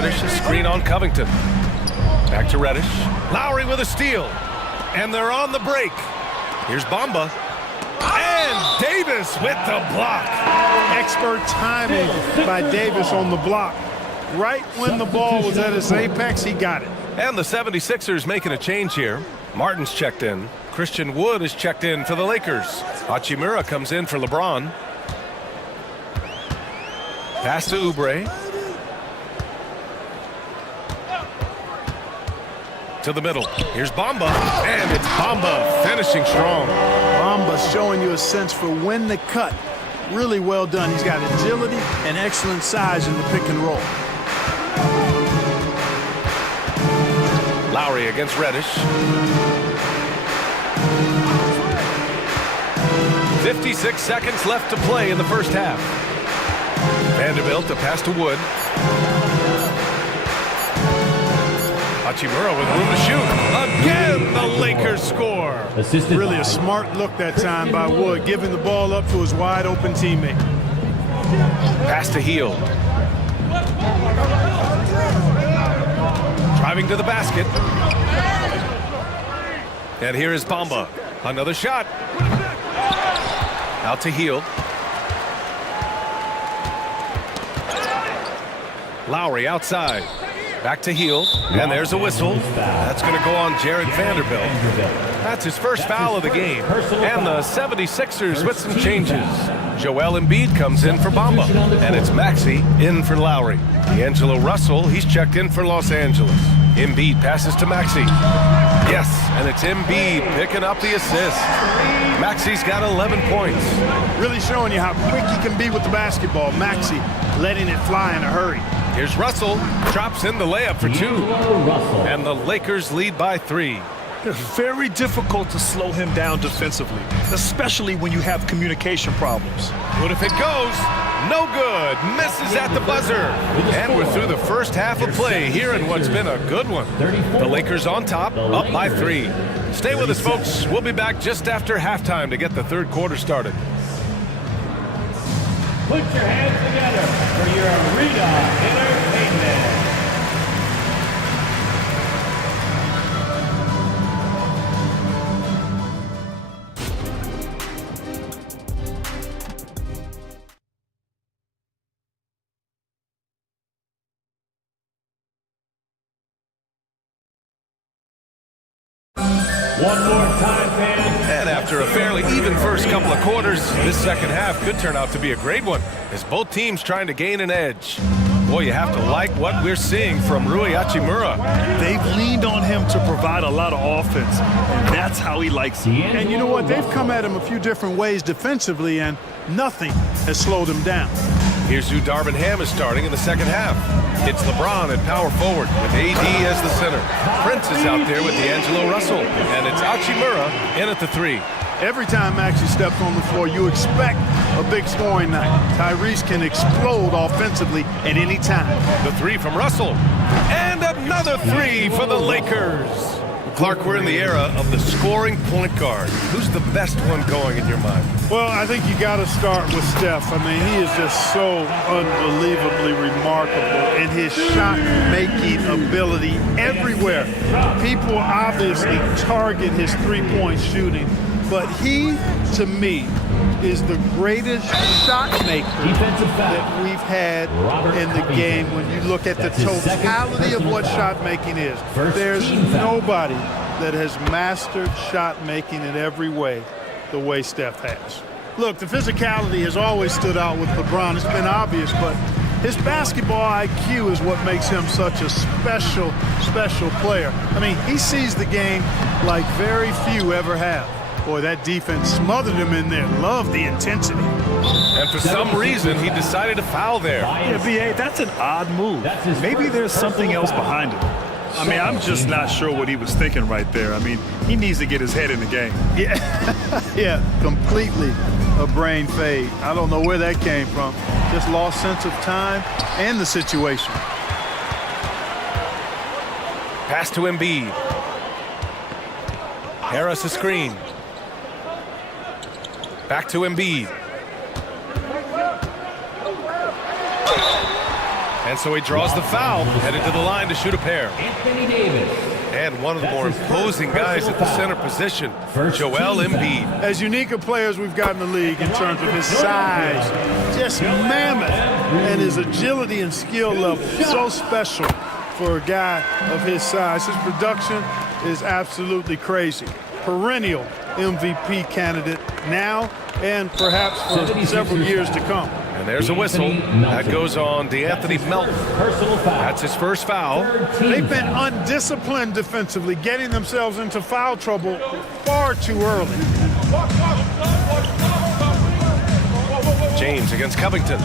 Reddish, a screen on Covington. Back to Reddish. Lowry with a steal. And they're on the break. Here's Bamba. And Davis with the block. Expert timing by Davis on the block. Right when the ball was at its apex, he got it. And the 76ers making a change here. Martin's checked in. Christian Wood is checked in for the Lakers. Hachimura comes in for LeBron. Pass to Oubre. To the middle. Here's Bamba. And it's Bamba finishing strong. Bamba's showing you a sense for when to cut. Really well done. He's got agility and excellent size in the pick and roll. Lowry against Reddish. 56 seconds left to play in the first half. Vanderbilt, a pass to Wood. Hachimura with room to shoot. Again, the Lakers score. Really a smart look that time by Wood, giving the ball up to his wide open teammate. Pass to Hield. Driving to the basket. And here is Bamba. Another shot. Out to Hield. Lowry outside. Back to Hield. And there's a whistle. That's going to go on Jared Vanderbilt. That's his first foul of the game. And the 76ers with some changes. Joel Embiid comes in for Bamba. And it's Maxey in for Lowry. D'Angelo Russell, he's checked in for Los Angeles. Embiid passes to Maxey. Yes, and it's Embiid picking up the assist. Maxey's got 11 points. Really showing you how quick he can be with the basketball. Maxey letting it fly in a hurry. Here's Russell, drops in the layup for 2. And the Lakers lead by 3. It's very difficult to slow him down defensively, especially when you have communication problems. What if it goes? No good. Misses at the buzzer. And we're through the first half of play here in what's been a good one. The Lakers on top, up by 3. Stay with us, folks. We'll be back just after halftime to get the third quarter started. Put your hands together for your arena entertainment. One more time, fans. And after a fairly even first couple of quarters, this second half could turn out to be a great one, as both teams trying to gain an edge. Boy, you have to like what we're seeing from Rui Hachimura. They've leaned on him to provide a lot of offense, and that's how he likes it. And you know what? They've come at him a few different ways defensively, and nothing has slowed him down. Here's who Darvin Ham is starting in the second half. It's LeBron at power forward with AD as the center. Prince is out there with D'Angelo Russell. And it's Hachimura in at the 3. Every time Maxey steps on the floor, you expect a big scoring night. Tyrese can explode offensively at any time. The 3 from Russell. And another 3 for the Lakers. Clark, we're in the era of the scoring point guard. Who's the best one going in your mind? Well, I think you got to start with Steph. I mean, he is just so unbelievably remarkable in his shot-making ability everywhere. People obviously target his three-point shooting, but he, to me, is the greatest shot maker that we've had in the game when you look at the totality of what shot making is. There's nobody that has mastered shot making in every way the way Steph has. Look, the physicality has always stood out with LeBron. It's been obvious, but his basketball IQ is what makes him such a special player. I mean, he sees the game like very few ever have. Boy, that defense smothered him in there. Loved the intensity. And for some reason, he decided to foul there. Yeah, B.A., that's an odd move. Maybe there's something else behind it. I mean, I'm just not sure what he was thinking right there. I mean, he needs to get his head in the game. Yeah, completely a brain fade. I don't know where that came from. Just lost sense of time and the situation. Pass to Embiid. Harris a screen. Back to Embiid. And so he draws the foul, headed to the line to shoot a pair. And one of the more imposing guys at the center position, Joel Embiid. As unique a player as we've got in the league in terms of his size, just mammoth, and his agility and skill level, so special for a guy of his size. His production is absolutely crazy. Perennial MVP candidate now and perhaps for several years to come. And there's a whistle. That goes on DeAnthony Melton. That's his first foul. They've been undisciplined defensively, getting themselves into foul trouble far too early. James against Covington.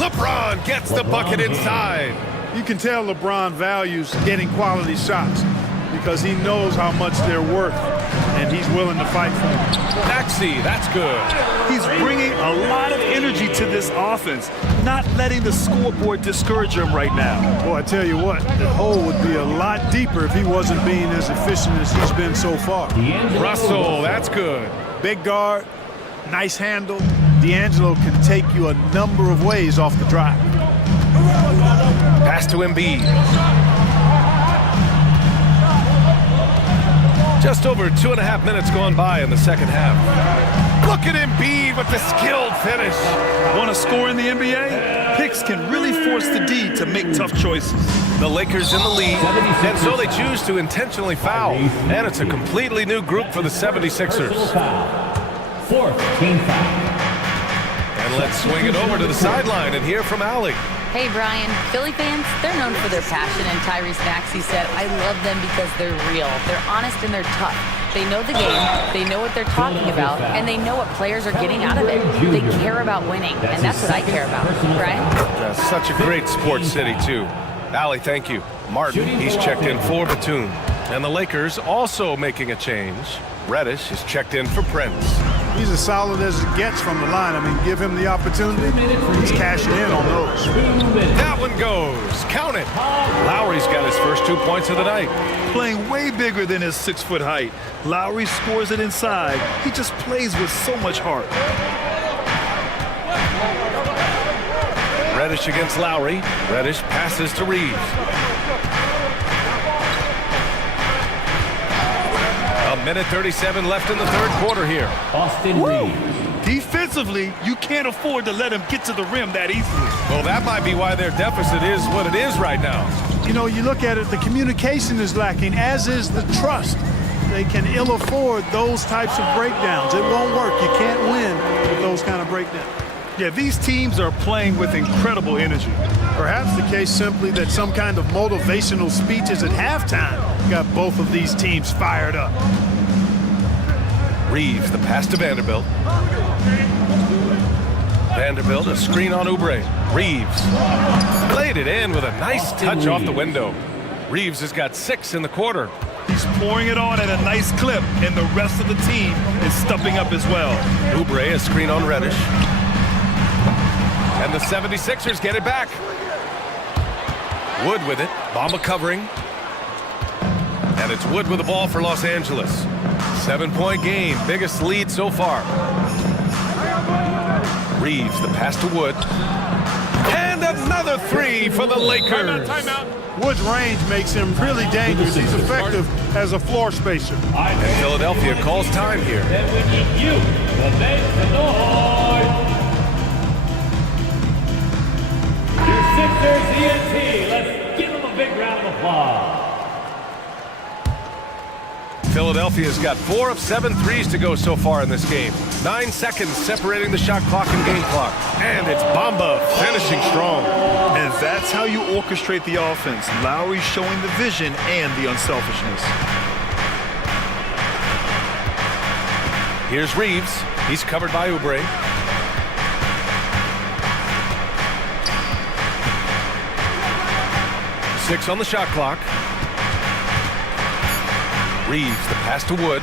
LeBron gets the bucket inside. You can tell LeBron values getting quality shots because he knows how much they're worth, and he's willing to fight for them. Maxey, that's good. He's bringing a lot of energy to this offense, not letting the scoreboard discourage him right now. Well, I tell you what, the hole would be a lot deeper if he wasn't being as efficient as he's been so far. Russell, that's good. Big guard, nice handle. D'Angelo can take you a number of ways off the drive. Pass to Embiid. Just over 2.5 minutes gone by in the second half. Look at Embiid with the skilled finish. Want to score in the NBA? Picks can really force the D to make tough choices. The Lakers in the lead, and so they choose to intentionally foul. And it's a completely new group for the 76ers. Fourth team foul. And let's swing it over to the sideline and hear from Allie. Hey, Brian, Philly fans, they're known for their passion, and Tyrese Maxey said, I love them because they're real. They're honest and they're tough. They know the game, they know what they're talking about, and they know what players are getting out of it. They care about winning, and that's what I care about. Brian? Such a great sports city, too. Allie, thank you. Martin, he's checked in for Batum. And the Lakers also making a change. Reddish is checked in for Prince. He's as solid as it gets from the line. I mean, give him the opportunity. He's cashing in on those. That one goes. Count it. Lowry's got his first 2 points of the night. Playing way bigger than his 6-foot height. Lowry scores it inside. He just plays with so much heart. Reddish against Lowry. Reddish passes to Reeves. A minute 37 left in the third quarter here. Austin Reeves. Defensively, you can't afford to let him get to the rim that easily. Well, that might be why their deficit is what it is right now. You know, you look at it, the communication is lacking, as is the trust. They can ill afford those types of breakdowns. It won't work. You can't win with those kind of breakdowns. Yeah, these teams are playing with incredible energy. Perhaps the case simply that some kind of motivational speeches at halftime got both of these teams fired up. Reeves, the pass to Vanderbilt. Vanderbilt, a screen on Oubre. Reeves played it in with a nice touch off the window. Reeves has got 6 in the quarter. He's pouring it on at a nice clip, and the rest of the team is stepping up as well. Oubre, a screen on Reddish. And the 76ers get it back. Wood with it. Bamba covering. And it's Wood with the ball for Los Angeles. 7-point game. Biggest lead so far. Reeves, the pass to Wood. And another 3 for the Lakers. Wood's range makes him really dangerous. He's effective as a floor spacer. And Philadelphia calls time here. Sixers ENT. Let's give them a big round of applause. Philadelphia's got 4 of 7 threes to go so far in this game. 9 seconds separating the shot clock and game clock. And it's Bamba finishing strong. And that's how you orchestrate the offense. Lowry showing the vision and the unselfishness. Here's Reeves. He's covered by Oubre. Six on the shot clock. Reeves, the pass to Wood.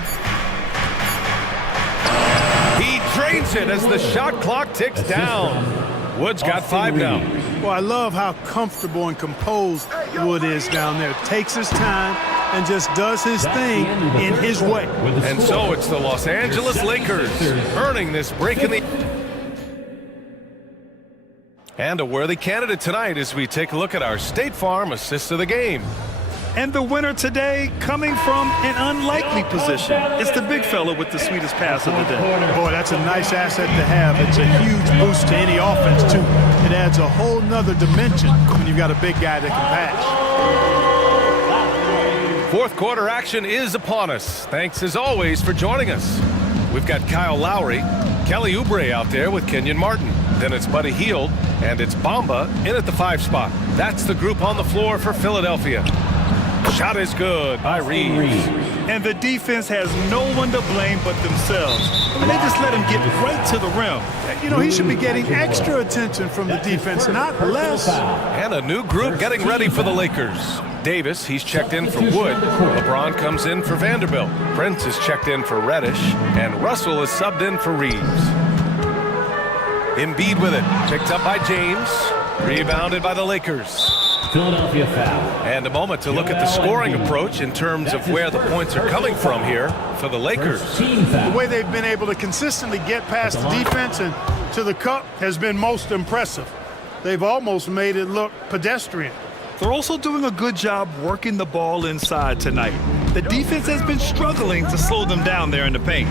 He drains it as the shot clock ticks down. Wood's got 5 now. Well, I love how comfortable and composed Wood is down there. Takes his time and just does his thing in his way. And so it's the Los Angeles Lakers earning this break in the... And a worthy candidate tonight as we take a look at our State Farm assist of the game. And the winner today coming from an unlikely position. It's the big fella with the sweetest pass of the day. Boy, that's a nice asset to have. It's a huge boost to any offense, too. It adds a whole nother dimension when you've got a big guy that can pass. Fourth quarter action is upon us. Thanks as always for joining us. We've got Kyle Lowry, Kelly Oubre out there with Kenyon Martin. Then it's Buddy Hield, and it's Bamba in at the 5 spot. That's the group on the floor for Philadelphia. Shot is good by Reeves. And the defense has no one to blame but themselves. I mean, they just let him get right to the rim. You know, he should be getting extra attention from the defense, not less. And a new group getting ready for the Lakers. Davis, he's checked in for Wood. LeBron comes in for Vanderbilt. Prince is checked in for Reddish. And Russell is subbed in for Reeves. Embiid with it. Picked up by James. Rebounded by the Lakers. Philadelphia foul. And a moment to look at the scoring approach in terms of where the points are coming from here for the Lakers. The way they've been able to consistently get past the defense and to the cup has been most impressive. They've almost made it look pedestrian. They're also doing a good job working the ball inside tonight. The defense has been struggling to slow them down there in the paint.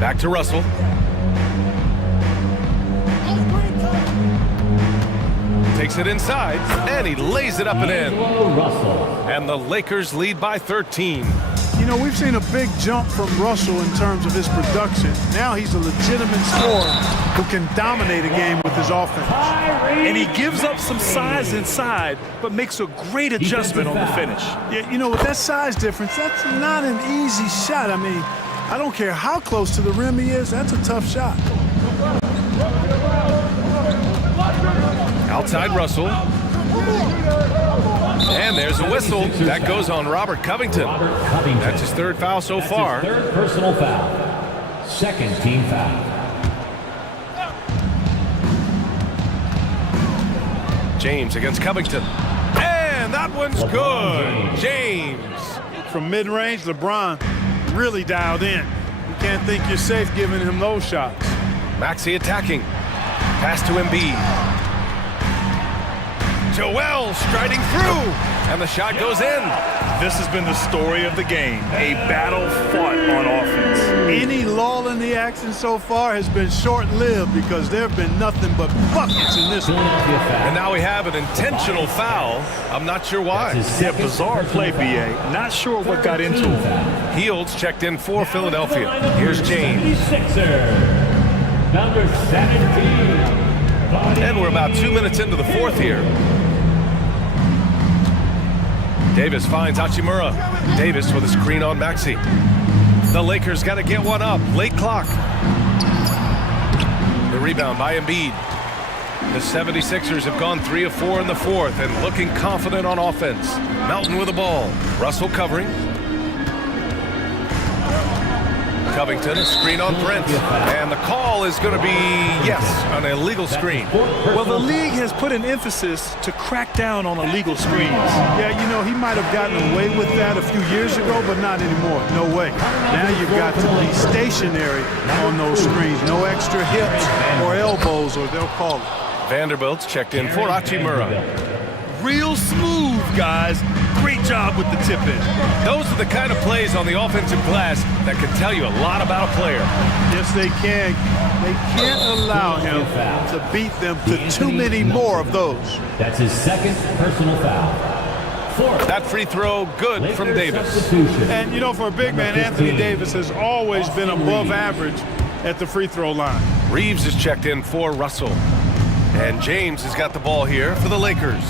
Back to Russell. Takes it inside, and he lays it up and in. And the Lakers lead by 13. You know, we've seen a big jump from Russell in terms of his production. Now he's a legitimate scorer who can dominate a game with his offense. And he gives up some size inside, but makes a great adjustment on the finish. Yeah, you know, with that size difference, that's not an easy shot. I mean, I don't care how close to the rim he is, that's a tough shot. Outside Russell. And there's a whistle. That goes on Robert Covington. That's his 3rd foul so far. 3rd personal foul. 2nd team foul. James against Covington. And that one's good. James. From mid-range, LeBron really dialed in. You can't think you're safe giving him those shots. Maxey attacking. Pass to Embiid. Joel striding through, and the shot goes in. This has been the story of the game, a battle fought on offense. Any lull in the action so far has been short-lived because there have been nothing but buckets in this one. And now we have an intentional foul. I'm not sure why. Yeah, bizarre play, B.A. Not sure what got into him. Hields checked in for Philadelphia. Here's James. Number 17. And we're about 2 minutes into the 4th here. Davis finds Hachimura. Davis with a screen on Maxey. The Lakers got to get one up. Late clock. The rebound by Embiid. The 76ers have gone 3 of 4 in the 4th and looking confident on offense. Melton with the ball. Russell covering. Covington, a screen on Prince. And the call is going to be, yes, an illegal screen. Well, the league has put an emphasis to crack down on illegal screens. Yeah, you know, he might have gotten away with that a few years ago, but not anymore. No way. Now you've got to be stationary on those screens. No extra hips or elbows, or they'll call it. Vanderbilt's checked in for Hachimura. Real smooth, guys. Great job with the tip-in. Those are the kind of plays on the offensive glass that can tell you a lot about a player. Yes, they can. They can't allow him to beat them to too many more of those. That's his 2nd personal foul. 4th. That free throw good from Davis. And, you know, for a big man, Anthony Davis has always been above average at the free throw line. Reeves is checked in for Russell. And James has got the ball here for the Lakers.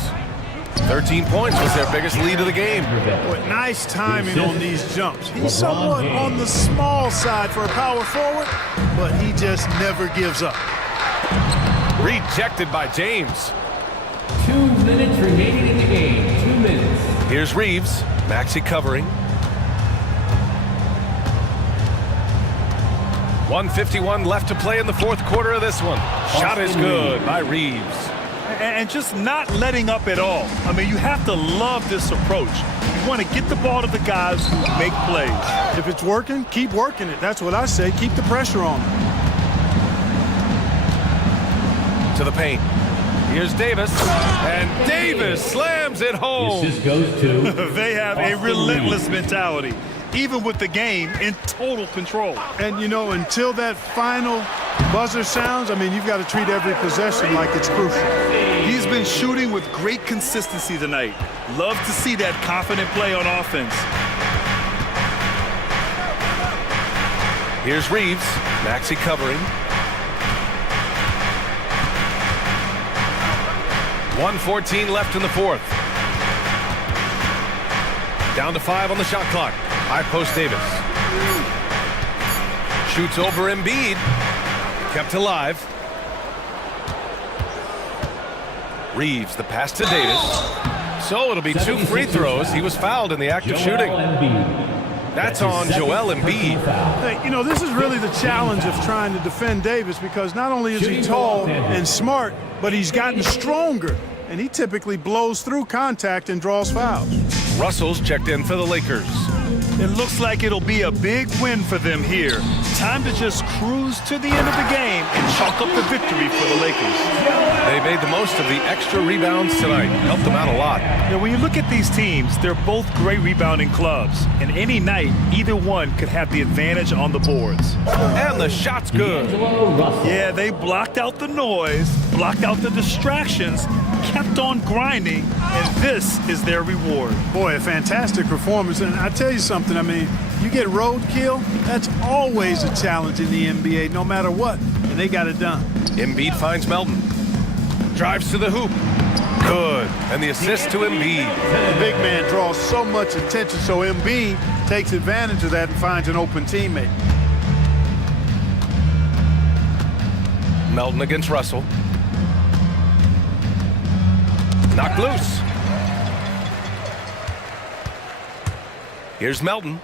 13 points was their biggest lead of the game. Boy, nice timing on these jumps. He's somewhat on the small side for a power forward, but he just never gives up. Rejected by James. 2 minutes remaining in the game. 2 minutes. Here's Reeves. Maxey covering. 1:51 left to play in the 4th quarter of this one. Shot is good by Reeves. And just not letting up at all. I mean, you have to love this approach. You want to get the ball to the guys who make plays. If it's working, keep working it. That's what I say. Keep the pressure on. to the paint. Here's Davis, and Davis slams it home. Assist goes to They have a relentless mentality, even with the game in total control. And, you know, until that final buzzer sounds, I mean, you've got to treat every possession like it's crucial. He's been shooting with great consistency tonight. Love to see that confident play on offense. Here's Reeves, Maxey covering. 1:14 left in the fourth. Down to 5 on the shot clock. High post Davis. Shoots over Embiid. Kept alive. Reeves, the pass to Davis. So it'll be 2 free throws. He was fouled in the act of shooting. That's on Joel Embiid. Hey, you know, this is really the challenge of trying to defend Davis, because not only is he tall and smart, but he's gotten stronger, and he typically blows through contact and draws fouls. Russell's checked in for the Lakers. It looks like it'll be a big win for them here. Time to just cruise to the end of the game and chalk up the victory for the Lakers. They made the most of the extra rebounds tonight. Helped them out a lot. Now, when you look at these teams, they're both great rebounding clubs. And any night, either one could have the advantage on the boards. And the shot's good. Yeah, they blocked out the noise, blocked out the distractions, kept on grinding, and this is their reward. Boy, a fantastic performance. And I tell you something, I mean, you get roadkill, that's always a challenge in the NBA, no matter what. And they got it done. Embiid finds Melton. Drives to the hoop. Good. And the assist to Embiid. The big man draws so much attention, so Embiid takes advantage of that and finds an open teammate. Melton against Russell. Knocked loose. Here's Melton.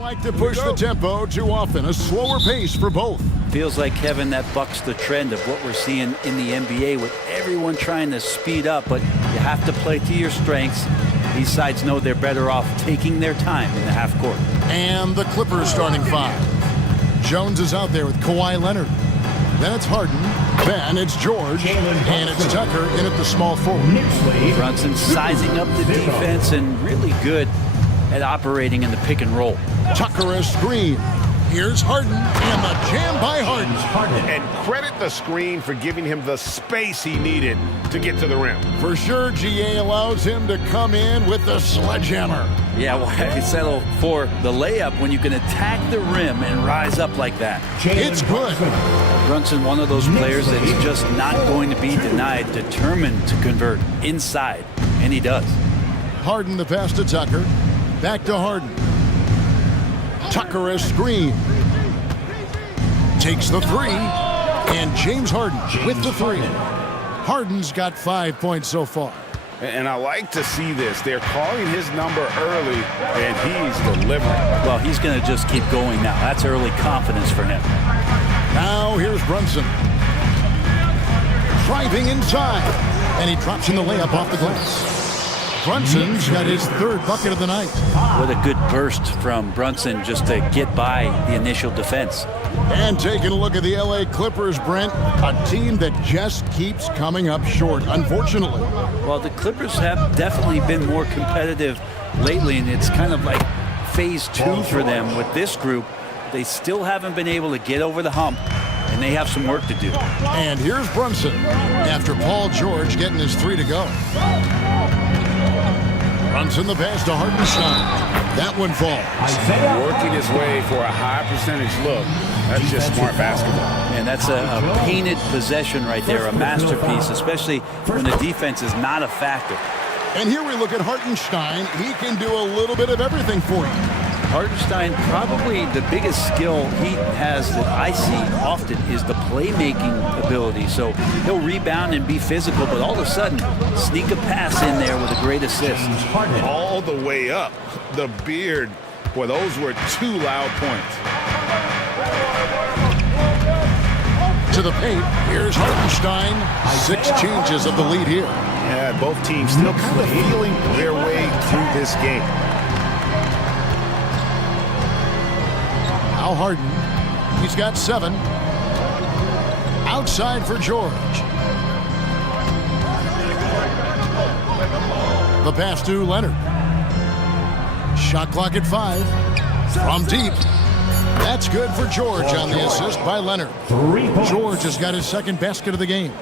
like to push the tempo too often, a slower pace for both. Feels like, Kevin, that bucks the trend of what we're seeing in the NBA with everyone trying to speed up, but you have to play to your strengths. These sides know they're better off taking their time in the half court. And the Clippers starting five. Jones is out there with Kawhi Leonard. Then it's Harden. Then it's George. And it's Tucker in at the small forward. Brunson sizing up the defense and really good at operating in the pick and roll. Tucker a screen. Here's Harden, and the jam by Harden. And credit the screen for giving him the space he needed to get to the rim. For sure, GA allows him to come in with the sledgehammer. Yeah, why settle for the layup when you can attack the rim and rise up like that? It's good. Brunson, one of those players that's just not going to be denied, determined to convert inside, and he does. Harden the pass to Tucker. Back to Harden. Tucker a screen. Takes the three. And James Harden with the three. Harden's got 5 points so far. And I like to see this. They're calling his number early, and he's delivering. Well, he's going to just keep going now. That's early confidence for him. Now here's Brunson. Driving inside. And he drops in the layup off the glass. Brunson's got his third bucket of the night. What a good burst from Brunson just to get by the initial defense. And taking a look at the LA Clippers, Brent, a team that just keeps coming up short, unfortunately. Well, the Clippers have definitely been more competitive lately, and it's kind of like phase two for them with this group. They still haven't been able to get over the hump, and they have some work to do. And here's Brunson after Paul George getting his three to go. Brunson the pass to Hartenstein. That one falls. Working his way for a high percentage look. That's just smart basketball. And that's a painted possession right there, a masterpiece, especially when the defense is not a factor. And here we look at Hartenstein. He can do a little bit of everything for you. Hartenstein, probably the biggest skill he has that I see often is the playmaking ability. So he'll rebound and be physical, but all of a sudden, sneak a pass in there with a great assist. All the way up. The beard. Boy, those were two loud points. To the paint, here's Hartenstein. 6 changes of the lead here. Yeah, both teams still kind of feeling their way through this game. Now Harden, he's got 7. Outside for George. The pass to Leonard. Shot clock at 5. From deep. That's good for George on the assist by Leonard. George has got his second basket of the game.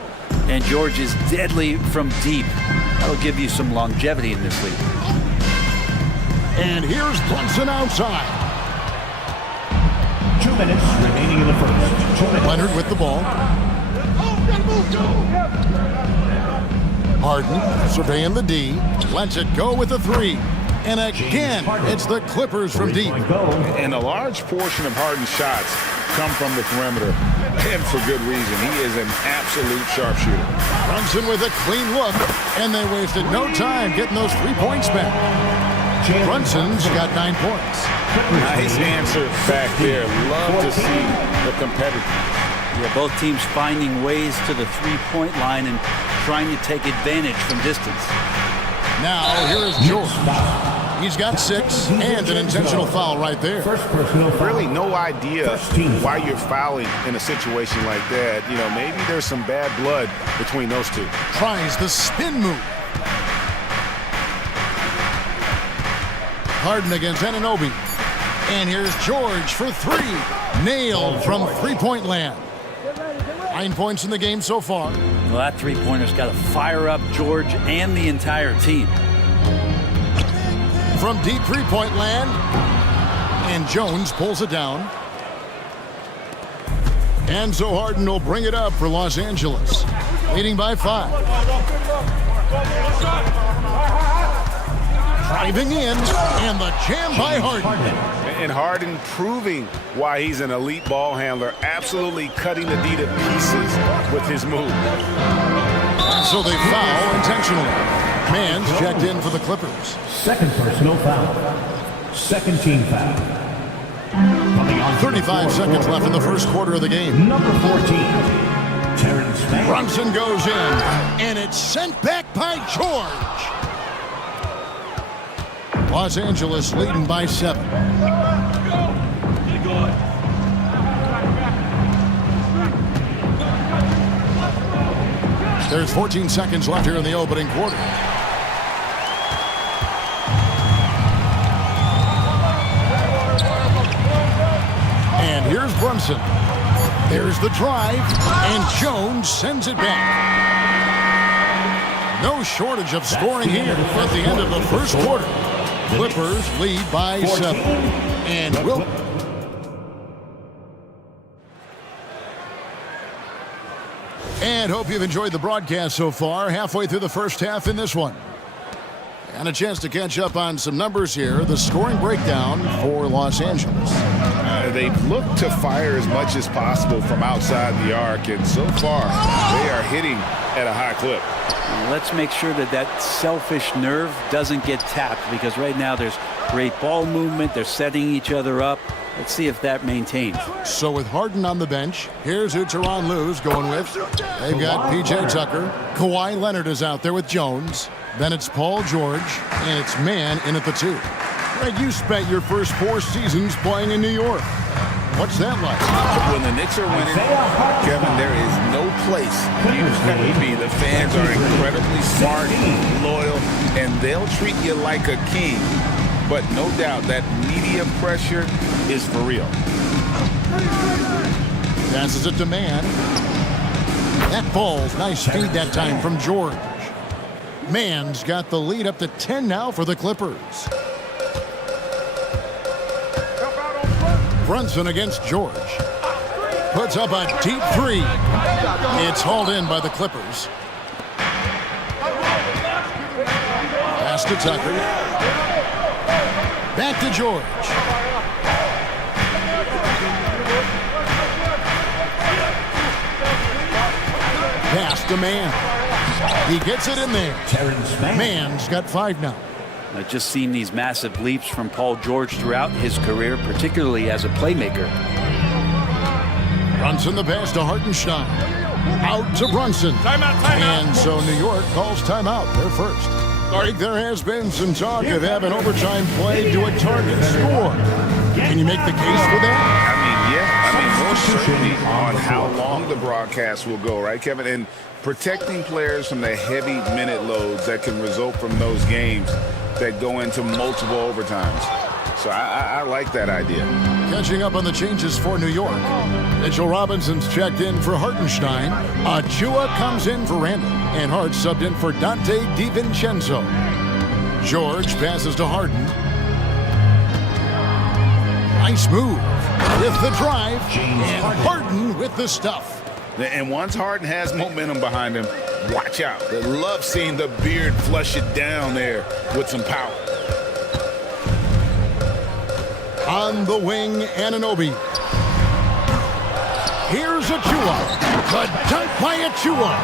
And George is deadly from deep. That'll give you some longevity in this league. And here's Brunson outside. 2 minutes remaining in the first. Leonard with the ball. Harden surveying the D. Lets it go with the 3. And again, it's the Clippers from deep. And a large portion of Harden's shots come from the perimeter. And for good reason. He is an absolute sharpshooter. Brunson with a clean look. And they wasted no time getting those 3 points back. Brunson's got 9 points. Nice answer back there. Love to see the competitor. Yeah, both teams finding ways to the three-point line and trying to take advantage from distance. Now, here is George. He's got 6 and an intentional foul right there. Really no idea why you're fouling in a situation like that. You know, maybe there's some bad blood between those two. Tries the spin move. Harden against Anunoby. And here's George for 3. Nailed from three-point land. 9 points in the game so far. Well, that three-pointer's got to fire up George and the entire team. From deep three-point land. And Jones pulls it down. And so Harden will bring it up for Los Angeles. Leading by 5. Driving in, and the jam by Harden. And Harden proving why he's an elite ball handler, absolutely cutting the D to pieces with his move. And so they foul intentionally. Mann's checked in for the Clippers. Second personal foul. Second team foul. 35 seconds left in the first quarter of the game. Number 14, Terrence Mann. Brunson goes in, and it's sent back by George. Los Angeles leading by 7. There's 14 seconds left here in the opening quarter. And here's Brunson. There's the drive, and Jones sends it back. No shortage of scoring here at the end of the first quarter. Clippers lead by 7. And Wilt. And hope you've enjoyed the broadcast so far. Halfway through the first half in this one. And a chance to catch up on some numbers here. The scoring breakdown for Los Angeles. They've looked to fire as much as possible from outside the arc, and so far they are hitting at a high clip. Let's make sure that that selfish nerve doesn't get tapped, because right now there's great ball movement. They're setting each other up. Let's see if that maintains. So with Harden on the bench, here's who Tyronn Lue's going with. They've got P.J. Tucker. Kawhi Leonard is out there with Jones. Then it's Paul George, and it's Mann in at the 2. Greg, you spent your first 4 seasons playing in New York. What's that like? When the Knicks are winning, Kevin, there is no place you'd rather be. The fans are incredibly smart, loyal, and they'll treat you like a king. But no doubt that media pressure is for real. Passes it to Mann. That falls. Nice feed that time from George. Mann's got the lead up to 10 now for the Clippers. Brunson against George. Puts up a deep 3. It's hauled in by the Clippers. Pass to Tucker. Back to George. Pass to Mann. He gets it in there. Mann's got 5 now. I've just seen these massive leaps from Paul George throughout his career, particularly as a playmaker. Brunson the pass to Hartenstein. Out to Brunson. Timeout. And so New York calls timeout. They're first. There has been some talk of having overtime play to a target score. Can you make the case for that? More certainty on how long the broadcast will go, right, Kevin? And protecting players from the heavy minute loads that can result from those games that go into multiple overtimes. So I like that idea. Catching up on the changes for New York. Mitchell Robinson's checked in for Hartenstein. Achua comes in for Randall. And Hart subbed in for Dante DiVincenzo. George passes to Harden. Nice move with the drive. And Harden with the stuff. And once Harden has momentum behind him, watch out. They love seeing the beard flush it down there with some power. On the wing, Anunoby. Here's Achua. The dunk by Achua.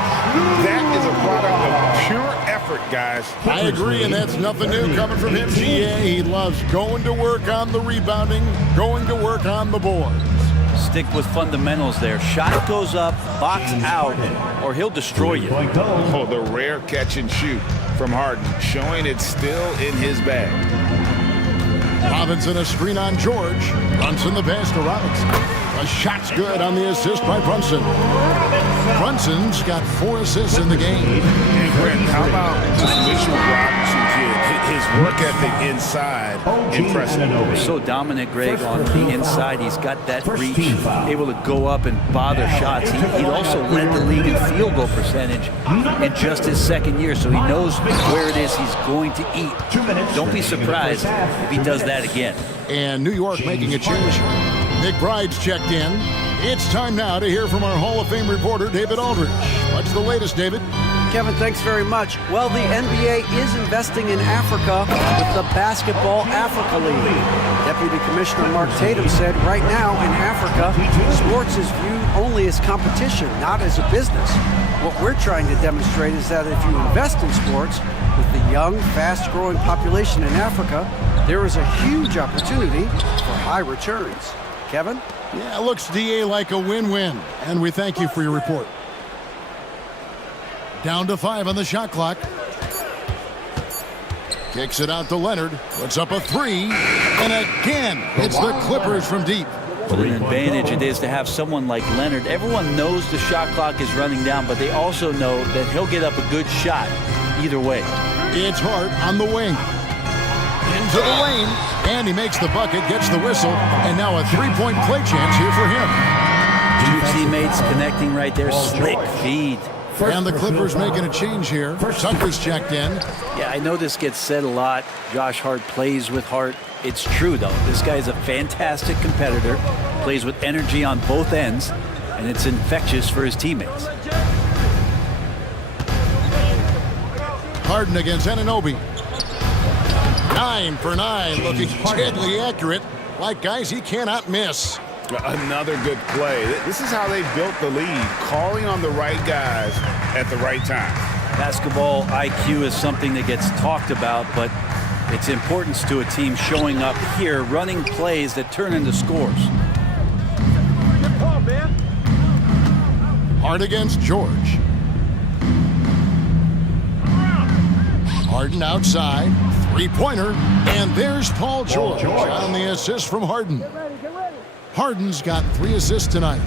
That is a product of pure effort, guys. I agree, and that's nothing new coming from him, GA. He loves going to work on the rebounding, going to work on the boards. Stick with fundamentals there. Shot goes up, box out, or he'll destroy you. Oh, the rare catch and shoot from Harden, showing it's still in his bag. Robinson a screen on George. Brunson the pass to Robinson. A shot's good on the assist by Brunson. Brunson's got 4 assists in the game. And Brent, how about this Mitchell Robinson kid? His work ethic inside, impressive. So dominant, Greg, on the inside. He's got that reach, able to go up and bother shots. He also led the league in field goal percentage in just his second year, so he knows where it is he's going to eat. Don't be surprised if he does that again. And New York making a change. Nick Bride's checked in. It's time now to hear from our Hall of Fame reporter, David Aldridge. What's the latest, David? Kevin, thanks very much. Well, the NBA is investing in Africa with the Basketball Africa League. Deputy Commissioner Mark Tatum said right now in Africa, sports is viewed only as competition, not as a business. What we're trying to demonstrate is that if you invest in sports, with the young, fast-growing population in Africa, there is a huge opportunity for high returns. Kevin? Yeah, it looks, DA, like a win-win, and we thank you for your report. Down to 5 on the shot clock. Kicks it out to Leonard, puts up a 3, and again, it's the Clippers from deep. What an advantage it is to have someone like Leonard. Everyone knows the shot clock is running down, but they also know that he'll get up a good shot either way. It's Hart on the wing. Into the lane, and he makes the bucket, gets the whistle, and now a three-point play chance here for him. Two teammates connecting right there, slick feed. And the Clippers making a change here. Tucker's checked in. Yeah, I know this gets said a lot. Josh Hart plays with heart. It's true, though. This guy is a fantastic competitor, plays with energy on both ends, and it's infectious for his teammates. Harden against Anunoby. 9 for 9, looking deadly accurate. Like guys he cannot miss. Another good play. This is how they built the lead, calling on the right guys at the right time. Basketball IQ is something that gets talked about, but its importance to a team showing up here, running plays that turn into scores. Hart against George. Harden outside, three-pointer, and there's Paul George on the assist from Harden. Harden's got 3 assists tonight.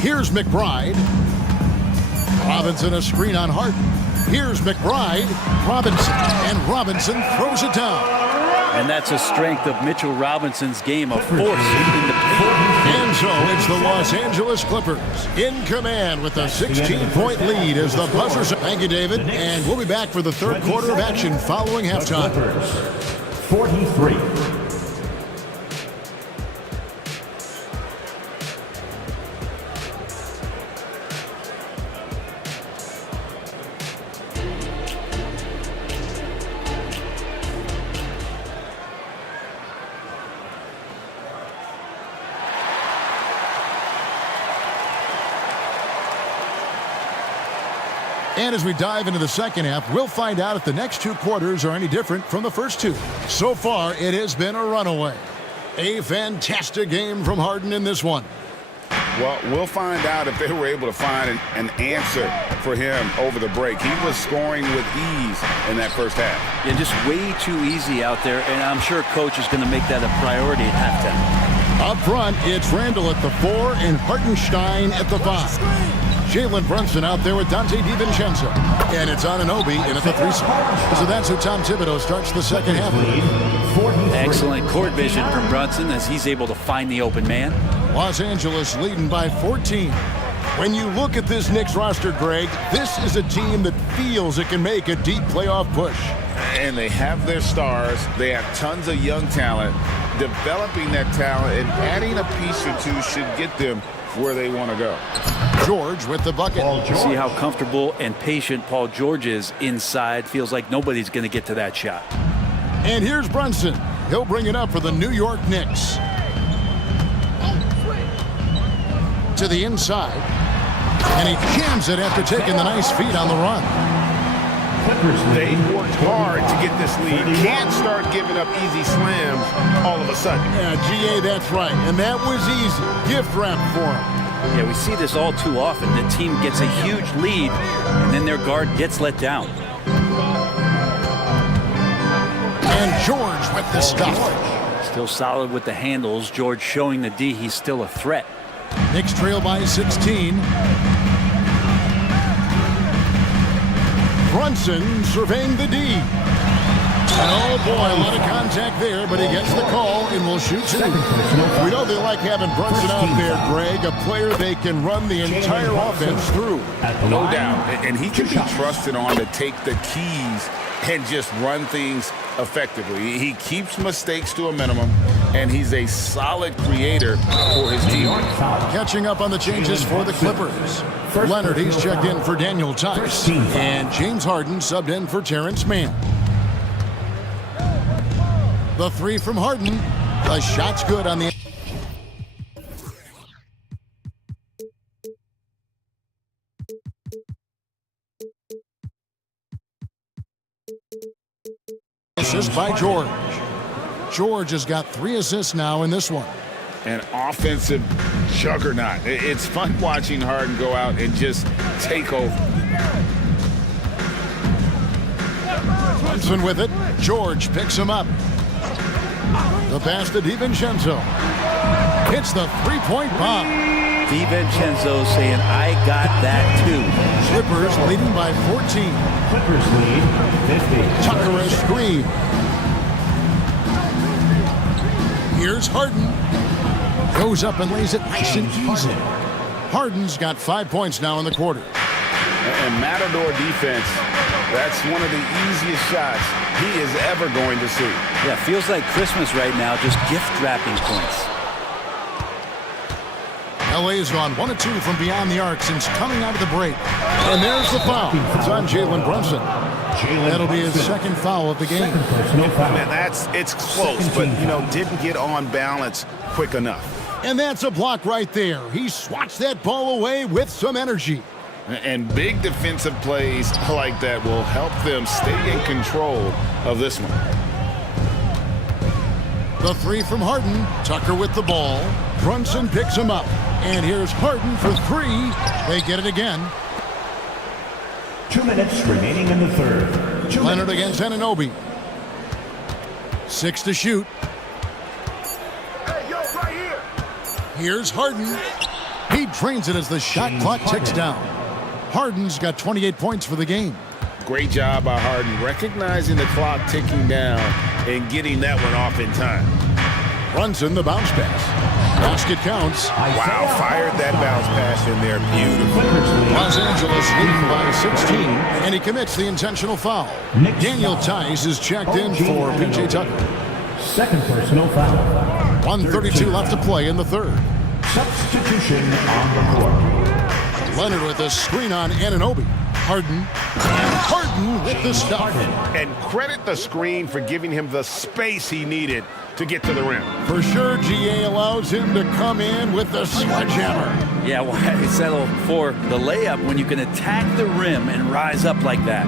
Here's McBride. Robinson a screen on Harden. Here's McBride, Robinson, and Robinson throws it down. And that's a strength of Mitchell Robinson's game, a force in the paint. And so it's the Los Angeles Clippers in command with a 16-point lead as the buzzers. Thank you, David, and we'll be back for the third quarter of action following halftime. 43. And as we dive into the second half, we'll find out if the next 2 quarters are any different from the first 2. So far, it has been a runaway. A fantastic game from Harden in this one. Well, we'll find out if they were able to find an answer for him over the break. He was scoring with ease in that first half. Yeah, just way too easy out there, and I'm sure Coach is going to make that a priority at halftime. Up front, it's Randall at the 4 and Hartenstein at the 5. Jalen Brunson out there with Dante DiVincenzo. And it's Anunoby in at the 3 spot. So that's who Tom Thibodeau starts the second half with. Excellent court vision from Brunson as he's able to find the open man. Los Angeles leading by 14. When you look at this Knicks roster, Greg, this is a team that feels it can make a deep playoff push. And they have their stars. They have tons of young talent. Developing that talent and adding a piece or two should get them where they want to go. George with the bucket. See how comfortable and patient Paul George is inside. Feels like nobody's going to get to that shot. And here's Brunson. He'll bring it up for the New York Knicks. To the inside. And he jams it after taking the nice feed on the run. They worked hard to get this lead. Can't start giving up easy slams all of a sudden. Yeah, GA, that's right. And that was easy. Gift wrap for him. Yeah, we see this all too often. The team gets a huge lead, and then their guard gets let down. And George with the stuff. Still solid with the handles. George showing the D he's still a threat. Knicks trail by 16. Brunson surveying the D. And oh boy, a lot of contact there, but he gets the call and will shoot 2. We know they like having Brunson out there, Greg, a player they can run the entire offense through. No doubt. And he can be trusted on to take the keys and just run things effectively. He keeps mistakes to a minimum, and he's a solid creator for his team. Catching up on the changes for the Clippers. Leonard, he's checked in for Daniel Tice. And James Harden subbed in for Terrence Mann. The 3 from Harden. The shot's good on the... assist by George. George has got 3 assists now in this one. An offensive juggernaut. It's fun watching Harden go out and just take over. Brunson with it. George picks him up. The pass to DiVincenzo. Hits the three-point bomb. DiVincenzo saying, I got that too. Clippers leading by 14. Clippers lead 50. Tucker a screen. Here's Harden. Goes up and lays it nice and easy. Harden's got 5 points now in the quarter. And Matador defense, that's one of the easiest shots he is ever going to see. Yeah, feels like Christmas right now, just gift wrapping points. LA's gone 1 of 2 from beyond the arc since coming out of the break. And there's the foul. It's on Jalen Brunson. That'll be his second foul of the game. Man, it's close, but, didn't get on balance quick enough. And that's a block right there. He swats that ball away with some energy. And big defensive plays like that will help them stay in control of this one. The 3 from Harden. Tucker with the ball. Brunson picks him up. And here's Harden for 3. They get it again. 2 minutes remaining in the third. Leonard against Anunoby. 6 to shoot. Hey, yo, right here. Here's Harden. He drains it as the shot clock ticks down. Harden's got 28 points for the game. Great job by Harden, recognizing the clock ticking down and getting that one off in time. Brunson, the bounce pass. Basket counts. Wow, fired that bounce pass in there. Beautiful. Los Angeles leading by 16, and he commits the intentional foul. Daniel Tice is checked in for P.J. Tucker. Second personal foul. 1:32 left to play in the third. Substitution on the court. Leonard with a screen on Anunoby. Harden. And Harden with the stuff. And credit the screen for giving him the space he needed to get to the rim. For sure, GA allows him to come in with the sledgehammer. Yeah, why settle for the layup when you can attack the rim and rise up like that?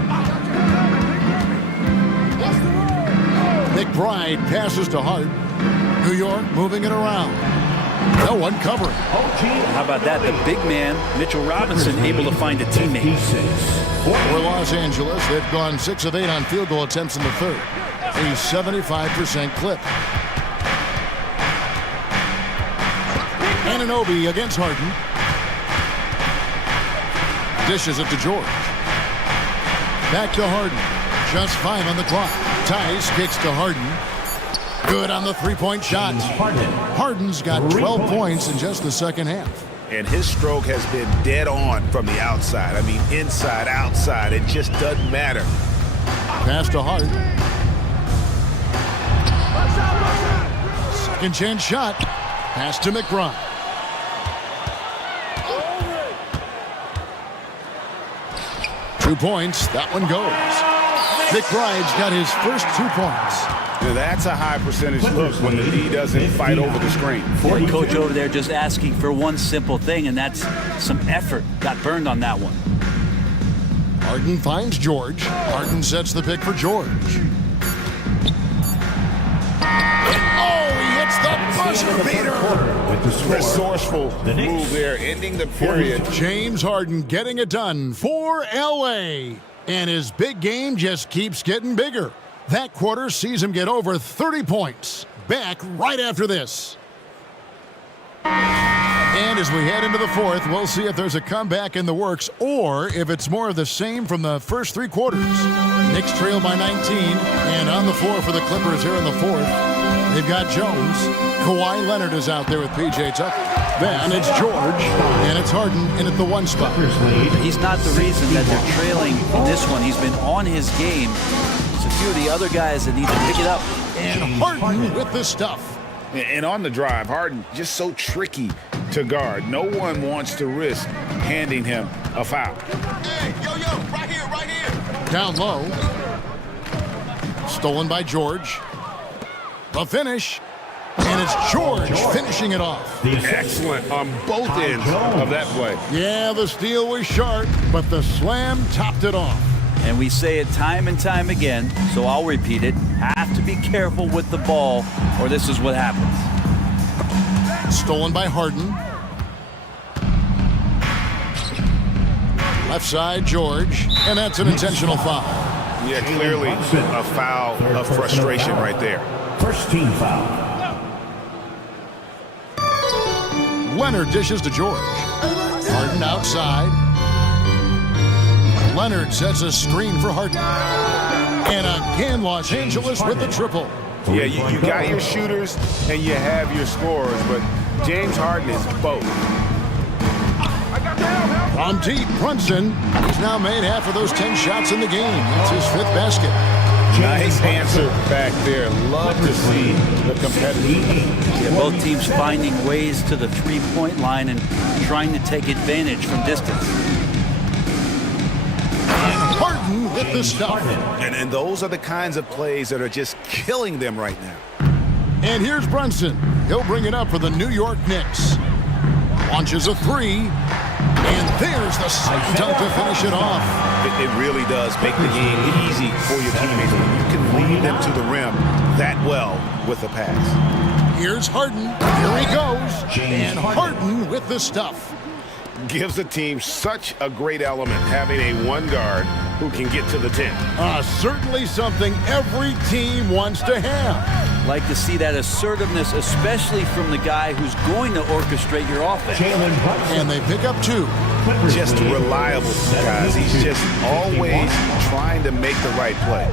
McBride passes to Hart. New York moving it around. No one covering. How about that? The big man, Mitchell Robinson, able to find a teammate. For Los Angeles, they've gone 6 of 8 on field goal attempts in the third. A 75% clip. Anunoby against Harden. Dishes it to George. Back to Harden. Just 5 on the clock. Tice kicks to Harden. Good on the three-point shot. Harden's got 12 points in just the second half. And his stroke has been dead on from the outside. I mean, inside, outside, it just doesn't matter. Pass to Hart. Second chance shot. Pass to McBride. Two points. That one goes. McBride's got his first 2 points. Now that's a high percentage look when the D doesn't fight over the screen. The coach over there just asking for one simple thing, and that's some effort. Got burned on that one. Harden finds George. Harden sets the pick for George. Oh, he hits the buzzer beater. Resourceful move there, ending the period. James Harden getting it done for LA. And his big game just keeps getting bigger. That quarter sees him get over 30 points. Back right after this. And as we head into the fourth, we'll see if there's a comeback in the works or if it's more of the same from the first 3 quarters. Knicks trail by 19, and on the floor for the Clippers here in the fourth, they've got Jones. Kawhi Leonard is out there with P.J. Tucker. Then it's George, and it's Harden in at the 1 spot. He's not the reason that they're trailing in this one. He's been on his game. It's a few of the other guys that need to pick it up. And Harden with the stuff. And on the drive, Harden just so tricky to guard. No one wants to risk handing him a foul. Hey, yo, right here. Down low. Stolen by George. The finish. And it's George finishing it off. Excellent on both ends of that play. Yeah, the steal was sharp, but the slam topped it off. And we say it time and time again, so I'll repeat it. Have to be careful with the ball, or this is what happens. Stolen by Harden. Left side, George, and that's an intentional foul. Yeah, clearly a foul of frustration right there. First team foul. Leonard dishes to George. Harden outside. Leonard sets a screen for Harden. And again, Los Angeles with the triple. Yeah, you got your shooters and you have your scorers, but James Harden is both. From deep, Brunson. He's now made half of those 10 shots in the game. It's his 5th basket. Nice answer back there. Love to see the competitive. Yeah, both teams finding ways to the three-point line and trying to take advantage from distance. Harden with the stuff. And those are the kinds of plays that are just killing them right now. And here's Brunson. He'll bring it up for the New York Knicks. Launches a 3. And there's the slam dunk to finish it off. It really does make the game easy for your teammates when you can lead them to the rim that well with the pass. Here's Harden. Here he goes. And Harden with the stuff. Gives the team such a great element having a one guard who can get to the 10. Certainly something every team wants to have. Like to see that assertiveness, especially from the guy who's going to orchestrate your offense. And they pick up 2. Just reliable, guys. He's just always trying to make the right play.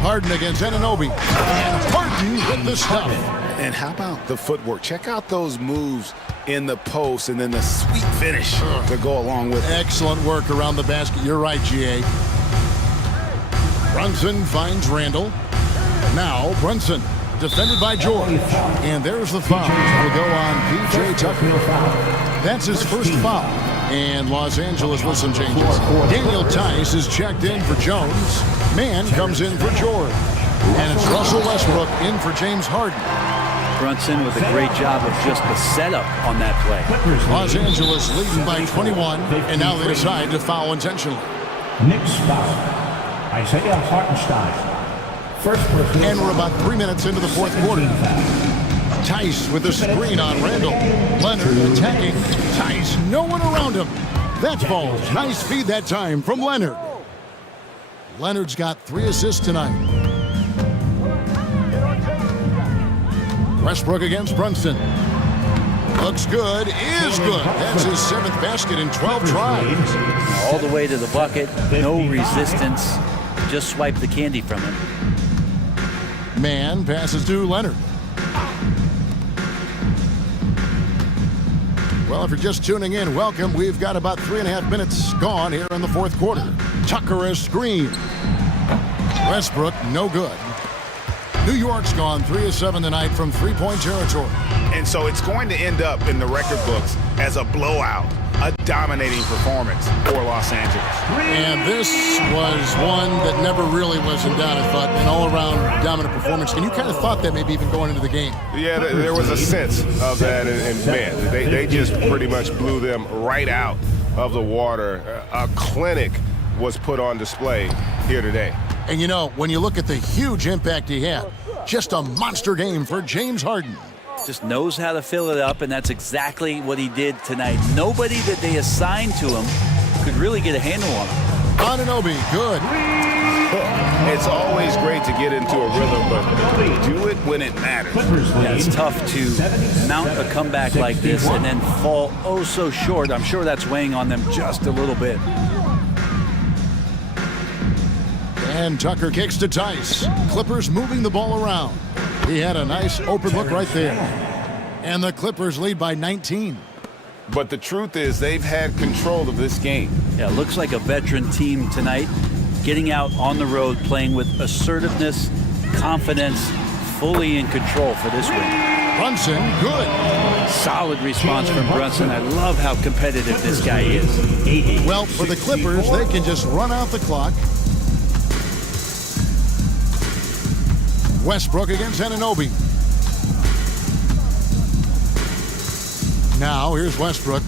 Harden against Anunoby. And Harden with the stuff. And how about the footwork? Check out those moves in the post and then the sweet finish to go along with it. Excellent work around the basket. You're right, GA. Brunson finds Randall. Now Brunson, defended by George. And there's the foul. Will go on P.J. Tucker. That's his first foul. And Los Angeles with some changes. Daniel Tice is checked in for Jones. Mann comes in for George. And it's Russell Westbrook in for James Harden. Brunson with a great job of just the setup on that play. Los Angeles leading by 21, and now they decide to foul intentionally. Knicks foul. Isaiah Hartenstein. First person. And we're about 3 minutes into the 4th quarter. Tice with the screen on Randall. Leonard attacking. Tice, no one around him. That's balls. Nice feed that time from Leonard. Leonard's got 3 assists tonight. Westbrook against Brunson. Looks good, is good. That's his 7th basket in 12 tries. All the way to the bucket, no resistance. Just swipe the candy from him. Mann passes to Leonard. Well, if you're just tuning in, welcome. We've got about 3.5 minutes gone here in the 4th quarter. Tucker has screened. Westbrook, no good. New York's gone 3 of 7 tonight from three-point territory. And so it's going to end up in the record books as a blowout, a dominating performance for Los Angeles. And this was one that never really was in doubt, I thought, an all-around dominant performance. And you kind of thought that maybe even going into the game. Yeah, there was a sense of that, and man, they just pretty much blew them right out of the water. A clinic was put on display here today. And you know, when you look at the huge impact he had, just a monster game for James Harden. Just knows how to fill it up, and that's exactly what he did tonight. Nobody that they assigned to him could really get a handle on him. Anunoby, good. It's always great to get into a rhythm, but do it when it matters. Yeah, it's tough to mount a comeback like this and then fall oh so short. I'm sure that's weighing on them just a little bit. And Tucker kicks to Tice. Clippers moving the ball around. He had a nice open look right there. And the Clippers lead by 19. But the truth is they've had control of this game. Yeah, looks like a veteran team tonight, getting out on the road, playing with assertiveness, confidence, fully in control for this win. Brunson, good. Solid response from Brunson. I love how competitive this guy is. Well, for the Clippers, they can just run out the clock. Westbrook against Anunoby. Now, here's Westbrook.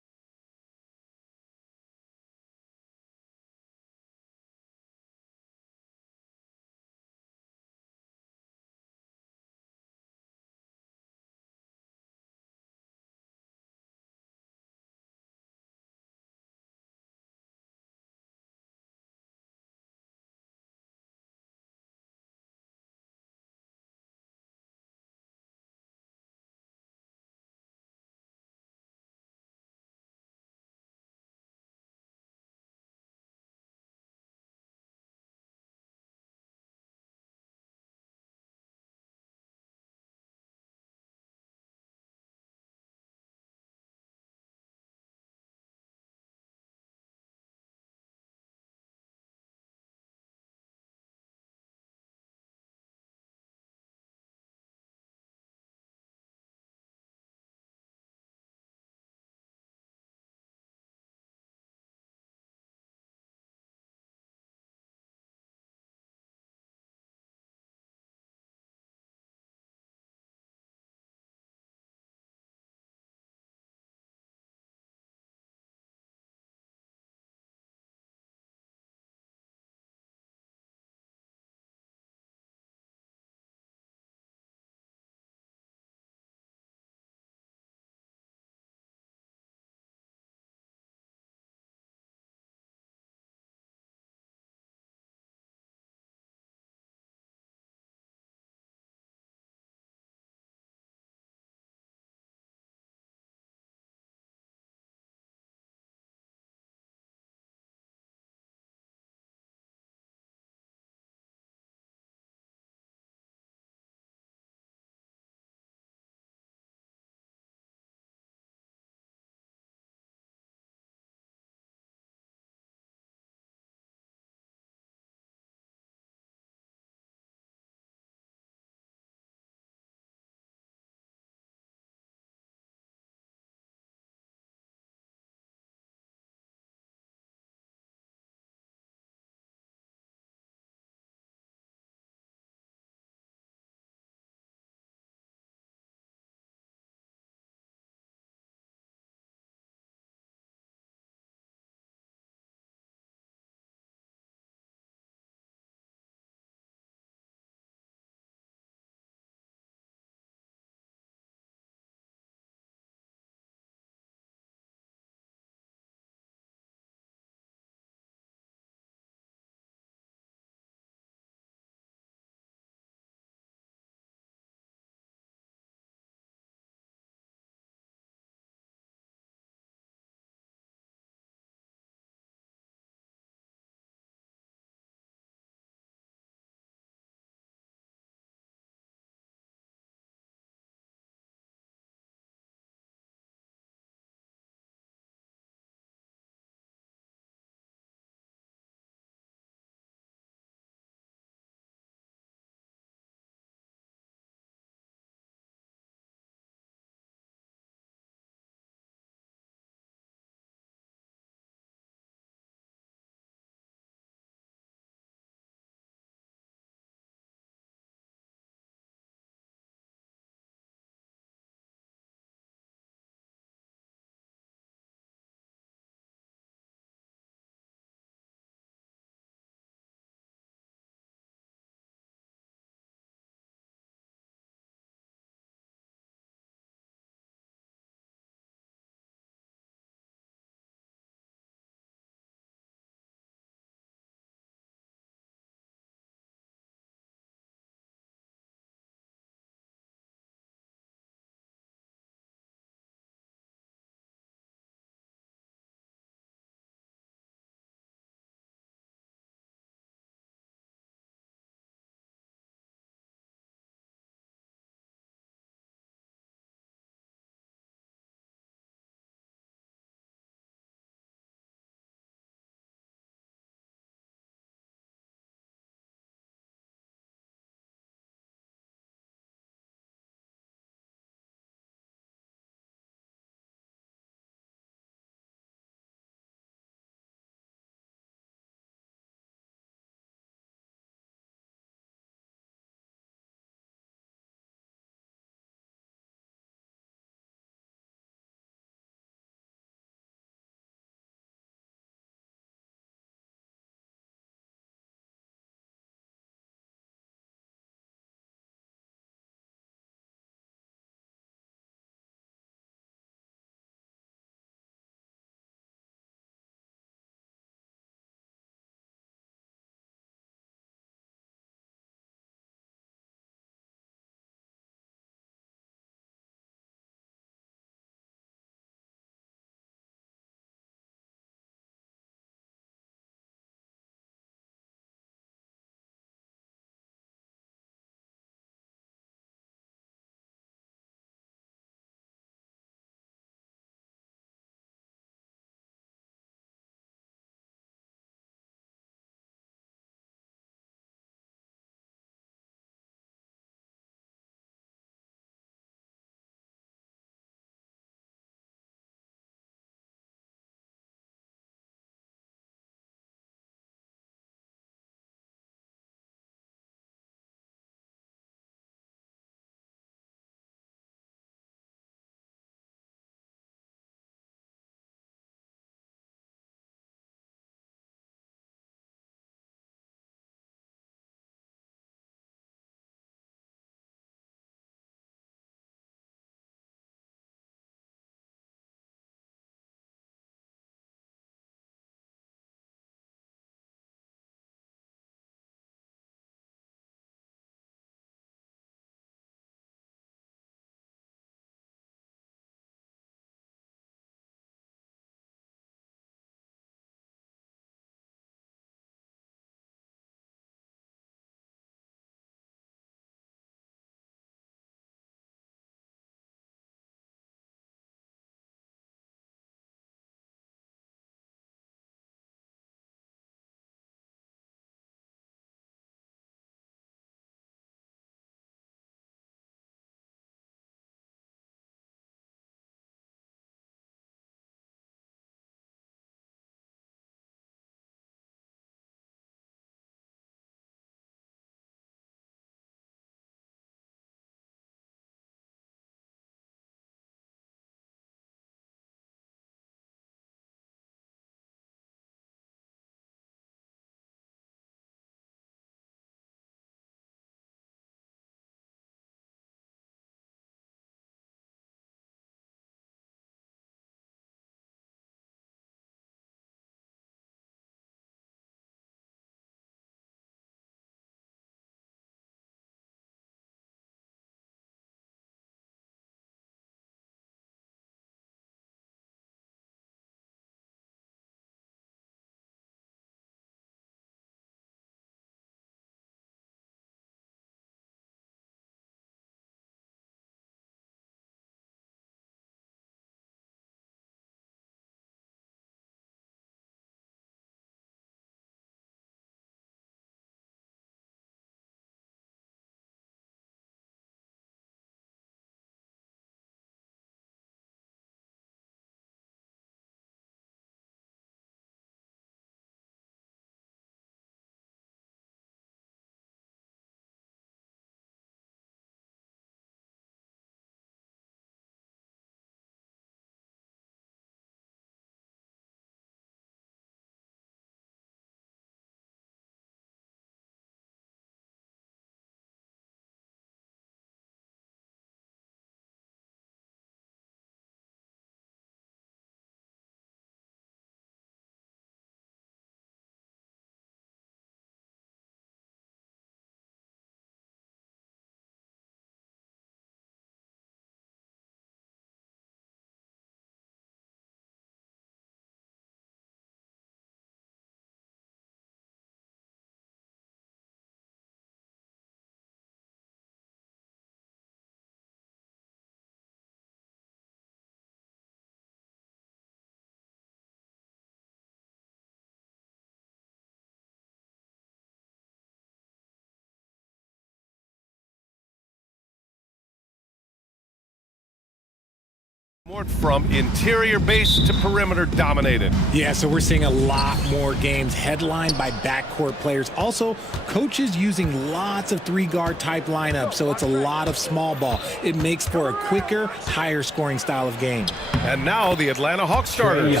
From interior base to perimeter dominated. Yeah, so we're seeing a lot more games headlined by backcourt players. Also, coaches using lots of three-guard type lineups, so it's a lot of small ball. It makes for a quicker, higher scoring style of game. And now the Atlanta Hawks starters.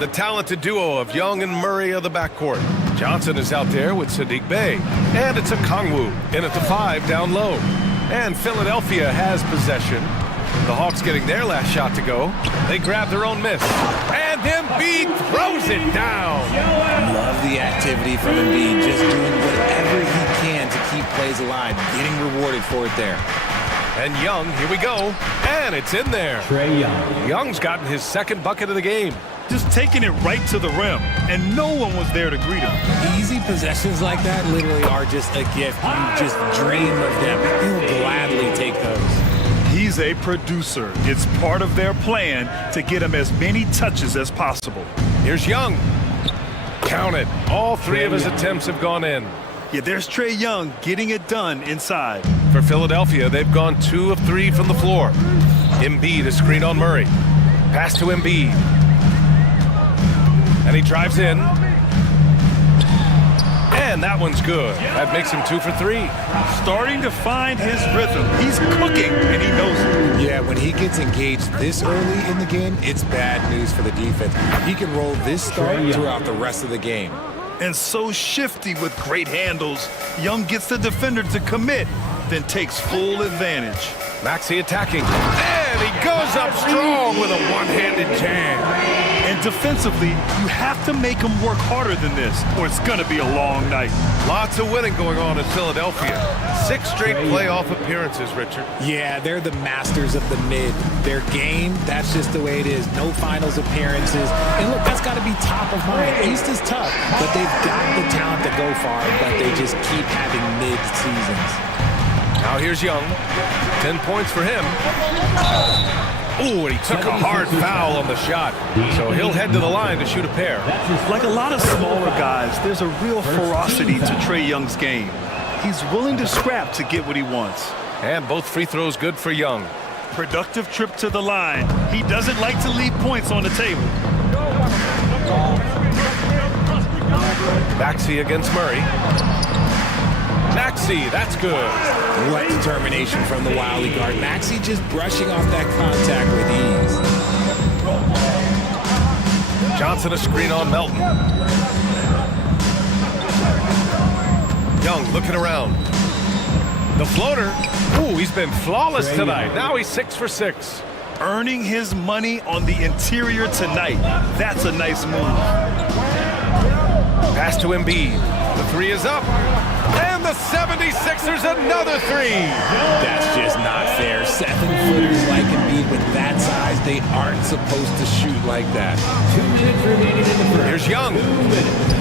The talented duo of Young and Murray of the backcourt. Johnson is out there with Saddiq Bey. And it's a Kongwu in at the 5 down low. And Philadelphia has possession. The Hawks getting their last shot to go. They grab their own miss. And Embiid throws it down. Love the activity from Embiid, just doing whatever he can to keep plays alive, getting rewarded for it there. And Young, here we go. And it's in there. Trae Young. Young's gotten his second bucket of the game. Just taking it right to the rim, and no one was there to greet him. Easy possessions like that literally are just a gift. You just dream of them. You'll gladly take those. He's a producer. It's part of their plan to get him as many touches as possible. Here's Young. Count it. All three of his attempts have gone in. Yeah, there's Trae Young getting it done inside. For Philadelphia, they've gone 2 of 3 from the floor. Embiid is screen on Murray. Pass to Embiid. And he drives in. And that one's good. That makes him 2 for 3. Starting to find his rhythm. He's cooking, and he knows it. Yeah, when he gets engaged this early in the game, it's bad news for the defense. He can roll this start throughout the rest of the game. And so shifty with great handles. Young gets the defender to commit, then takes full advantage. Maxey attacking. And he goes up strong with a one-handed jam. And defensively, you have to make them work harder than this, or it's going to be a long night. Lots of winning going on in Philadelphia. 6 straight playoff appearances, Richard. Yeah, they're the masters of the mid. Their game, that's just the way it is. No finals appearances. And look, that's got to be top of mind. East is tough, but they've got the talent to go far, but they just keep having mid-seasons. Now here's Young. 10 points for him. Ooh, and he took a hard foul on the shot. So he'll head to the line to shoot a pair. Like a lot of smaller guys, there's a real ferocity to Trae Young's game. He's willing to scrap to get what he wants. And both free throws good for Young. Productive trip to the line. He doesn't like to leave points on the table. Maxey against Murray. Maxey, that's good. What determination from the Wiley guard. Maxey just brushing off that contact with ease. Johnson a screen on Melton. Young looking around. The floater. Ooh, he's been flawless tonight. Now he's 6 for 6. Earning his money on the interior tonight. That's a nice move. Pass to Embiid. The 3 is up. And the 76ers another 3. That's just not fair. 7-footers like Embiid with that size, they aren't supposed to shoot like that. 2 minutes remaining in the first. Here's Young. 2 minutes.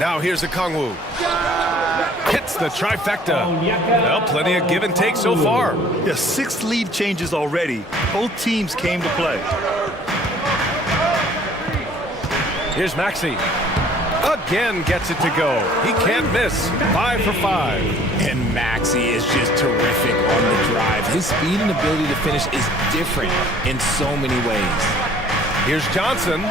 Now here's a Kongwu. Hits the trifecta. Well, plenty of give and take so far. Yeah, 6 lead changes already. Both teams came to play. Here's Maxey. Again gets it to go. He can't miss. 5 for 5. And Maxey is just terrific on the drive. His speed and ability to finish is different in so many ways. Here's Johnson.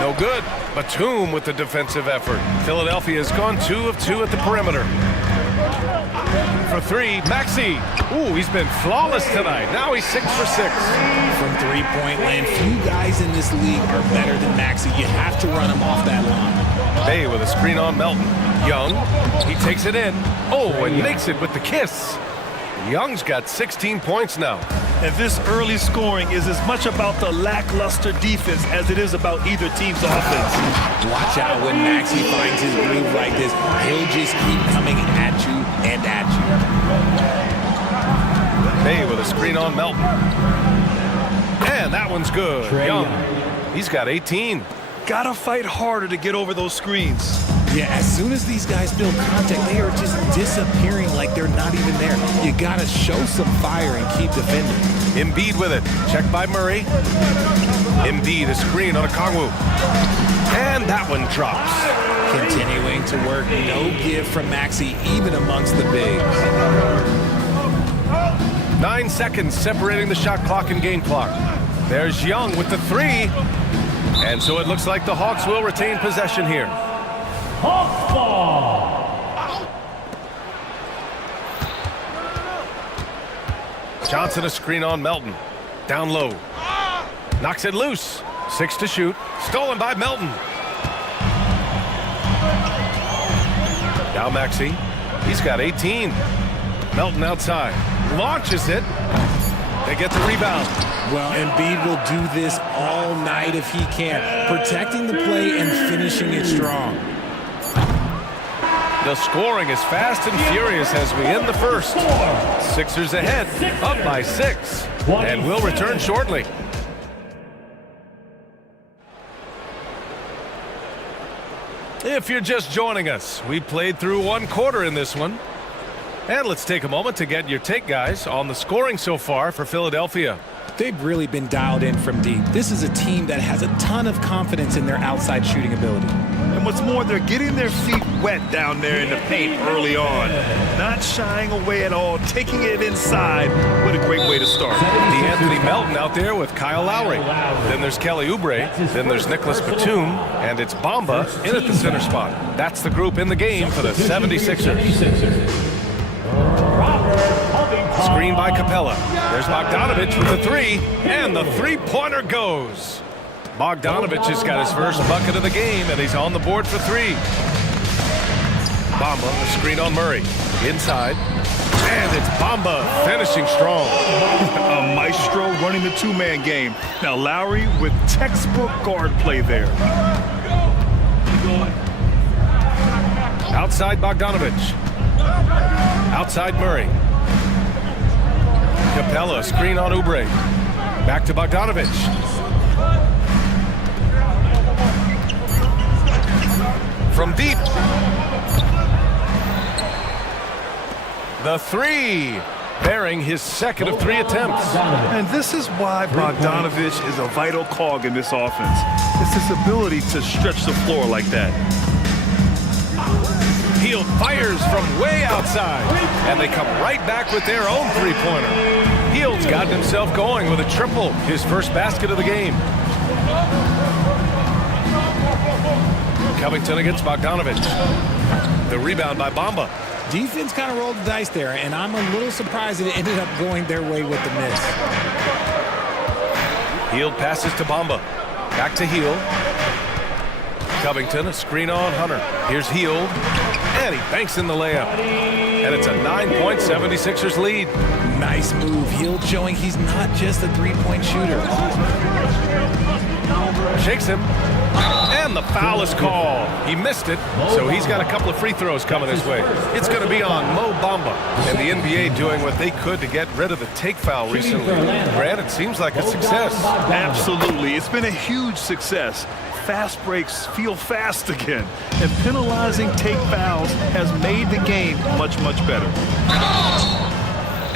No good. Batum with the defensive effort. Philadelphia has gone 2 of 2 at the perimeter. For 3, Maxey. Ooh, he's been flawless tonight. Now he's 6 for 6. From three-point land, few guys in this league are better than Maxey. You have to run him off that line. Bey with a screen on Melton. Young, he takes it in. Oh, and makes it with the kiss. Young's got 16 points now. And this early scoring is as much about the lackluster defense as it is about either team's offense. Watch out when Maxey finds his groove like this. He'll just keep coming at you and at you. Bey with a screen on Melton. And that one's good. Young, he's got 18. Gotta fight harder to get over those screens. Yeah, as soon as these guys feel contact, they are just disappearing like they're not even there. You gotta show some fire and keep defending. Embiid with it. Checked by Murray. Embiid a screen on a Kongwu. And that one drops. Continuing to work. No give from Maxey, even amongst the bigs. 9 seconds separating the shot clock and game clock. There's Young with the three. And so it looks like the Hawks will retain possession here. Hawks ball. Johnson a screen on Melton. Down low. Knocks it loose. 6 to shoot. Stolen by Melton. Now Maxey. He's got 18. Melton outside. Launches it. They get the rebound. Well, Embiid will do this all night if he can, protecting the play and finishing it strong. The scoring is fast and furious as we end the first. Sixers ahead, up by 6, and will return shortly. If you're just joining us, we played through 1 quarter in this one. And let's take a moment to get your take, guys, on the scoring so far for Philadelphia. They've really been dialed in from deep. This is a team that has a ton of confidence in their outside shooting ability. And what's more, they're getting their feet wet down there in the paint early on. Not shying away at all, taking it inside. What a great way to start. Anthony Melton out there with Kyle Lowry. Then there's Kelly Oubre. Then there's Nicholas Batum. And it's Bamba in at the center spot. That's the group in the game for the 76ers. Screen by Capella. There's Bogdanovich with the three, and the three-pointer goes. Bogdanovich has got his first bucket of the game, and he's on the board for 3. Bamba, the screen on Murray. Inside, and it's Bamba finishing strong. A maestro running the two-man game. Now Lowry with textbook guard play there. Outside Bogdanovich. Outside Murray. Capella, screen on Oubre. Back to Bogdanovich. From deep. The three, bearing his second of 3 attempts. And this is why Bogdanovich is a vital cog in this offense. It's his ability to stretch the floor like that. Hield fires from way outside, and they come right back with their own three-pointer. Hield's gotten himself going with a triple, his first basket of the game. Covington against Bogdanovich. The rebound by Bamba. Defense kind of rolled the dice there, and I'm a little surprised it ended up going their way with the miss. Hield passes to Bamba. Back to Hield. Covington, a screen on Hunter. Here's Hield. And he banks in the layup. And it's a 9-point 76ers lead. Nice move. Hield showing he's not just a three-point shooter. Shakes him. And the foul is called. He missed it, so he's got a couple of free throws coming his way. It's going to be on Mo Bamba. And the NBA doing what they could to get rid of the take foul recently. Grant, it seems like a success. Absolutely. It's been a huge success. Fast breaks feel fast again, and penalizing take fouls has made the game much, much better.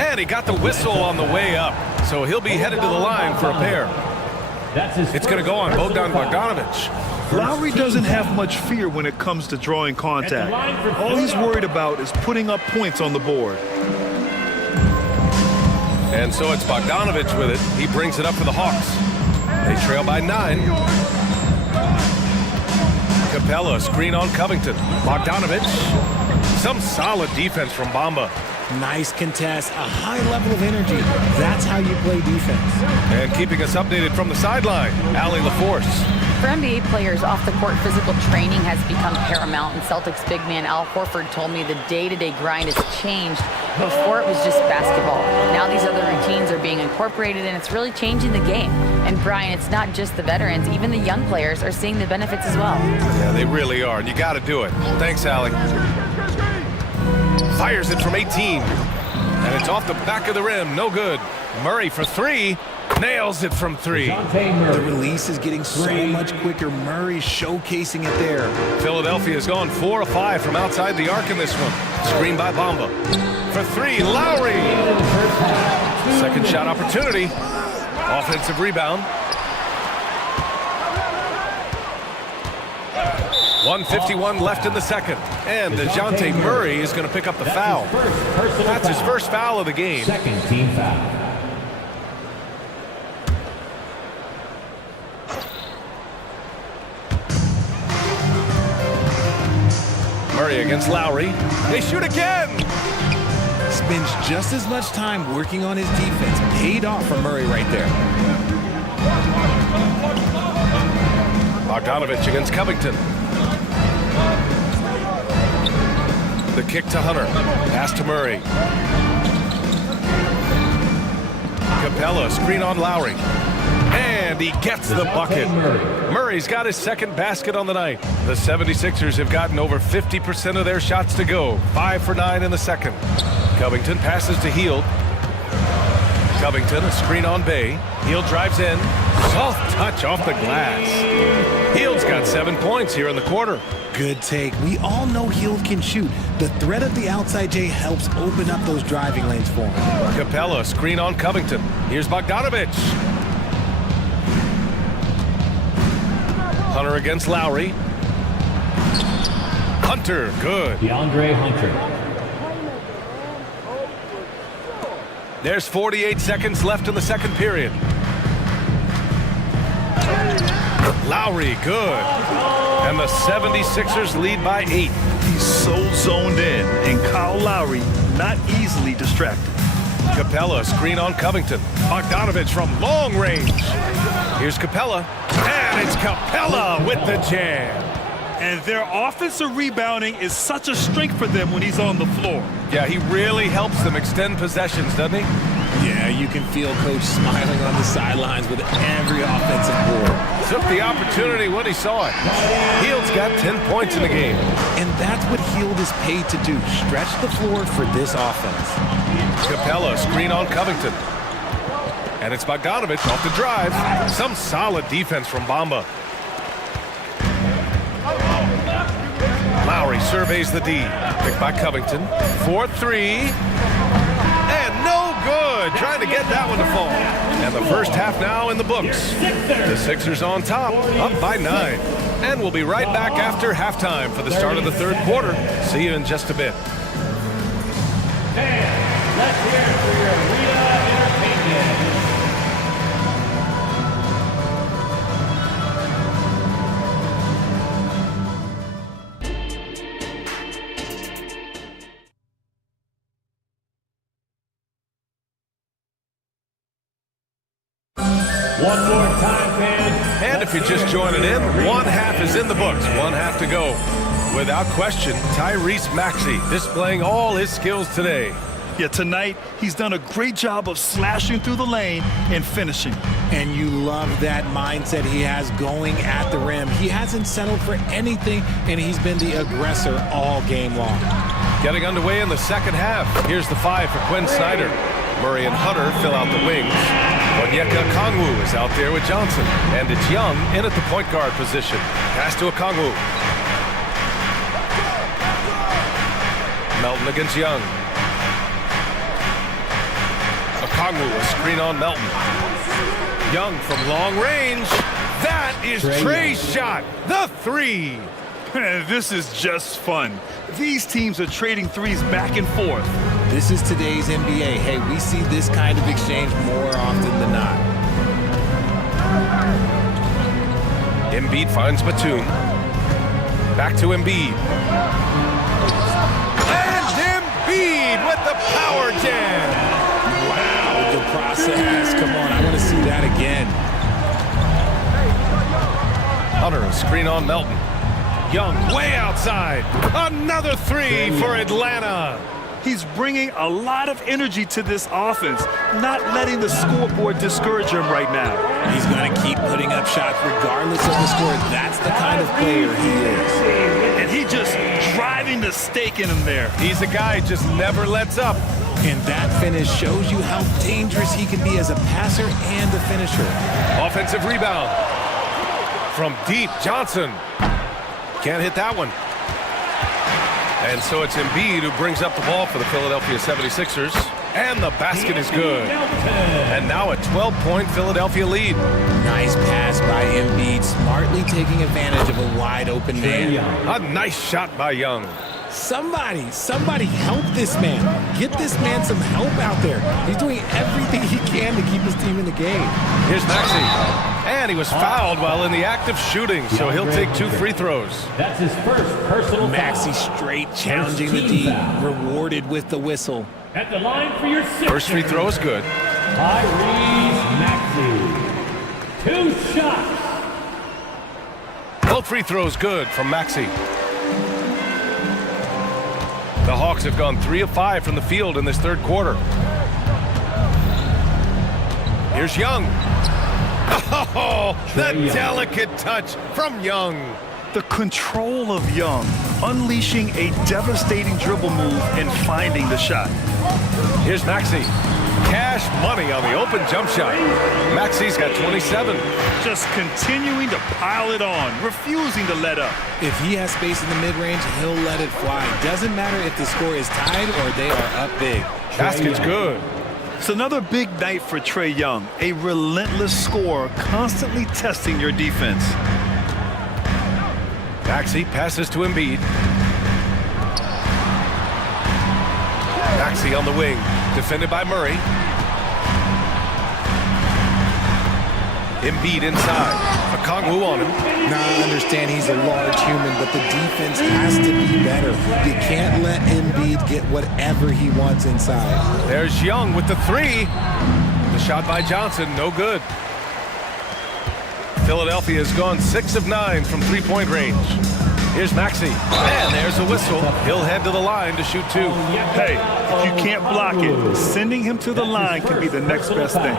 And he got the whistle on the way up, so he'll be headed to the line for a pair. It's going to go on Bogdanovich. Lowry doesn't have much fear when it comes to drawing contact. All he's worried about is putting up points on the board. And so it's Bogdanovich with it. He brings it up for the Hawks. They trail by 9. Capella, screen on Covington. Bogdanovich. Some solid defense from Bamba. Nice contest, a high level of energy. That's how you play defense. And keeping us updated from the sideline, Allie LaForce. For NBA players, off-the-court physical training has become paramount, and Celtics big man Al Horford told me the day-to-day grind has changed. Before it was just basketball. Now these other routines are being incorporated, and it's really changing the game. And Brian, it's not just the veterans, even the young players are seeing the benefits as well. Yeah, they really are, and you got to do it. Thanks, Allie. Fires it from 18, and it's off the back of the rim, no good. Murray for 3, nails it from 3. The release is getting so much quicker. Murray showcasing it there. Philadelphia has gone 4 of 5 from outside the arc in this one. Screen by Bamba. For 3, Lowry. Second shot opportunity. Offensive rebound. 1:51 left in the second. And DeJounte Murray is going to pick up the foul. That's his first foul of the game. Second team foul. Murray against Lowry. They shoot again. Spends just as much time working on his defense. Paid off for Murray right there. Bogdanovich against Covington. The kick to Hunter. Pass to Murray. Capella, screen on Lowry. And he gets the bucket. Murray's got his second basket on the night. The 76ers have gotten over 50% of their shots to go. 5 for 9 in the second. Covington passes to Hield. Covington, a screen on Bay. Hield drives in. Soft touch off the glass. Hield's got 7 points here in the quarter. Good take. We all know Hield can shoot. The threat of the outside J helps open up those driving lanes for him. Capella, screen on Covington. Here's Bogdanovich. Hunter against Lowry. Hunter, good. DeAndre Hunter. There's 48 seconds left in the second period. Lowry, good. And the 76ers lead by 8. He's so zoned in, and Kyle Lowry not easily distracted. Capella, screen on Covington. Bogdanovich from long range. Here's Capella. And it's Capella with the jam. And their offensive rebounding is such a strength for them when he's on the floor. Yeah, he really helps them extend possessions, doesn't he? Yeah, you can feel Coach smiling on the sidelines with every offensive board. Took the opportunity when he saw it. Hield's got 10 points in the game. And that's what Hield is paid to do, stretch the floor for this offense. Capella, screen on Covington. And it's Bogdanovich off the drive. Some solid defense from Bamba. Lowry surveys the D. Picked by Covington. 4-3. And no good. Trying to get that one to fall. And the first half now in the books. The Sixers on top, up by 9. And we'll be right back after halftime for the start of the third quarter. See you in just a bit. Let's hear it for your arena entertainment. One more time, fans. And if you're just joining in, one half is in the books, one half to go. Without question, Tyrese Maxey displaying all his skills today. Yeah, tonight, he's done a great job of slashing through the lane and finishing. And you love that mindset he has going at the rim. He hasn't settled for anything, and he's been the aggressor all game long. Getting underway in the second half. Here's the 5 for Quinn Snyder. Murray and Hunter fill out the wings. Onyeka Okongwu is out there with Johnson. And it's Young in at the point guard position. Pass to Okongwu. Melton against Young. Okongwu, a screen on Melton. Young from long range. That is Trey's shot. The 3. This is just fun. These teams are trading threes back and forth. This is today's NBA. Hey, we see this kind of exchange more often than not. Embiid finds Batum. Back to Embiid. And Embiid with the power jam. Wow, the process. Come on, I want to see that again. Hunter, a screen on Melton. Young way outside. Another 3 for Atlanta. He's bringing a lot of energy to this offense, not letting the scoreboard discourage him right now. He's going to keep putting up shots regardless of the score. That's the kind of player he is. And he just driving the stake in him there. He's a guy who just never lets up. And that finish shows you how dangerous he can be as a passer and a finisher. Offensive rebound. From deep, Johnson. Can't hit that one. And so it's Embiid who brings up the ball for the Philadelphia 76ers. And the basket is good. And And now a 12-point Philadelphia lead. Nice pass by Embiid, smartly taking advantage of a wide-open man. A nice shot by Young. Somebody help this man. Get this man some help out there. He's doing everything he can to keep his team in the game. Here's Maxey. And he was fouled while in the act of shooting, so he'll take 2 free throws. That's his first personal Maxey straight challenging the D, rewarded with the whistle. At the line for your sixth. First free throw is good. Tyrese Maxey. 2 shots. Both free throws good from Maxey. The Hawks have gone 3 of 5 from the field in this third quarter. Here's Young. Oh, the delicate touch from Young. The control of Young, unleashing a devastating dribble move and finding the shot. Here's Maxey. Cash money on the open jump shot. Maxey's got 27. Just continuing to pile it on, refusing to let up. If he has space in the mid-range, he'll let it fly. Doesn't matter if the score is tied or they are up big. Basket's good. It's another big night for Trae Young, a relentless scorer, constantly testing your defense. Maxey passes to Embiid. Maxey on the wing, defended by Murray. Embiid inside. Okongwu on him. Now, I understand he's a large human, but the defense has to be better. You can't let Embiid get whatever he wants inside. There's Young with the 3. The shot by Johnson, no good. Philadelphia has gone 6 of 9 from three-point range. Here's Maxey. And there's a whistle. He'll head to the line to shoot 2. Hey, if you can't block it, sending him to the line can be the next best thing.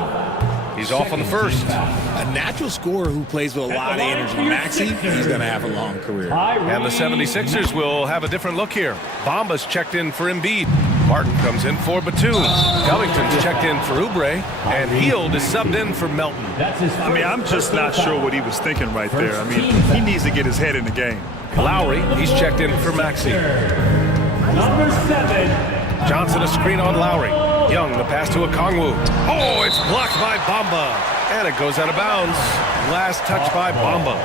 He's off on the first. A natural scorer who plays with a lot of energy. Maxey, he's going to have a long career. And the 76ers will have a different look here. Bamba's checked in for Embiid. Martin comes in for Batum. Covington's checked in for Oubre. And Hield is subbed in for Melton. I mean, I'm just not sure what he was thinking right there. I mean, he needs to get his head in the game. Lowry, he's checked in for Maxey. Number 7. Johnson a screen on Lowry. Young, the pass to Okongwu. Oh, it's blocked by Bamba. And it goes out of bounds. Last touch by Bamba.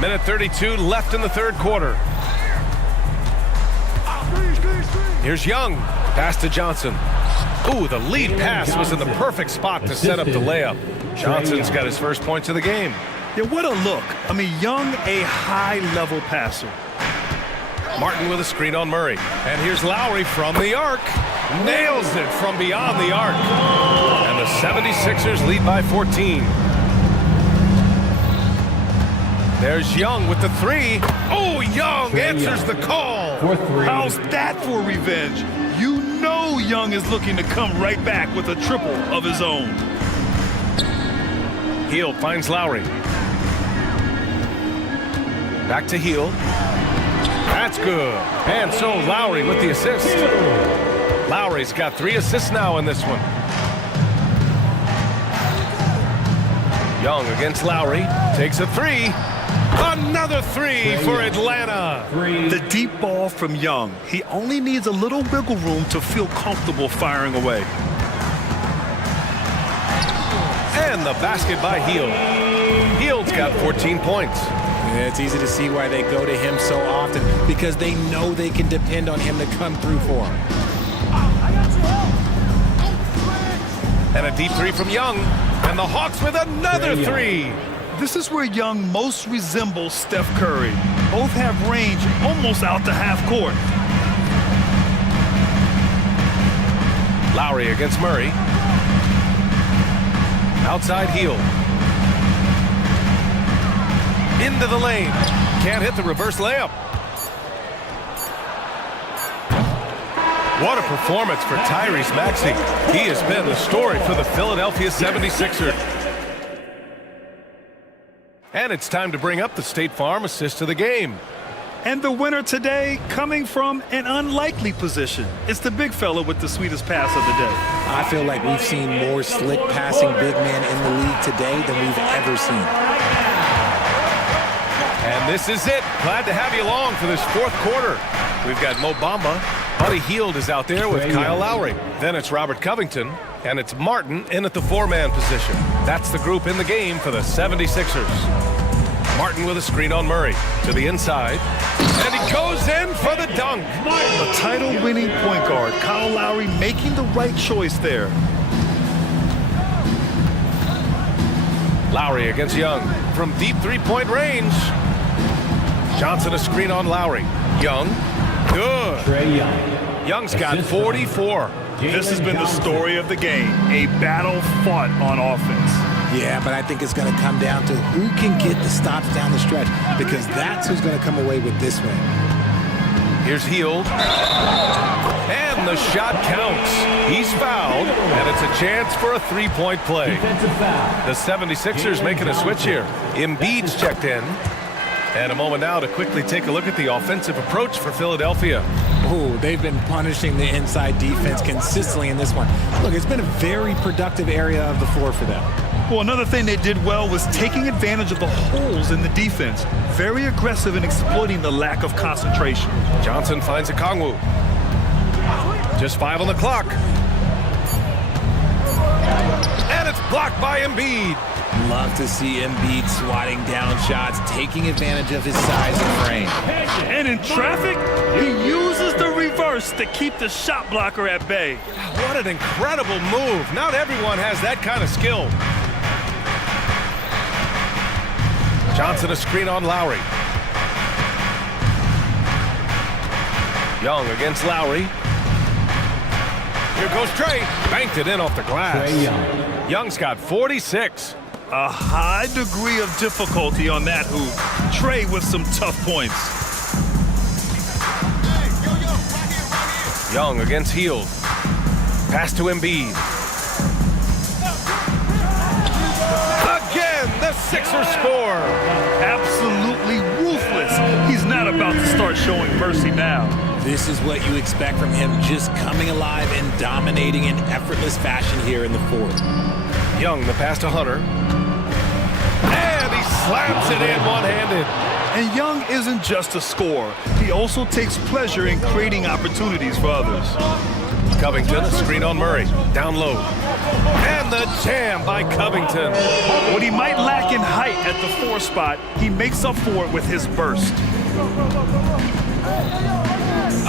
Minute 32 left in the third quarter. Here's Young. Pass to Johnson. Ooh, the lead pass was in the perfect spot to set up the layup. Johnson's got his first points of the game. Yeah, what a look. I mean, Young, a high-level passer. Martin with a screen on Murray. And here's Lowry from the arc. Nails it from beyond the arc. And the 76ers lead by 14. There's Young with the 3. Oh, Young answers the call. How's that for revenge? You know Young is looking to come right back with a triple of his own. Hield finds Lowry. Back to Hield. That's good. And so Lowry with the assist. Lowry's got 3 assists now in this one. Young against Lowry. Takes a 3. Another 3 for Atlanta. The deep ball from Young. He only needs a little wiggle room to feel comfortable firing away. And the basket by Hield. Hield's got 14 points. Yeah, it's easy to see why they go to him so often, because they know they can depend on him to come through for them. And a deep 3 from Young. And the Hawks with another 3. This is where Young most resembles Steph Curry. Both have range almost out to half court. Lowry against Murray. Outside Hield. Into the lane. Can't hit the reverse layup. What a performance for Tyrese Maxey. He has been the story for the Philadelphia 76ers. And it's time to bring up the State Farm assist of the game. And the winner today coming from an unlikely position. It's the big fella with the sweetest pass of the day. I feel like we've seen more slick passing big men in the league today than we've ever seen. And this is it. Glad to have you along for this fourth quarter. We've got Mo Bamba, Buddy Hield is out there with Kyle Lowry. Then it's Robert Covington, and it's Martin in at the four-man position. That's the group in the game for the 76ers. Martin with a screen on Murray to the inside, and he goes in for the dunk. A title-winning point guard, Kyle Lowry, making the right choice there. Lowry against Young from deep three-point range. Johnson a screen on Lowry. Young, good. Young's got 44. This has been the story of the game, a battle fought on offense. Yeah, but I think it's going to come down to who can get the stops down the stretch, because that's who's going to come away with this win. Here's Hield. And the shot counts. He's fouled, and it's a chance for a three-point play. The 76ers making a switch here. Embiid's checked in. And a moment now to quickly take a look at the offensive approach for Philadelphia. Oh, they've been punishing the inside defense consistently in this one. Look, it's been a very productive area of the floor for them. Well, another thing they did well was taking advantage of the holes in the defense. Very aggressive in exploiting the lack of concentration. Johnson finds a Kongwu. Just 5 on the clock. And it's blocked by Embiid. Love to see Embiid swatting down shots, taking advantage of his size and frame. And in traffic, he uses the reverse to keep the shot blocker at bay. What an incredible move. Not everyone has that kind of skill. Johnson a screen on Lowry. Young against Lowry. Here goes Trey. Banked it in off the glass. Young's got 46. A high degree of difficulty on that hoop. Trey with some tough points. Young against Hield. Pass to Embiid. Again, the Sixers score. Absolutely ruthless. He's not about to start showing mercy now. This is what you expect from him, just coming alive and dominating in effortless fashion here in the fourth. Young, the pass to Hunter. And he slams it in one-handed. And Young isn't just a scorer. He also takes pleasure in creating opportunities for others. Covington, a screen on Murray. Down low. And the jam by Covington. What he might lack in height at the 4 spot, he makes up for it with his burst.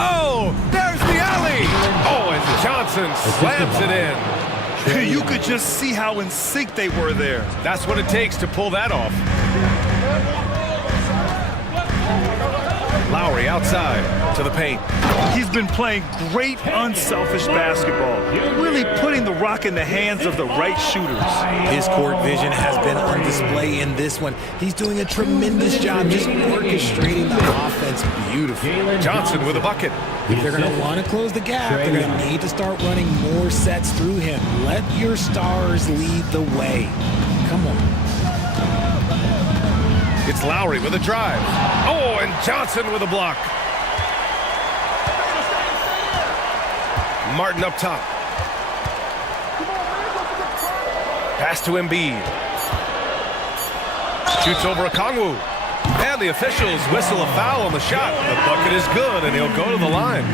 Oh, there's the alley. Oh, and Johnson slams it in. You could just see how in sync they were there. That's what it takes to pull that off. Lowry outside to the paint. He's been playing great, unselfish basketball, really putting the rock in the hands of the right shooters. His court vision has been on display in this one. He's doing a tremendous job just orchestrating the offense beautifully. Johnson with a bucket. If they're going to want to close the gap, they're going to need to start running more sets through him. Let your stars lead the way. Come on. It's Lowry with a drive. Oh, and Johnson with a block. Martin up top. Pass to Embiid. Shoots over a Kongwu. And the officials whistle a foul on the shot. The bucket is good, and he'll go to the line.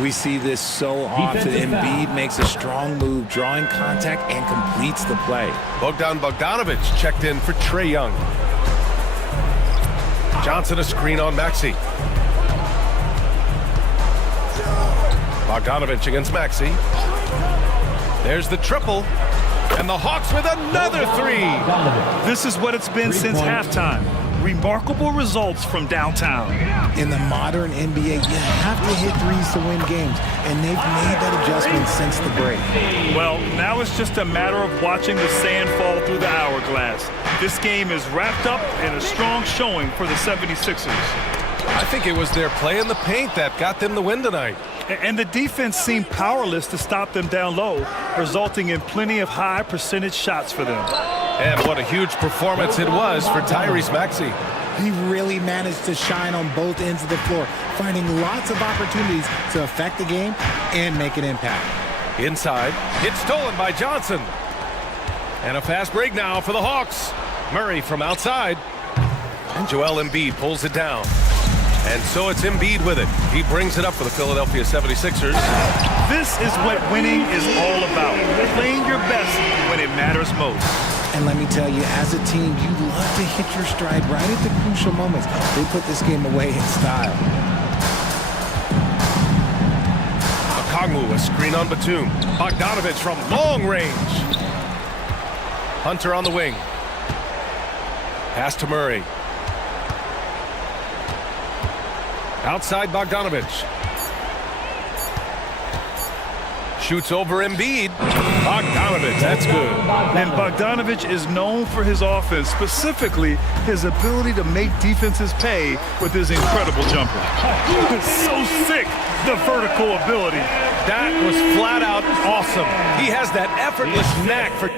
We see this so often. Embiid makes a strong move, drawing contact, and completes the play. Bogdan Bogdanovic checked in for Trae Young. Johnson a screen on Maxey. Bogdanovic against Maxey. There's the triple. And the Hawks with another three. This is what it's been since halftime. Remarkable results from downtown. In the modern NBA, you have to hit threes to win games, and they've made that adjustment since the break. Well, now it's just a matter of watching the sand fall through the hourglass. This game is wrapped up in a strong showing for the 76ers. I think it was their play in the paint that got them the win tonight. And the defense seemed powerless to stop them down low, resulting in plenty of high percentage shots for them. And what a huge performance it was for Tyrese Maxey. He really managed to shine on both ends of the floor, finding lots of opportunities to affect the game and make an impact. Inside, it's stolen by Johnson. And a fast break now for the Hawks. Murray from outside. And Joel Embiid pulls it down. And so it's Embiid with it. He brings it up for the Philadelphia 76ers. This is what winning is all about. Playing your best when it matters most. And let me tell you, as a team, you love to hit your stride right at the crucial moments. They put this game away in style. Okongwu, a screen on Batum. Bogdanovich from long range. Hunter on the wing. Pass to Murray. Outside Bogdanovich. Shoots over Embiid. Bogdanovich, that's good. And Bogdanovich is known for his offense, specifically his ability to make defenses pay with his incredible jumper. So sick, the vertical ability. That was flat out awesome. He has that effortless knack for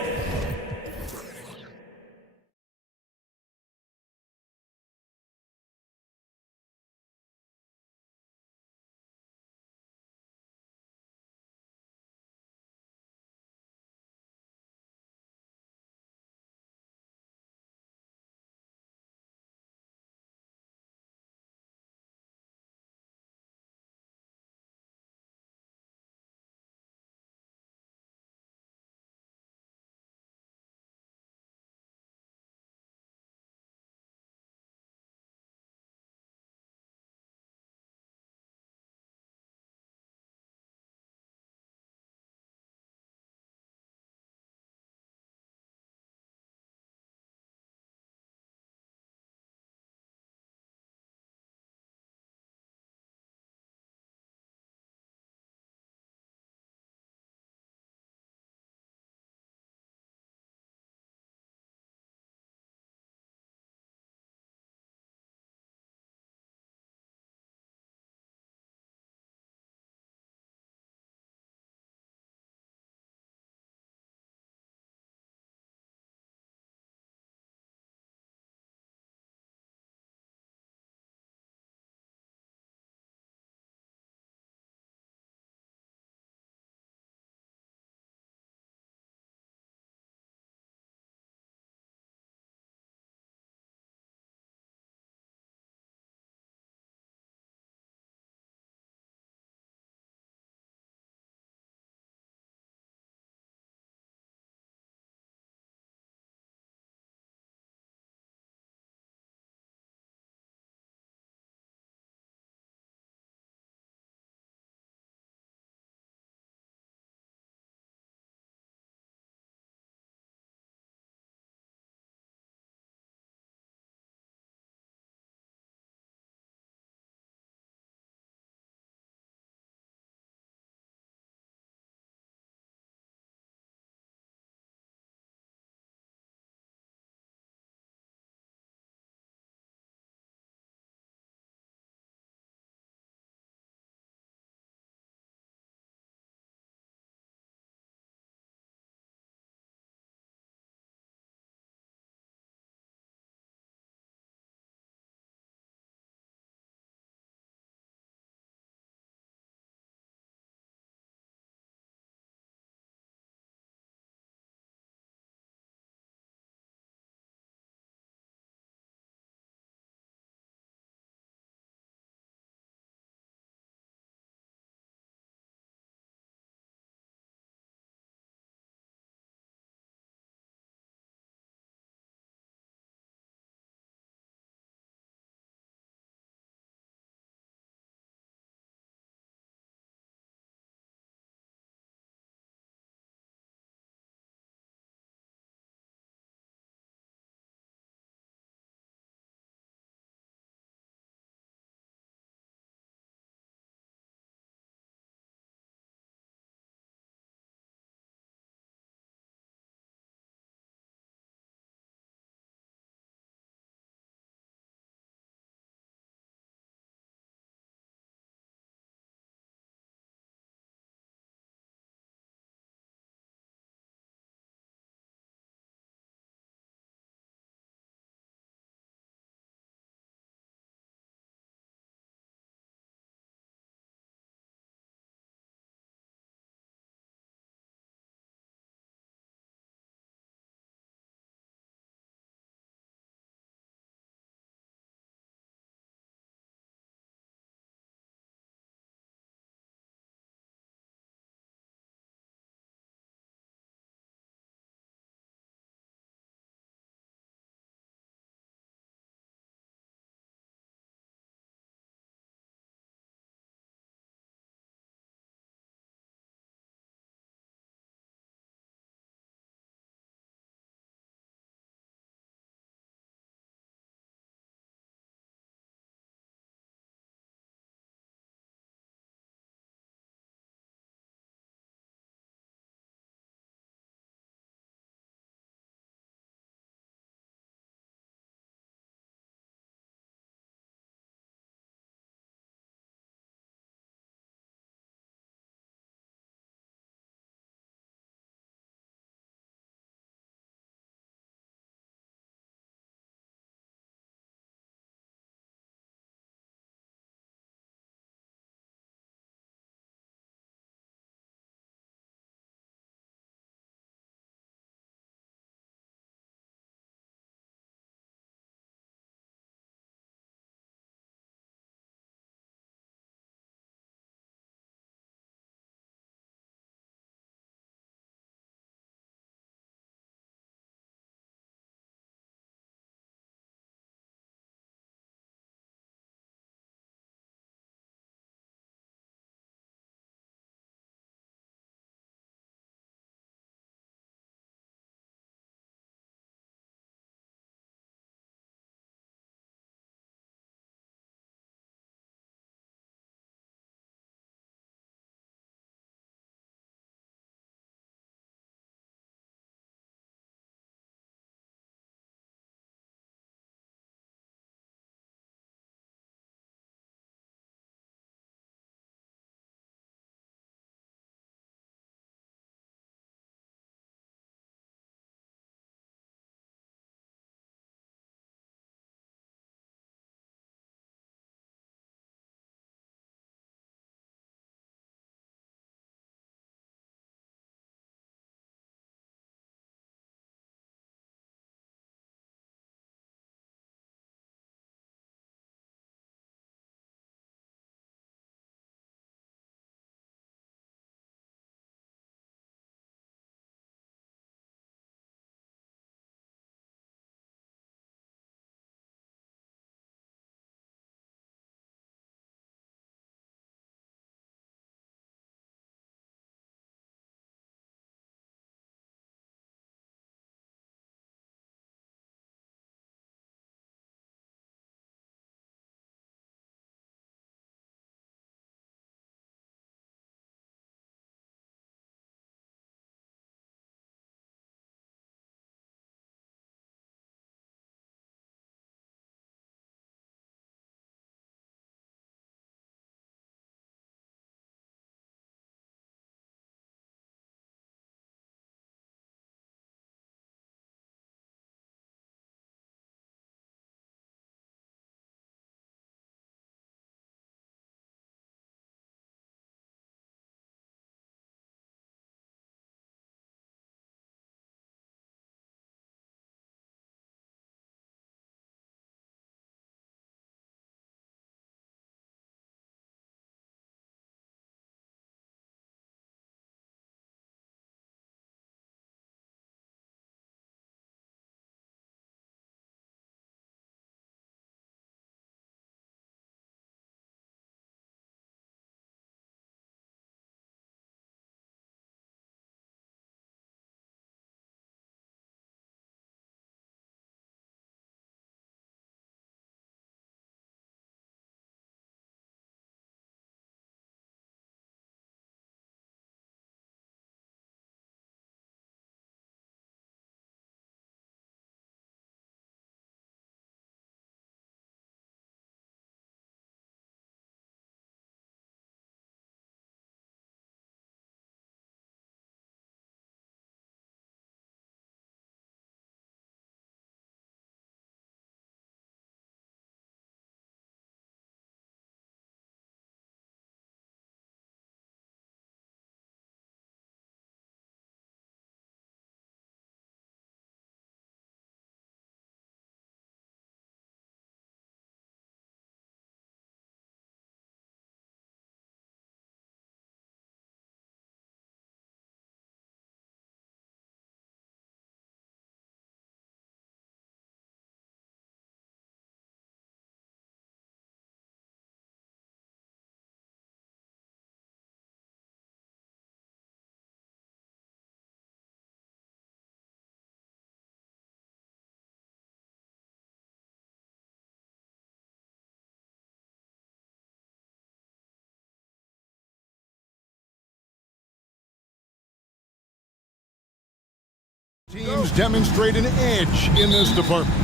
Teams demonstrate an edge in this department.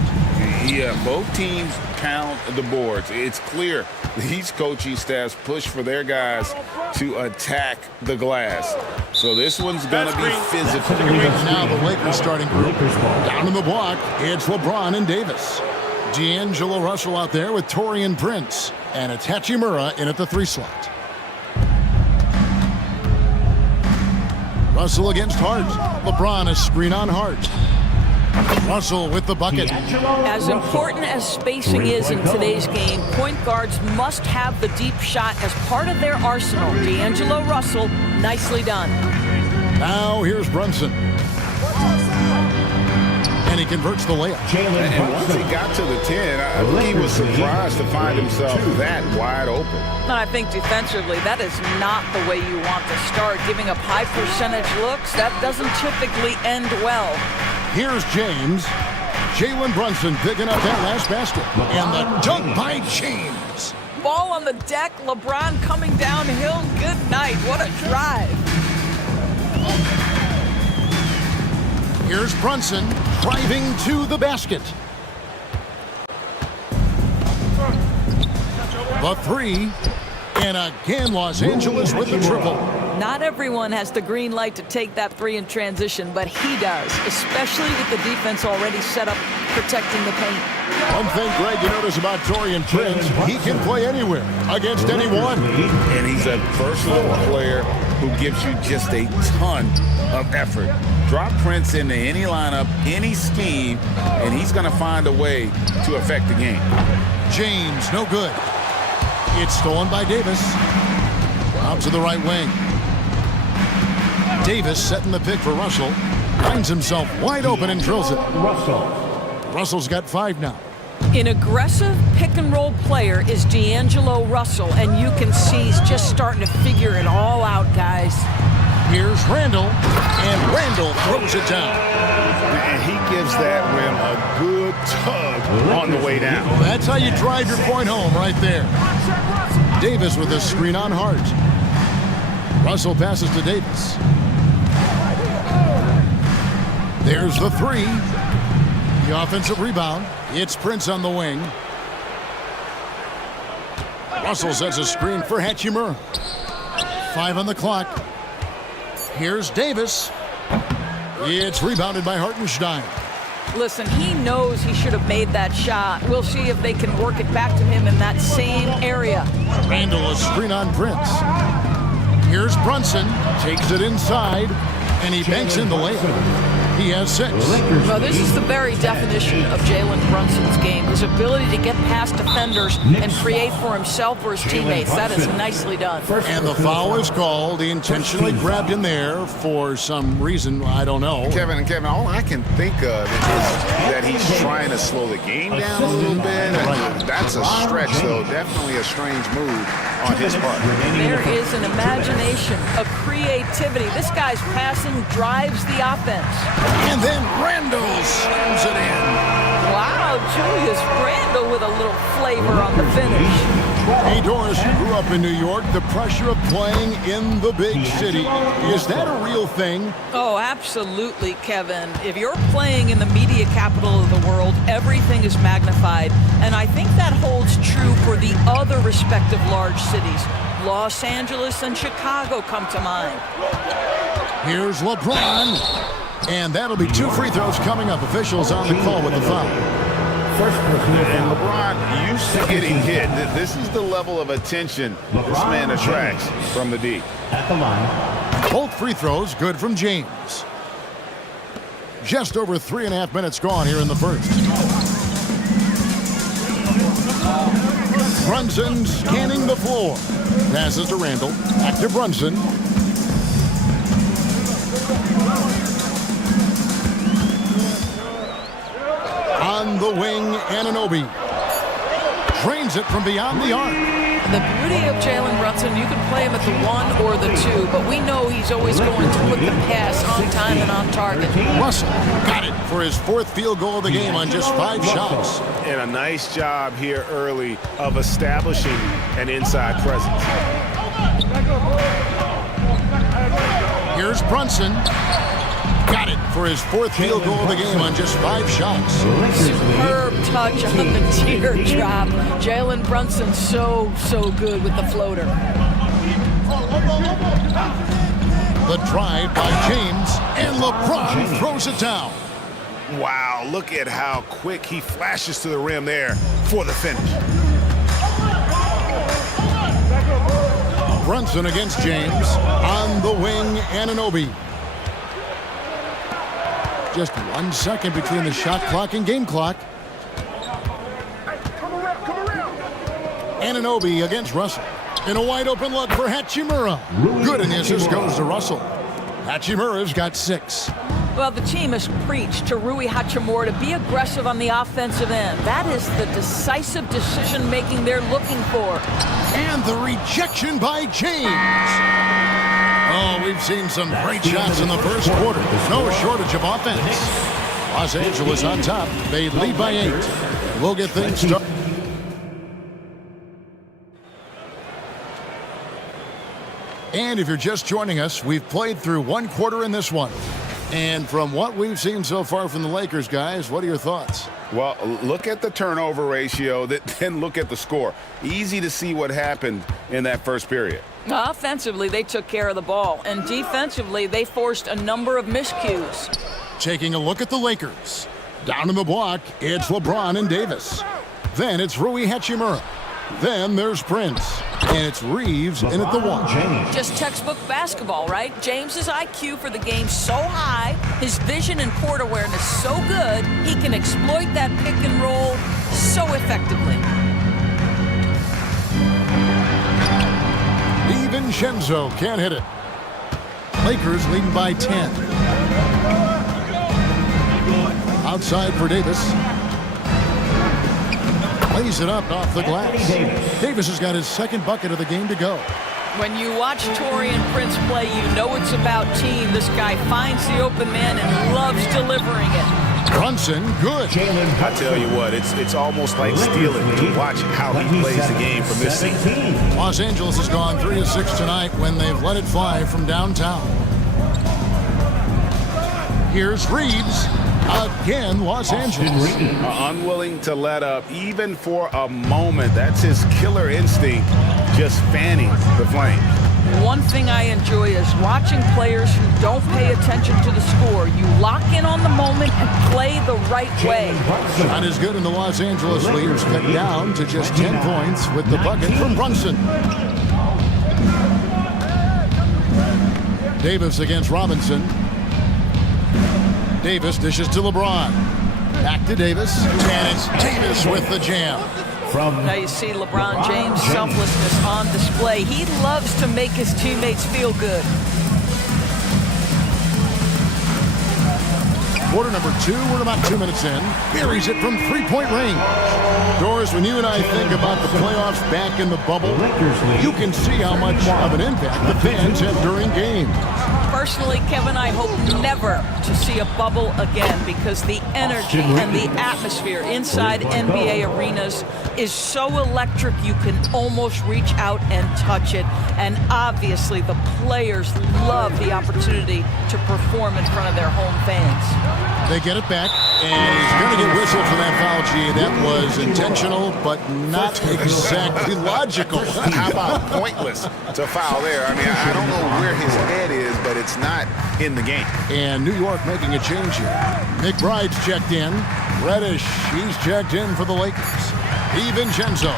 Yeah, both teams pound the boards. It's clear these coaching staffs push for their guys to attack the glass. So this one's going to be physical. Now the Lakers starting group. Down in the block, it's LeBron and Davis. D'Angelo Russell out there with Taurean Prince. And it's Hachimura in at the 3 slot. Russell against Hart. LeBron a screen on Hart. Russell with the bucket. As important as spacing is in today's game, point guards must have the deep shot as part of their arsenal. D'Angelo Russell, nicely done. Now here's Brunson. And he converts the layup. And once he got to the 10, I think he was surprised to find himself that wide open. And I think defensively, that is not the way you want to start. Giving up high percentage looks, that doesn't typically end well. Here's James. Jalen Brunson picking up that last basket. And the dunk by James. Ball on the deck, LeBron coming downhill. Good night, what a drive. Here's Brunson driving to the basket. The 3. And again, Los Angeles with the triple. Not everyone has the green light to take that 3 in transition, but he does, especially with the defense already set up protecting the paint. One thing, Greg, you notice about Taurean Prince, he can play anywhere against anyone. And he's a versatile player who gives you just a ton of effort. Drop Prince into any lineup, any scheme, and he's going to find a way to affect the game. James, no good. It's stolen by Davis. Out to the right wing. Davis setting the pick for Russell. Finds himself wide open and drills it. Russell's got 5 now. An aggressive pick-and-roll player is D'Angelo Russell, and you can see he's just starting to figure it all out, guys. Here's Randall, and Randall throws it down. And he gives that rim a good tug on the way down. That's how you drive your point home right there. Davis with a screen on Hart. Russell passes to Davis. There's the 3. The offensive rebound. It's Prince on the wing. Russell sets a screen for Hachimura. 5 on the clock. Here's Davis. It's rebounded by Hartenstein. Listen, he knows he should have made that shot. We'll see if they can work it back to him in that same area. Randall a screen on Prince. Here's Brunson. Takes it inside. And he banks in the layup. He has 6. Well, this is the very definition of Jalen Brunson's game. His ability to get past defenders and create for himself or his teammates. That is nicely done. And the foul is called. He intentionally grabbed him there for some reason. I don't know. Kevin, all I can think of is that he's trying to slow the game down a little bit. That's a stretch, though. Definitely a strange move on his part. There is an imagination, a creativity. This guy's passing drives the offense. And then Randall slams it in. Wow, Julius Randall with a little flavor on the finish. Hey, Doris, you grew up in New York. The pressure of playing in the big city. Is that a real thing? Oh, absolutely, Kevin. If you're playing in the media capital of the world, everything is magnified. And I think that holds true for the other respective large cities. Los Angeles and Chicago come to mind. Here's LeBron. And that'll be 2 free throws coming up. Officials on the call with the foul. And LeBron used to getting hit. This is the level of attention this man attracts from the D. At the line. Both free throws good from James. Just over 3.5 minutes gone here in the first. Brunson scanning the floor. Passes to Randall. Back to Brunson. On the wing, Anunoby drains it from beyond the arc. The beauty of Jalen Brunson, you can play him at the 1 or the 2, but we know he's always going to put the pass on time and on target. Russell got it for his 4th field goal of the game on just 5 shots. And a nice job here early of establishing an inside presence. Here's Brunson. Got it for his 4th field goal of the game on just 5 shots. Superb touch on the teardrop. Jalen Brunson so good with the floater. The drive by James, and LeBron throws it down. Wow, look at how quick he flashes to the rim there for the finish. Brunson against James. On the wing, Anunoby. Just 1 second between the shot clock and game clock. Anunoby against Russell. In a wide open look for Hachimura. Good, and the assist goes to Russell. Hachimura's got 6. Well, the team has preached to Rui Hachimura to be aggressive on the offensive end. That is the decisive decision-making they're looking for. And the rejection by James. Oh, we've seen some great shots in the first quarter. No shortage of offense. Los Angeles on top. They lead by 8. We'll get things started. And if you're just joining us, we've played through 1 quarter in this one. And from what we've seen so far from the Lakers, guys, what are your thoughts? Well, look at the turnover ratio, then look at the score. Easy to see what happened in that first period. Offensively, they took care of the ball. And defensively, they forced a number of miscues. Taking a look at the Lakers. Down in the block, it's LeBron and Davis. Then it's Rui Hachimura. Then there's Prince. And it's Reeves in at the 1. Just textbook basketball, right? James's IQ for the game so high, his vision and court awareness so good, he can exploit that pick and roll so effectively. DiVincenzo can't hit it. Lakers leading by 10. Outside for Davis. Lays it up off the glass. Davis has got his 2nd bucket of the game to go. When you watch Taurean Prince play, you know it's about team. This guy finds the open man and loves delivering it. Brunson, good. I tell you what, it's almost like stealing to watch how he plays the game from this seat. Los Angeles has gone 3 of 6 tonight when they've let it fly from downtown. Here's Reeves. Again, Los Angeles. Unwilling to let up, even for a moment. That's his killer instinct, just fanning the flames. One thing I enjoy is watching players who don't pay attention to the score. You lock in on the moment and play the right way. Not as good in the Los Angeles lead. Cut down to just 10 points with the bucket from Brunson. Davis against Robinson. Davis dishes to LeBron. Back to Davis. And it's Davis with the jam. Now you see LeBron James' selflessness on display. He loves to make his teammates feel good. Quarter number 2, we're about 2 minutes in. Buries it from 3-point range. Doris, when you and I think about the playoffs back in the bubble, you can see how much of an impact the fans have during games. Personally, Kevin, I hope never to see a bubble again because the energy and the atmosphere inside NBA arenas is so electric you can almost reach out and touch it. And obviously, the players love the opportunity to perform in front of their home fans. They get it back, and he's going to get whistled for that foul, G. That was intentional, but not exactly logical. How about pointless to foul there? I mean, I don't know where his head is, but it's not in the game. And New York making a change here. McBride's checked in. Reddish, he's checked in for the Lakers. DiVincenzo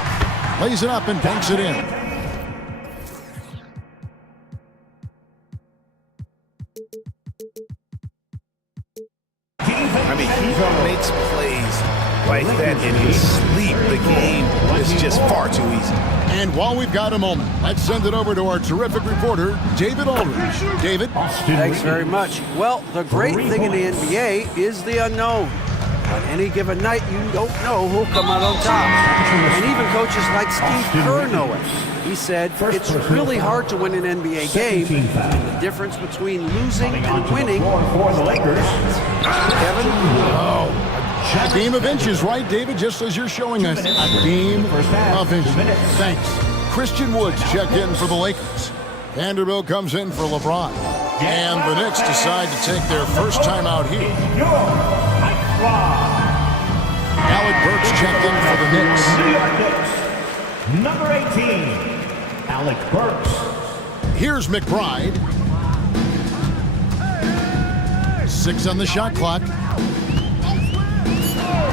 lays it up and banks it in. I mean, he makes plays like that in his sleep. The game is just far too easy. And while we've got a moment, let's send it over to our terrific reporter, David Aldridge. David? Thanks very much. Well, the great thing in the NBA is the unknown. On any given night, you don't know who'll come out on top. And even coaches like Steve Kerr know it. He said, it's really hard to win an NBA game. The difference between losing and winning for the Lakers. Kevin? Oh, a game of inches, right, David? Just as you're showing us. A game of inches. Thanks. Christian Woods checked in for the Lakers. Vanderbilt comes in for LeBron. And the Knicks decide to take their first time out here. Alec Burks checked in for the Knicks. New York Knicks, number 18, Alec Burks. Here's McBride. 6 on the shot clock.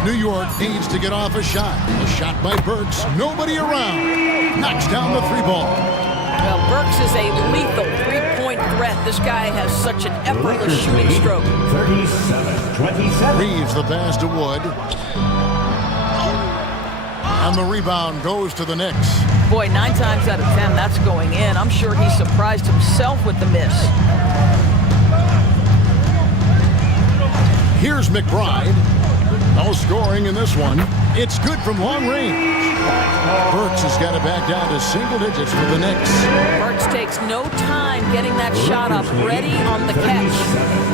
New York needs to get off a shot. A shot by Burks. Nobody around. Knocks down the 3-ball. Well, Burks is a lethal three-point threat. This guy has such an effortless shooting stroke. 37-27. Reeves the pass to Wood. And the rebound goes to the Knicks. Boy, 9 times out of 10, that's going in. I'm sure he surprised himself with the miss. Here's McBride. No scoring in this one. It's good from long range. Burks has got it back down to single digits for the Knicks. Burks takes no time getting that shot up, ready on the catch.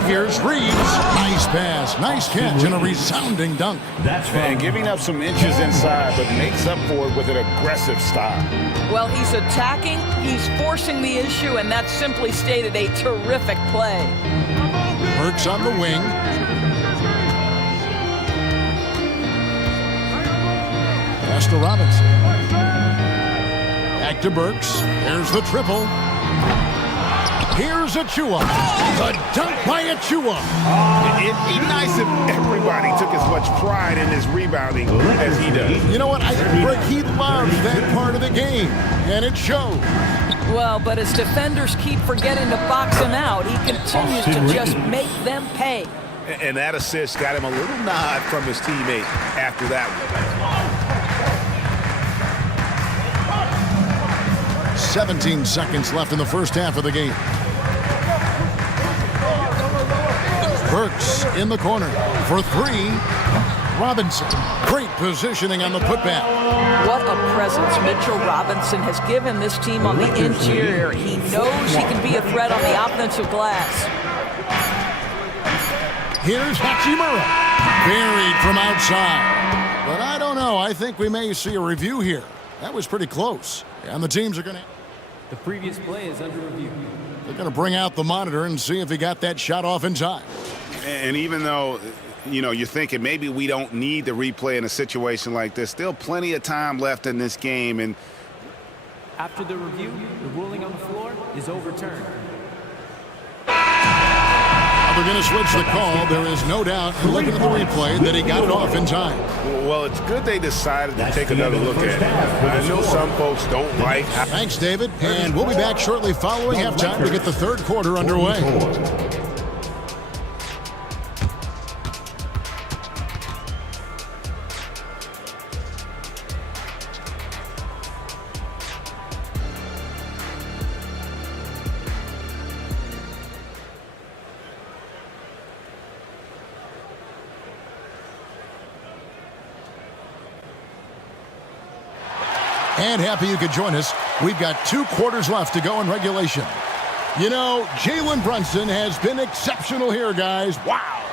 Here's Reeves. Nice pass, nice catch, and a resounding dunk. And giving up some inches inside, but makes up for it with an aggressive style. Well, he's attacking, he's forcing the issue, and that simply stated a terrific play. Burks on the wing. Pass to Robinson. Back to Burks. Here's the triple. Here's Achua. The dunk by Achua. It'd be nice if everybody took as much pride in his rebounding as he does. You know what? I think he loves that part of the game, and it shows. Well, but as defenders keep forgetting to box him out, he continues to just make them pay. And that assist got him a little nod from his teammate after that one. 17 seconds left in the first half of the game. Burks in the corner for 3. Robinson, great positioning on the putback. What a presence Mitchell Robinson has given this team on the interior. He knows he can be a threat on the offensive glass. Here's Hachimura, buried from outside. But I don't know. I think we may see a review here. That was pretty close. And the teams are going to... The previous play is under review. They're going to bring out the monitor and see if he got that shot off in time. And even though, you know, you're thinking maybe we don't need the replay in a situation like this, still plenty of time left in this game. And after the review, the ruling on the floor is overturned. They're going to switch the call. There is no doubt, looking at the replay, that he got it off in time. Well, it's good they decided to take another look at it. I know some folks don't like... Thanks, David. And we'll be back shortly following halftime to get the third quarter underway. And happy you could join us. We've got 2 quarters left to go in regulation. You know, Jalen Brunson has been exceptional here, guys. Wow.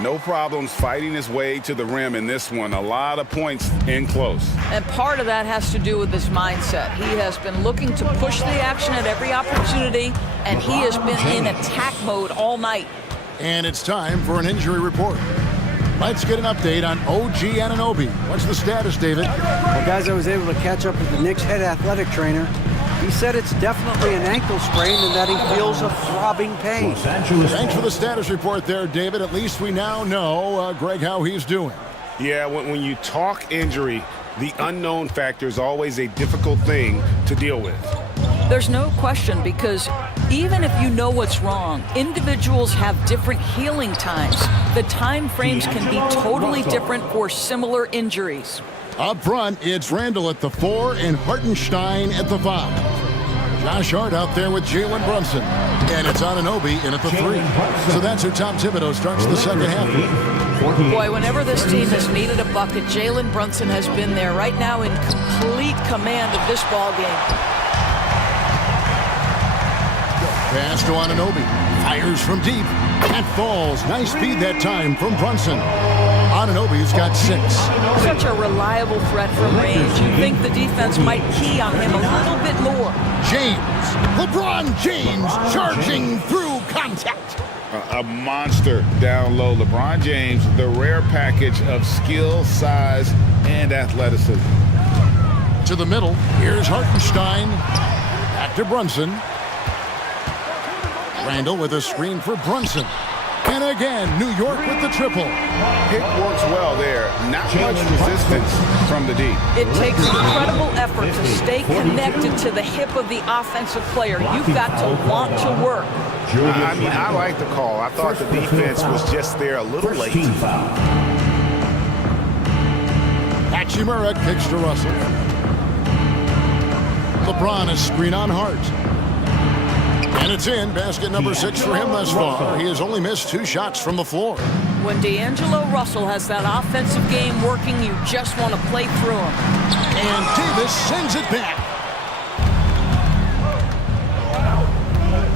No problems fighting his way to the rim in this one. A lot of points in close. And part of that has to do with his mindset. He has been looking to push the action at every opportunity, and he has been in attack mode all night. And it's time for an injury report. Let's get an update on OG Anunoby. What's the status, David? Well, guys, I was able to catch up with the Knicks head athletic trainer. He said it's definitely an ankle sprain and that he feels a throbbing pain. Thanks for the status report there, David. At least we now know, Greg, how he's doing. Yeah, when you talk injury, the unknown factor is always a difficult thing to deal with. There's no question, because even if you know what's wrong, individuals have different healing times. The time frames can be totally different for similar injuries. Up front, it's Randall at the 4 and Hartenstein at the 5. Josh Hart out there with Jalen Brunson. And it's Anunoby in at the 3. So that's who Tom Thibodeau starts the second half with. Boy, whenever this team has needed a bucket, Jalen Brunson has been there right now in complete command of this ball game. Pass to Anunoby. Fires from deep. That falls. Nice speed that time from Brunson. Anunoby's got 6. Such a reliable threat from range. You'd think the defense might key on him a little bit more. James. LeBron James charging through contact. A monster down low. LeBron James, the rare package of skill, size, and athleticism. To the middle, here's Hartenstein. Back to Brunson. Randall with a screen for Brunson. And again, New York with the triple. Pick works well there. Not much resistance from the D. It takes incredible effort to stay connected to the hip of the offensive player. You've got to want to work. I mean, I like the call. I thought the defense was just there a little late. Hachimura kicks to Russell. LeBron is screen on Hart. And it's in. Basket number 6 for him thus far. He has only missed 2 shots from the floor. When D'Angelo Russell has that offensive game working, you just want to play through him. And Davis sends it back.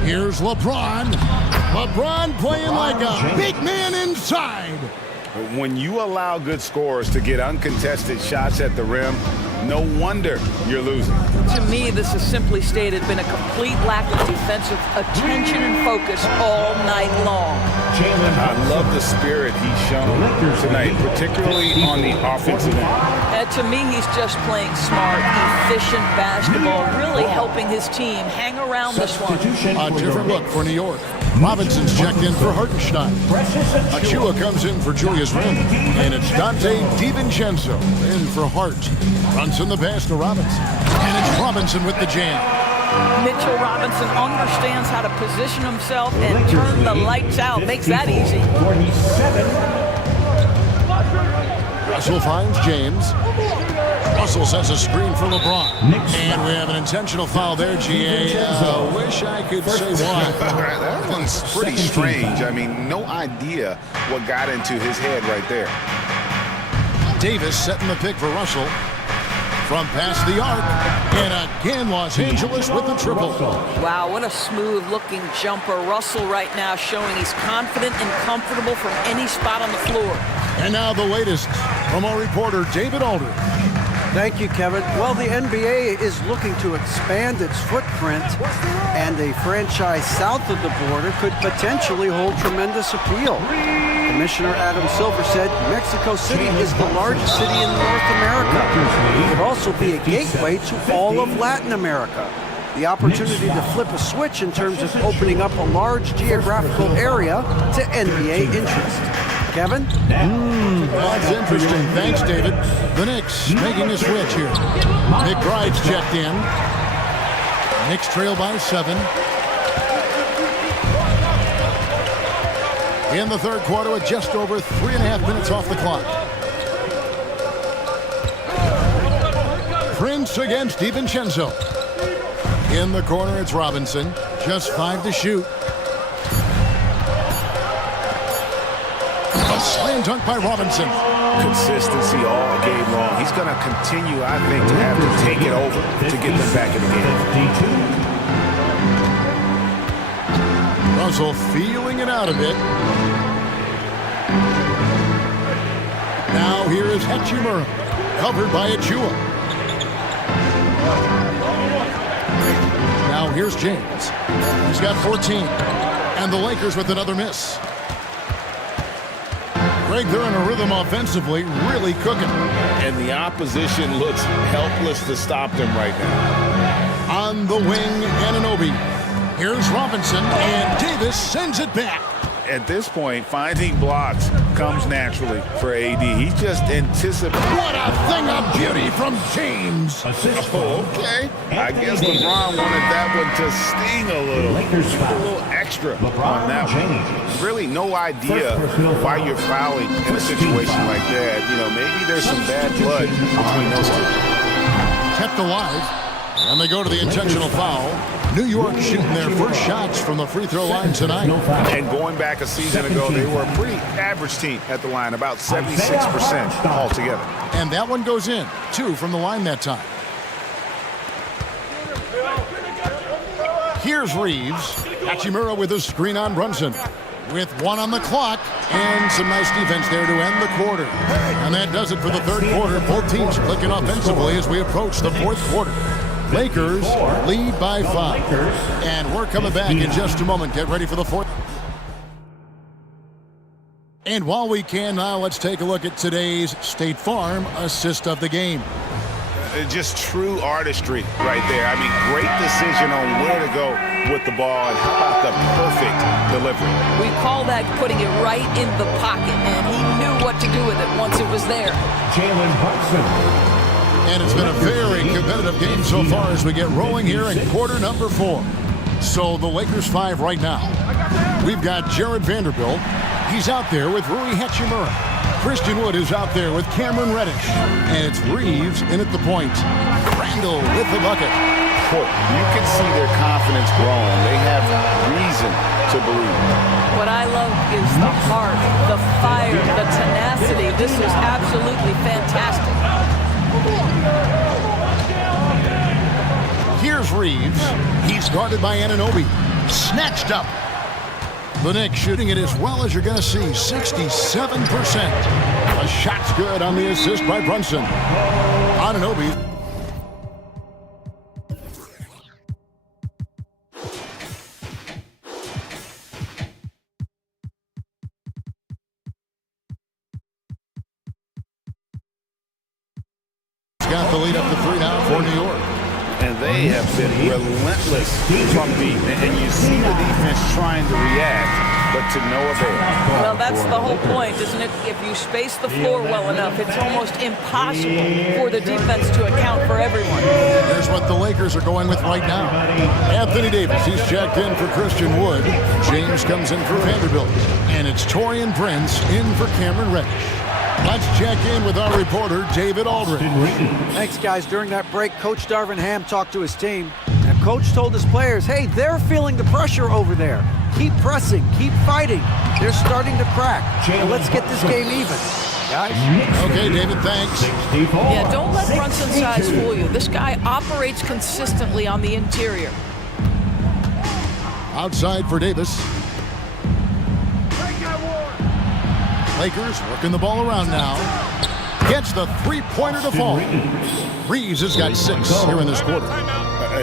Here's LeBron. LeBron playing like a big man inside. When you allow good scorers to get uncontested shots at the rim, no wonder you're losing. To me, this has simply stated been a complete lack of defensive attention and focus all night long. I love the spirit he's shown tonight, particularly on the offensive end. To me, he's just playing smart, efficient basketball, really helping his team hang around this one. A different look for New York. Robinson's checked in for Hartenstein. Achua comes in for Julius Randle. And it's Dante DiVincenzo in for Hart. Runs in the pass to Robinson. And it's Robinson with the jam. Mitchell Robinson understands how to position himself and turn the lights out. Makes that easy. Russell finds James. Russell sets a screen for LeBron. And we have an intentional foul there, GA. Wish I could say why. That one's pretty strange. I mean, no idea what got into his head right there. Davis setting the pick for Russell. From past the arc. And again, Los Angeles with the triple. Wow, what a smooth-looking jumper. Russell right now showing he's confident and comfortable from any spot on the floor. And now the latest from our reporter, David Aldridge. Thank you, Kevin. Well, the NBA is looking to expand its footprint, and a franchise south of the border could potentially hold tremendous appeal. Commissioner Adam Silver said Mexico City is the largest city in North America. It could also be a gateway to all of Latin America. The opportunity to flip a switch in terms of opening up a large geographical area to NBA interest. Kevin? That's interesting. Thanks, David. The Knicks making a switch here. McBride's checked in. Knicks trail by 7. In the third quarter with just over 3.5 minutes off the clock. Prince against DiVincenzo. In the corner, it's Robinson. Just 5 to shoot. A slam dunk by Robinson. Consistency all game long. He's going to continue, I think, to have to take it over to get them back in the game. Russell feeling it out a bit. Now here is Hachimura, covered by Achua. Now here's James. He's got 14. And the Lakers with another miss. Greg, they're in a rhythm offensively, really cooking. And the opposition looks helpless to stop them right now. On the wing, Anunoby. Here's Robinson, and Davis sends it back. At this point, finding blocks comes naturally for AD. He just anticipates. What a thing of beauty from James. Oh, okay. I guess LeBron wanted that one to sting a little. A little extra on that one. Really no idea why you're fouling in a situation like that. You know, maybe there's some bad blood between those two. Kept alive. And they go to the intentional foul. New York shooting their first shots from the free throw line tonight. And going back a season ago, they were a pretty average team at the line, about 76% altogether. And that one goes in. 2 from the line that time. Here's Reeves. Hachimura with a screen on Brunson. With 1 on the clock. And some nice defense there to end the quarter. And that does it for the third quarter. Both teams clicking offensively as we approach the fourth quarter. Lakers lead by 5. And we're coming back in just a moment. Get ready for the fourth. And while we can now, let's take a look at today's State Farm assist of the game. Just true artistry right there. I mean, great decision on where to go with the ball, and how about the perfect delivery? We call that putting it right in the pocket, and he knew what to do with it once it was there. Jalen Brunson. And it's been a very competitive game so far as we get rolling here in quarter number 4. So the Lakers 5 right now. We've got Jared Vanderbilt. He's out there with Rui Hachimura. Christian Wood is out there with Cameron Reddish. And it's Reeves in at the point. Randall with the bucket. You can see their confidence growing. They have reason to believe. What I love is the heart, the fire, the tenacity. This is absolutely fantastic. Here's Reeves. He's guarded by Anunoby. Snatched up. The Knicks shooting it as well as you're going to see, 67%. A shot's good on the assist by Brunson. Anunoby. Got the lead up to 3 now for New York. And they have been relentless from deep. And you see the defense trying to react, but to no avail. Well, that's the whole point, isn't it? If you space the floor well enough, it's almost impossible for the defense to account for everyone. Here's what the Lakers are going with right now. Anthony Davis, he's checked in for Christian Wood. James comes in for Vanderbilt. And it's Taurean Prince in for Cameron Reddish. Let's check in with our reporter, David Aldridge. Thanks, guys. During that break, Coach Darvin Ham talked to his team. And Coach told his players, hey, they're feeling the pressure over there. Keep pressing. Keep fighting. They're starting to crack. Well, let's get this game even. Guys? Okay, David, thanks. Yeah, don't let Brunson's size fool you. This guy operates consistently on the interior. Outside for Davis. Lakers working the ball around now. Gets the three-pointer to fall. Reeves has got 6 here in this quarter.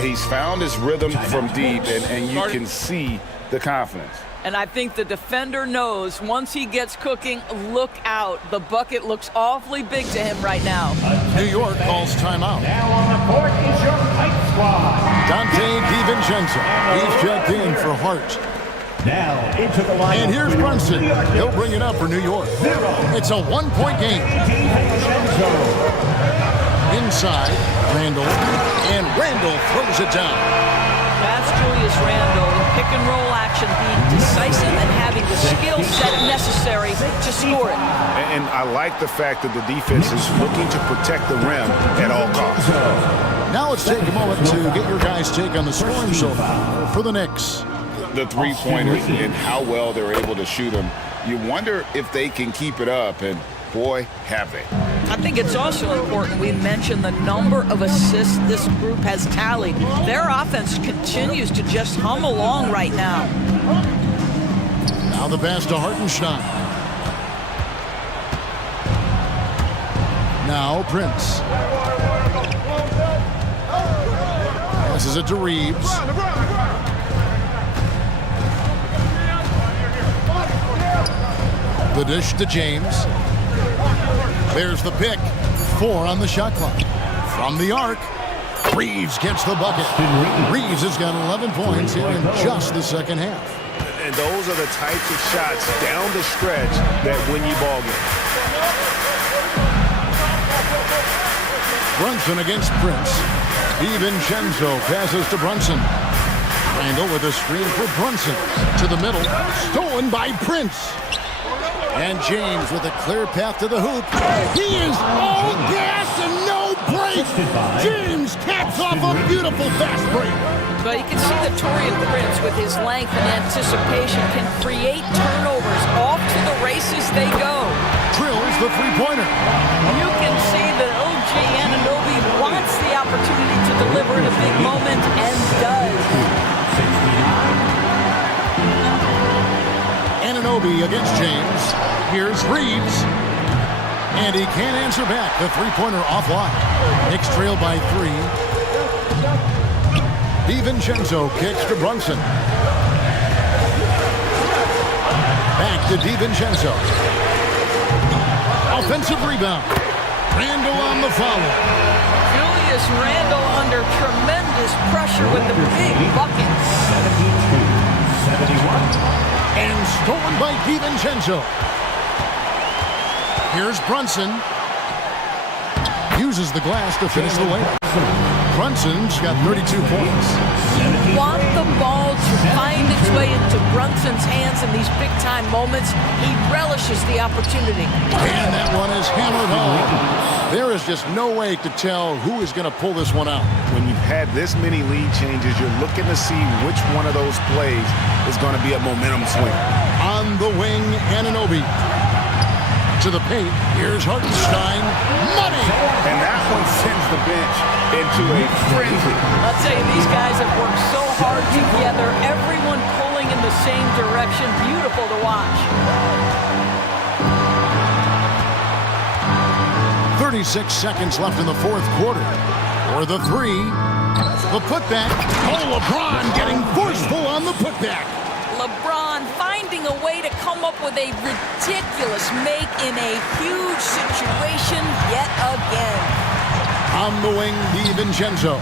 He's found his rhythm from deep, and you can see the confidence. And I think the defender knows once he gets cooking, look out. The bucket looks awfully big to him right now. New York calls timeout. Now on the court is your Knight squad. Dante DiVincenzo. He's checked in for Hart. Now into the line. And here's Brunson. He'll bring it up for New York. It's a one-point game. Inside, Randall. And Randall throws it down. That's Julius Randle. Pick and roll action, being decisive and having the skill set necessary to score it. And I like the fact that the defense is looking to protect the rim at all costs. Now let's take a moment to get your guys' take on the scoring so far for the Knicks. The three-pointers and how well they're able to shoot them. You wonder if they can keep it up, and boy, have they. I think it's also important we mention the number of assists this group has tallied. Their offense continues to just hum along right now. Now the pass to Hartenstein. Now Prince. Passes it to Reeves. The dish to James. There's the pick. 4 on the shot clock. From the arc, Reeves gets the bucket. Reeves has got 11 points here in just the second half. And those are the types of shots down the stretch that win you ball games. Brunson against Prince. DiVincenzo passes to Brunson. Randall with a screen for Brunson. To the middle. Stolen by Prince. And James with a clear path to the hoop. He is all gas and no break. James caps off a beautiful fast break. But you can see that Taurean Prince, with his length and anticipation, can create turnovers. Off to the races they go. Drills the three-pointer. You can see that OG Anunoby wants the opportunity to deliver in a big moment and does. Anunoby against James. Here's Reeves. And he can't answer back. The three-pointer offline. Knicks trail by 3. DiVincenzo kicks to Brunson. Back to DiVincenzo. Offensive rebound. Randle on the follow. Julius Randle under tremendous pressure with the big buckets. 72-71. And stolen by DiVincenzo. Here's Brunson. Uses the glass to finish the layup. Brunson's got 32 points. Want the ball to find its way into Brunson's hands in these big-time moments. He relishes the opportunity. And that one is hammered home. There is just no way to tell who is going to pull this one out. When you've had this many lead changes, you're looking to see which one of those plays is going to be a momentum swing. On the wing, Anunoby. To the paint, here's Hartenstein. Money! And that one sends the bench into a frenzy. I'll tell you, these guys have worked so hard together. Everyone pulling in the same direction. Beautiful to watch. 36 seconds left in the fourth quarter. For the three, the putback. Oh, LeBron getting forceful on the putback. LeBron finding a way to come up with a ridiculous make in a huge situation yet again. On the wing, DiVincenzo.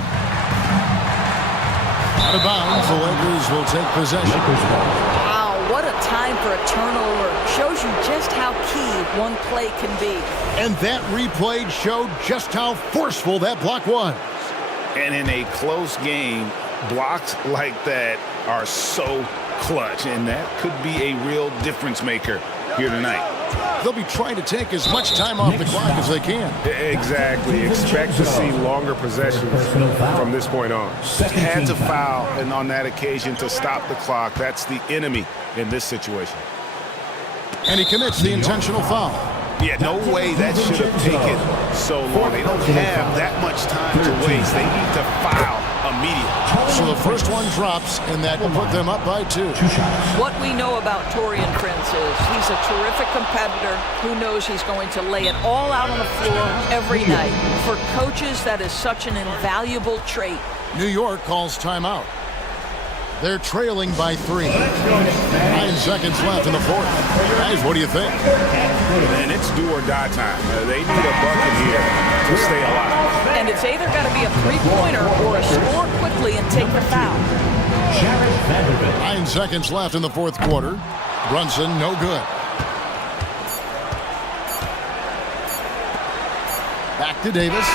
Out of bounds, the Lakers will take possession. Wow, what a time for a turnover. Shows you just how key one play can be. And that replay showed just how forceful that block was. And in a close game, blocks like that are so clutch, and that could be a real difference maker here tonight. They'll be trying to take as much time off the clock as they can. Exactly. Expect to see longer possessions from this point on. Had to foul, and on that occasion to stop the clock. That's the enemy in this situation. And he commits the intentional foul. Yeah, no way that should have taken so long. They don't have that much time to waste. They need to foul immediately. So the first one drops, and that will put them up by 2. What we know about Taurean Prince is he's a terrific competitor who knows he's going to lay it all out on the floor every night. For coaches, that is such an invaluable trait. New York calls timeout. They're trailing by 3. 9 seconds left in the fourth. Guys, what do you think? And it's do or die time. They need a bucket here to stay alive. And it's either got to be a three-pointer or a score quickly and take the foul. 9 seconds left in the fourth quarter. Brunson, no good. Back to Davis.